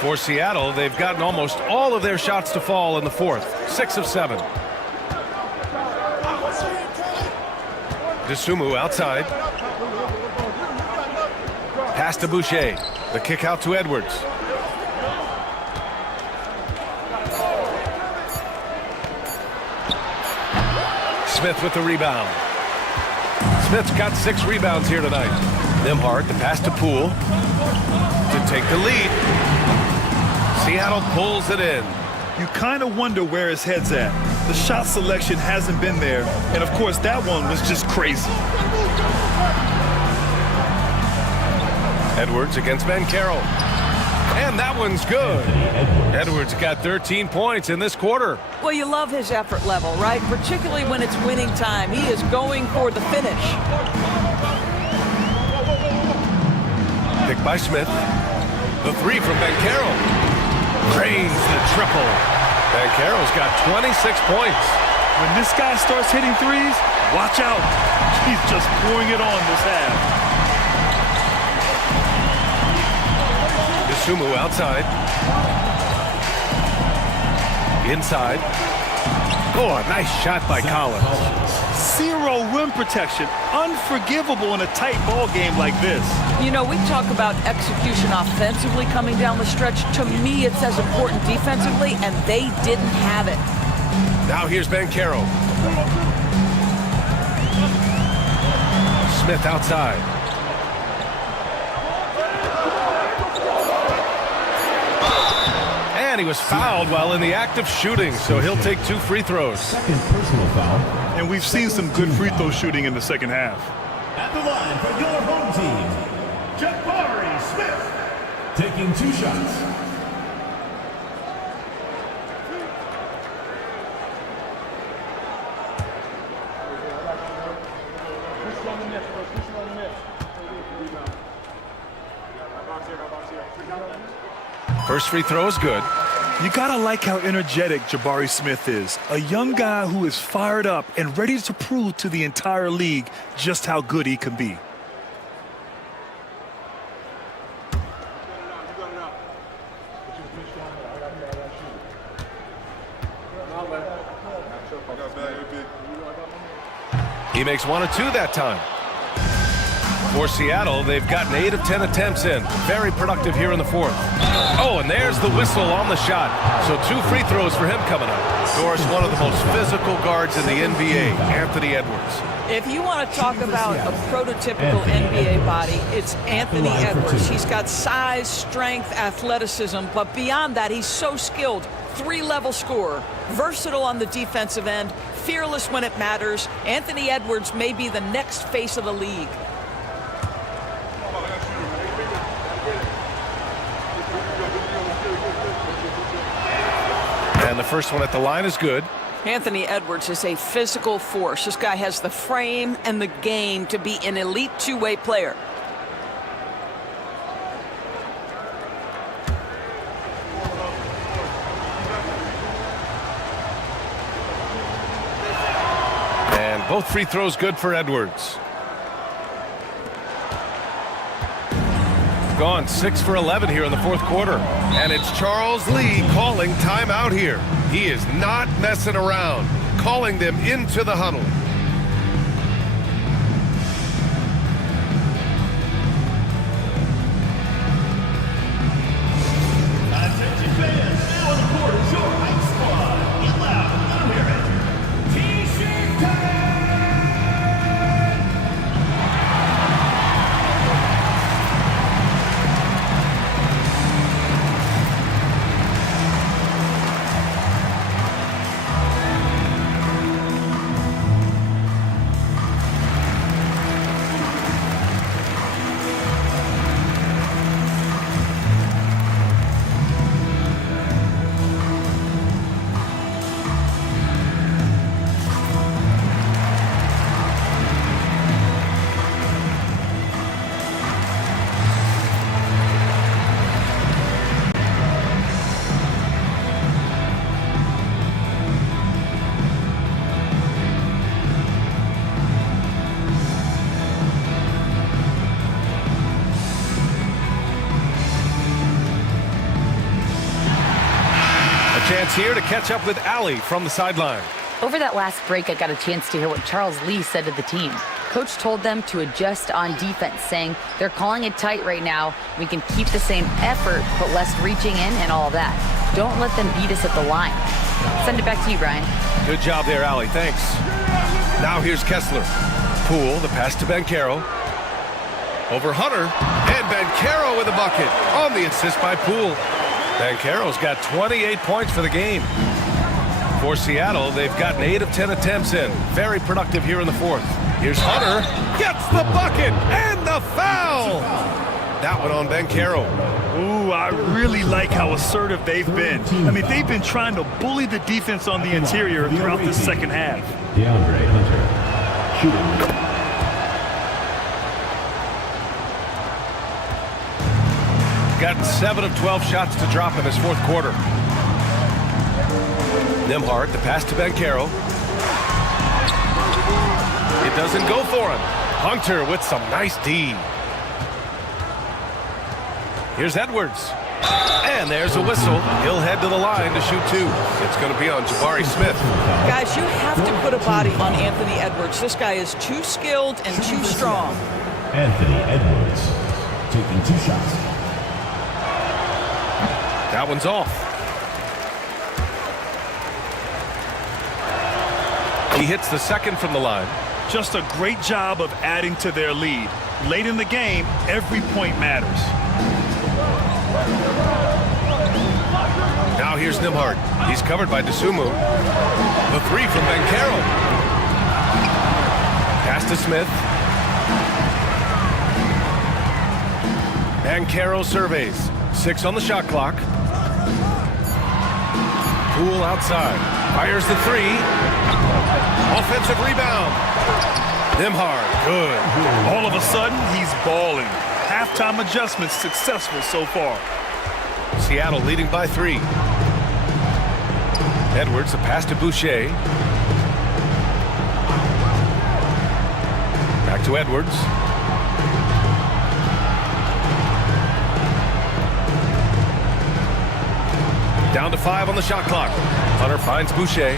For Seattle, they've gotten almost all of their shots to fall in the fourth. 6 of 7. Dosunmu outside. Pass to Boucher. The kick out to Edwards. Smith with the rebound. Smith's got 6 rebounds here tonight. Nimhard, the pass to Poole to take the lead. Seattle pulls it in. You kind of wonder where his head's at. The shot selection hasn't been there, and of course that one was just crazy. Edwards against Banchero. And that one's good. Edwards got 13 points in this quarter. Well, you love his effort level, right? Particularly when it's winning time. He is going for the finish. Picked by Smith. The 3 from Banchero. Drains the triple. Banchero's got 26 points. When this guy starts hitting threes, watch out. He's just pouring it on this half. Dosunmu outside. Inside. Oh, a nice shot by Collins. 0 rim protection. Unforgivable in a tight ball game like this. You know, we talk about execution offensively coming down the stretch. To me, it's as important defensively, and they didn't have it. Now here's Banchero. Smith outside. And he was fouled while in the act of shooting, so he'll take 2 free throws. Second personal foul. And we've seen some good free throw shooting in the second half. At the line for your home team, Jabari Smith, taking 2 shots. First free throw is good. You gotta like how energetic Jabari Smith is. A young guy who is fired up and ready to prove to the entire league just how good he can be. He makes 1 of 2 that time. For Seattle, they've gotten 8 of 10 attempts in. Very productive here in the fourth. Oh, and there's the whistle on the shot. So 2 free throws for him coming up. Doris, one of the most physical guards in the NBA, Anthony Edwards. If you want to talk about a prototypical NBA body, it's Anthony Edwards. He's got size, strength, athleticism, but beyond that, he's so skilled. 3-level scorer, versatile on the defensive end, fearless when it matters. Anthony Edwards may be the next face of the league. And the first one at the line is good. Anthony Edwards is a physical force. This guy has the frame and the game to be an elite two-way player. And both free throws good for Edwards. Gone 6 for 11 here in the fourth quarter. And it's Charles Lee calling timeout here. He is not messing around, calling them into the huddle. Attention fans, now in the court is your high squad. Get loud, let 'em hear it. T-shirt time! Chance here to catch up with Allie from the sideline. Over that last break, I got a chance to hear what Charles Lee said to the team. Coach told them to adjust on defense, saying they're calling it tight right now. We can keep the same effort, but less reaching in and all that. Don't let them beat us at the line. Send it back to you, Brian. Good job there, Allie. Thanks. Now here's Kessler. Poole, the pass to Banchero. Over Hunter, and Banchero with a bucket on the assist by Poole. Banchero's got 28 points for the game. For Seattle, they've gotten 8 of 10 attempts in. Very productive here in the fourth. Here's Hunter, gets the bucket, and the foul! That one on Banchero. Ooh, I really like how assertive they've been. I mean, they've been trying to bully the defense on the interior throughout the second half. DeAndre Hunter, shooting. Got 7 of 12 shots to drop in this fourth quarter. Nembhard, the pass to Banchero. It doesn't go for him. Hunter with some nice D. Here's Edwards. And there's a whistle. He'll head to the line to shoot 2. It's going to be on Jabari Smith. Guys, you have to put a body on Anthony Edwards. This guy is too skilled and too strong. Anthony Edwards taking 2 shots. That one's off. He hits the second from the line. Just a great job of adding to their lead. Late in the game, every point matters. Now here's Nembhard. He's covered by Dosunmu. The 3 from Banchero. Pass to Smith. Banchero surveys. 6 on the shot clock. Poole outside. Fires the 3. Offensive rebound. Nembhard, good. All of a sudden, he's balling. Halftime adjustments successful so far. Seattle leading by 3. Edwards, a pass to Boucher. Back to Edwards. Down to 5 on the shot clock. Hunter finds Boucher.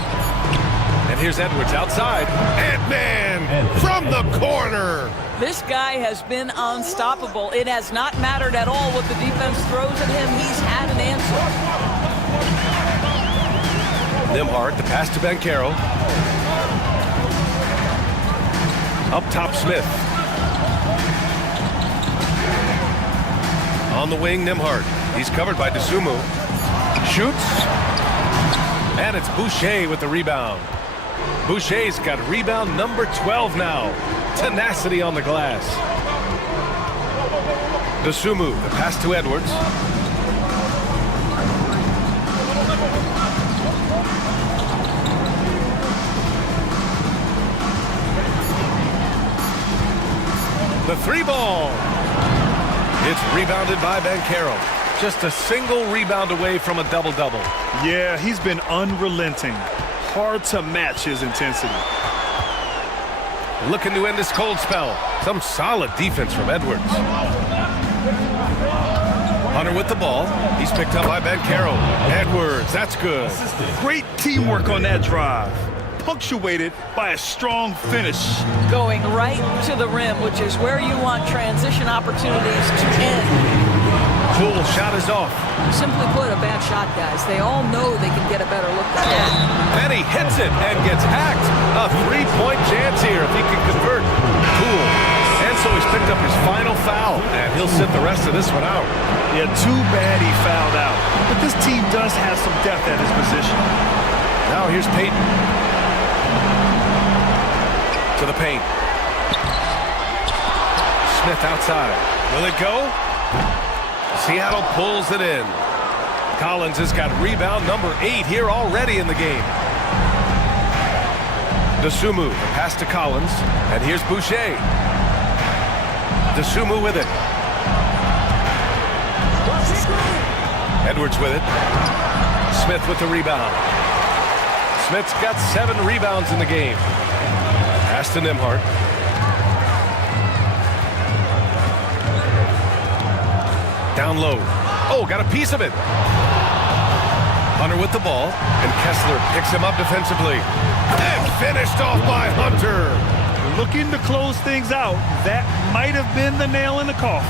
And here's Edwards outside. Ant-Man from the corner. This guy has been unstoppable. It has not mattered at all what the defense throws at him. He's had an answer. Nimhart, the pass to Banchero. Up top, Smith. On the wing, Nimhart. He's covered by DeSumo. Shoots. And it's Boucher with the rebound. Boucher's got rebound number 12 now. Tenacity on the glass. DeSumo, the pass to Edwards. The 3-ball. It's rebounded by Banchero. Just a single rebound away from a double-double. Yeah, he's been unrelenting. Hard to match his intensity. Looking to end this cold spell. Some solid defense from Edwards. Hunter with the ball. He's picked up by Banchero. Edwards, that's good. Great teamwork on that drive. Punctuated by a strong finish. Going right to the rim, which is where you want transition opportunities to end. Full shot is off. Simply put, a bad shot, guys. They all know they can get a better look than that. And he hits it and gets hacked. A 3-point chance here if he can convert. Cool. And so he's picked up his final foul, and he'll sit the rest of this one out. Yeah, too bad he fouled out. But this team does have some depth at his position. Now here's Payton. To the paint. Smith outside. Will it go? Seattle pulls it in. Collins has got rebound number 8 here already in the game. DeSumo, the pass to Collins. And here's Boucher. DeSumo with it. Edwards with it. Smith with the rebound. Smith's got 7 rebounds in the game. Pass to Nimhart. Down low. Oh, got a piece of it. Hunter with the ball, and Kessler picks him up defensively. And finished off by Hunter. Looking to close things out. That might have been the nail in the coffin.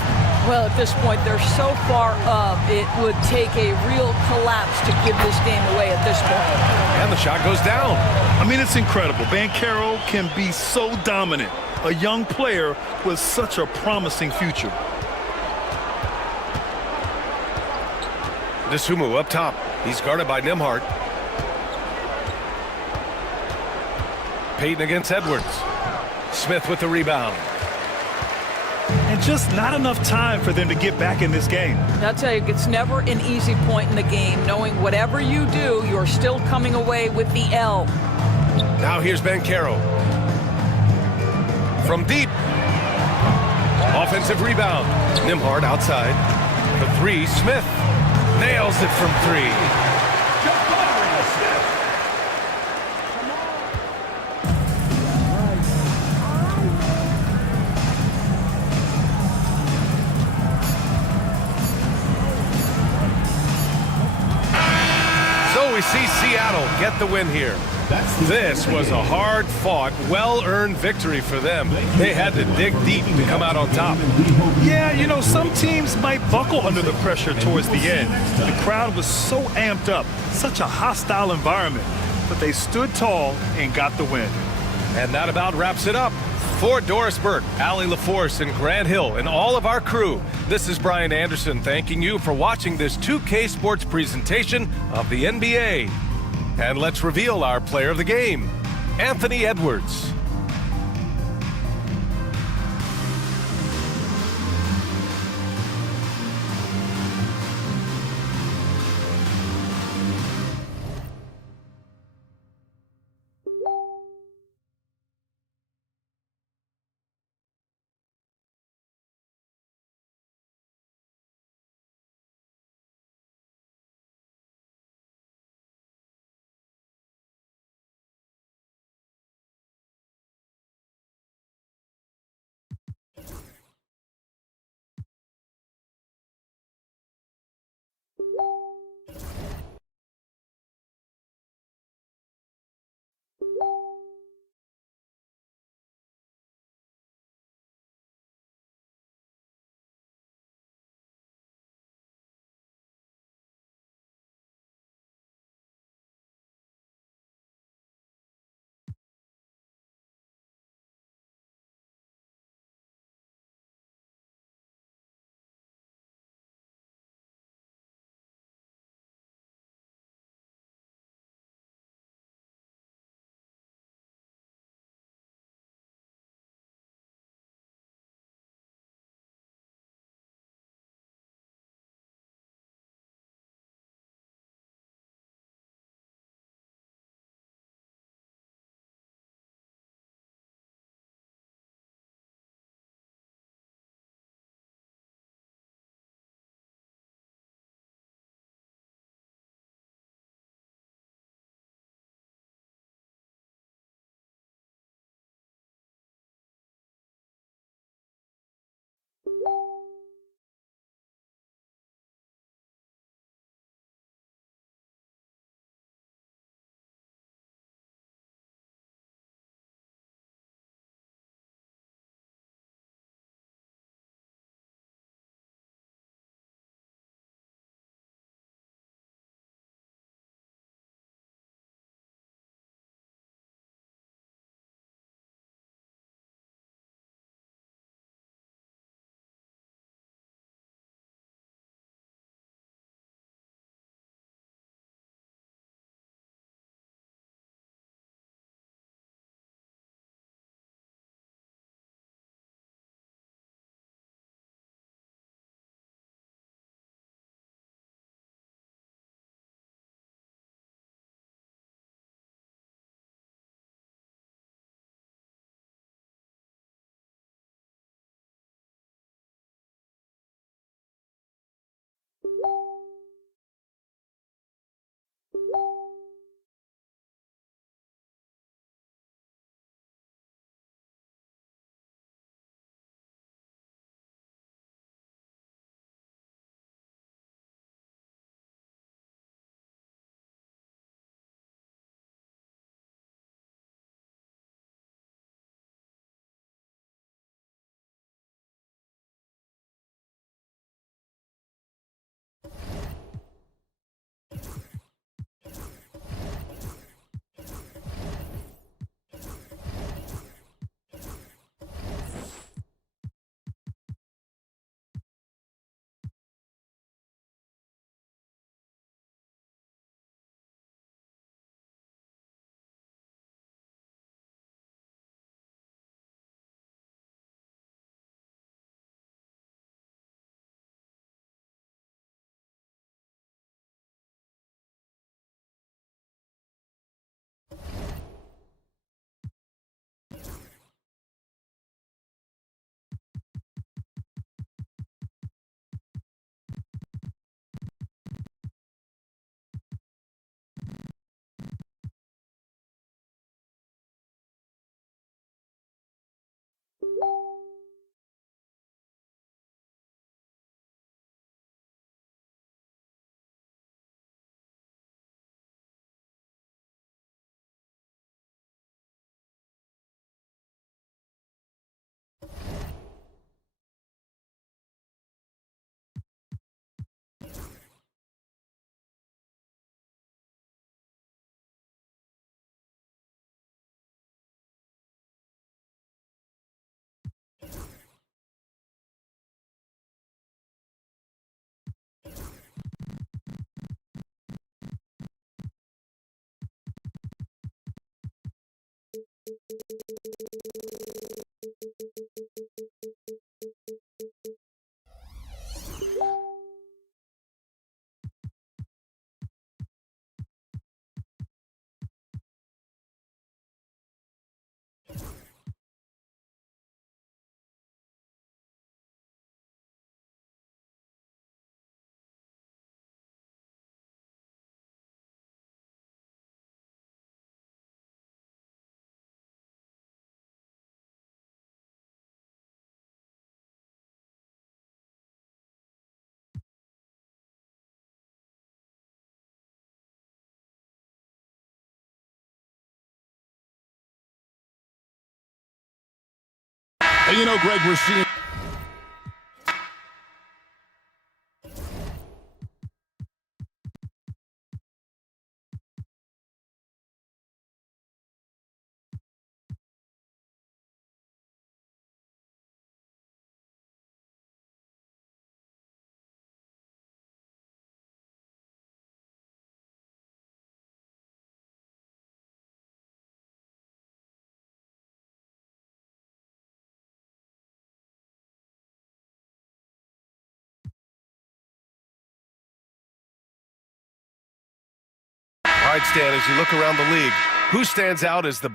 Well, at this point, they're so far up, it would take a real collapse to give this game away at this point. And the shot goes down. I mean, it's incredible. Banchero can be so dominant. A young player with such a promising future. DeSumo up top. He's guarded by Nimhart. Payton against Edwards. Smith with the rebound. And just not enough time for them to get back in this game. I'll tell you, it's never an easy point in the game, knowing whatever you do, you're still coming away with the L. Now here's Banchero. From deep. Offensive rebound. Nimhart outside. For 3, Smith. Nails it from 3. So we see Seattle get the win here. This was a hard-fought, well-earned victory for them. They had to dig deep to come out on top. Yeah, you know, some teams might buckle under the pressure towards the end. The crowd was so amped up, such a hostile environment. But they stood tall and got the win. And that about wraps it up. For Doris Burke, Allie LaForce, and Grant Hill, and all of our crew, this is Brian Anderson thanking you for watching this 2K Sports presentation of the NBA. And let's reveal our player of the game, Anthony Edwards. And you know, Greg, we're seeing... All right, Stan, as you look around the league, who stands out as the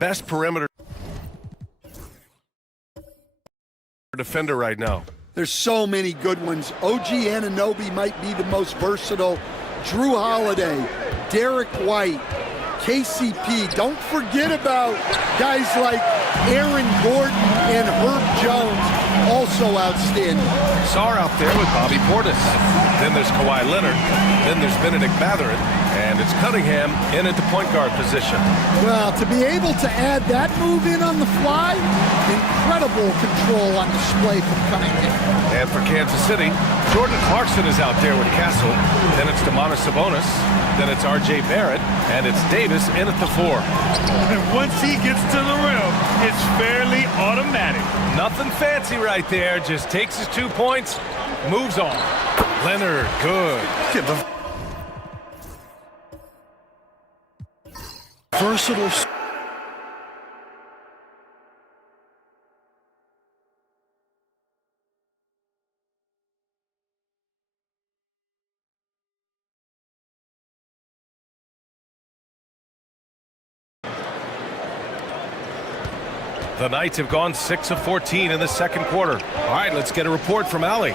best perimeter defender right now? There's so many good ones. OG Anunoby might be the most versatile. Drew Holiday, Derek White, KCP. Don't forget about guys like Aaron Gordon and Herb Jones, also outstanding. Sarr out there with Bobby Portis. Then there's Kawhi Leonard. Then there's Benedict Mathurin. And it's Cunningham in at the point guard position. Well, to be able to add that move in on the fly, incredible control on display from Cunningham. And for Kansas City, Jordan Clarkson is out there with Castle. Then it's Domantas Sabonis. Then it's R.J. Barrett. And it's Davis in at the 4. And once he gets to the rim, it's fairly automatic. Nothing fancy right there. Just takes his 2 points, moves on. Leonard, good. Versatile. The Knights have gone 6 of 14 in the second quarter. All right, let's get a report from Allie.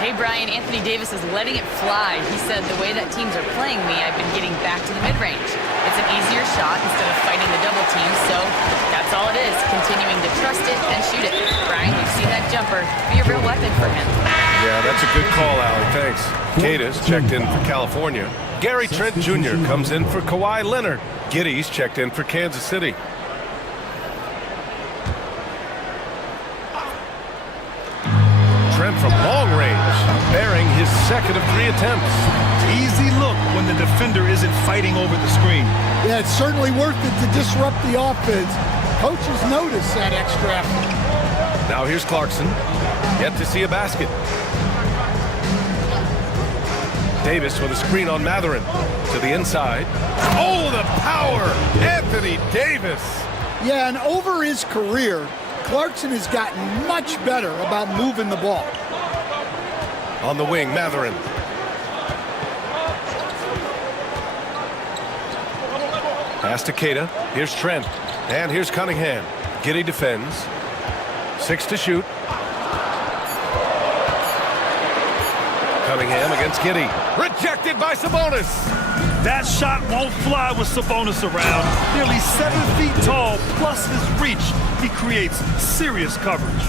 Hey, Brian, Anthony Davis is letting it fly. He said, the way that teams are playing me, I've been getting back to the mid-range. It's an easier shot instead of fighting the double team, so that's all it is, continuing to trust it and shoot it. Brian, you've seen that jumper be a real weapon for him. Yeah, that's a good call, Allie. Thanks. Gatus checked in for California. Gary Trent Jr. comes in for Kawhi Leonard. Giddey's checked in for Kansas City. Trent from long range, bearing his second of 3 attempts. Easy look when the defender isn't fighting over the screen. Yeah, it's certainly worth it to disrupt the offense. Coaches notice that extra effort. Now here's Clarkson. Yet to see a basket. Davis with a screen on Mathurin. To the inside. Oh, the power! Anthony Davis! Yeah, and over his career, Clarkson has gotten much better about moving the ball. On the wing, Mathurin. Pass to Keita. Here's Trent. And here's Cunningham. Giddey defends. 6 to shoot. Cunningham against Giddey. Rejected by Sabonis. That shot won't fly with Sabonis around. Nearly 7 feet tall, plus his reach. He creates serious coverage.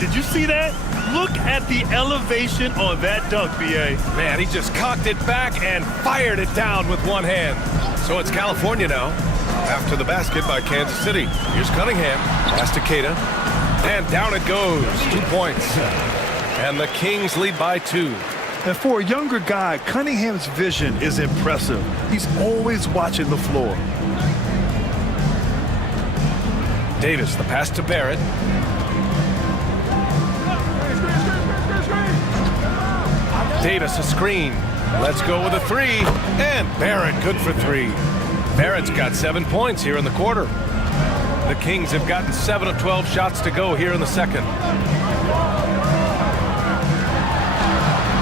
Did you see that? Look at the elevation on that dunk, B.A. Man, he just cocked it back and fired it down with one hand. So it's California now. After the basket by Kansas City. Here's Cunningham. Pass to Keita. And down it goes. 2 points. And the Kings lead by 2. And for a younger guy, Cunningham's vision is impressive. He's always watching the floor. Davis, the pass to Barrett. Davis, a screen. Let's go with a three. And Barrett, good for three. Barrett's got 7 points here in the quarter. The Kings have gotten 7 of 12 shots to go here in the second.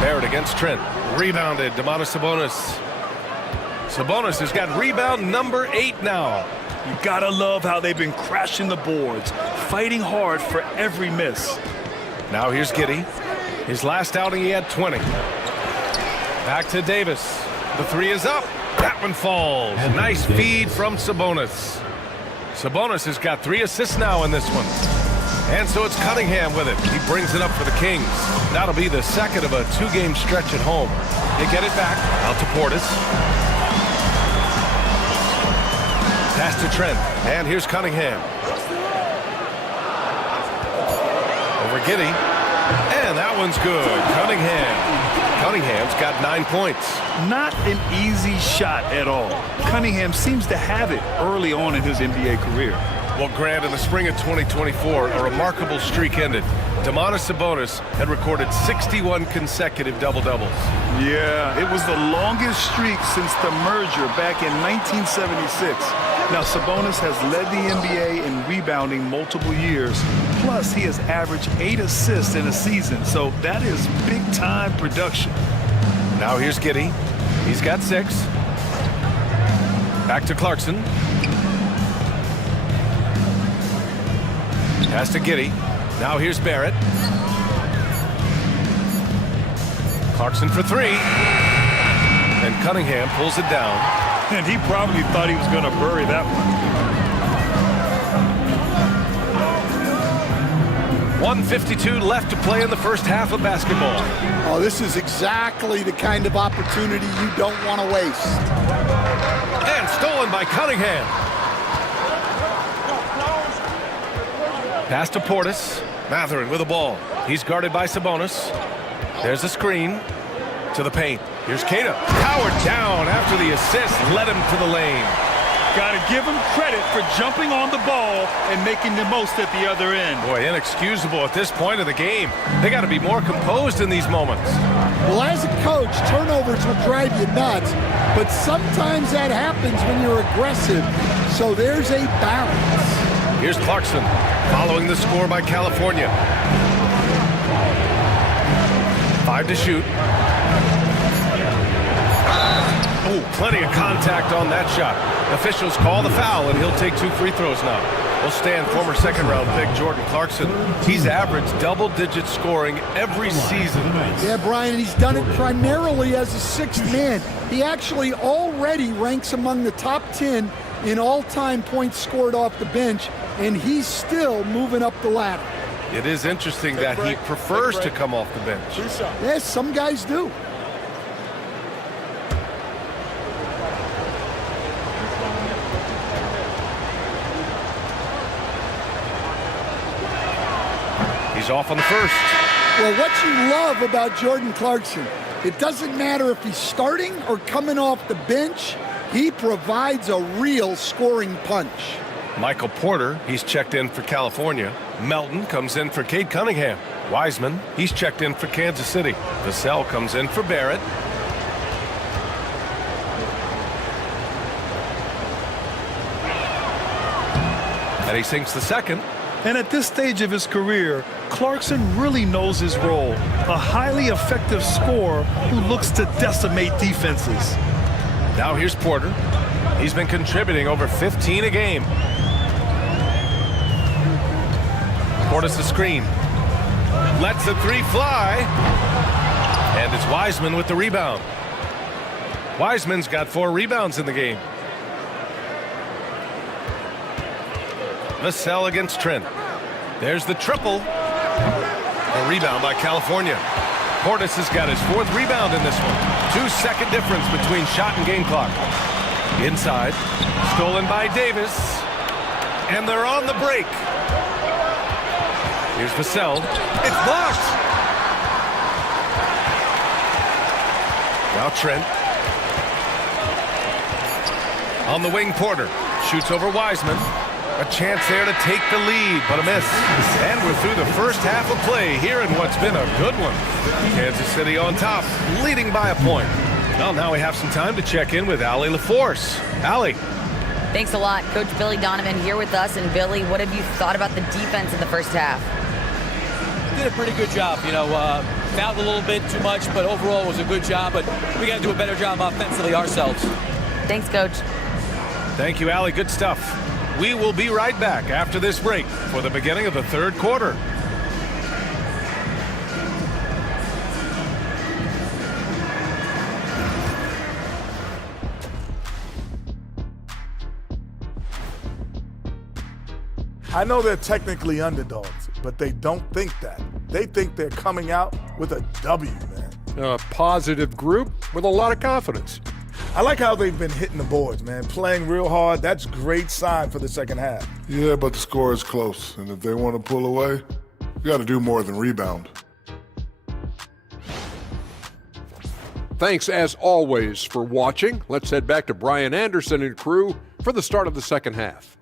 Barrett against Trent. Rebounded, Domantas Sabonis. Sabonis has got rebound number 8 now. You gotta love how they've been crashing the boards, fighting hard for every miss. Now here's Giddey. His last outing he had 20. Back to Davis. The three is up. That one falls. Nice feed from Sabonis. Sabonis has got 3 assists now in this one. And so it's Cunningham with it. He brings it up for the Kings. That'll be the second of a 2-game stretch at home. They get it back. Out to Portis. Pass to Trent. And here's Cunningham. Over Giddey. And that one's good. Cunningham's got 9 points. Not an easy shot at all. Cunningham seems to have it early on in his NBA career. Well, Grant, in the spring of 2024, a remarkable streak ended. Domantas Sabonis had recorded 61 consecutive double-doubles. Yeah, it was the longest streak since the merger back in 1976. Now, Sabonis has led the NBA in rebounding multiple years. Plus, he has averaged 8 assists in a season, so that is big-time production. Now here's Giddey. He's got 6. Back to Clarkson. Pass to Giddey. Now here's Barrett. Clarkson for 3. And Cunningham pulls it down. And he probably thought he was going to bury that one. 1:52 left to play in the first half of basketball. Oh, this is exactly the kind of opportunity you don't want to waste. And stolen by Cunningham. Pass to Portis. Matherin with the ball. He's guarded by Sabonis. There's a screen to the paint. Here's Keita. Powered down after the assist. Led him to the lane. Got to give him credit for jumping on the ball and making the most at the other end. Boy, inexcusable at this point of the game. They got to be more composed in these moments. Well, as a coach, turnovers will drive you nuts, but sometimes that happens when you're aggressive. So there's a balance. Here's Clarkson following the score by California. 5 to shoot. Oh, plenty of contact on that shot. Officials call the foul, and he'll take 2 free throws now. We'll stand former second-round pick Jordan Clarkson. He's averaged double-digit scoring every season. Yeah, Brian, he's done it primarily as a 6th man. He actually already ranks among the top 10 in all-time points scored off the bench, and he's still moving up the ladder. It is interesting that he prefers to come off the bench. Yes, some guys do. He's off on the first. Well, what you love about Jordan Clarkson, it doesn't matter if he's starting or coming off the bench, he provides a real scoring punch. Michael Porter, he's checked in for California. Melton comes in for Cade Cunningham. Wiseman, he's checked in for Kansas City. Vassell comes in for Barrett. And he sinks the second. And at this stage of his career, Clarkson really knows his role. A highly effective scorer who looks to decimate defenses. Now here's Porter. He's been contributing over 15 a game. Portis the screen. Lets the 3 fly. And it's Wiseman with the rebound. Wiseman's got 4 rebounds in the game. Vassell against Trent. There's the triple. A rebound by California. Portis has got his 4th rebound in this one. 2-second difference between shot and game clock. Inside. Stolen by Davis. And they're on the break. Here's Vassell. It's blocked. Now Trent. On the wing, Porter. Shoots over Wiseman. A chance there to take the lead, but a miss. And we're through the first half of play here in what's been a good one. Kansas City on top, leading by a point. Well, now we have some time to check in with Allie LaForce. Allie. Thanks a lot. Coach Billy Donovan here with us. And Billy, what have you thought about the defense in the first half? Did a pretty good job. Fouled a little bit too much, but overall it was a good job. But we got to do a better job offensively ourselves. Thanks, Coach. Thank you, Allie. Good stuff. We will be right back after this break for the beginning of the third quarter. I know they're technically underdogs, but they don't think that. They think they're coming out with a W, man. A positive group with a lot of confidence. I like how they've been hitting the boards, man, playing real hard. That's a great sign for the second half. Yeah, but the score is close, and if they want to pull away, you got to do more than rebound. Thanks, as always, for watching. Let's head back to Brian Anderson and crew for the start of the second half.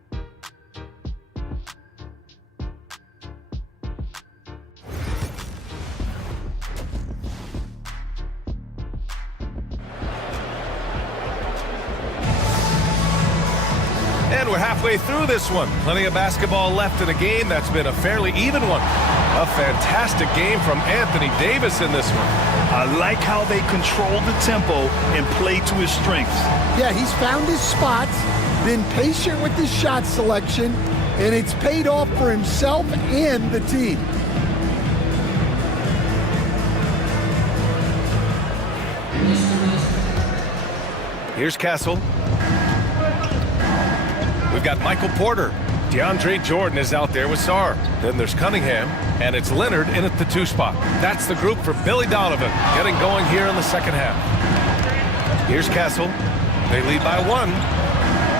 And we're halfway through this one. Plenty of basketball left in a game that's been a fairly even one. A fantastic game from Anthony Davis in this one. I like how they control the tempo and play to his strengths. Yeah, he's found his spots, been patient with his shot selection, and it's paid off for himself and the team. Here's Castle. We've got Michael Porter. DeAndre Jordan is out there with Sarr. Then there's Cunningham, and it's Leonard in at the 2 spot. That's the group for Billy Donovan, getting going here in the second half. Here's Castle. They lead by 1.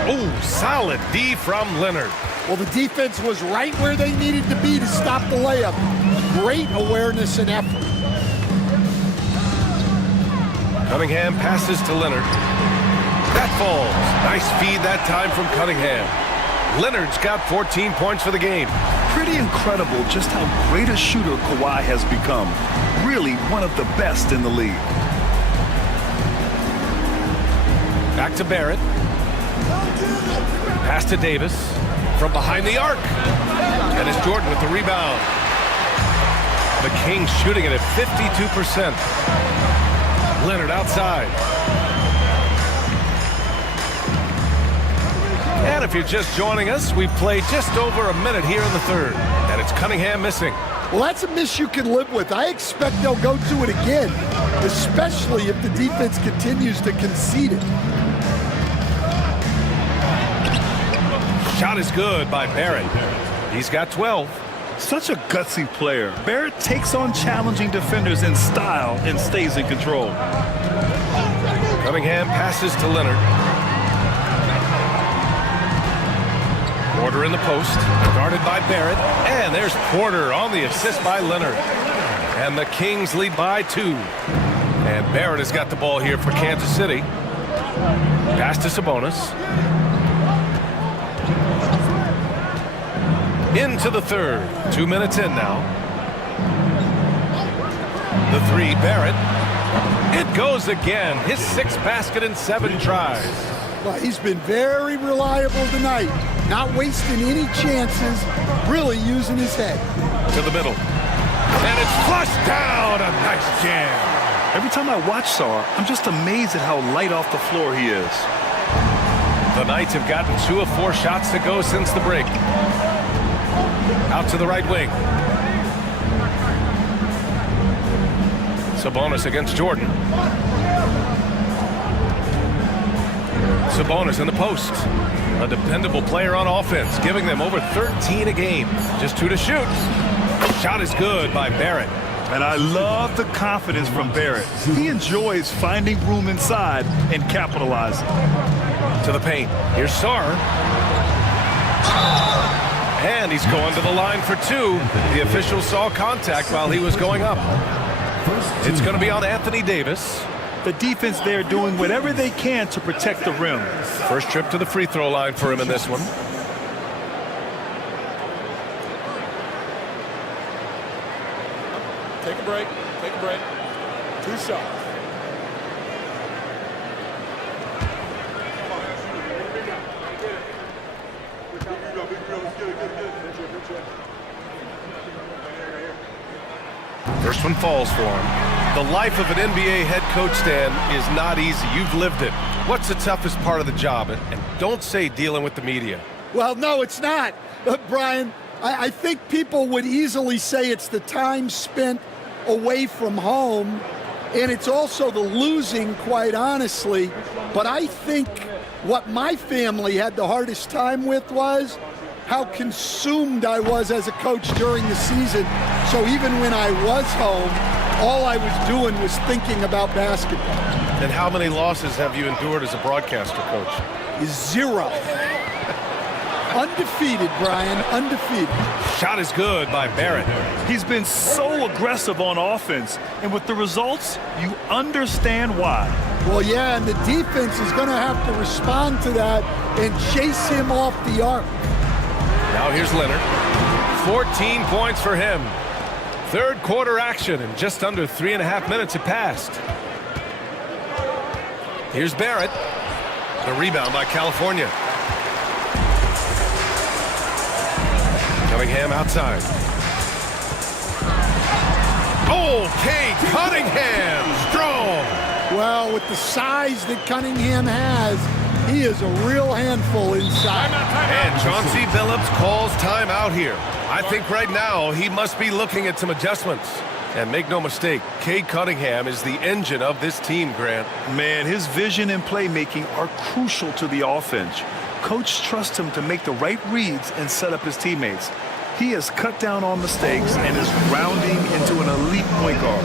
Oh, solid D from Leonard. Well, the defense was right where they needed to be to stop the layup. Great awareness and effort. Cunningham passes to Leonard. That falls. Nice feed that time from Cunningham. Leonard's got 14 points for the game. Pretty incredible just how great a shooter Kawhi has become. Really one of the best in the league. Back to Barrett. Pass to Davis. From behind the arc. And it's Jordan with the rebound. The Kings shooting it at 52%. Leonard outside. And if you're just joining us, we play just over a minute here in the third. And it's Cunningham missing. Well, that's a miss you can live with. I expect they'll go to it again, especially if the defense continues to concede it. Shot is good by Barrett. He's got 12. Such a gutsy player. Barrett takes on challenging defenders in style and stays in control. Cunningham passes to Leonard. Porter in the post, guarded by Barrett. And there's Porter on the assist by Leonard. And the Kings lead by 2. And Barrett has got the ball here for Kansas City. Pass to Sabonis. Into the third. 2 minutes in now. The 3, Barrett. It goes again. His 6th basket in 7 tries. Well, he's been very reliable tonight. Not wasting any chances. Really using his head. To the middle. And it's flushed down. A nice jam. Every time I watch Sarr, I'm just amazed at how light off the floor he is. The Knights have gotten 2 of 4 shots to go since the break. Out to the right wing. Sabonis against Jordan. Sabonis in the post. A dependable player on offense, giving them over 13 a game. Just 2 to shoot. Shot is good by Barrett. And I love the confidence from Barrett. He enjoys finding room inside and capitalizing. To the paint. Here's Sarr. And he's going to the line for 2. The official saw contact while he was going up. It's going to be on Anthony Davis. The defense there doing whatever they can to protect the rim. First trip to the free throw line for him in this one. Take a break. Take a break. 2 shots. First one falls for him. The life of an NBA head coach, Dan, is not easy. You've lived it. What's the toughest part of the job? And don't say dealing with the media. Well, no, it's not, Brian. I think people would easily say it's the time spent away from home, and it's also the losing, quite honestly. But I think what my family had the hardest time with was how consumed I was as a coach during the season. So even when I was home, all I was doing was thinking about basketball. And how many losses have you endured as a broadcaster, Coach? 0. Undefeated, Brian, undefeated. Shot is good by Barrett. He's been so aggressive on offense, and with the results, you understand why. Well, yeah, and the defense is going to have to respond to that and chase him off the arc. Now here's Leonard. 14 points for him. Third quarter action, and just under 3.5 minutes have passed. Here's Barrett. The rebound by California. Cunningham outside. Oh, Cade Cunningham, strong. Well, with the size that Cunningham has, he is a real handful inside. And Chauncey Billups calls timeout here. I think right now he must be looking at some adjustments. And make no mistake, Cade Cunningham is the engine of this team, Grant. Man, his vision and playmaking are crucial to the offense. Coach trusts him to make the right reads and set up his teammates. He has cut down on mistakes and is rounding into an elite point guard.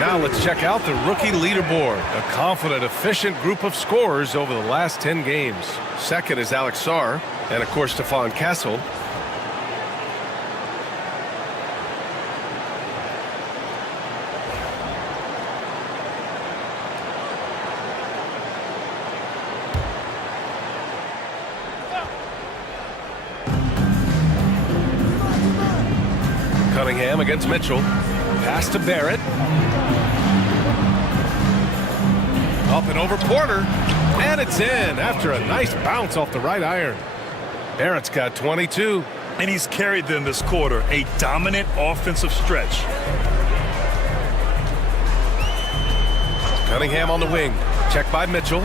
Now let's check out the rookie leaderboard. A confident, efficient group of scorers over the last 10 games. Second is Alex Sarr, and of course Stephon Castle. Cunningham against Mitchell. Pass to Barrett. Up and over Porter. And it's in after a nice bounce off the right iron. Barrett's got 22. And he's carried them this quarter. A dominant offensive stretch. Cunningham on the wing. Check by Mitchell.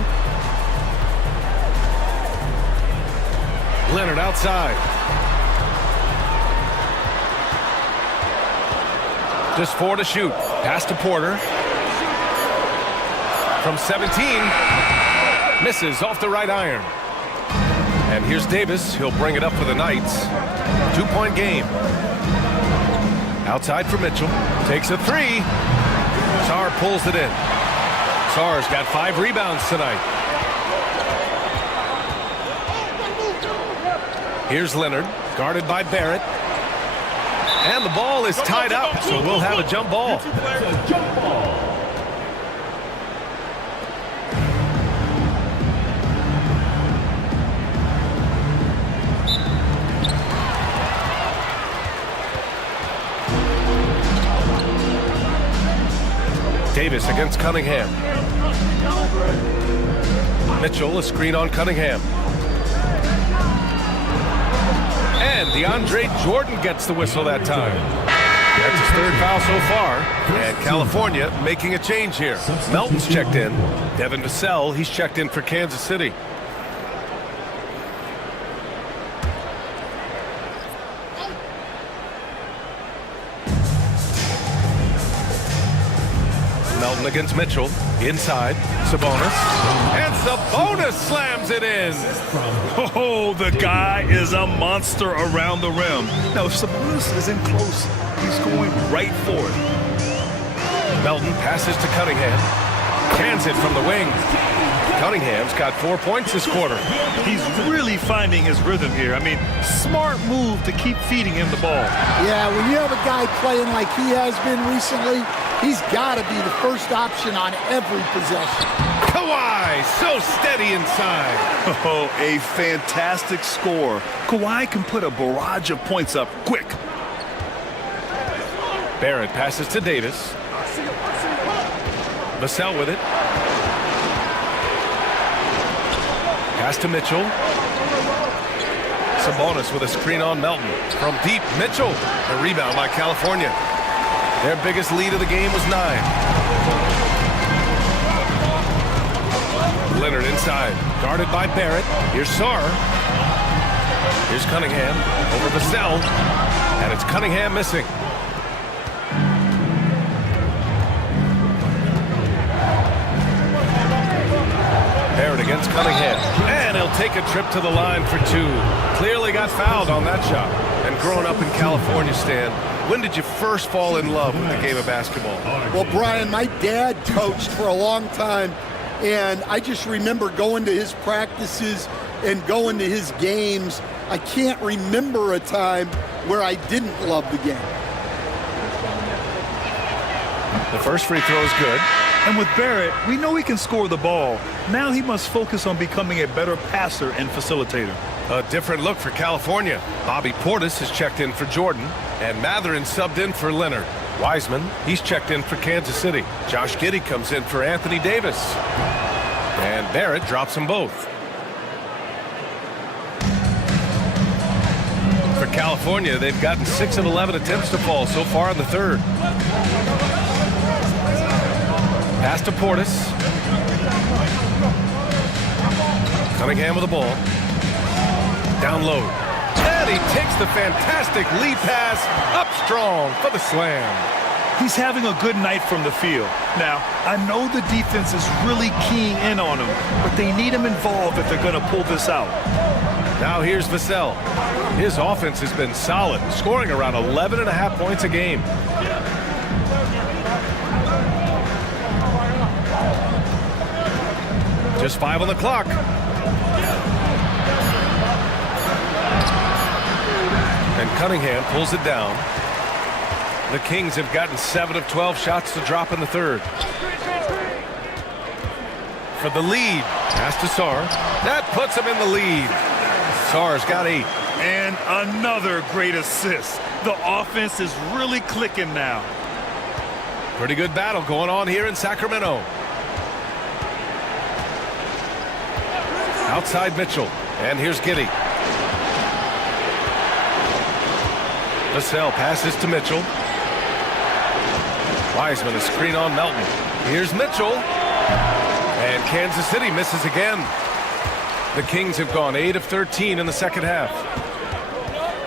Leonard outside. Just 4 to shoot. Pass to Porter. From 17. Misses off the right iron. And here's Davis. He'll bring it up for the Knights. 2-point game. Outside for Mitchell. Takes a 3. Sarr pulls it in. Sarr's got 5 rebounds tonight. Here's Leonard. Guarded by Barrett. And the ball is tied up, so we'll have a jump ball. Davis against Cunningham. Mitchell, a screen on Cunningham. And DeAndre Jordan gets the whistle that time. That's his third foul so far. And California making a change here. Melton's checked in. Devin Vassell, he's checked in for Kansas City. Melton against Mitchell. Inside. Sabonis. And Sabonis slams it in. Oh, the guy is a monster around the rim. Now, if Sabonis is in close, he's going right for it. Melton passes to Cunningham. Cans it from the wing. Cunningham's got 4 points this quarter. He's really finding his rhythm here. I mean, smart move to keep feeding him the ball. Yeah, when you have a guy playing like he has been recently, he's got to be the first option on every possession. Kawhi, so steady inside. Oh, a fantastic score. Kawhi can put a barrage of points up quick. Barrett passes to Davis. Vassell with it. Pass to Mitchell. Sabonis with a screen on Melton. From deep, Mitchell. A rebound by California. Their biggest lead of the game was 9. Leonard inside. Guarded by Barrett. Here's Sarr. Here's Cunningham. Over Vassell. And it's Cunningham missing. Barrett against Cunningham. And he'll take a trip to the line for 2. Clearly got fouled on that shot. And growing up in California, Stan, when did you first fall in love with the game of basketball? Well, Brian, my dad coached for a long time, and I just remember going to his practices and going to his games. I can't remember a time where I didn't love the game. The first free throw is good. And with Barrett, we know he can score the ball. Now he must focus on becoming a better passer and facilitator. A different look for California. Bobby Portis has checked in for Jordan, and Mathurin subbed in for Leonard. Wiseman, he's checked in for Kansas City. Josh Giddey comes in for Anthony Davis. And Barrett drops them both. For California, they've gotten 6 of 11 attempts to fall so far in the third. Pass to Portis. Cunningham with the ball. Down low. And he takes the fantastic lead pass up strong for the slam. He's having a good night from the field. Now, I know the defense is really keying in on him, but they need him involved if they're going to pull this out. Now here's Vassell. His offense has been solid, scoring around 11.5 points a game. Just 5 on the clock. And Cunningham pulls it down. The Kings have gotten 7 of 12 shots to drop in the third. For the lead. Pass to Sarr. That puts him in the lead. Sarr's got 8. And another great assist. The offense is really clicking now. Pretty good battle going on here in Sacramento. Outside Mitchell. And here's Giddey. Vassell passes to Mitchell. Wiseman, a screen on Melton. Here's Mitchell. And Kansas City misses again. The Kings have gone 8 of 13 in the second half.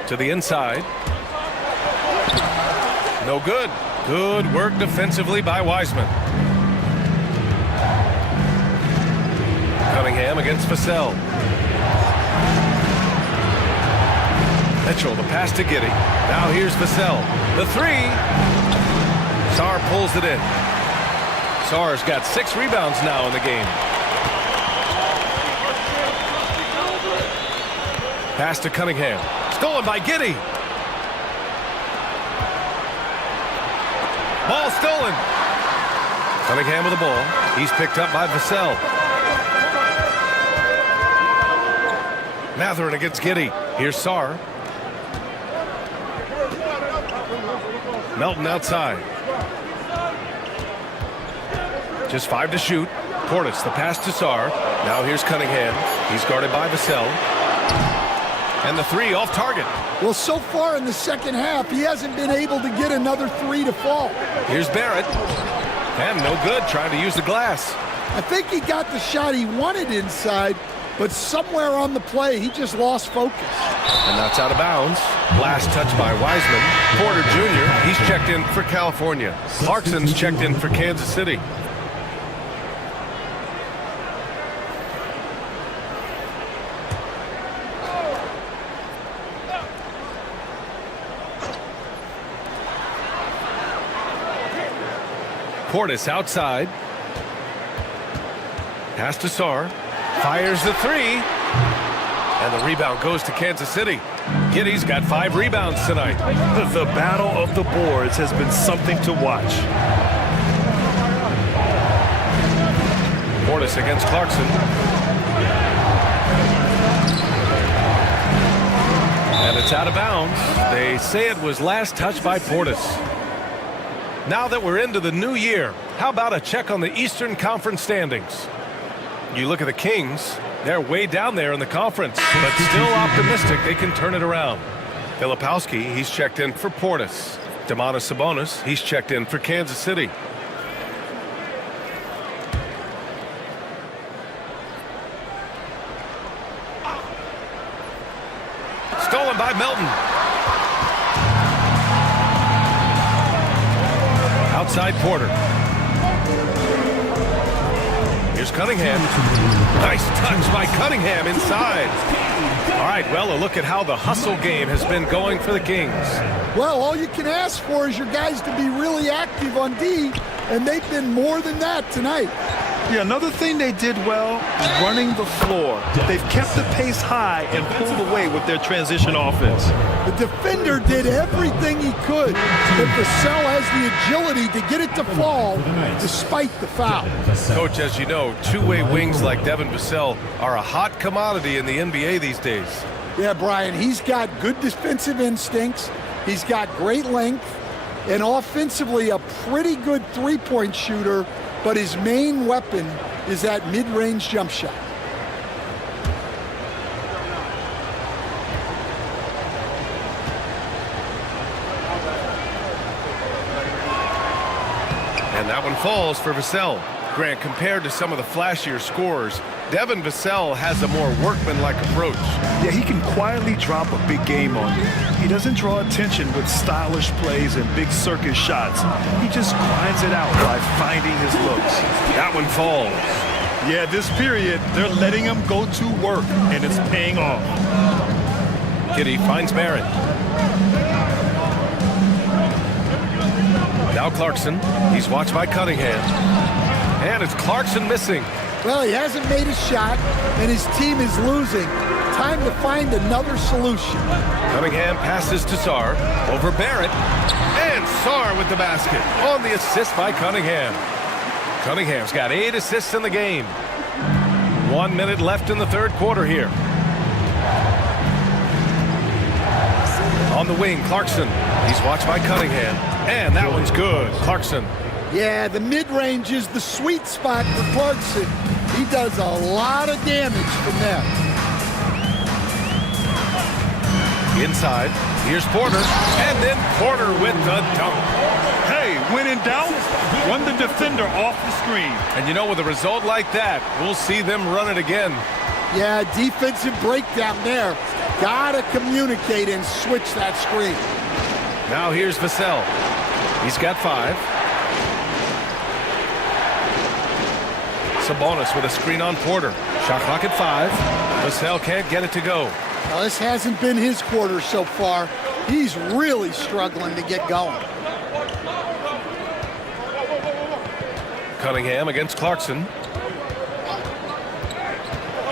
To the inside. No good. Good work defensively by Wiseman. Cunningham against Vassell. Mitchell, the pass to Giddey. Now here's Vassell. The 3. Sarr pulls it in. Sarr's got 6 rebounds now in the game. Pass to Cunningham. Stolen by Giddey. Ball stolen. Cunningham with the ball. He's picked up by Vassell. Mathurin against Giddey. Here's Sarr. Melton outside. Just 5 to shoot. Portis, the pass to Sarr. Now here's Cunningham. He's guarded by Vassell. And the three off target. Well, so far in the second half, he hasn't been able to get another three to fall. Here's Barrett. And no good, trying to use the glass. I think he got the shot he wanted inside, but somewhere on the play, he just lost focus. And that's out of bounds. Last touch by Wiseman. Porter Jr., he's checked in for California. Clarkson's checked in for Kansas City. Portis outside. Pass to Sarr. Fires the three. And the rebound goes to Kansas City. Giddey's got 5 rebounds tonight. The battle of the boards has been something to watch. Portis against Clarkson. And it's out of bounds. They say it was last touched by Portis. Now that we're into the new year, how about a check on the Eastern Conference standings? You look at the Kings, they're way down there in the conference, but still optimistic they can turn it around. Filipowski, he's checked in for Portis. Domantas Sabonis, he's checked in for Kansas City. Stolen by Melton. Outside Porter. Here's Cunningham. Nice touch by Cunningham inside. All right, well, a look at how the hustle game has been going for the Kings. Well, all you can ask for is your guys to be really active on D, and they've been more than that tonight. Yeah, another thing they did well, running the floor. They've kept the pace high and pulled away with their transition offense. The defender did everything he could, but Vassell has the agility to get it to fall despite the foul. Coach, as you know, two-way wings like Devin Vassell are a hot commodity in the NBA these days. Yeah, Brian, he's got good defensive instincts. He's got great length, and offensively a pretty good three-point shooter, but his main weapon is that mid-range jump shot. And that one falls for Vassell. Grant, compared to some of the flashier scorers, Devin Vassell has a more workmanlike approach. Yeah, he can quietly drop a big game on you. He doesn't draw attention with stylish plays and big circus shots. He just grinds it out by finding his looks. That one falls. Yeah, this period, they're letting him go to work, and it's paying off. Giddey finds Barrett. Now Clarkson. He's watched by Cunningham. And it's Clarkson missing. Well, he hasn't made a shot, and his team is losing. Time to find another solution. Cunningham passes to Sarr. Over Barrett. And Sarr with the basket. On the assist by Cunningham. Cunningham's got 8 assists in the game. 1 minute left in the third quarter here. On the wing, Clarkson. He's watched by Cunningham. And that one's good. Clarkson. Yeah, the mid-range is the sweet spot for Clarkson. He does a lot of damage from there. Inside, here's Porter. And then Porter with the dunk. Hey, when in doubt, run the defender off the screen. And you know, with a result like that, we'll see them run it again. Yeah, defensive breakdown there. Gotta communicate and switch that screen. Now here's Vassell. He's got 5. Sabonis with a screen on Porter. Shot clock at 5. Vassell can't get it to go. Now, this hasn't been his quarter so far. He's really struggling to get going. Cunningham against Clarkson.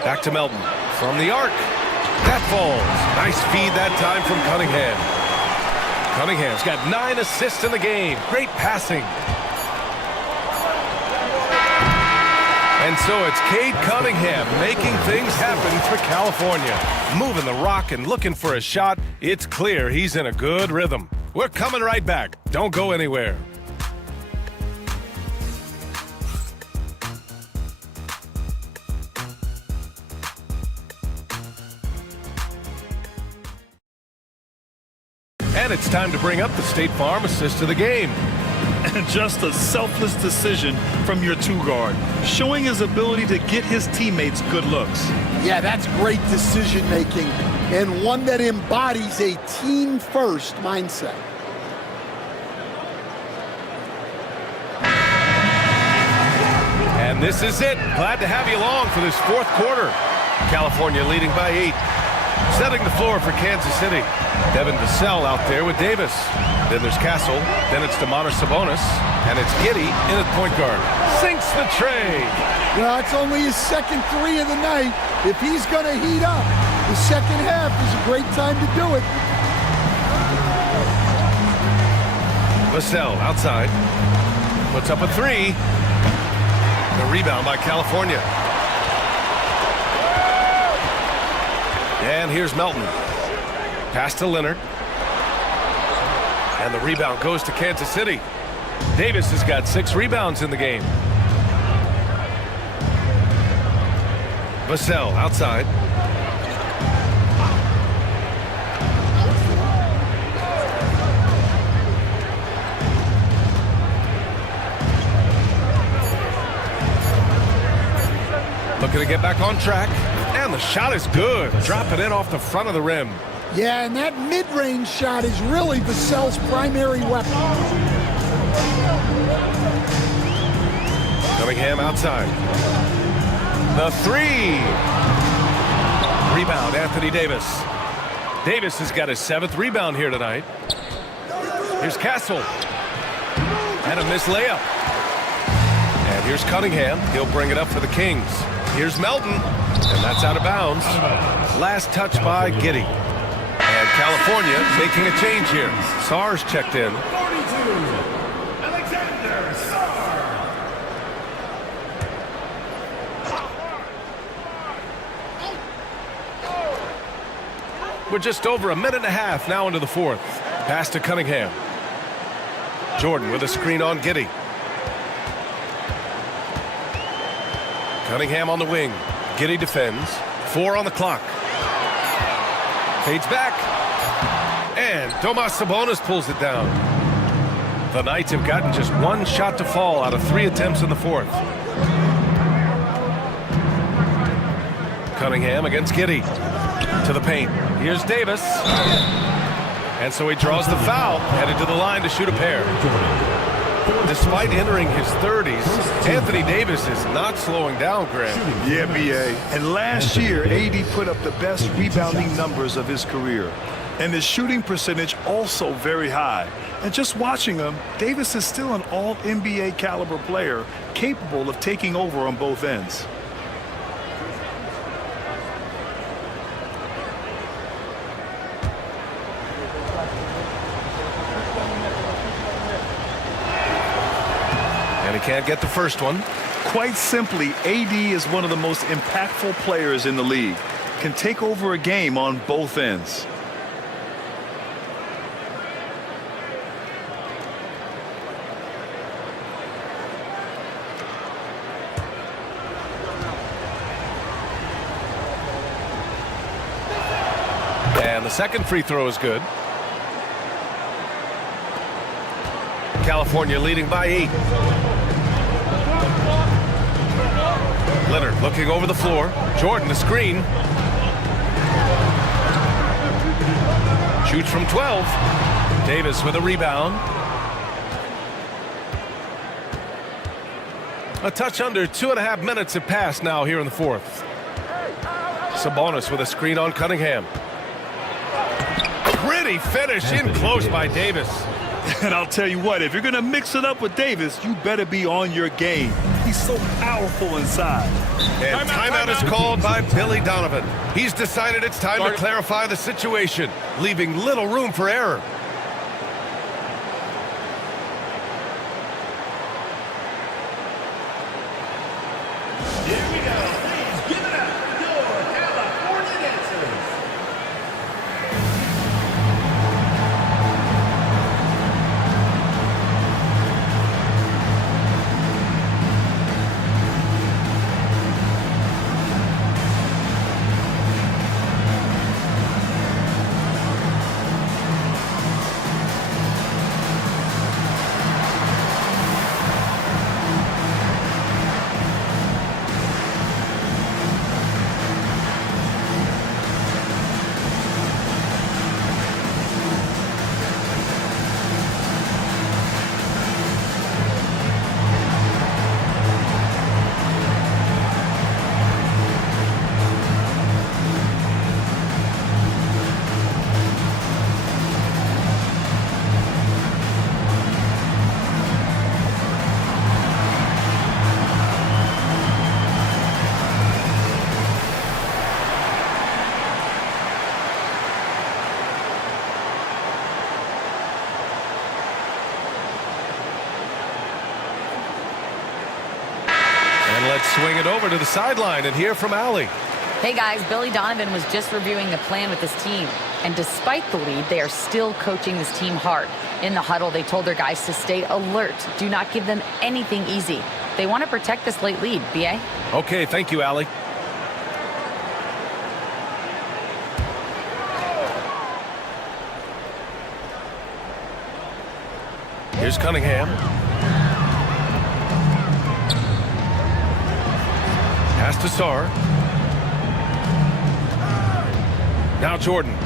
Back to Melton. From the arc. That falls. Nice feed that time from Cunningham. Cunningham's got 9 assists in the game. Great passing. And so it's Cade Cunningham making things happen for California. Moving the rock and looking for a shot. It's clear he's in a good rhythm. We're coming right back. Don't go anywhere. And it's time to bring up the State Farm assist of the game. And just a selfless decision from your two-guard, showing his ability to get his teammates good looks. Yeah, that's great decision-making, and one that embodies a team-first mindset. And this is it. Glad to have you along for this fourth quarter. California leading by 8. Setting the floor for Kansas City. Devin Vassell out there with Davis. Then there's Castle. Then it's Domantas Sabonis. And it's Giddey in at point guard. Sinks the tray. Well, it's only his second 3 of the night. If he's going to heat up, the second half is a great time to do it. Vassell outside. Puts up a 3. The rebound by California. And here's Melton. Pass to Leonard. And the rebound goes to Kansas City. Davis has got 6 rebounds in the game. Vassell outside. Looking to get back on track. And the shot is good. Dropping in off the front of the rim. Yeah, and that mid-range shot is really Vassell's primary weapon. Cunningham outside. The 3. Rebound, Anthony Davis. Davis has got his 7th rebound here tonight. Here's Castle. And a missed layup. And here's Cunningham. He'll bring it up for the Kings. Here's Melton. And that's out of bounds. Last touch by Giddey. And California making a change here. Sarr's checked in. 42, Alexander Sarr. We're just over a minute and a half now into the fourth. Pass to Cunningham. Jordan with a screen on Giddey. Cunningham on the wing. Giddey defends. 4 on the clock. Fades back. And Domantas Sabonis pulls it down. The Knights have gotten just 1 shot to fall out of 3 attempts in the fourth. Cunningham against Giddey. To the paint. Here's Davis. And so he draws the foul. Headed to the line to shoot a pair. Despite entering his 30s, Anthony Davis is not slowing down, Graham. Yeah, B.A. And last year, AD put up the best rebounding numbers of his career. And his shooting percentage also very high. And just watching him, Davis is still an all-NBA caliber player, capable of taking over on both ends. And he can't get the first one. Quite simply, AD is one of the most impactful players in the league. Can take over a game on both ends. And the second free throw is good. California leading by 8. Leonard looking over the floor. Jordan the screen. Shoots from 12. Davis with a rebound. A touch under 2.5 minutes have passed now here in the fourth. Sabonis with a screen on Cunningham. Gritty finish in close by Davis. And I'll tell you what, if you're going to mix it up with Davis, you better be on your game. He's so powerful inside. And timeout is called by Billy Donovan. He's decided it's time to clarify the situation, leaving little room for error. Here we go. Please give it up for your California dancers. And let's swing it over to the sideline and hear from Allie. Hey guys, Billy Donovan was just reviewing the plan with his team. And despite the lead, they are still coaching this team hard. In the huddle, they told their guys to stay alert. Do not give them anything easy. They want to protect this late lead. B.A.? Okay, thank you, Allie. Here's Cunningham. Pass to Sarr. Now Jordan.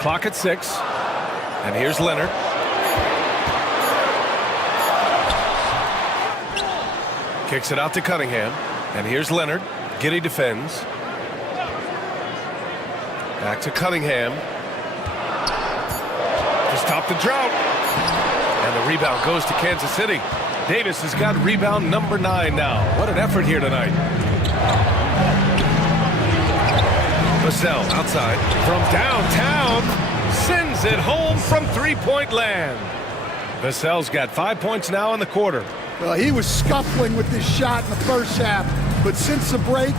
Clock at 6. And here's Leonard. Kicks it out to Cunningham. And here's Leonard. Giddy defends. Back to Cunningham. To stop the drought. And the rebound goes to Kansas City. Davis has got rebound number 9 now. What an effort here tonight. Vassell outside from downtown. Sends it home from three-point land. Vassell's got 5 points now in the quarter. Well, he was scuffling with this shot in the first half, but since the break,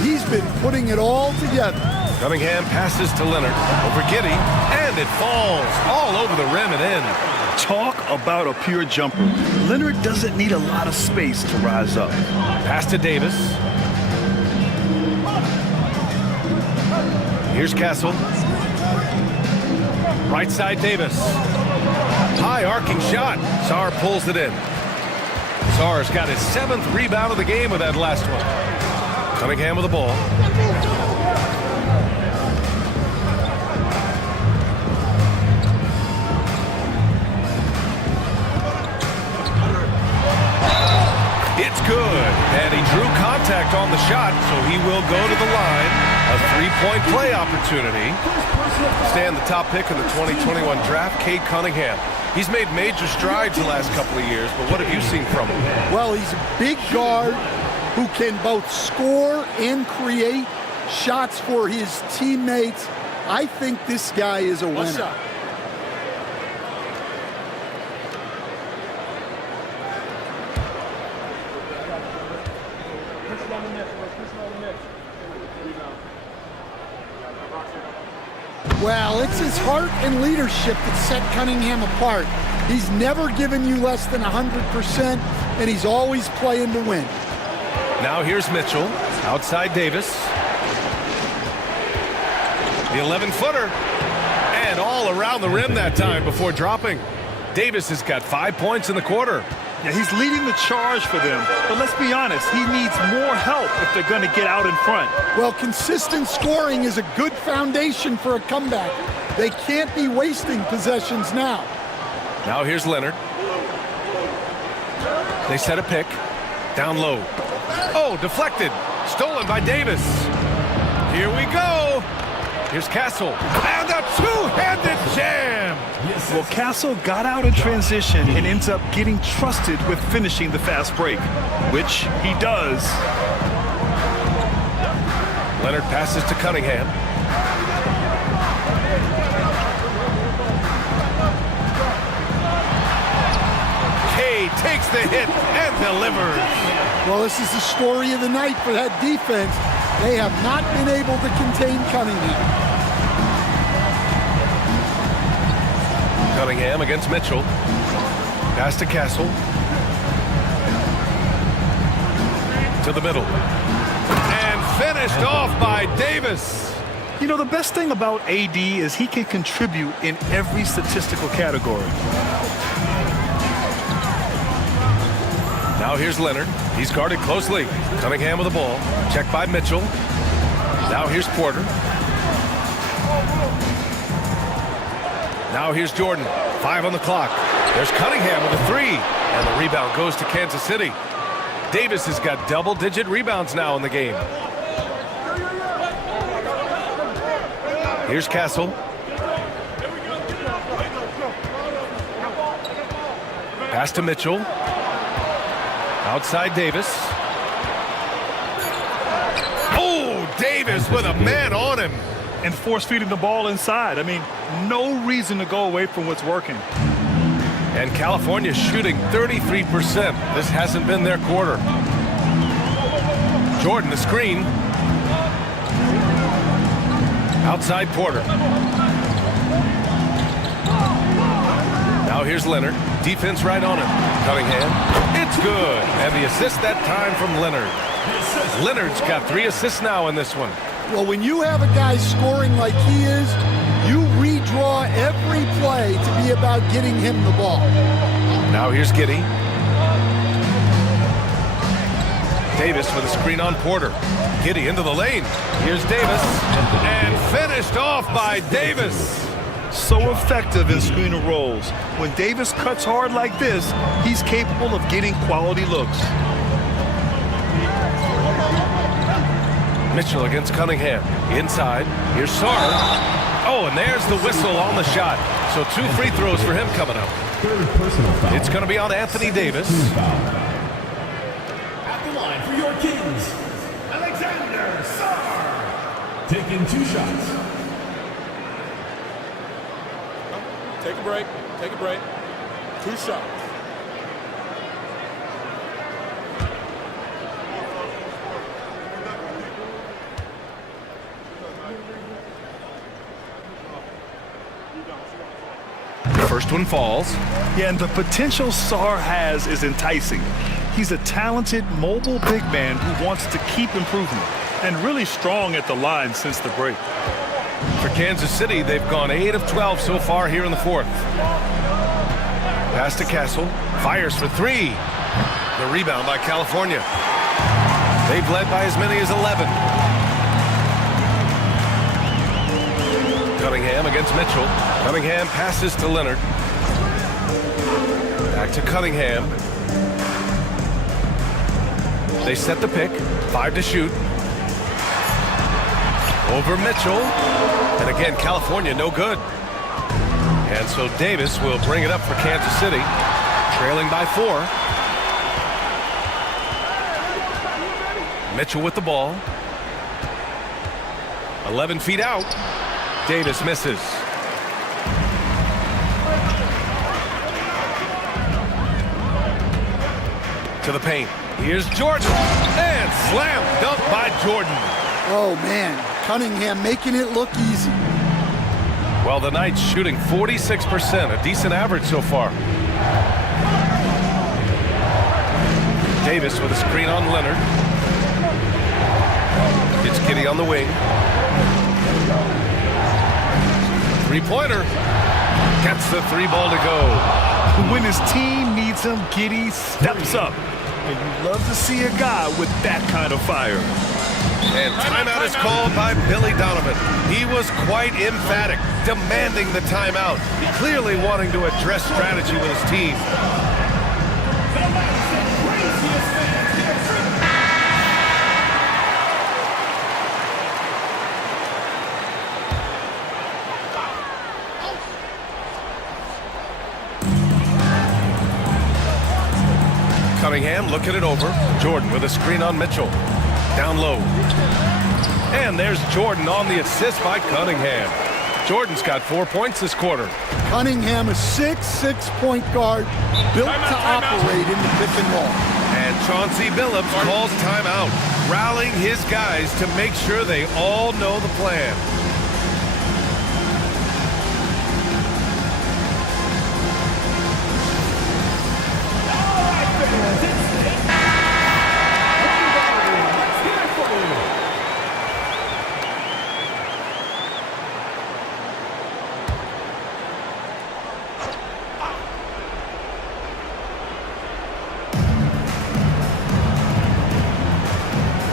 he's been putting it all together. Cunningham passes to Leonard over Giddy, and it falls all over the rim and in. Talk about a pure jumper. Leonard doesn't need a lot of space to rise up. Pass to Davis. Here's Castle. Right side Davis. High arcing shot. Sarr pulls it in. Sarr's got his 7th rebound of the game with that last one. Cunningham with the ball. It's good. And he drew contact on the shot, so he will go to the line. A 3-point play opportunity. Stay on the top pick in the 2021 draft, Cade Cunningham. He's made major strides the last couple of years, but what have you seen from him? Well, he's a big guard who can both score and create shots for his teammates. I think this guy is a winner. Well, it's his heart and leadership that set Cunningham apart. He's never given you less than 100%, and he's always playing to win. Now here's Mitchell, outside Davis. The 11-footer, and all around the rim that time before dropping. Davis has got 5 points in the quarter. Yeah, he's leading the charge for them, but let's be honest, he needs more help if they're going to get out in front. Well, consistent scoring is a good foundation for a comeback. They can't be wasting possessions now. Now here's Leonard. They set a pick. Down low. Oh, deflected. Stolen by Davis. Here we go. Here's Castle. And a two-handed jam. Well, Castle got out in transition and ends up getting trusted with finishing the fast break, which he does. Leonard passes to Cunningham. Kay takes the hit and delivers. Well, this is the story of the night for that defense. They have not been able to contain Cunningham. Cunningham against Mitchell. Pass to Castle. To the middle. And finished off by Davis. You know, the best thing about AD is he can contribute in every statistical category. Now here's Leonard. He's guarded closely. Cunningham with the ball. Checked by Mitchell. Now here's Porter. Now here's Jordan. 5 on the clock. There's Cunningham with a 3. And the rebound goes to Kansas City. Davis has got double-digit rebounds now in the game. Here's Castle. Pass to Mitchell. Outside Davis. Oh, Davis with a man on him. And force-feeding the ball inside. I mean, no reason to go away from what's working. And California shooting 33%. This hasn't been their quarter. Jordan, the screen. Outside Porter. Now here's Leonard. Defense right on him. Cunningham. It's good. And the assist that time from Leonard. Leonard's got 3 assists now in this one. Well, when you have a guy scoring like he is, you redraw every play to be about getting him the ball. Now here's Giddey. Davis with a screen on Porter. Giddey into the lane. Here's Davis. And finished off by Davis. So effective in screen and rolls. When Davis cuts hard like this, he's capable of getting quality looks. Mitchell against Cunningham. Inside. Here's Sarr. Oh, and there's the whistle on the shot. So 2 free throws for him coming up. It's going to be on Anthony Davis. At the line for your Kings, Alexander Sarr. Taking 2 shots. Take a break. Take a break. 2 shots. First one falls. Yeah, and the potential Sarr has is enticing. He's a talented, mobile big man who wants to keep improving and really strong at the line since the break. For Kansas City, they've gone 8 of 12 so far here in the 4th. Pass to Castle. Fires for 3. The rebound by California. They've led by as many as 11. Cunningham against Mitchell. Cunningham passes to Leonard. Back to Cunningham. They set the pick. 5 to shoot. Over Mitchell. And again, California no good. And so Davis will bring it up for Kansas City. Trailing by 4. Mitchell with the ball. 11 feet out. Davis misses. To the paint. Here's Jordan. And slam dunk by Jordan. Oh, man. Cunningham making it look easy. Well, the Knights shooting 46%, a decent average so far. Davis with a screen on Leonard. It's Giddey on the wing. 3-pointer. Gets the 3 ball to go. When his team needs him, Giddey steps up. And you love to see a guy with that kind of fire. And timeout is called by Billy Donovan. He was quite emphatic, demanding the timeout. Clearly wanting to address strategy with his team. Cunningham looking it over. Jordan with a screen on Mitchell. Down low. And there's Jordan on the assist by Cunningham. Jordan's got 4 points this quarter. Cunningham, a 6'6" point guard, built to operate in the pick and roll. And Chauncey Billups calls timeout, rallying his guys to make sure they all know the plan.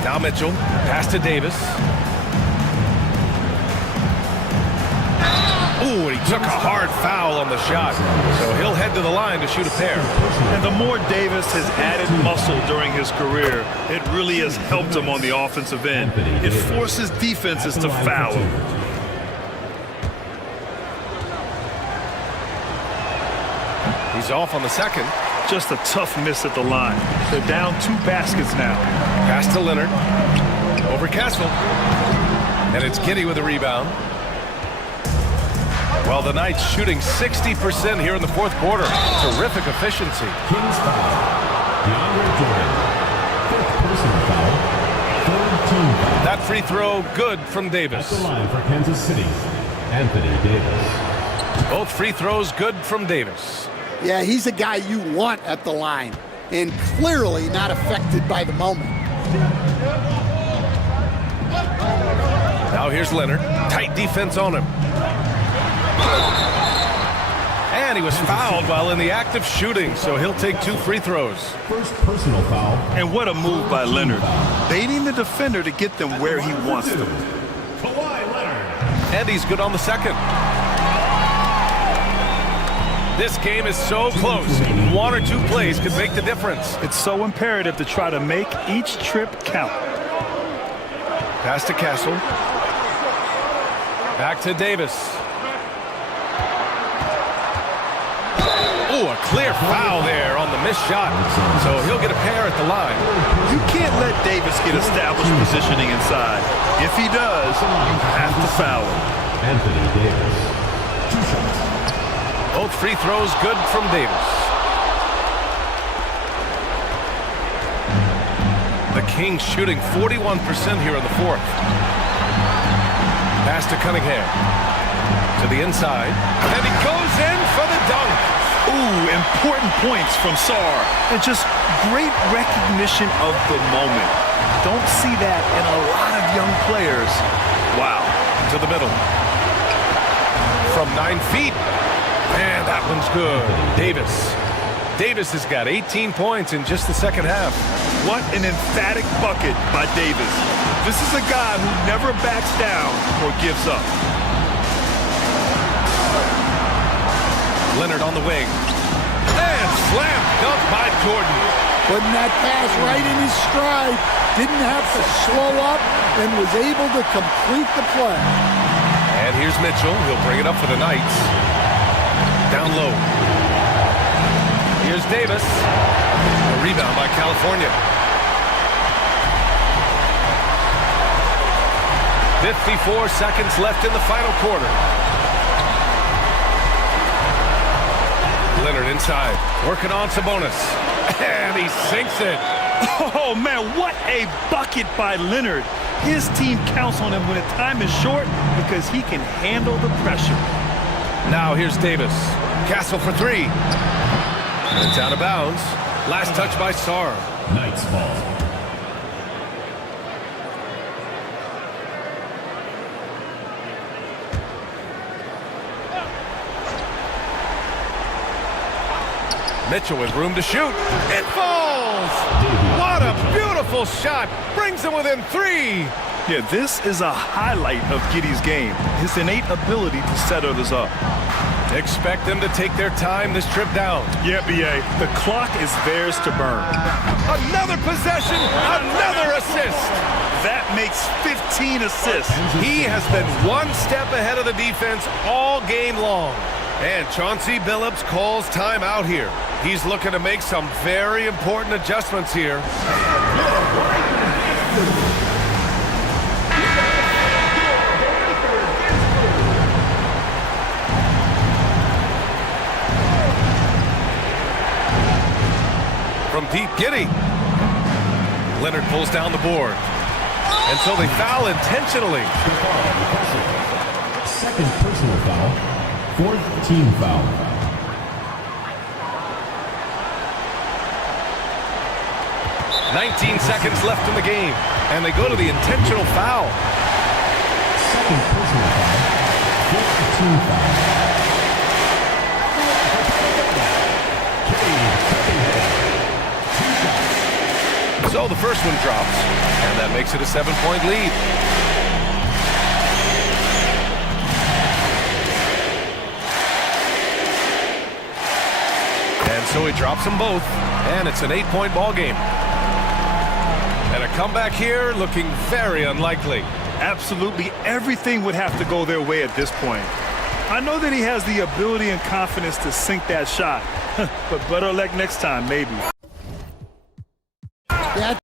Now Mitchell, pass to Davis. Ooh, and he took a hard foul on the shot. So he'll head to the line to shoot a pair. And the more Davis has added muscle during his career, it really has helped him on the offensive end. It forces defenses to foul him. He's off on the second. Just a tough miss at the line. They're down 2 baskets now. Pass to Leonard. Over Castle. And it's Giddey with a rebound. Well, the Knights shooting 60% here in the fourth quarter. Terrific efficiency. Kings foul. DeAndre Jordan. Fifth personal foul. Third team foul. That free throw good from Davis. At the line for Kansas City, Anthony Davis. Both free throws good from Davis. Yeah, he's a guy you want at the line, and clearly not affected by the moment. Now here's Leonard. Tight defense on him. And he was fouled while in the act of shooting, so he'll take 2 free throws. First personal foul. And what a move by Leonard. Baiting the defender to get them where he wants them. Kawhi Leonard. And he's good on the second. This game is so close. 1 or 2 plays could make the difference. It's so imperative to try to make each trip count. Pass to Castle. Back to Davis. Oh, a clear foul there on the missed shot. So he'll get a pair at the line. You can't let Davis get established positioning inside. If he does, you have to foul him. Anthony Davis. 2 shots. Both free throws good from Davis. The Kings shooting 41% here in the fourth. Pass to Cunningham. To the inside. And he goes in for the dunk. Ooh, important points from Sarr. And just great recognition of the moment. Don't see that in a lot of young players. Wow. To the middle. From 9 feet. And that one's good. Davis. Davis has got 18 points in just the second half. What an emphatic bucket by Davis. This is a guy who never backs down or gives up. Leonard on the wing. And slam dunk by Jordan. Putting that pass right in his stride. Didn't have to slow up and was able to complete the play. And here's Mitchell. He'll bring it up for the Knights. Down low. Here's Davis. A rebound by California. 54 seconds left in the final quarter. Leonard inside. Working on Sabonis. And he sinks it. Oh, man, what a bucket by Leonard. His team counts on him when the time is short because he can handle the pressure. Now here's Davis. Castle for 3. And it's out of bounds. Last touch by Sarr. Knights ball. Mitchell with room to shoot. It falls! What a beautiful shot. Brings him within 3. Yeah, this is a highlight of Giddey's game. His innate ability to set others up. Expect them to take their time this trip down. Yeah, B.A. The clock is theirs to burn. Another possession, another assist. That makes 15 assists. He has been 1 step ahead of the defense all game long. And Chauncey Billups calls time out here. He's looking to make some very important adjustments here. From deep, Giddey. Leonard pulls down the board. And so they foul intentionally. Second personal foul. 4th team foul. "19 seconds left in the game. And they go to the intentional foul. Second personal foul. 4th team foul. So the first one drops, and that makes it a 7-point lead. And so he drops them both, and it's an 8-point ball game. And a comeback here looking very unlikely. Absolutely everything would have to go their way at this point. I know that he has the ability and confidence to sink that shot, but better luck next time, maybe. That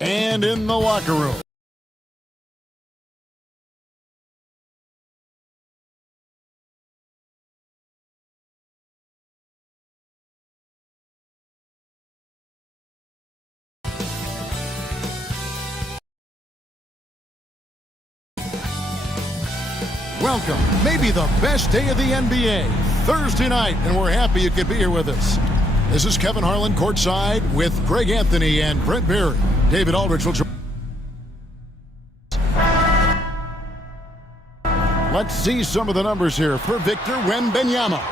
And in the locker room. Welcome, maybe the best day of the NBA, Thursday night, and we're happy you could be here with us. This is Kevin Harlan courtside with Greg Anthony and Brent Berry. David Aldridge will join. Let's see some of the numbers here for Victor Wembanyama.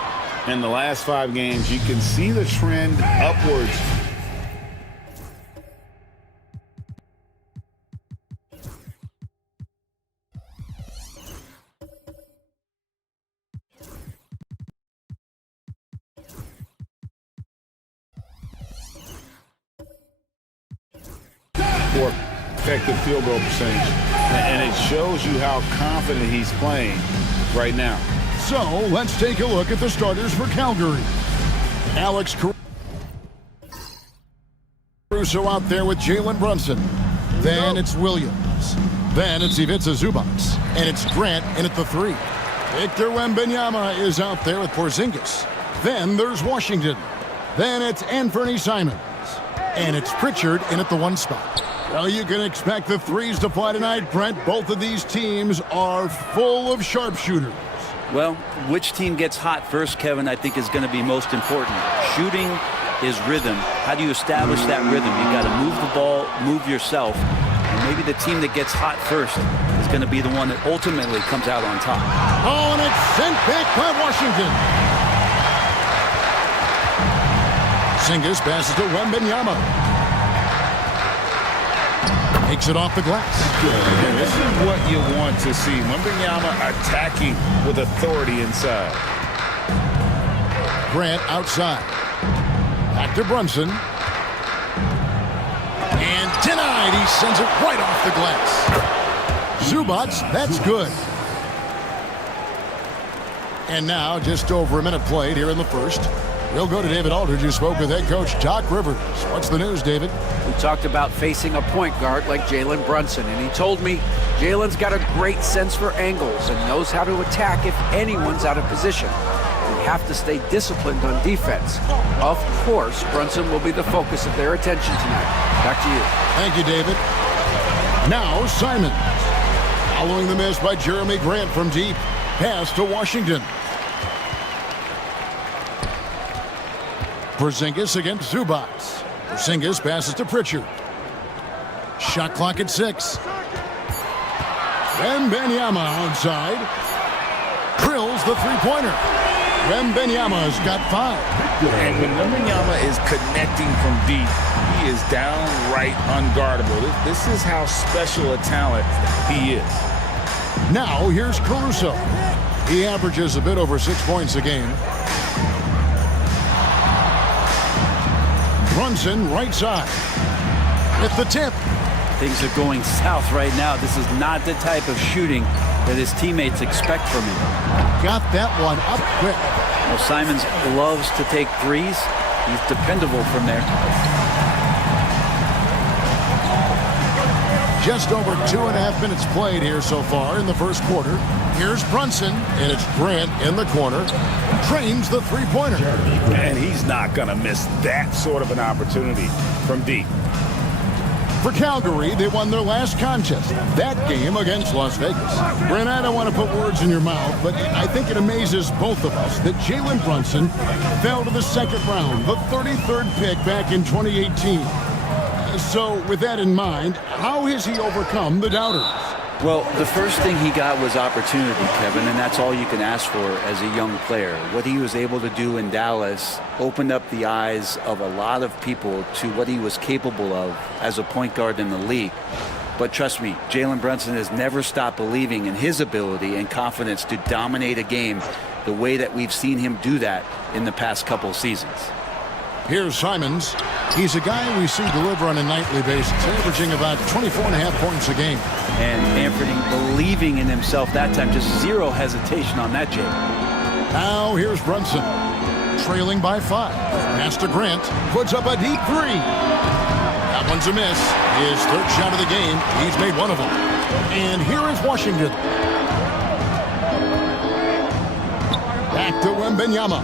In the last 5 games, you can see the trend upwards. poor effective field goal percentage. And it shows you how confident he's playing right now. So let's take a look at the starters for Calgary. Alex Caruso out there with Jalen Brunson. Then it's Williams. Then it's Ivica Zubac. And it's Grant in at the 3. Victor Wembanyama is out there with Porzingis. Then there's Washington. Then it's Anthony Simons. And it's Pritchard in at the 1 spot. Well, you can expect the threes to fly tonight, Brent. Both of these teams are full of sharpshooters. Well, which team gets hot first, Kevin, I think is going to be most important. Shooting is rhythm. How do you establish that rhythm? You got to move the ball, move yourself. And maybe the team that gets hot first is going to be the one that ultimately comes out on top. Oh, and it's sent back by Washington. Porzingis passes to Wembanyama. Takes it off the glass. And this is what you want to see. Wembanyama attacking with authority inside. Grant outside. Back to Brunson. And denied. He sends it right off the glass. Zubac, that's good. And now just over a minute played here in the first. We'll go to David Aldridge, who spoke with head coach Doc Rivers. What's the news, David? We talked about facing a point guard like Jalen Brunson, and he told me Jalen's got a great sense for angles and knows how to attack if anyone's out of position. We have to stay disciplined on defense. Of course, Brunson will be the focus of their attention tonight. Back to you. Thank you, David. Now, Simons. Following the miss by Jeremy Grant from deep. Pass to Washington. Porzingis against Zubac. Porzingis passes to Pritchard. Shot clock at 6. Wembanyama outside. Drills the three-pointer. Wembanyama's got 5. And when Wembanyama is connecting from deep, he is downright unguardable. This is how special a talent he is. Now here's Caruso. He averages a bit over 6 points a game. Brunson right side. At the tip. Things are going south right now. This is not the type of shooting that his teammates expect from him. Got that one up quick. Well, Simons loves to take threes. He's dependable from there. Just over 2.5 minutes played here so far in the first quarter. Here's Brunson, and it's Grant in the corner. Trains the three-pointer. And he's not going to miss that sort of an opportunity from deep. For Calgary, they won their last contest, that game against Las Vegas. Brent, I don't want to put words in your mouth, but I think it amazes both of us that Jalen Brunson fell to the second round, the 33rd pick back in 2018. So with that in mind, how has he overcome the doubters? Well, the first thing he got was opportunity, Kevin, and that's all you can ask for as a young player. What he was able to do in Dallas opened up the eyes of a lot of people to what he was capable of as a point guard in the league. But trust me, Jalen Brunson has never stopped believing in his ability and confidence to dominate a game the way that we've seen him do that in the past couple seasons. Here's Simons. He's a guy we see deliver on a nightly basis, averaging about 24.5 points a game. And Anthony believing in himself that time, just zero hesitation on that, Jay. Now here's Brunson, trailing by 5. Pass to Grant, puts up a deep 3. That one's a miss. His third shot of the game. He's made one of them. And here is Washington. Back to Wembanyama.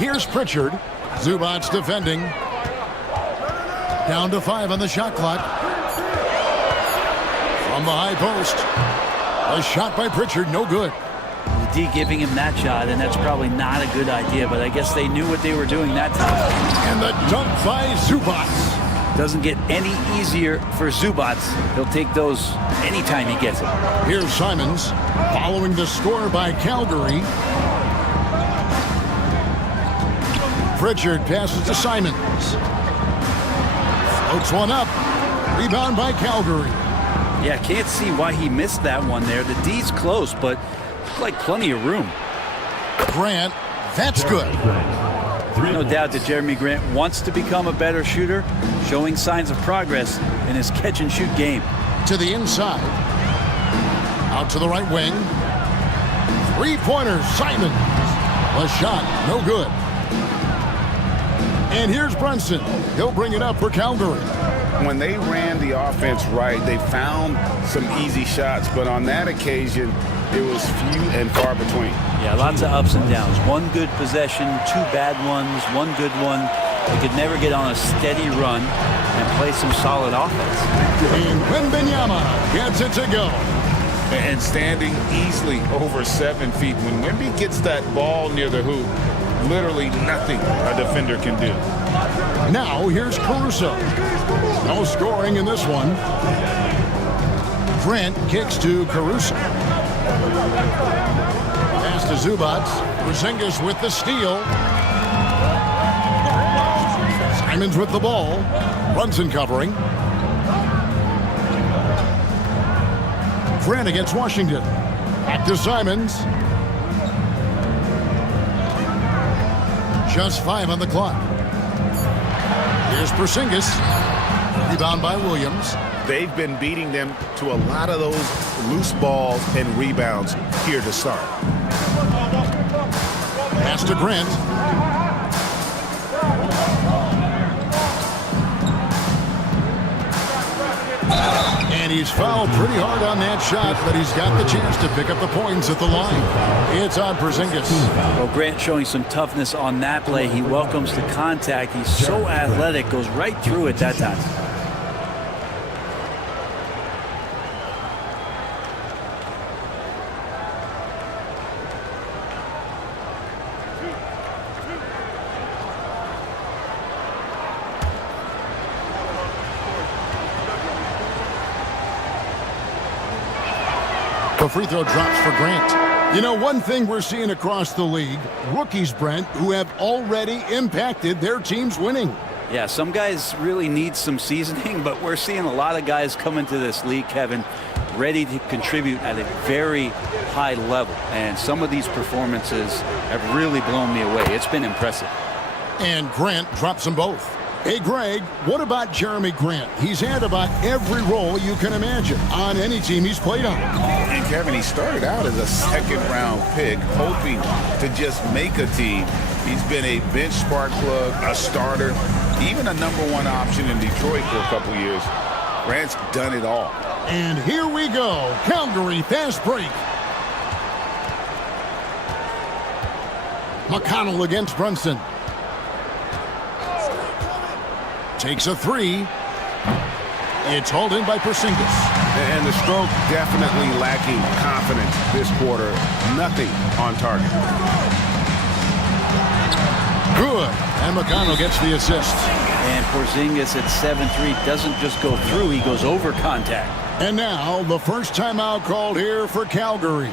Here's Pritchard. Zubac defending. Down to 5 on the shot clock. From the high post. A shot by Pritchard, no good. The D giving him that shot, and that's probably not a good idea, but I guess they knew what they were doing that time. And the dunk by Zubac. Doesn't get any easier for Zubac. He'll take those anytime he gets it. Here's Simons following the score by Calgary. Pritchard passes to Simons. Floats one up. Rebound by Calgary. Yeah, can't see why he missed that one there. The D's close, but like plenty of room. Grant, that's good. No doubt that Jeremy Grant wants to become a better shooter, showing signs of progress in his catch-and-shoot game. To the inside. Out to the right wing. Three-pointer, Simons. A shot, no good. And here's Brunson. He'll bring it up for Calgary. When they ran the offense right, they found some easy shots, but on that occasion, it was few and far between. Yeah, lots of ups and downs. One good possession, two bad ones, one good one. They could never get on a steady run and play some solid offense. And Wembanyama gets it to go. And standing easily over 7 feet. When Wemby gets that ball near the hoop, literally nothing a defender can do. Now here's Caruso. No scoring in this one. Grant kicks to Caruso. Pass to Zubac. Porzingis with the steal. Simons with the ball. Brunson covering. Grant against Washington. Back to Simons. Just 5 on the clock. Here's Porzingis. Rebound by Williams. They've been beating them to a lot of those loose balls and rebounds here to start. Pass to Grant. And he's fouled pretty hard on that shot, but he's got the chance to pick up the points at the line. It's on Porzingis. Well, Grant showing some toughness on that play. He welcomes the contact. He's so athletic, goes right through it that time. The free throw drops for Grant. You know, one thing we're seeing across the league, rookies, Brent, who have already impacted their team's winning. Yeah, some guys really need some seasoning, but we're seeing a lot of guys come into this league, Kevin, ready to contribute at a very high level. And some of these performances have really blown me away. It's been impressive. And Grant drops them both. Hey, Greg, what about Jeremy Grant? He's had about every role you can imagine on any team he's played on. And Kevin, he started out as a second-round pick, hoping to just make a team. He's been a bench spark plug, a starter, even a #1 option in Detroit for a couple years. Grant's done it all. And here we go. Calgary fast break. McConnell against Brunson. Takes a three. It's hauled in by Porzingis. And the stroke definitely lacking confidence this quarter. Nothing on target. Good. And McConnell gets the assist. And Porzingis at 7-3 doesn't just go through, he goes over contact. And now the first timeout called here for Calgary.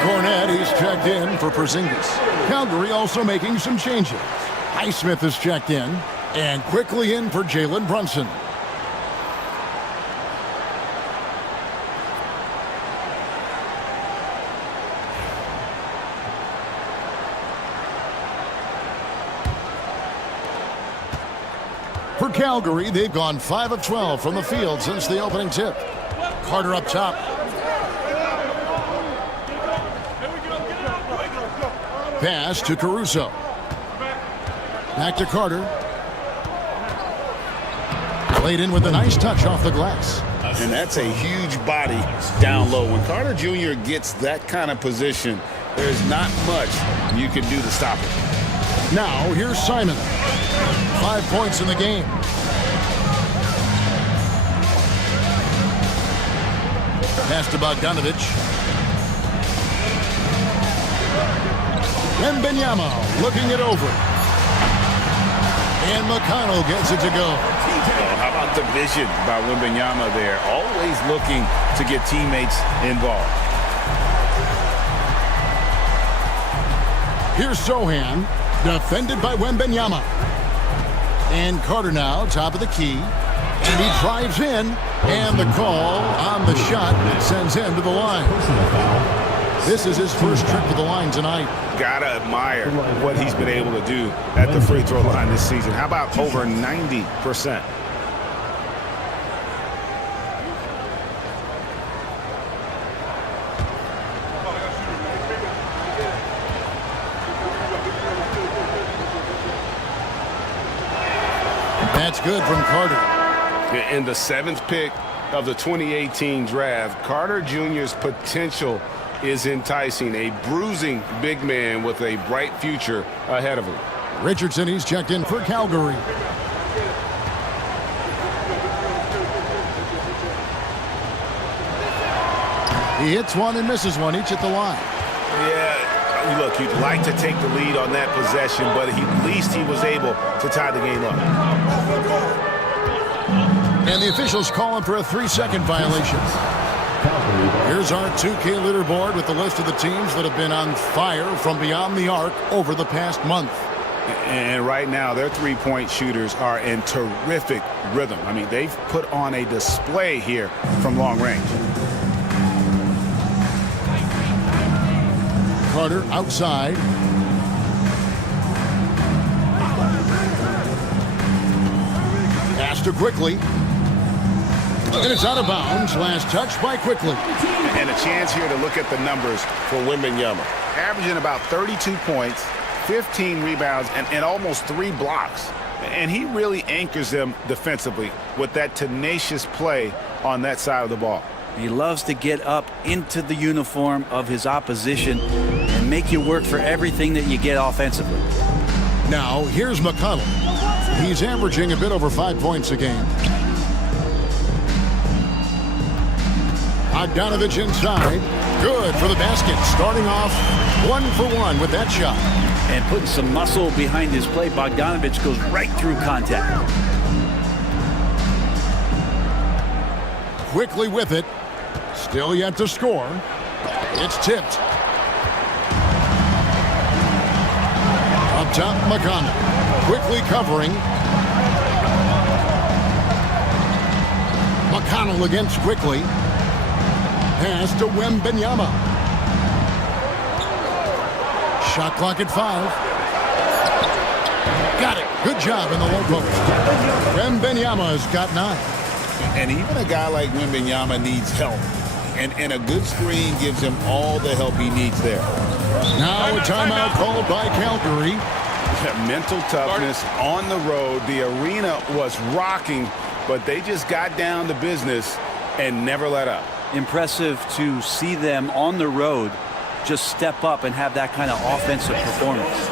Cornette is checked in for Porzingis. Calgary also making some changes. Highsmith is checked in, and quickly in for Jalen Brunson. For Calgary, they've gone 5 of 12 from the field since the opening tip. Carter up top. Pass to Caruso. Back to Carter. Played in with a nice touch off the glass. And that's a huge body down low. When Carter Jr. gets that kind of position, there's not much you can do to stop it. Now, here's Simon. 5 points in the game. Pass to Bogdanovich. Wembanyama looking it over. And McConnell gets it to go. How about the vision by Wembanyama there? Always looking to get teammates involved. Here's Sohan, defended by Wembanyama. And Carter now, top of the key. And he drives in. And the call on the shot that sends him to the line. This is his first trip to the line tonight. Gotta admire what he's been able to do at the free throw line this season. How about over 90%? That's good from Carter. In the 7th pick of the 2018 draft, Carter Jr.'s potential is enticing. A bruising big man with a bright future ahead of him. Richardson, he's checked in for Calgary. He hits one and misses one, each at the line. Yeah, look, you'd like to take the lead on that possession, but at least he was able to tie the game up. And the officials calling for a 3-second violation. Here's our 2K leaderboard with the list of the teams that have been on fire from beyond the arc over the past month. And right now, their three-point shooters are in terrific rhythm. I mean, they've put on a display here from long range. Carter outside. Pass to Quickly. And it's out of bounds. Last touch by Quickly. And a chance here to look at the numbers for Wembanyama. Averaging about 32 points, 15 rebounds, and almost 3 blocks. And he really anchors them defensively with that tenacious play on that side of the ball. He loves to get up into the uniform of his opposition and make you work for everything that you get offensively. Now, here's McConnell. He's averaging a bit over 5 points a game. Bogdanovich inside. Good for the basket. Starting off 1 for 1 with that shot. And putting some muscle behind his play, Bogdanovich goes right through contact. Quickly with it. Still yet to score. It's tipped. Up top, McConnell. Quickly covering. McConnell against Quickly. Pass to Wembanyama. Shot clock at 5. Got it. Good job in the low post. Wembanyama has got 9. And even a guy like Wembanyama needs help. And a good screen gives him all the help he needs there. Now a timeout called by Calgary. Mental toughness on the road. The arena was rocking, but they just got down to business and never let up. Impressive to see them on the road just step up and have that kind of offensive performance.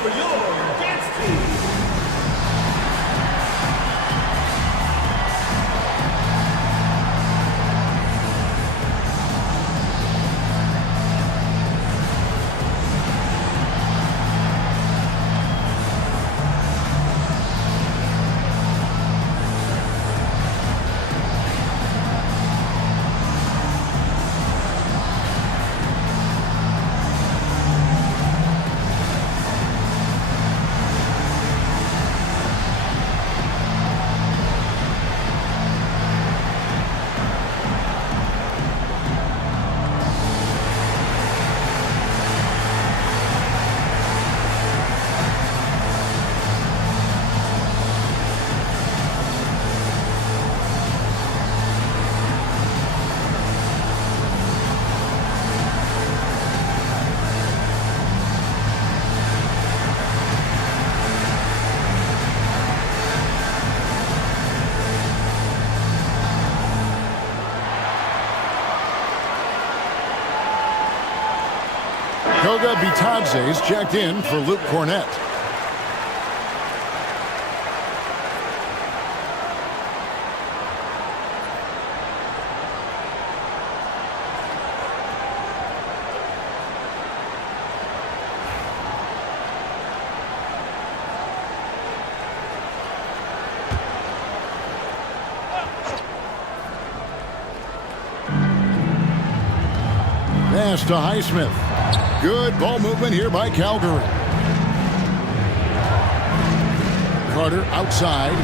Goga Bitadze's checked in for Luke Cornett. Pass to Highsmith. Good ball movement here by Calgary. Carter outside.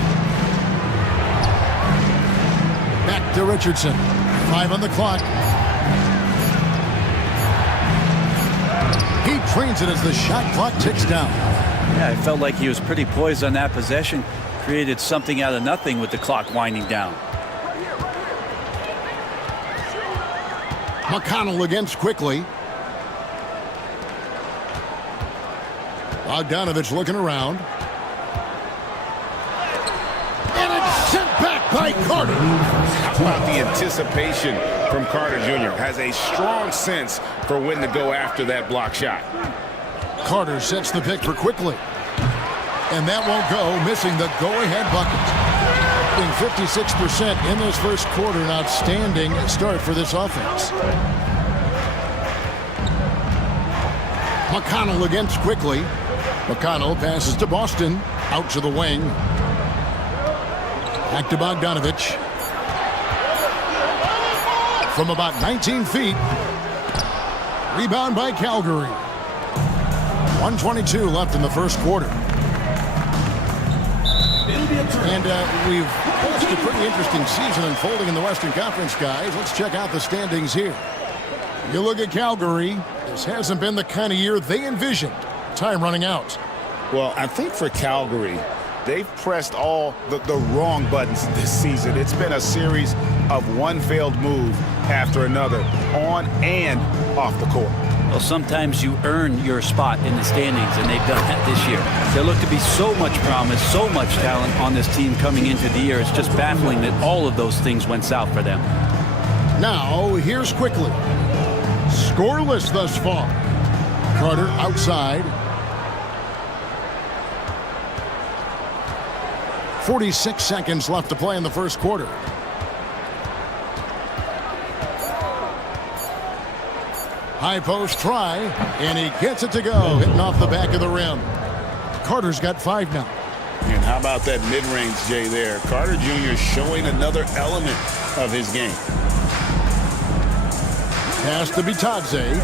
Back to Richardson. 5 on the clock. He trains it as the shot clock ticks down. Yeah, I felt like he was pretty poised on that possession. Created something out of nothing with the clock winding down. McConnell against quickly. Bogdanovich looking around. And it's sent back by Carter. How about the anticipation from Carter Jr.? Has a strong sense for when to go after that block shot. Carter sets the pick for quickly. And that won't go, missing the go-ahead bucket. 56% in this first quarter, an outstanding start for this offense. McConnell against quickly. McConnell passes to Boston, out to the wing. Back to Bogdanovich. From about 19 feet. Rebound by Calgary. 1:22 left in the first quarter. And we've watched a pretty interesting season unfolding in the Western Conference, guys. Let's check out the standings here. You look at Calgary. This hasn't been the kind of year they envisioned. Time running out. Well, I think for Calgary, they've pressed all the wrong buttons this season. It's been a series of one failed move after another, on and off the court. Well, sometimes you earn your spot in the standings, and they've done that this year. There looked to be so much promise, so much talent on this team coming into the year. It's just baffling that all of those things went south for them. Now, here's quickly. Scoreless thus far. Carter outside. 46 seconds left to play in the first quarter. High post try, and he gets it to go, hitting off the back of the rim. Carter's got 5 now. And how about that mid-range, Jay, there? Carter Jr. showing another element of his game. Pass to Bitadze.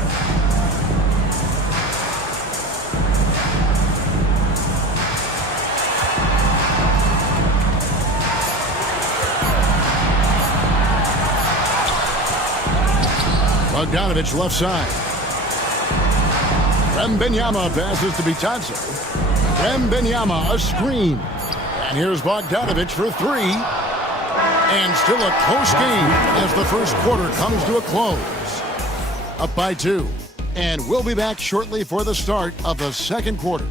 Bogdanovich left side. Wembanyama passes to Bitadze. Wembanyama a screen. And here's Bogdanovich for 3. And still a close game as the first quarter comes to a close. Up by 2. And we'll be back shortly for the start of the second quarter.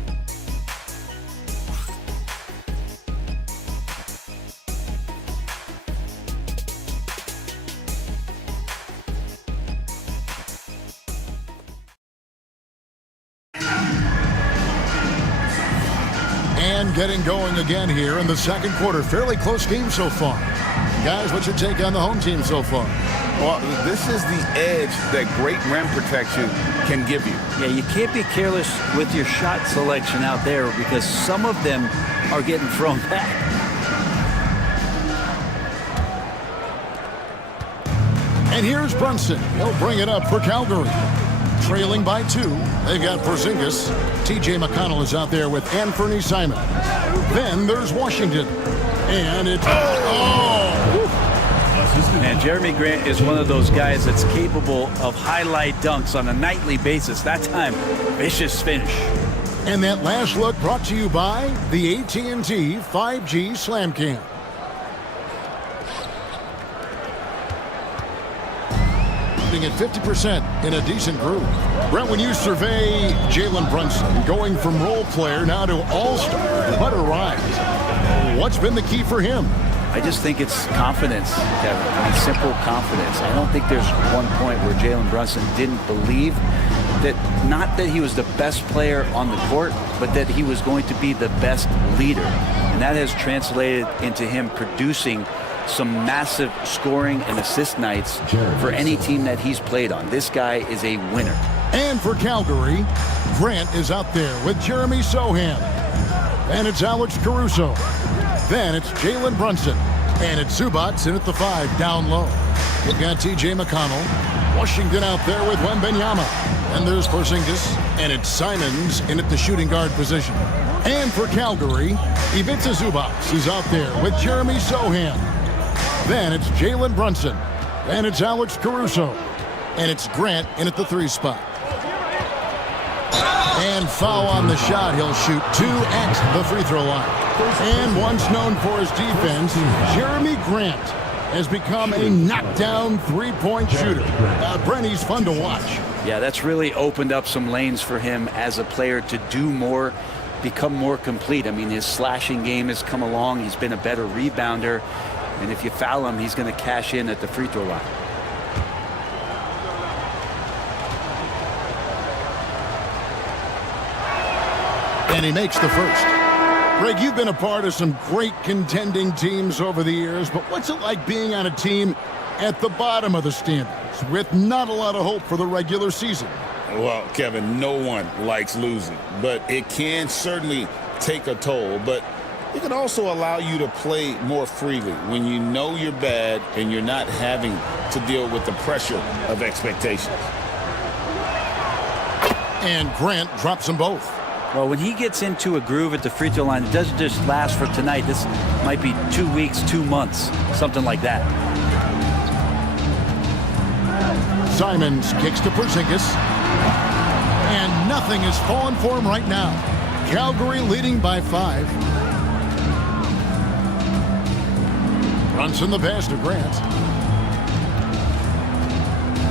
And getting going again here in the second quarter. Fairly close game so far. Guys, what's your take on the home team so far? Well, this is the edge that great rim protection can give you. Yeah, you can't be careless with your shot selection out there because some of them are getting thrown back. And here's Brunson. He'll bring it up for Calgary. Trailing by 2. They've got Porzingis. T.J. McConnell is out there with Anthony Simon. Then there's Washington. And it's... And Jeremy Grant is one of those guys that's capable of highlight dunks on a nightly basis. That time, vicious finish. And that last look brought to you by the AT&T 5G Slam Cam. At 50% in a decent group. Brent, when you survey Jalen Brunson going from role player now to all-star, what a rise. What's been the key for him? I just think it's confidence, Kevin. I mean, simple confidence. I don't think there's one point where Jalen Brunson didn't believe that not that he was the best player on the court, but that he was going to be the best leader. And that has translated into him producing some massive scoring and assist nights for any team that he's played on. This guy is a winner. And for Calgary, Grant is out there with Jeremy Sohan. And it's Alex Caruso. Then it's Jalen Brunson. And it's Zubac in at the 5 down low. You've got TJ McConnell. Washington out there with Wembanyama. And there's Porzingis. And it's Simons in at the shooting guard position. And for Calgary, Ivica Zubac is out there with Jeremy Sohan. Then it's Jalen Brunson. And it's Alex Caruso. And it's Grant in at the 3 spot. And foul on the shot. He'll shoot 2 at the free throw line. And once known for his defense, Jeremy Grant has become a knockdown three-point shooter. Brent, he's fun to watch. Yeah, that's really opened up some lanes for him as a player to do more, become more complete. I mean, his slashing game has come along. He's been a better rebounder. And if you foul him, he's going to cash in at the free throw line. And he makes the first. Greg, you've been a part of some great contending teams over the years, but what's it like being on a team at the bottom of the standings with not a lot of hope for the regular season? Well, Kevin, no one likes losing, but it can certainly take a toll. But it can also allow you to play more freely when you know you're bad and you're not having to deal with the pressure of expectations. And Grant drops them both. Well, when he gets into a groove at the free throw line, it doesn't just last for tonight. This might be 2 weeks, 2 months, something like that. Simons kicks to Porzingis. And nothing is falling for him right now. Calgary leading by 5. Brunson the pass to Grant.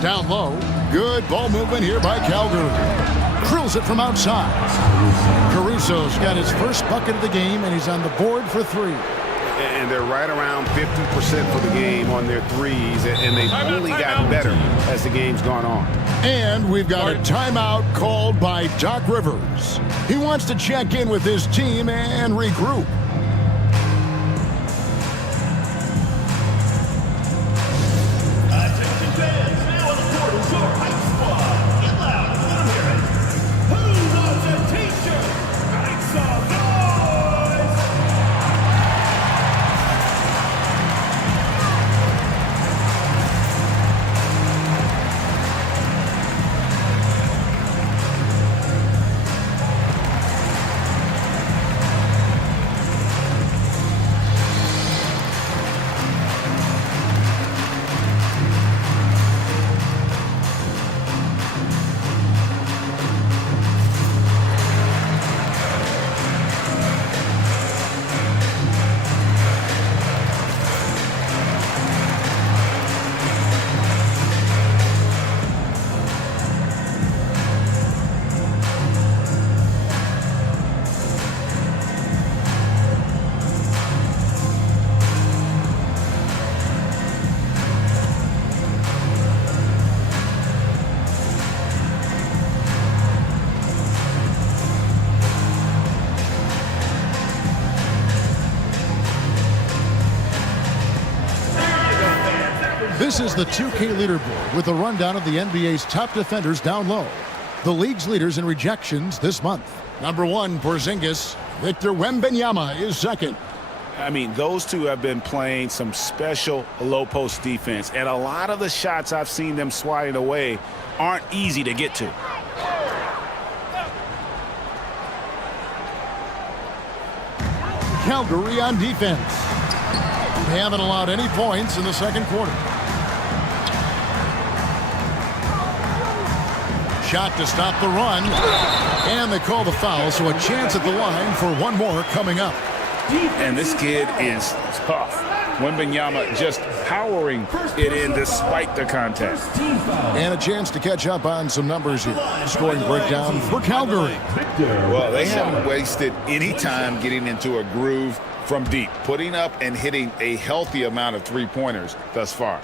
Down low. Good ball movement here by Calgary. Drills it from outside. Caruso's got his first bucket of the game, and he's on the board for 3. And they're right around 50% for the game on their threes, and they've only gotten better as the game's gone on. And we've got a timeout called by Doc Rivers. He wants to check in with his team and regroup. This is the 2K leaderboard with a rundown of the NBA's top defenders down low. The league's leaders in rejections this month. Number 1, Porzingis. Victor Wembanyama is second. I mean, those two have been playing some special low-post defense, and a lot of the shots I've seen them swatting away aren't easy to get to. Calgary on defense. They haven't allowed any points in the second quarter. Shot to stop the run. And they call the foul, so a chance at the line for one more coming up. And this kid is tough. Wembanyama just powering it in despite the contact. And a chance to catch up on some numbers here. Scoring breakdown for Calgary. Well, they haven't wasted any time getting into a groove from deep, putting up and hitting a healthy amount of three-pointers thus far.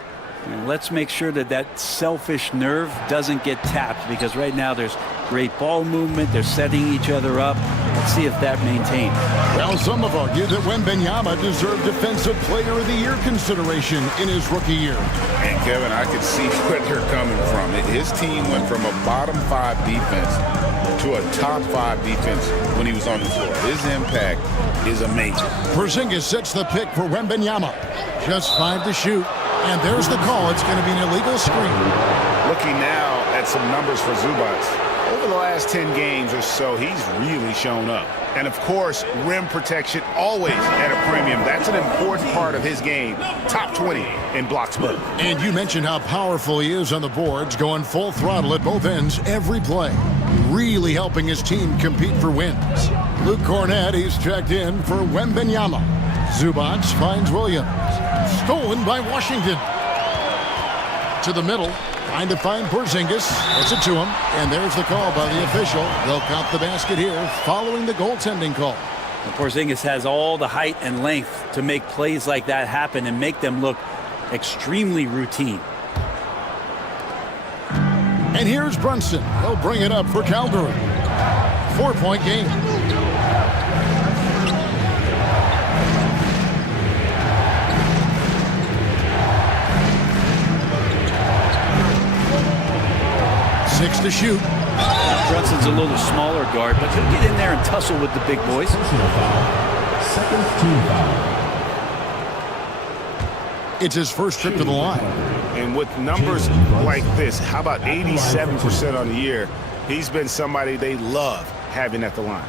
And let's make sure that that selfish nerve doesn't get tapped, because right now there's great ball movement. They're setting each other up. Let's see if that maintains. Well, some have argued that Wembanyama deserved Defensive Player of the Year consideration in his rookie year. And Kevin, I could see where they're coming from. His team went from a bottom 5 defense to a top 5 defense when he was on the floor. His impact is amazing. Porzingis sets the pick for Wembanyama. Just 5 to shoot. And there's the call. It's going to be an illegal screen. Looking now at some numbers for Zubac. Over the last 10 games or so, he's really shown up. And of course, rim protection always at a premium. That's an important part of his game. Top 20 in blocks per. And you mentioned how powerful he is on the boards, going full throttle at both ends every play. Really helping his team compete for wins. Luke Cornett, he's checked in for Wembanyama. Zubac finds Williams. Stolen by Washington. To the middle. Trying to find Porzingis. Gets it to him. And there's the call by the official. They'll count the basket here following the goaltending call. And Porzingis has all the height and length to make plays like that happen and make them look extremely routine. And here's Brunson. He'll bring it up for Calgary. 4-point game. Six to shoot. Brunson's a little smaller guard, but he'll get in there and tussle with the big boys. Second team foul. It's his first trip to the line. And with numbers like this, how about 87% on the year? He's been somebody they love having at the line.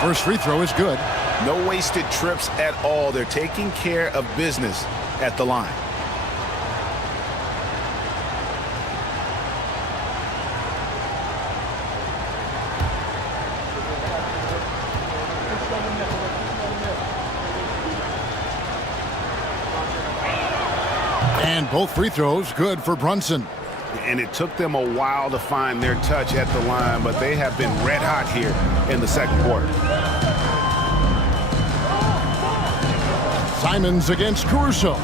First free throw is good. No wasted trips at all. They're taking care of business at the line. And both free throws good for Brunson. And it took them a while to find their touch at the line, but they have been red hot here in the second quarter. Simons against Caruso.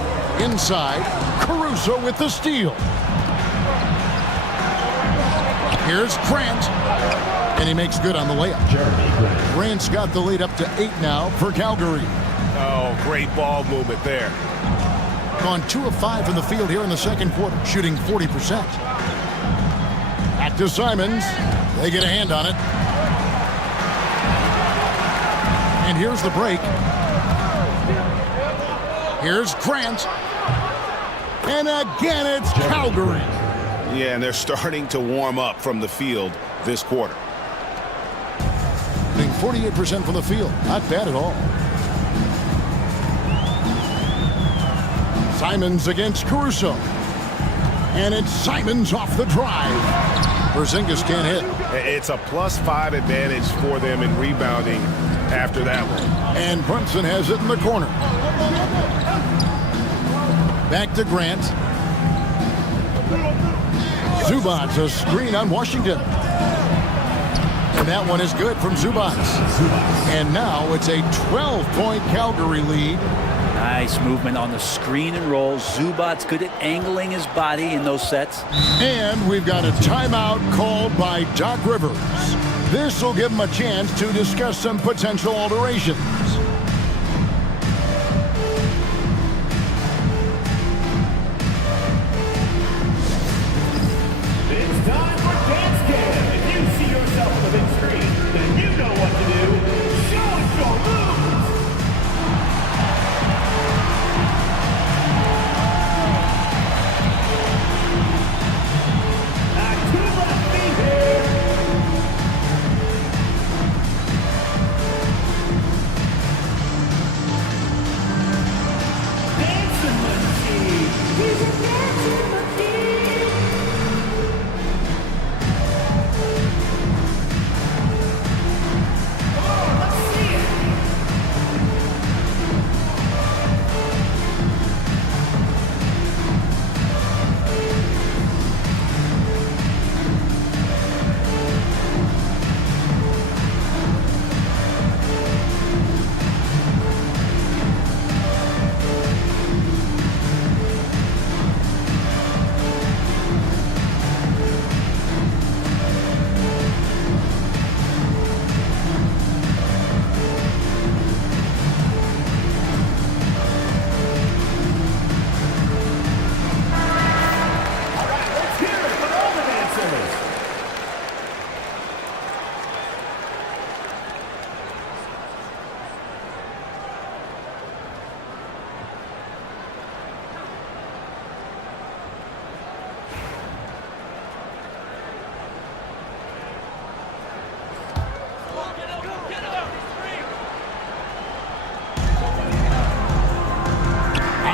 Inside, Caruso with the steal. Here's Grant. And he makes good on the layup. Grant's got the lead up to 8 now for Calgary. Oh, great ball movement there. Gone 2 of 5 from the field here in the second quarter, shooting 40%. Back to Simons. They get a hand on it. And here's the break. Here's Grant. And again, it's Calgary. Yeah, and they're starting to warm up from the field this quarter. 48% from the field. Not bad at all. Simons against Caruso. And it's Simons off the drive. Porzingis can't hit. It's a +5 advantage for them in rebounding after that one. And Brunson has it in the corner. Back to Grant. Zubac, a screen on Washington. And that one is good from Zubac. And now it's a 12-point Calgary lead. Nice movement on the screen and roll. Zubac's good at angling his body in those sets. And we've got a timeout called by Doc Rivers. This will give him a chance to discuss some potential alterations. It's time for Dance Cam. If you see yourself on the big screen, then you know what to do. Show us your moves.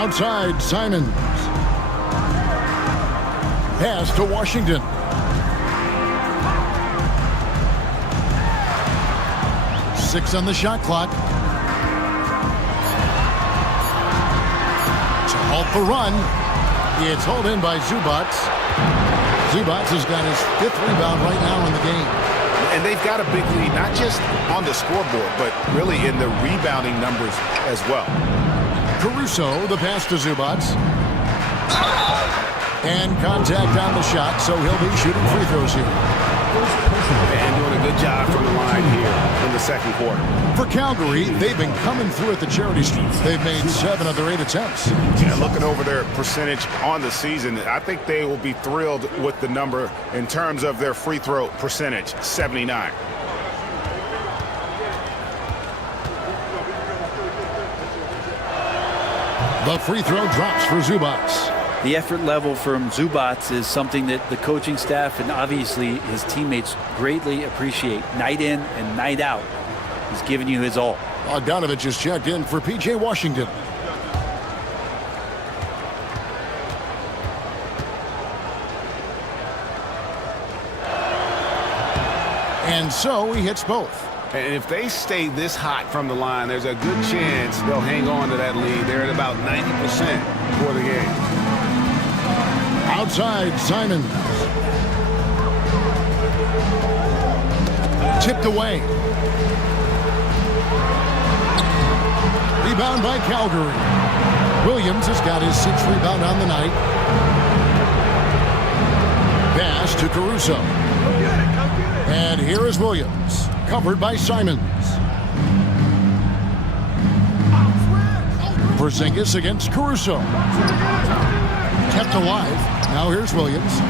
Outside, Simons. Pass to Washington. Six on the shot clock. To halt the run. It's hauled in by Zubats. Zubats has got his 5th rebound right now in the game. And they've got a big lead, not just on the scoreboard, but really in the rebounding numbers as well. Caruso, the pass to Zubats. And contact on the shot, so he'll be shooting free throws here. And doing a good job from the line here in the second quarter. For Calgary, they've been coming through at the charity stripe. They've made 7 of their 8 attempts. Yeah, looking over their percentage on the season, I think they will be thrilled with the number in terms of their free throw percentage, 79. The free throw drops for Zubats. The effort level from Zubats is something that the coaching staff and obviously his teammates greatly appreciate. Night in and night out, he's giving you his all. Bogdanovich is checked in for P.J. Washington. And so he hits both. And if they stay this hot from the line, there's a good chance they'll hang on to that lead. They're at about 90% for the game. Outside, Simons. Tipped away. Rebound by Calgary. Williams has got his 6th rebound on the night. Pass to Caruso. And here is Williams, covered by Simons. Porzingis against Caruso. Kept alive. Now here's Williams.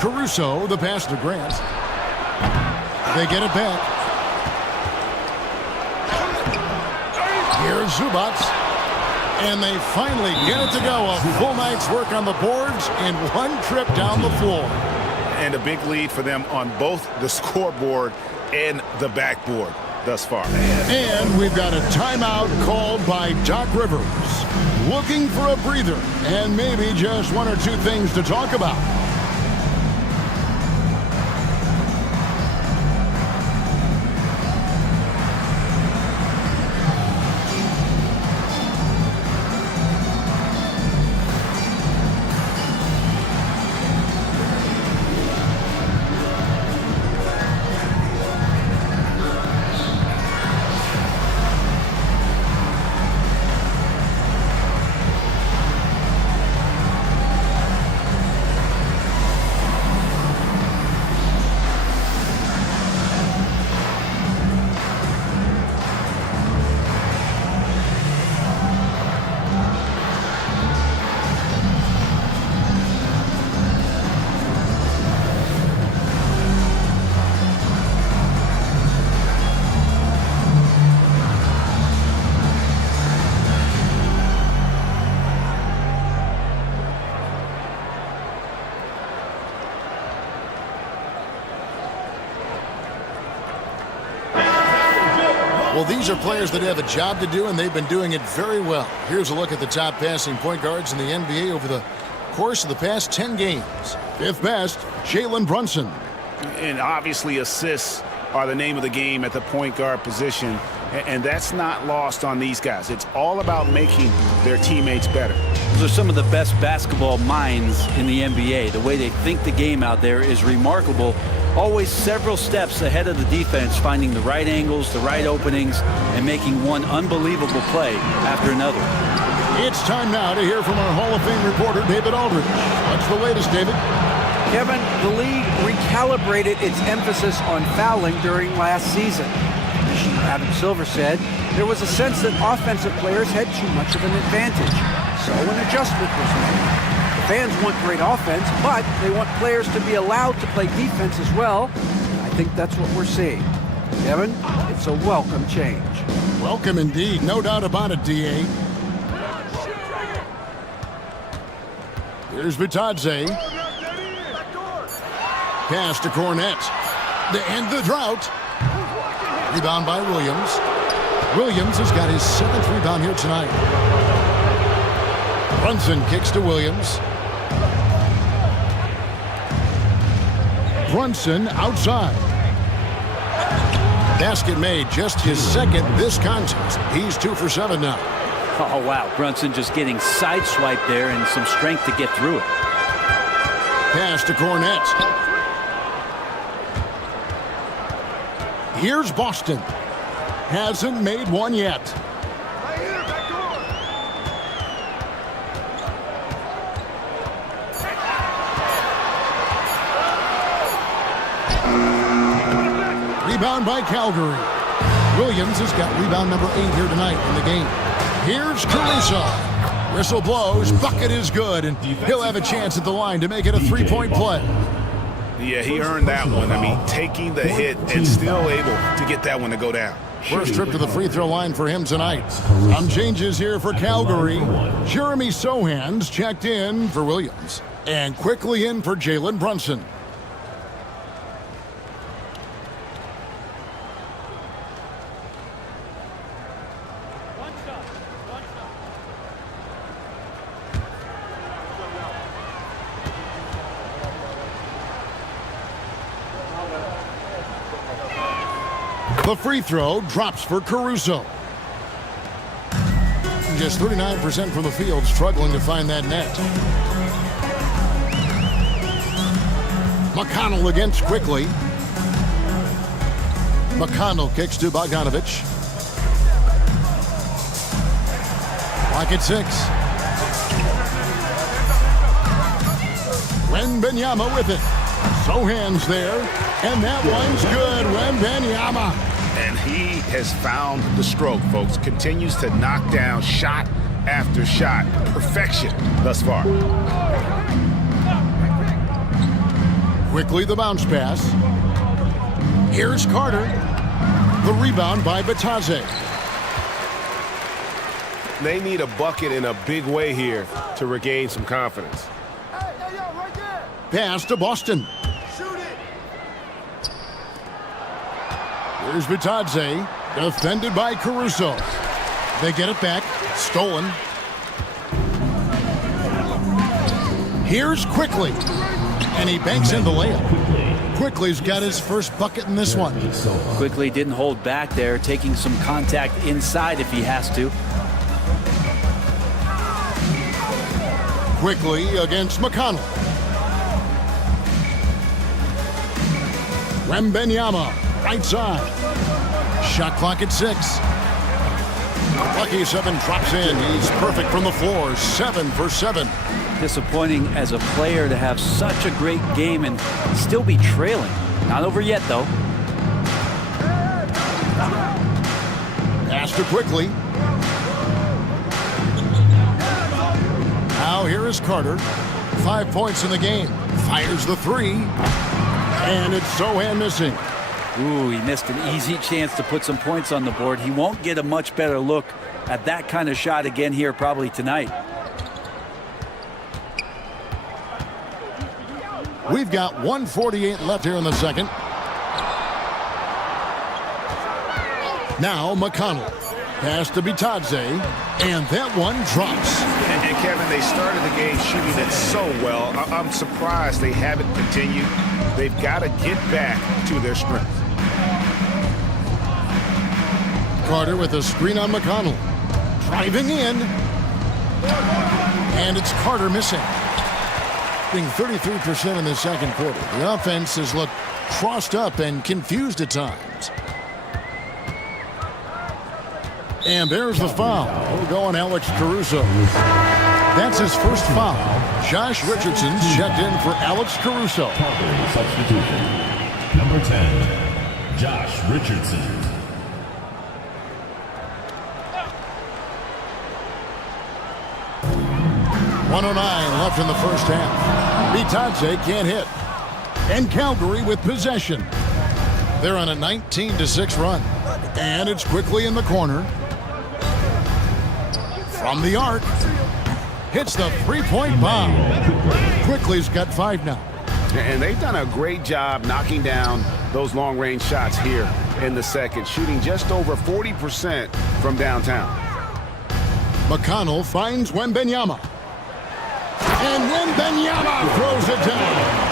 Caruso, the pass to Grant. They get it back. Here's Zubats. And they finally get it to go. A full night's work on the boards in one trip down the floor. And a big lead for them on both the scoreboard and the backboard thus far. And we've got a timeout called by Doc Rivers. Looking for a breather and maybe just 1 or 2 things to talk about. Well, these are players that have a job to do, and they've been doing it very well. Here's a look at the top passing point guards in the NBA over the course of the past 10 games. 5th best, Jalen Brunson. And obviously assists are the name of the game at the point guard position, and that's not lost on these guys. It's all about making their teammates better. Those are some of the best basketball minds in the NBA. The way they think the game out there is remarkable. Always several steps ahead of the defense, finding the right angles, the right openings, and making one unbelievable play after another. It's time now to hear from our Hall of Fame reporter, David Aldridge. What's the latest, David? Kevin, the league recalibrated its emphasis on fouling during last season. Commissioner Adam Silver said there was a sense that offensive players had too much of an advantage, so an adjustment was made. The fans want great offense, but they want players to be allowed to play defense as well. I think that's what we're seeing. Kevin, it's a welcome change. Welcome indeed. No doubt about it, D.A. Here's Bitadze. Pass to Cornette. To end the drought. Rebound by Williams. Williams has got his 7th rebound here tonight. Brunson kicks to Williams. Brunson outside. Basket made, just his 2nd this contest. He's 2 for 7 now. Oh, wow. Brunson just getting sideswiped there and some strength to get through it. Pass to Cornette. Here's Boston. Hasn't made one yet. Rebound by Calgary. Williams has got rebound number 8 here tonight in the game. Here's Caruso. Whistle blows, bucket is good, and he'll have a chance at the line to make it a 3-point play. Yeah, he earned that one. I mean, taking the hit and still able to get that one to go down. First trip to the free throw line for him tonight. Some changes here for Calgary. Jeremy Sohan's checked in for Williams. And quickly in for Jalen Brunson. The free throw drops for Caruso. Just 39% from the field, struggling to find that net. McConnell against quickly. McConnell kicks to Bogdanovich. Lock at 6. Wembanyama with it. Sohan's there, and that one's good. Wembanyama. And he has found the stroke, folks. Continues to knock down shot after shot. Perfection thus far. Quickly the bounce pass. Here's Carter. The rebound by Batadze. They need a bucket in a big way here to regain some confidence. Pass to Boston. Here's Batadze, defended by Caruso. They get it back, stolen. Here's Quickly, and he banks in the layup. Quickly's got his first bucket in this one. Quickly didn't hold back there, taking some contact inside if he has to. Quickly against McConnell. Wembanyama, right side. Shot clock at 6. Lucky 7 drops in. He's perfect from the floor. 7 for 7. Disappointing as a player to have such a great game and still be trailing. Not over yet, though. Pass to Quickly. Now here is Carter. 5 points in the game. Fires the 3. And it's Sohan missing. Ooh, he missed an easy chance to put some points on the board. He won't get a much better look at that kind of shot again here probably tonight. We've got 1:48 left here in the second. Now McConnell. Pass to Batadze, and that one drops. And Kevin, they started the game shooting it so well. I'm surprised they haven't continued. They've got to get back to their strength. Carter with a screen on McConnell. Driving in. And it's Carter missing. Being 33% in the second quarter. The offense has looked crossed up and confused at times. And there's the foul. We'll go on Alex Caruso. That's his first foul. Josh Richardson's checked in for Alex Caruso. Substitution. Number 10, Josh Richardson. .109 left in the first half. Batadze can't hit. And Calgary with possession. They're on a 19-6 run. And it's Quickly in the corner. From the arc. Hits the three-point bomb. Quickly's got 5 now. And they've done a great job knocking down those long-range shots here in the second, shooting just over 40% from downtown. McConnell finds Wembanyama. And Wembanyama throws it down.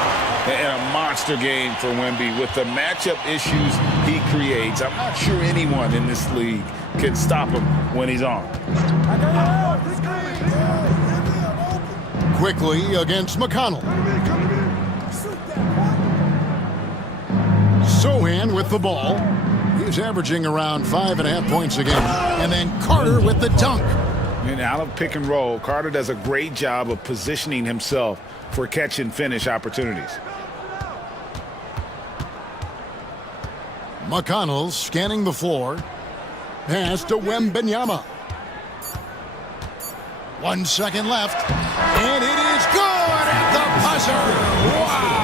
And a monster game for Wemby with the matchup issues he creates. I'm not sure anyone in this league can stop him when he's on. Quickly against McConnell. Sohan with the ball. He's averaging around 5.5 points a game. And then Carter with the dunk. And out of pick and roll, Carter does a great job of positioning himself for catch and finish opportunities. McConnell scanning the floor. Pass to Wembanyama. 1 second left. And it is good at the buzzer. Wow.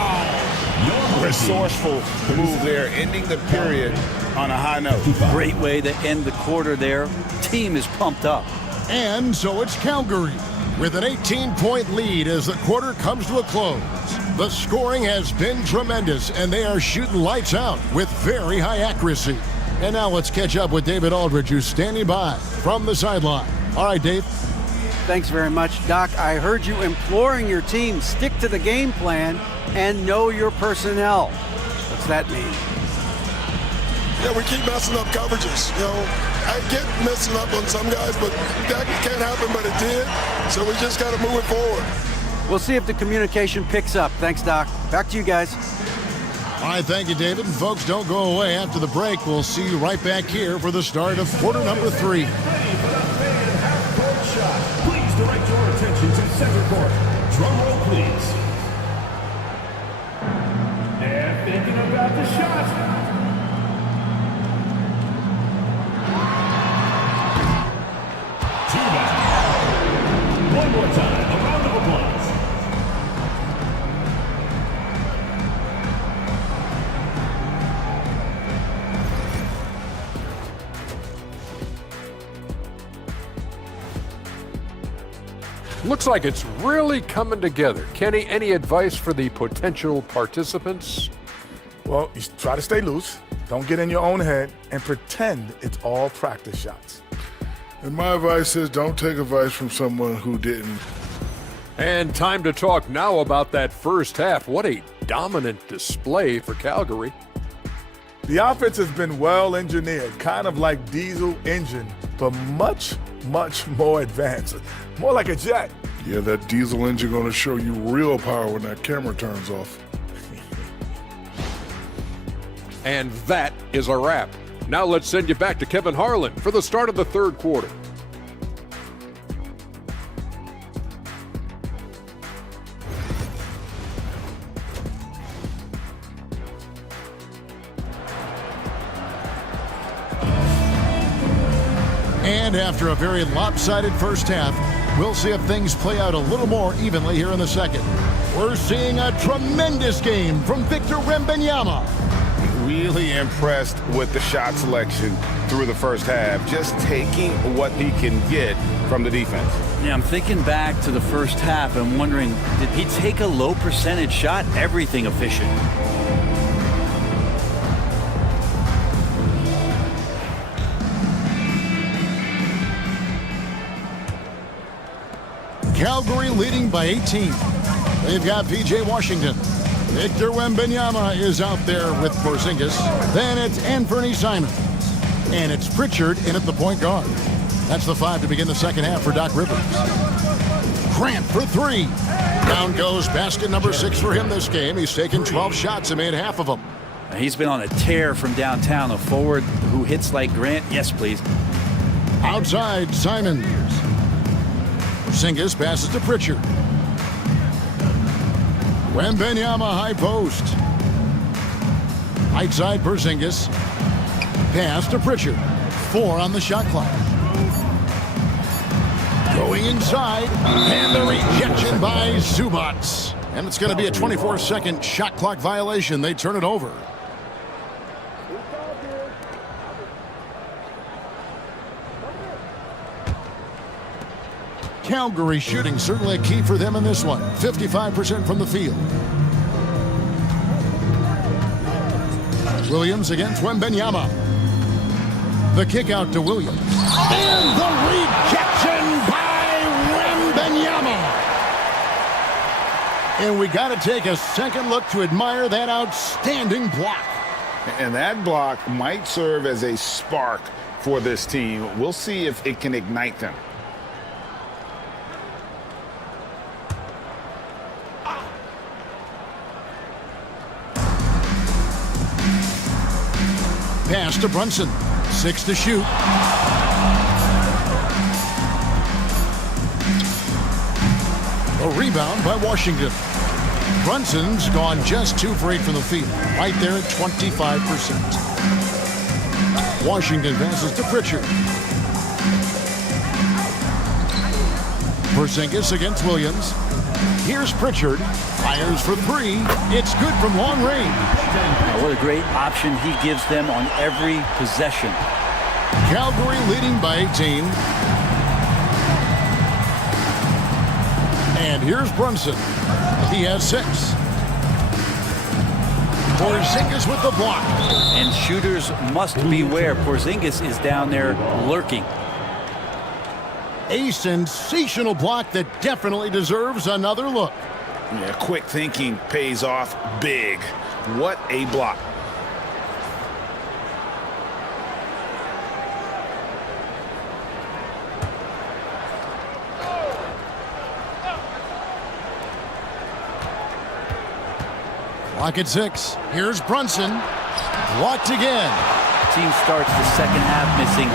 Resourceful move there, ending the period on a high note. Great way to end the quarter there. Team is pumped up. And so it's Calgary with an 18-point lead as the quarter comes to a close. The scoring has been tremendous, and they are shooting lights out with very high accuracy. And now let's catch up with David Aldridge, who's standing by from the sideline. All right, Dave. Thanks very much, Doc. I heard you imploring your team, stick to the game plan and know your personnel. What's that mean? Yeah, we keep messing up coverages. You know, I get messing up on some guys, but that can't happen, but it did. So we just got to move it forward. We'll see if the communication picks up. Thanks, Doc. Back to you guys. All right, thank you, David. And folks, don't go away. After the break, we'll see you right back here for the start of quarter number 3. Please direct your attention to center court. Drum roll, please. And thinking about the shot. One more time, a round of applause. Looks like it's really coming together. Kenny, any advice for the potential participants? Well, you try to stay loose, don't get in your own head, and pretend it's all practice shots. And my advice is don't take advice from someone who didn't. And time to talk now about that first half. What a dominant display for Calgary. The offense has been well engineered, kind of like diesel engine, but much, much more advanced. More like a jet. Yeah, that diesel engine going to show you real power when that camera turns off. And that is a wrap. Now let's send you back to Kevin Harlan for the start of the third quarter. And after a very lopsided first half, we'll see if things play out a little more evenly here in the second. We're seeing a tremendous game from Victor Wembanyama. Really impressed with the shot selection through the first half, just taking what he can get from the defense. Yeah, I'm thinking back to the first half and wondering, did he take a low percentage shot? Everything efficient. Calgary leading by 18. They've got P.J. Washington. Victor Wembanyama is out there with Porzingis. Then it's Anthony Simons. And it's Pritchard in at the point guard. That's the 5 to begin the second half for Doc Rivers. Grant for 3. Down goes basket number 6 for him this game. He's taken 12 shots and made half of them. He's been on a tear from downtown. A forward who hits like Grant. Yes, please. Outside, Simons. Porzingis passes to Pritchard. Wembanyama high post. Right side Porzingis. Pass to Pritchard. 4 on the shot clock. Going inside. And the rejection by Zubats. And it's going to be a 24-second shot clock violation. They turn it over. Calgary shooting certainly a key for them in this one. 55% from the field. Williams against Wembanyama. The kick out to Williams. And the rejection by Wembanyama. And we got to take a second look to admire that outstanding block. And that block might serve as a spark for this team. We'll see if it can ignite them. Pass to Brunson. 6 to shoot. A rebound by Washington. Brunson's gone just 2 for 8 from the field. Right there at 25%. Washington passes to Pritchard. Porzingis against Williams. Here's Pritchard. Fires for 3. It's good from long range. What a great option he gives them on every possession. Calgary leading by 18. And here's Brunson. He has 6. Porzingis with the block. And shooters must beware. Porzingis is down there lurking. A sensational block that definitely deserves another look. Yeah, quick thinking pays off big. What a block. Clock at 6. Here's Brunson. Blocked again. Team starts the second half missing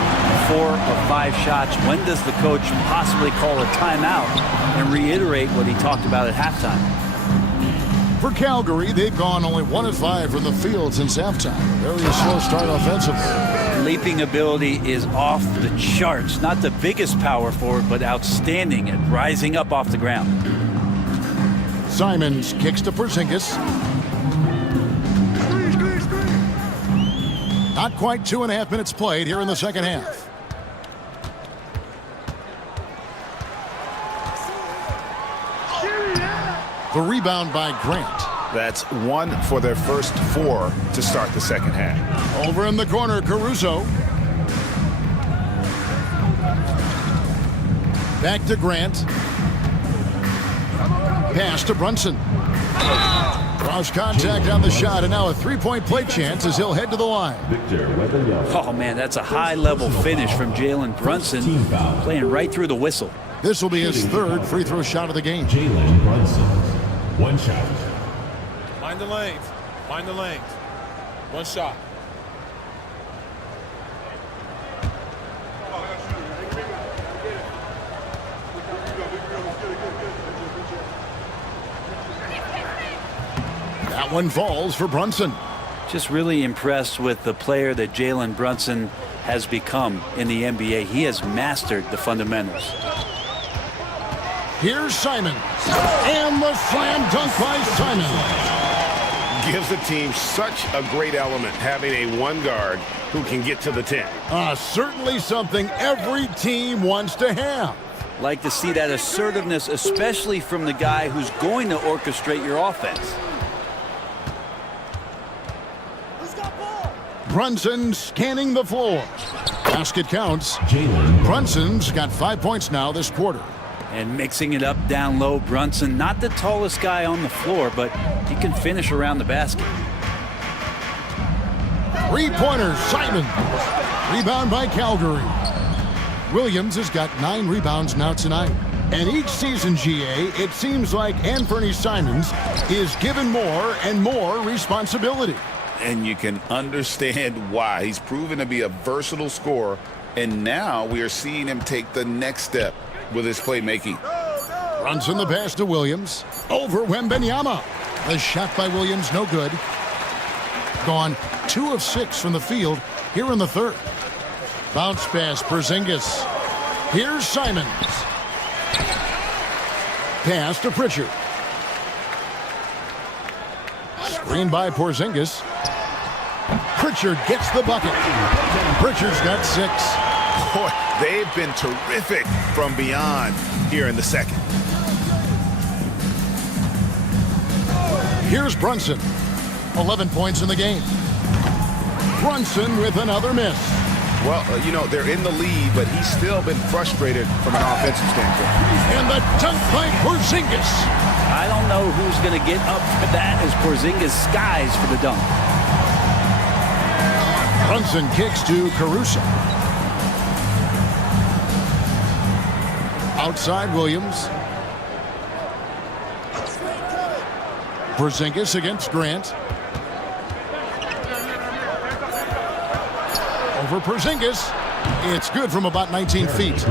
4 of 5 shots. When does the coach possibly call a timeout and reiterate what he talked about at halftime? For Calgary, they've gone only 1 of 5 from the field since halftime. Very slow start offensively. Leaping ability is off the charts. Not the biggest power forward, but outstanding at rising up off the ground. Simons kicks to Porzingis. Not quite 2.5 minutes played here in the second half. The rebound by Grant. That's 1 for their first 4 to start the second half. Over in the corner, Caruso. Back to Grant. Pass to Brunson. Cross contact on the shot, and now a 3-point play chance as he'll head to the line. Oh, man, that's a high-level finish from Jalen Brunson, playing right through the whistle. This will be his 3rd free throw shot of the game. Jalen Brunson. 1 shot. Mind the lanes. Mind the lanes. 1 shot. That one falls for Brunson. Just really impressed with the player that Jalen Brunson has become in the NBA. He has mastered the fundamentals. Here's Simons. And the slam dunk by Simons. Gives the team such a great element, having a 1 guard who can get to the 10. Certainly something every team wants to have. Like to see that assertiveness, especially from the guy who's going to orchestrate your offense. Brunson scanning the floor. Basket counts. Brunson's got 5 points now this quarter. And mixing it up down low, Brunson, not the tallest guy on the floor, but he can finish around the basket. 3-pointers, Simon. Rebound by Calgary. Williams has got 9 rebounds now tonight. And each season, GA, it seems like Anthony Simons is given more and more responsibility. And you can understand why. He's proven to be a versatile scorer, and now we are seeing him take the next step with his playmaking. Brunson the pass to Williams. Over Wembanyama. The shot by Williams, no good. Gone 2 of 6 from the field here in the 3rd. Bounce pass, Porzingis. Here's Simons. Pass to Pritchard. Screen by Porzingis. Pritchard gets the bucket. Pritchard's got 6. Boy, they've been terrific from beyond here in the second. Here's Brunson. 11 points in the game. Brunson with another miss. Well, you know, they're in the lead, but he's still been frustrated from an offensive standpoint. And the dunk by Porzingis. I don't know who's going to get up for that as Porzingis skies for the dunk. Brunson kicks to Caruso. Outside Williams. Porzingis against Grant. Over Porzingis. It's good from about 19 feet.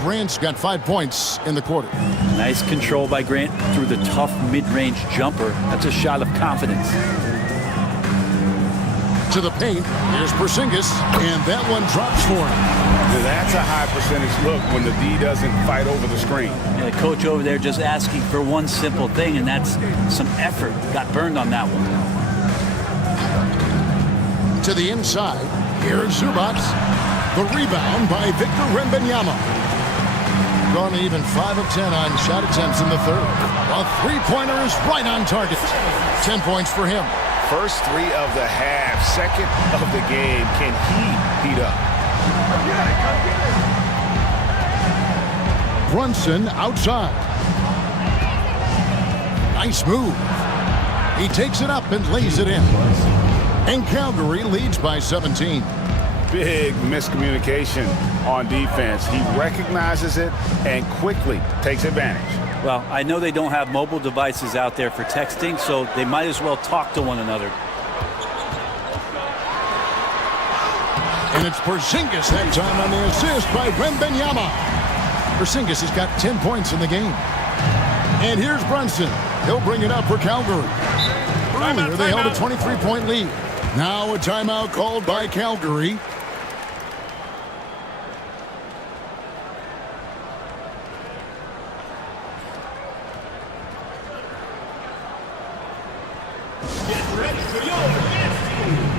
Grant's got 5 points in the quarter. Nice control by Grant through the tough mid-range jumper. That's a shot of confidence. To the paint. Here's Porzingis, and that one drops for him. That's a high percentage look when the D doesn't fight over the screen. Yeah, the coach over there just asking for one simple thing, and that's some effort. Got burned on that one. To the inside. Here's Zubac. The rebound by Victor Wembanyama. Gone even 5 of 10 on shot attempts in the third. A three-pointer is right on target. 10 points for him. First 3 of the half, second of the game. Can he heat up? Brunson outside. Nice move. He takes it up and lays it in. And Calgary leads by 17. Big miscommunication on defense. He recognizes it and quickly takes advantage. Well, I know they don't have mobile devices out there for texting, so they might as well talk to one another. And it's Porzingis that time on the assist by Wembanyama. Porzingis has got 10 points in the game. And here's Brunson. He'll bring it up for Calgary. Earlier, they held a 23-point lead. Now a timeout called by Calgary. Get ready for your dance team.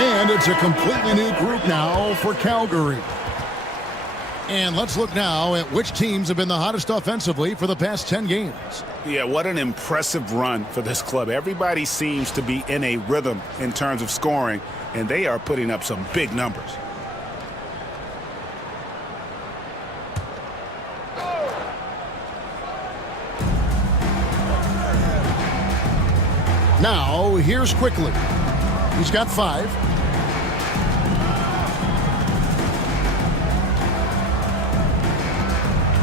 And it's a completely new group now for Calgary. And let's look now at which teams have been the hottest offensively for the past 10 games. Yeah, what an impressive run for this club. Everybody seems to be in a rhythm in terms of scoring, and they are putting up some big numbers. Now, here's Quickly. He's got 5.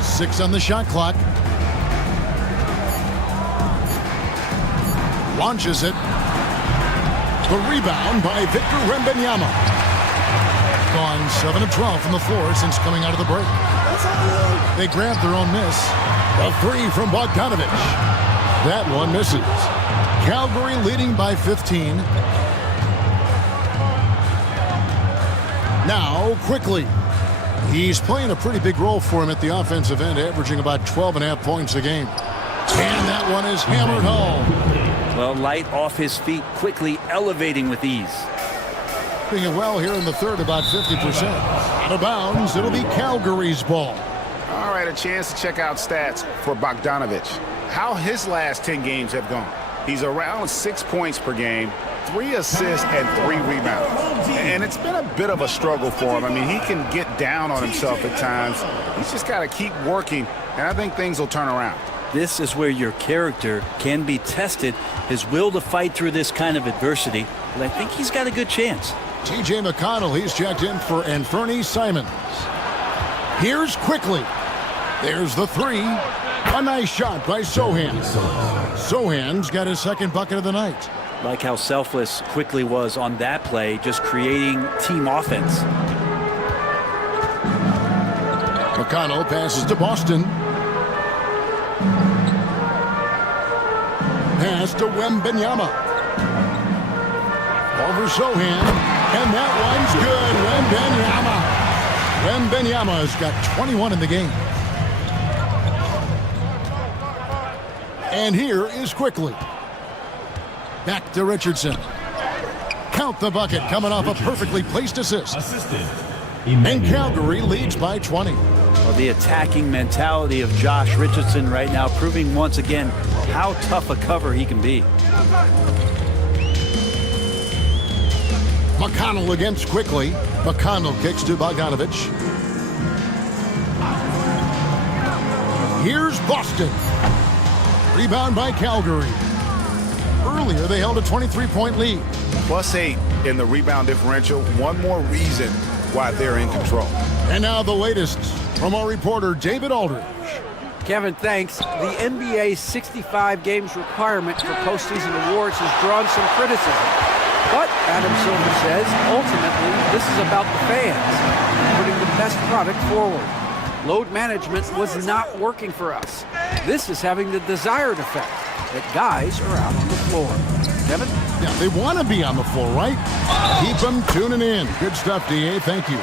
Six on the shot clock. Launches it. The rebound by Victor Wembanyama. Gone 7 of 12 from the floor since coming out of the break. They grabbed their own miss. A 3 from Bogdanovich. That one misses. Calgary leading by 15. Now, Quickly. He's playing a pretty big role for him at the offensive end, averaging about 12.5 points a game. And that one is hammered home. Well, light off his feet, Quickly elevating with ease. Doing it well here in the third, about 50%. Out of bounds, it'll be Calgary's ball. All right, a chance to check out stats for Bogdanovich. How his last 10 games have gone. He's around 6 points per game, 3 assists and 3 rebounds. And it's been a bit of a struggle for him. I mean, he can get down on himself at times. He's just got to keep working, and I think things will turn around. This is where your character can be tested, his will to fight through this kind of adversity, but I think he's got a good chance. T.J. McConnell, he's checked in for Anferny Simons. Here's Quickly. There's the 3. A nice shot by Sohan. Sohan's got his second bucket of the night. Like how selfless Quickly was on that play, just creating team offense. McConnell passes to Boston. Pass to Wembanyama. Over Sohan. And that one's good. Wembanyama's got 21 in the game. And here is Quickly. Back to Richardson. Count the bucket coming off a perfectly placed assist. And Calgary leads by 20. Well, the attacking mentality of Josh Richardson right now, proving once again how tough a cover he can be. McConnell against Quickly. McConnell kicks to Bogdanovich. Here's Boston. Rebound by Calgary. Earlier, they held a 23-point lead. +8 in the rebound differential. One more reason why they're in control. And now the latest from our reporter, David Aldridge. Kevin, thanks. The NBA's 65 games requirement for postseason awards has drawn some criticism. But, Adam Silver says, ultimately, this is about the fans, putting the best product forward. Load management was not working for us. This is having the desired effect, that guys are out on the floor. Kevin? Yeah, they want to be on the floor, right? Keep them tuning in. Good stuff, D.A. Thank you.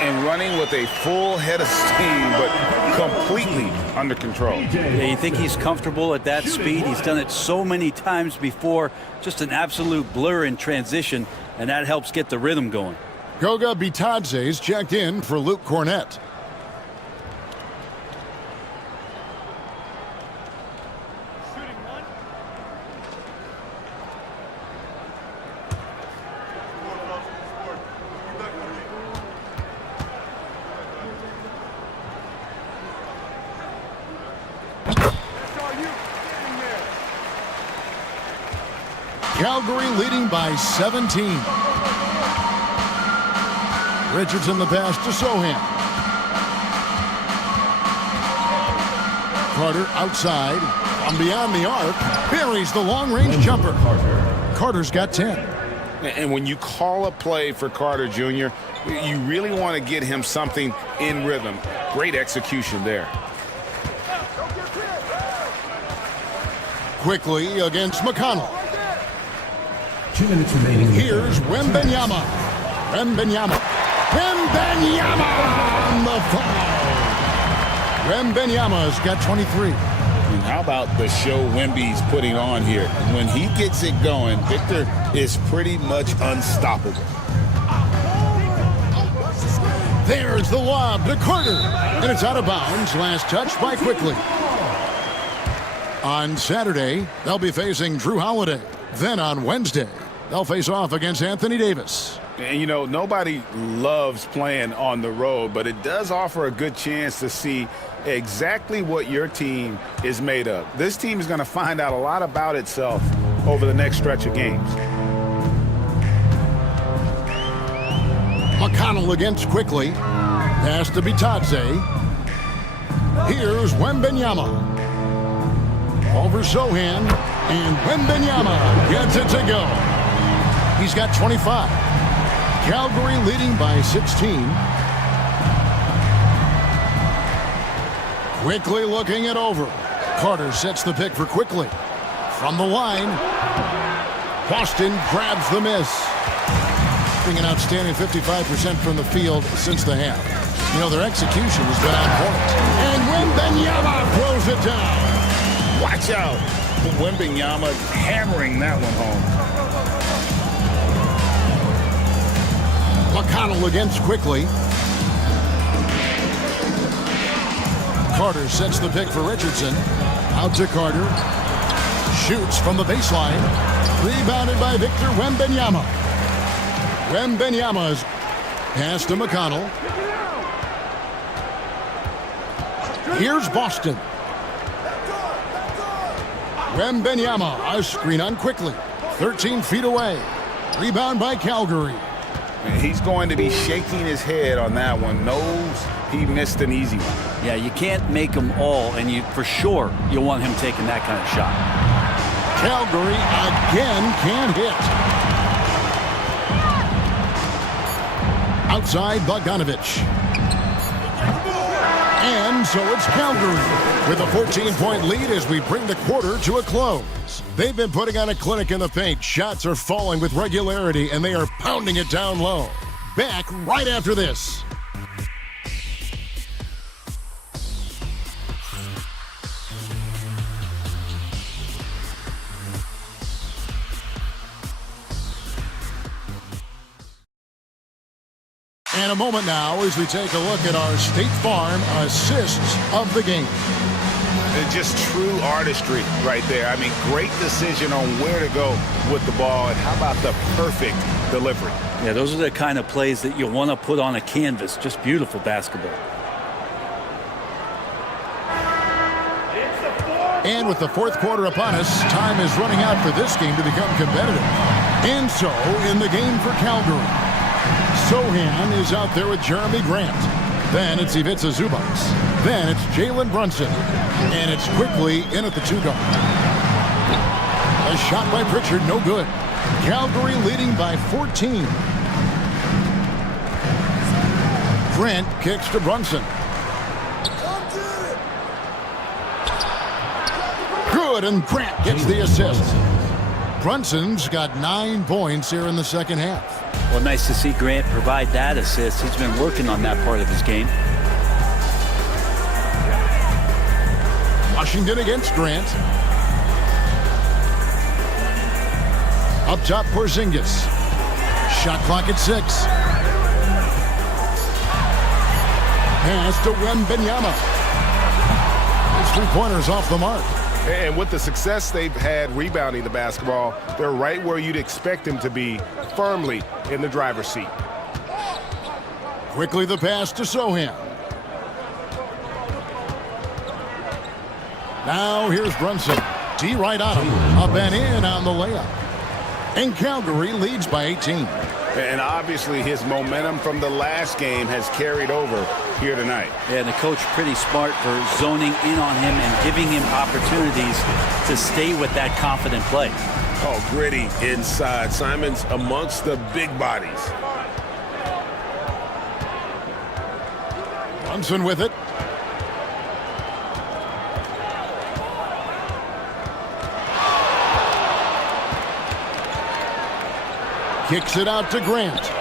And running with a full head of steam, but completely under control. Yeah, you think he's comfortable at that speed? He's done it so many times before. Just an absolute blur in transition, and that helps get the rhythm going. Goga Bitadze's checked in for Luke Cornett. Calgary leading by 17. Richardson the pass to Sohan. Carter outside. From beyond the arc. Buries the long-range jumper. Carter's got 10. And when you call a play for Carter Jr., you really want to get him something in rhythm. Great execution there. Quickly against McConnell. 2 minutes remaining. Here's Wembanyama. Wembanyama on the foul. Wembanyama's got 23. And how about the show Wemby's putting on here? When he gets it going, Victor is pretty much unstoppable. There's the lob to Carter. And it's out of bounds. Last touch by Quickly. On Saturday, they'll be facing Drew Holiday. Then on Wednesday, they'll face off against Anthony Davis. And, you know, nobody loves playing on the road, but it does offer a good chance to see exactly what your team is made of. This team is going to find out a lot about itself over the next stretch of games. McConnell against Quickly. Pass to Bitadze. Here's Wembanyama. Over Sohan. And Wembanyama gets it to go. He's got 25. Calgary leading by 16. Quickly looking it over. Carter sets the pick for Quickly. From the line. Boston grabs the miss. Being an outstanding 55% from the field since the half. You know, their execution has been on point. And Wembanyama throws it down. Watch out. Wembanyama hammering that one home. McConnell against Quickly. Carter sets the pick for Richardson. Out to Carter. Shoots from the baseline. Rebounded by Victor Wembanyama. Wembanyama's pass to McConnell. Here's Boston. Wembanyama, a screen on quickly. 13 feet away. Rebound by Calgary. And he's going to be shaking his head on that one. Knows he missed an easy one. Yeah, you can't make them all, and you for sure you want him taking that kind of shot. Calgary again can't hit. Outside Bogdanovich. And so it's Calgary with a 14-point lead as we bring the quarter to a close. They've been putting on a clinic in the paint. Shots are falling with regularity, and they are pounding it down low. Back right after this. And a moment now as we take a look at our State Farm assists of the game. Just true artistry right there. I mean, great decision on where to go with the ball, and how about the perfect delivery? Yeah, those are the kind of plays that you want to put on a canvas. Just beautiful basketball. And with the fourth quarter upon us, time is running out for this game to become competitive. And so, in the game for Calgary, Sohan is out there with Jeremy Grant. Then it's Ivica Zubac. Then it's Jalen Brunson. And it's quickly in at the 2-guard. A shot by Pritchard, no good. Calgary leading by 14. Grant kicks to Brunson. Good, and Grant gets the assist. Brunson's got 9 points here in the second half. Well, nice to see Grant provide that assist. He's been working on that part of his game. Washington against Grant. Up top, Porzingis. Shot clock at 6. Pass to Wembanyama. His three-pointers off the mark. And with the success they've had rebounding the basketball, they're right where you'd expect them to be, firmly in the driver's seat. Quickly the pass to Sohan. Now here's Brunson. D right on him. Up and in on the layup. And Calgary leads by 18. And obviously his momentum from the last game has carried over here tonight. Yeah, and the coach pretty smart for zoning in on him and giving him opportunities to stay with that confident play. Oh, gritty inside. Simon's amongst the big bodies. Brunson with it. Kicks it out to Grant.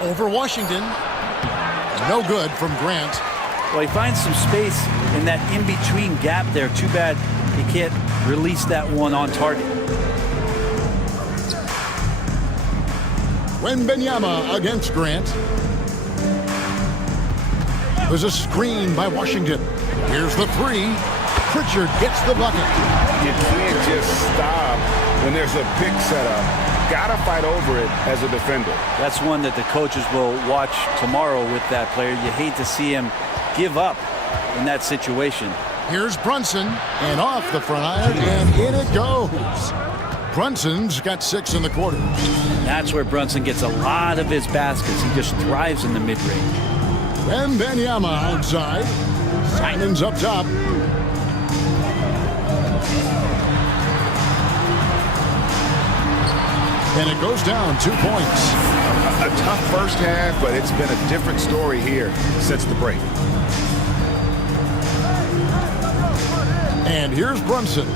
Over Washington. No good from Grant. Well, he finds some space in that in-between gap there. Too bad he can't release that one on target. Wembanyama against Grant. There's a screen by Washington. Here's the 3. Pritchard gets the bucket. You can't just stop when there's a pick set up. Gotta fight over it as a defender. That's one that the coaches will watch tomorrow with that player. You hate to see him give up in that situation. Here's Brunson, and off the front iron, and in it goes. Brunson's got 6 in the quarter. That's where Brunson gets a lot of his baskets. He just thrives in the mid-range. Wembanyama outside. Simon's up top. And it goes down 2 points. A tough first half, but it's been a different story here since the break. And here's Brunson.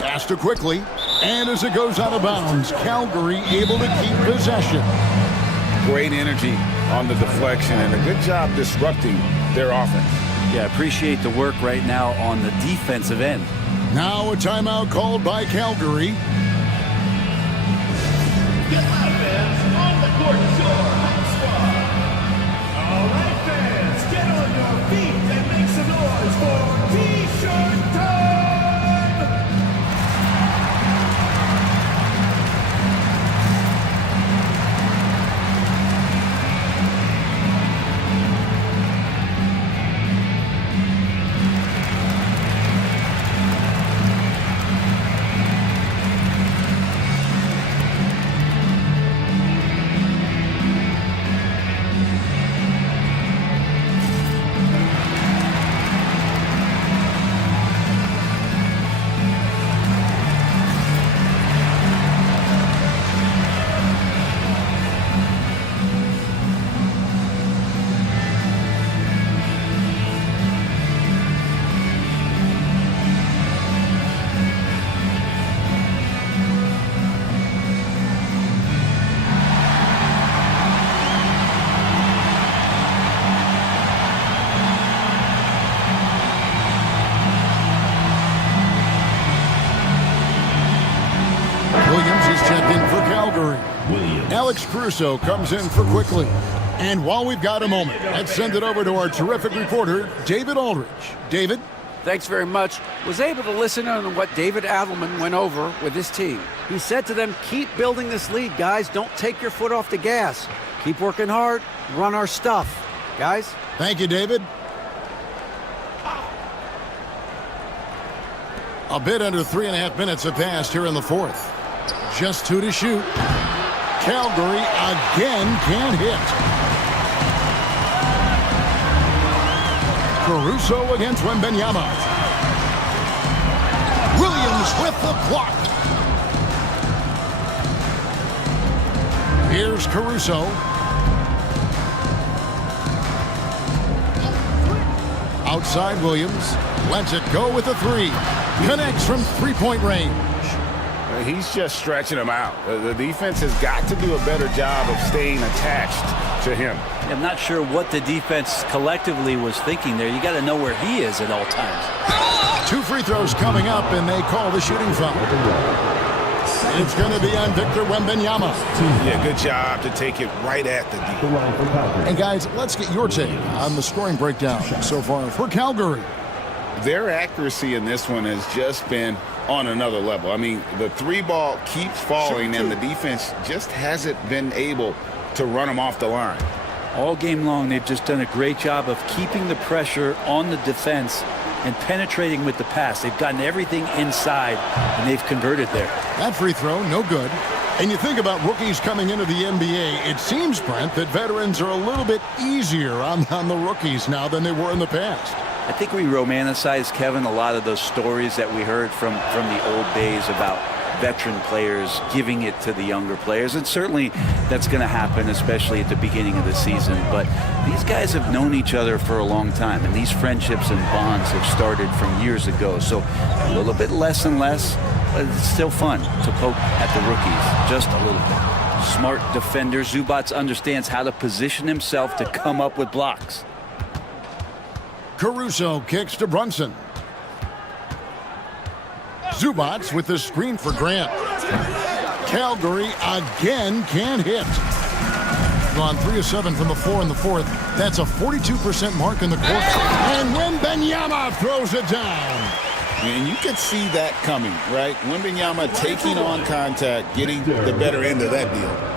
Pass to quickly. And as it goes out of bounds, Calgary able to keep possession. Great energy on the deflection and a good job disrupting their offense. Yeah, appreciate the work right now on the defensive end. Now a timeout called by Calgary. supports your hot squad. All right, fans, get on your feet and make some noise for T-shirt time! Williams is checked in for Calgary. Alex Caruso comes in for Quickly. And while we've got a moment, let's send it over to our terrific reporter, David Aldridge. David? Thanks very much. Was able to listen on what David Adelman went over with his team. He said to them, keep building this lead, guys. Don't take your foot off the gas. Keep working hard. Run our stuff. Guys? Thank you, David. A bit under 3.5 minutes have passed here in the fourth. Just 2 to shoot. Calgary again can't hit. Caruso against Wembanyama. Williams with the block. Here's Caruso. Outside Williams. Lets it go with a three. Connects from three-point range. He's just stretching him out. The defense has got to do a better job of staying attached to him. I'm not sure what the defense collectively was thinking there. You got to know where he is at all times. 2 free throws coming up, and they call the shooting foul. It's going to be on Victor Wembanyama. Yeah, good job to take it right at the D. And guys, let's get your take on the scoring breakdown so far for Calgary. Their accuracy in this one has just been on another level. I mean, the three ball keeps falling, and the defense just hasn't been able to run them off the line. All game long, they've just done a great job of keeping the pressure on the defense and penetrating with the pass. They've gotten everything inside, and they've converted there. That free throw, no good. And you think about rookies coming into the NBA, it seems, Brent, that veterans are a little bit easier on the rookies now than they were in the past. I think we romanticize, Kevin, a lot of those stories that we heard from the old days about veteran players giving it to the younger players. And certainly that's going to happen, especially at the beginning of the season. But these guys have known each other for a long time, and these friendships and bonds have started from years ago. So a little bit less and less, but it's still fun to poke at the rookies, just a little bit. Smart defender. Zubac understands how to position himself to come up with blocks. Caruso kicks to Brunson. Zubac with the screen for Grant. Calgary again can't hit. Gone 3 of 7 from the floor in the fourth. That's a 42% mark in the court. And Wembanyama throws it down. And you could see that coming, right? Wembanyama taking on contact, getting the better end of that deal.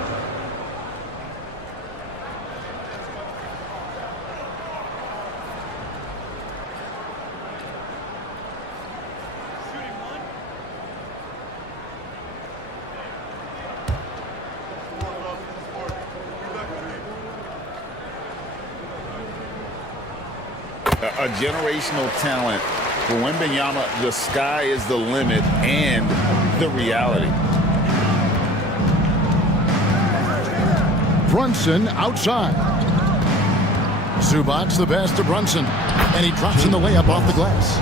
A generational talent. For Wembanyama, the sky is the limit and the reality. Brunson outside. Zubac the pass to Brunson. And he drops in the layup off the glass.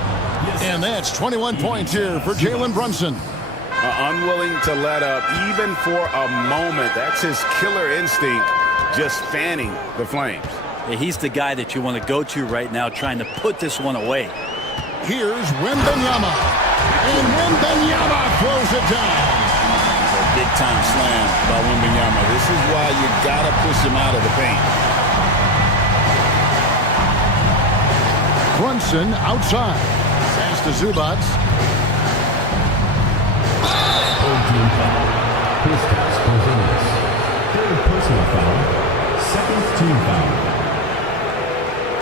And that's 21 points here for Jalen Brunson. Unwilling to let up even for a moment. That's his killer instinct, just fanning the flames. He's the guy that you want to go to right now, trying to put this one away. Here's Wembanyama. And Wembanyama throws it down. A big big-time slam by Wembanyama. This is why you got to push him out of the paint. Brunson outside. Pass to Zubac. Team foul. Kristaps Porzingis. Third personal foul. Second team foul.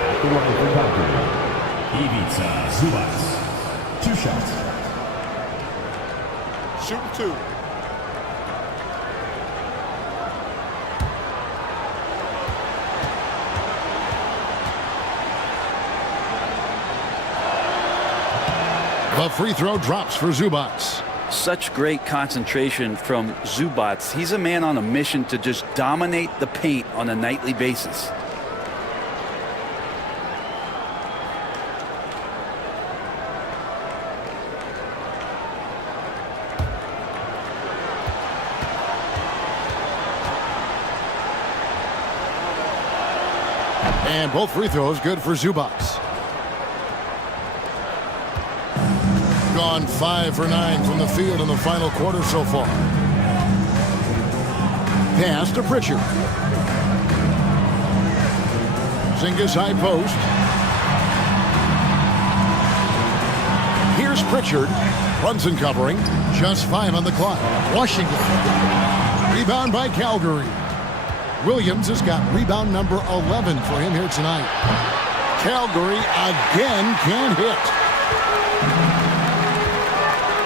At the line for Valkyrie, Ivica Zubac. 2 shots. Shooting 2. The free throw drops for Zubac. Such great concentration from Zubac. He's a man on a mission to just dominate the paint on a nightly basis. And both free throws good for Zubac. Gone 5 for 9 from the field in the final quarter so far. Pass to Pritchard. Porzingis high post. Here's Pritchard. Brunson covering. Just 5 on the clock. Washington. Rebound by Calgary. Williams has got rebound number 11 for him here tonight. Calgary again can't hit.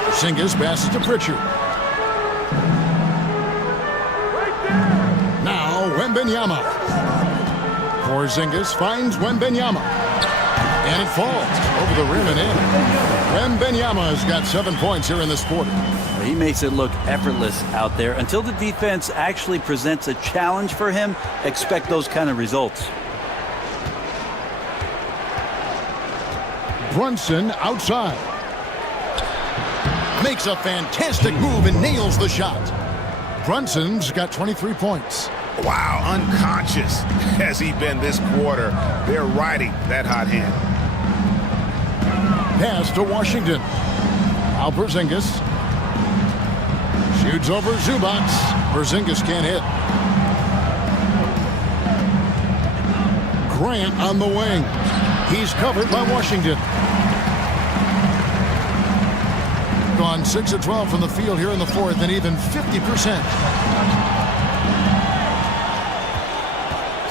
Porzingis passes to Pritchard. Now Wembanyama. Porzingis finds Wembanyama. And it falls over the rim and in. Wembanyama has got 7 points here in this quarter. He makes it look effortless out there. Until the defense actually presents a challenge for him, expect those kind of results. Brunson outside. Makes a fantastic move and nails the shot. Brunson's got 23 points. Wow, unconscious has he been this quarter. They're riding that hot hand. Pass to Washington. Now Porzingis. Shoots over Zubac. Porzingis can't hit. Grant on the wing. He's covered by Washington. Gone 6 of 12 from the field here in the fourth and even 50%.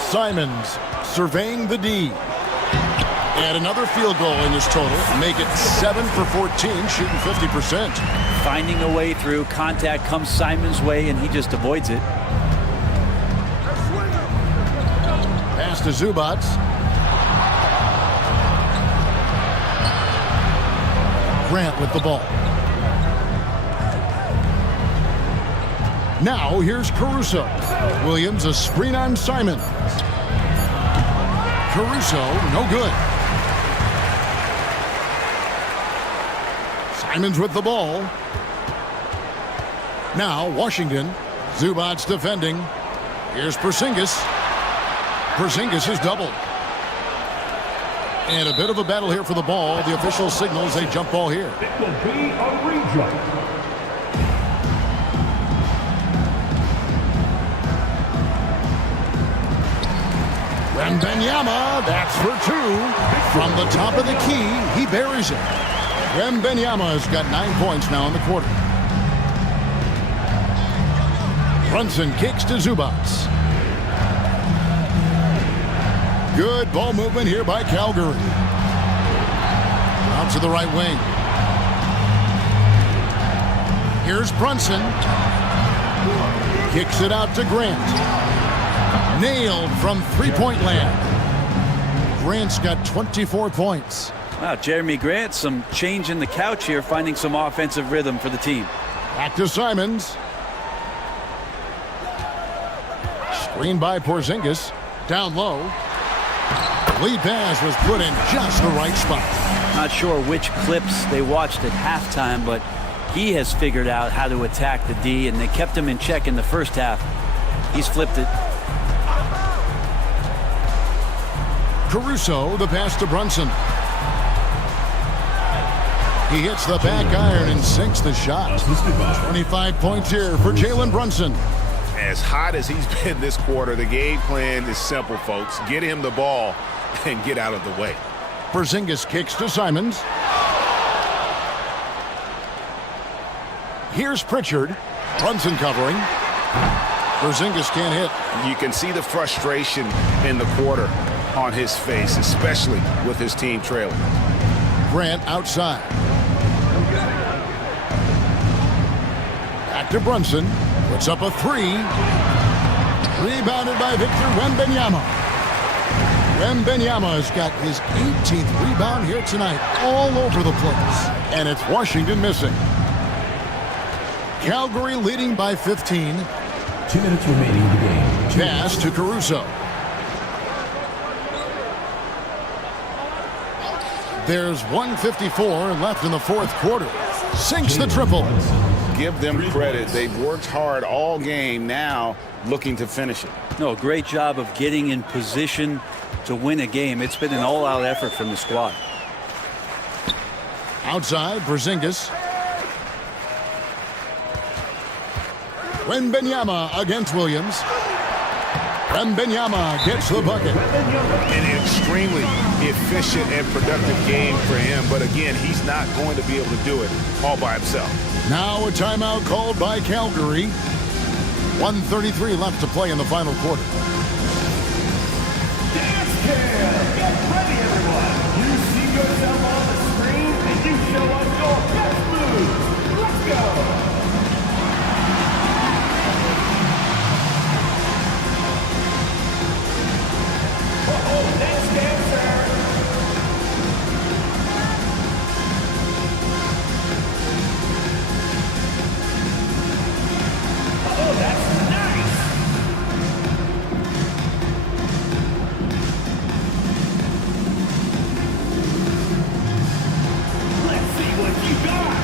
Simons surveying the D. And another field goal in his total. Make it 7 for 14, shooting 50%. Finding a way through. Contact comes Simons' way, and he just avoids it. Pass to Zubac. Grant with the ball. Now here's Caruso. Williams a screen on Simon. Caruso no good. Simons with the ball. Now Washington. Zubac defending. Here's Porzingis. Porzingis is doubled. And a bit of a battle here for the ball. The official signals a jump ball here. It will be a re-jump. Wembanyama, that's for 2. From the top of the key, he buries it. Wembanyama has got 9 points now in the quarter. Brunson kicks to Zubac. Good ball movement here by Calgary. Out to the right wing. Here's Brunson. Kicks it out to Grant. Nailed from three-point land. Grant's got 24 points. Wow, Jeremy Grant, some change in the couch here, finding some offensive rhythm for the team. Back to Simons. Screened by Porzingis. Down low. Lead pass was put in just the right spot. Not sure which clips they watched at halftime, but he has figured out how to attack the D, and they kept him in check in the first half. He's flipped it. Caruso, the pass to Brunson. He hits the back iron and sinks the shot. 25 points here for Jalen Brunson. As hot as he's been this quarter, the game plan is simple, folks. Get him the ball and get out of the way. Porzingis kicks to Simons. Here's Pritchard. Brunson covering. Porzingis can't hit. You can see the frustration in the quarter on his face, especially with his team trailing. Grant outside. Back to Brunson. Puts up a three. Rebounded by Victor Wembanyama. Wembanyama has got his 18th rebound here tonight, all over the place. And it's Washington missing. Calgary leading by 15. 2 minutes remaining in the game. Pass to Caruso. There's 1:54 left in the fourth quarter. Sinks the triple. Give them credit. They've worked hard all game, now looking to finish it. No, great job of getting in position to win a game. It's been an all-out effort from the squad. Outside, Porzingis. Wembanyama against Williams. Wembanyama gets the bucket. An extremely efficient and productive game for him, but again, he's not going to be able to do it all by himself. Now a timeout called by Calgary. 1:33 left to play in the final quarter. Dance cam! Get ready, everyone! You see yourself on the screen, and you show us your best moves. Let's go! Next dancer! Oh, that's nice! Let's see what you got!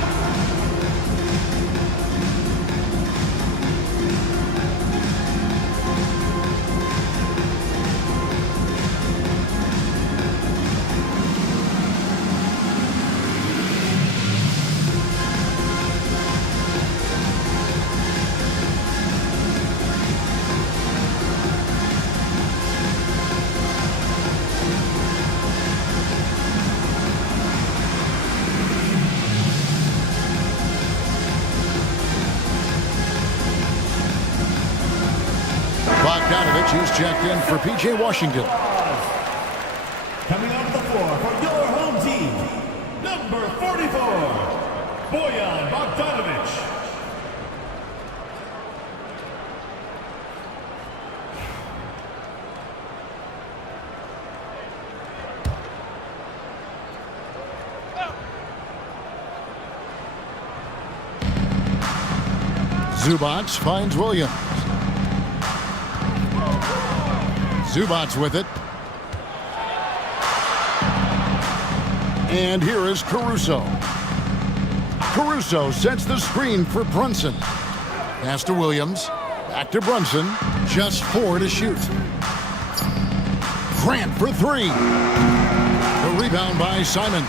Bogdanovich is checked in for P.J. Washington. Coming off the floor for your home team, number 44, Bojan Bogdanovich. Zubac finds Williams. Zubac with it. And here is Caruso. Caruso sets the screen for Brunson. Pass to Williams. Back to Brunson. Just 4 to shoot. Grant for 3. The rebound by Simons.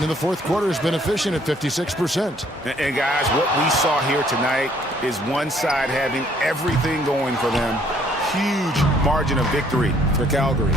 In the fourth quarter has been efficient at 56%. And guys, what we saw here tonight is one side having everything going for them. Huge margin of victory for Calgary.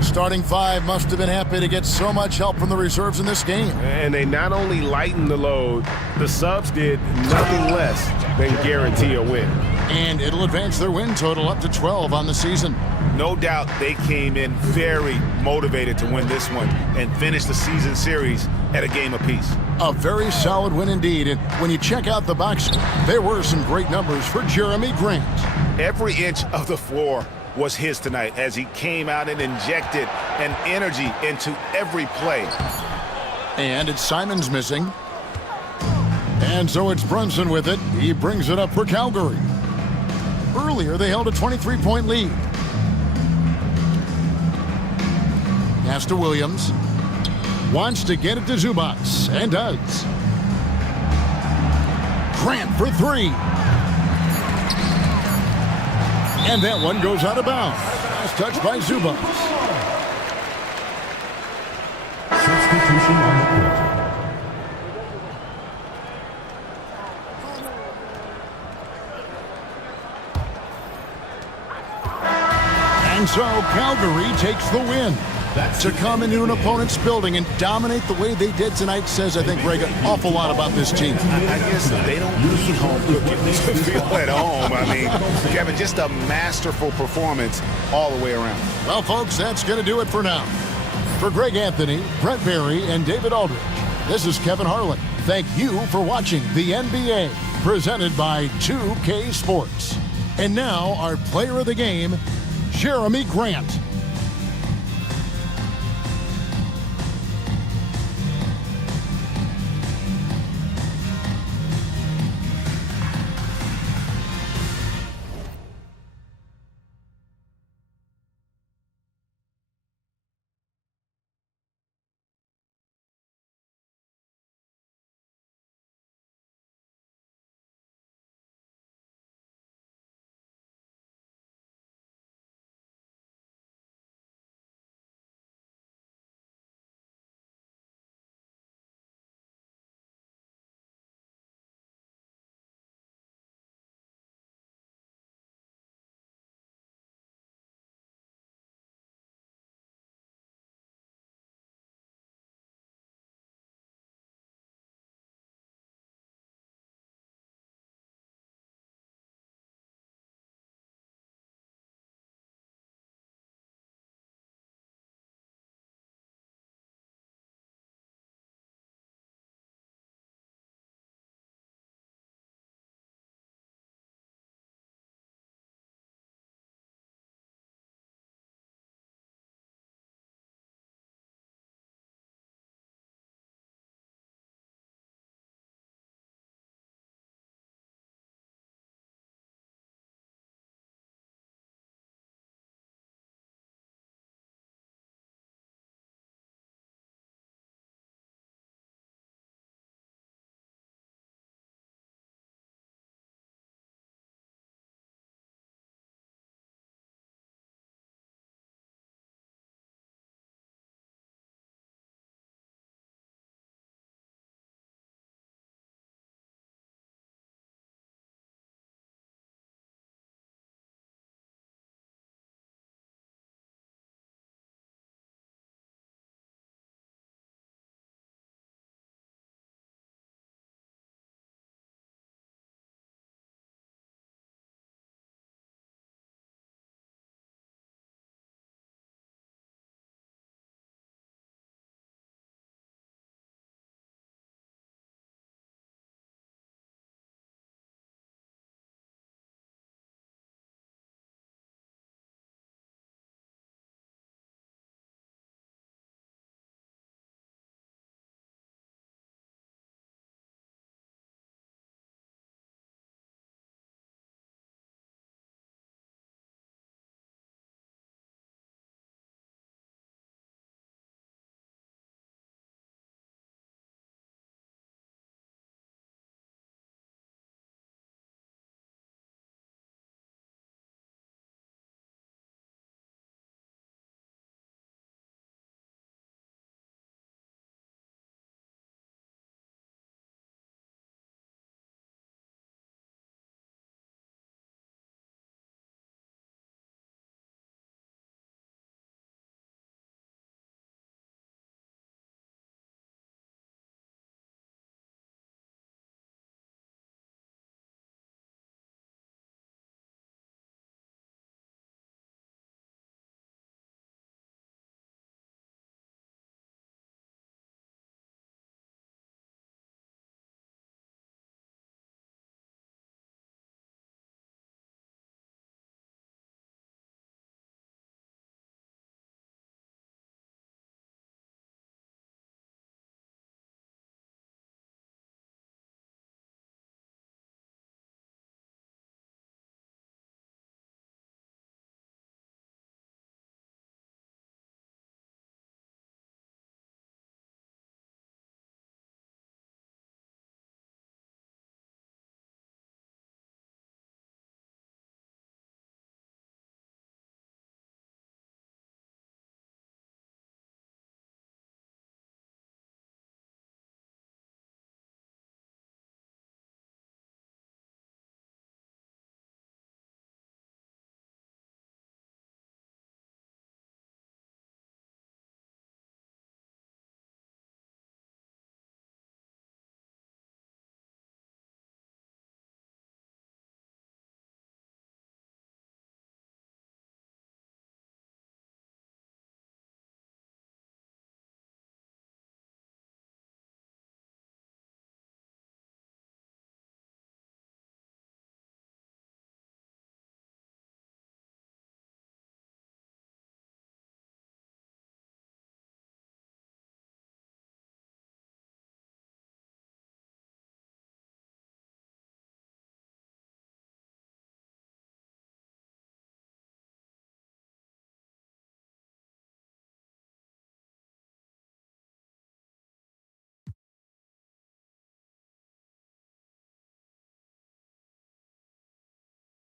Starting 5 must have been happy to get so much help from the reserves in this game. And they not only lightened the load, the subs did nothing less than guarantee a win. And it'll advance their win total up to 12 on the season. No doubt they came in very motivated to win this one and finish the season series at a game apiece. A very solid win indeed. And when you check out the box score, there were some great numbers for Jeremy Grant. Every inch of the floor was his tonight as he came out and injected an energy into every play. And it's Simons missing. And so it's Brunson with it. He brings it up for Calgary. Earlier, they held a 23-point lead. Pass to Williams. Wants to get it to Zubac, and does. Grant for 3. And that one goes out of bounds. Last touch by Zubac. Substitution on the court. And so Calgary takes the win. To come into an opponent's building and dominate the way they did tonight says, I think, Greg, an awful lot about this team. I guess they don't need home cooking to feel at home. I mean, Kevin, just a masterful performance all the way around. Well, folks, that's going to do it for now. For Greg Anthony, Brent Barry, and David Aldridge, this is Kevin Harlan. Thank you for watching the NBA, presented by 2K Sports. And now, our player of the game, Jeremy Grant.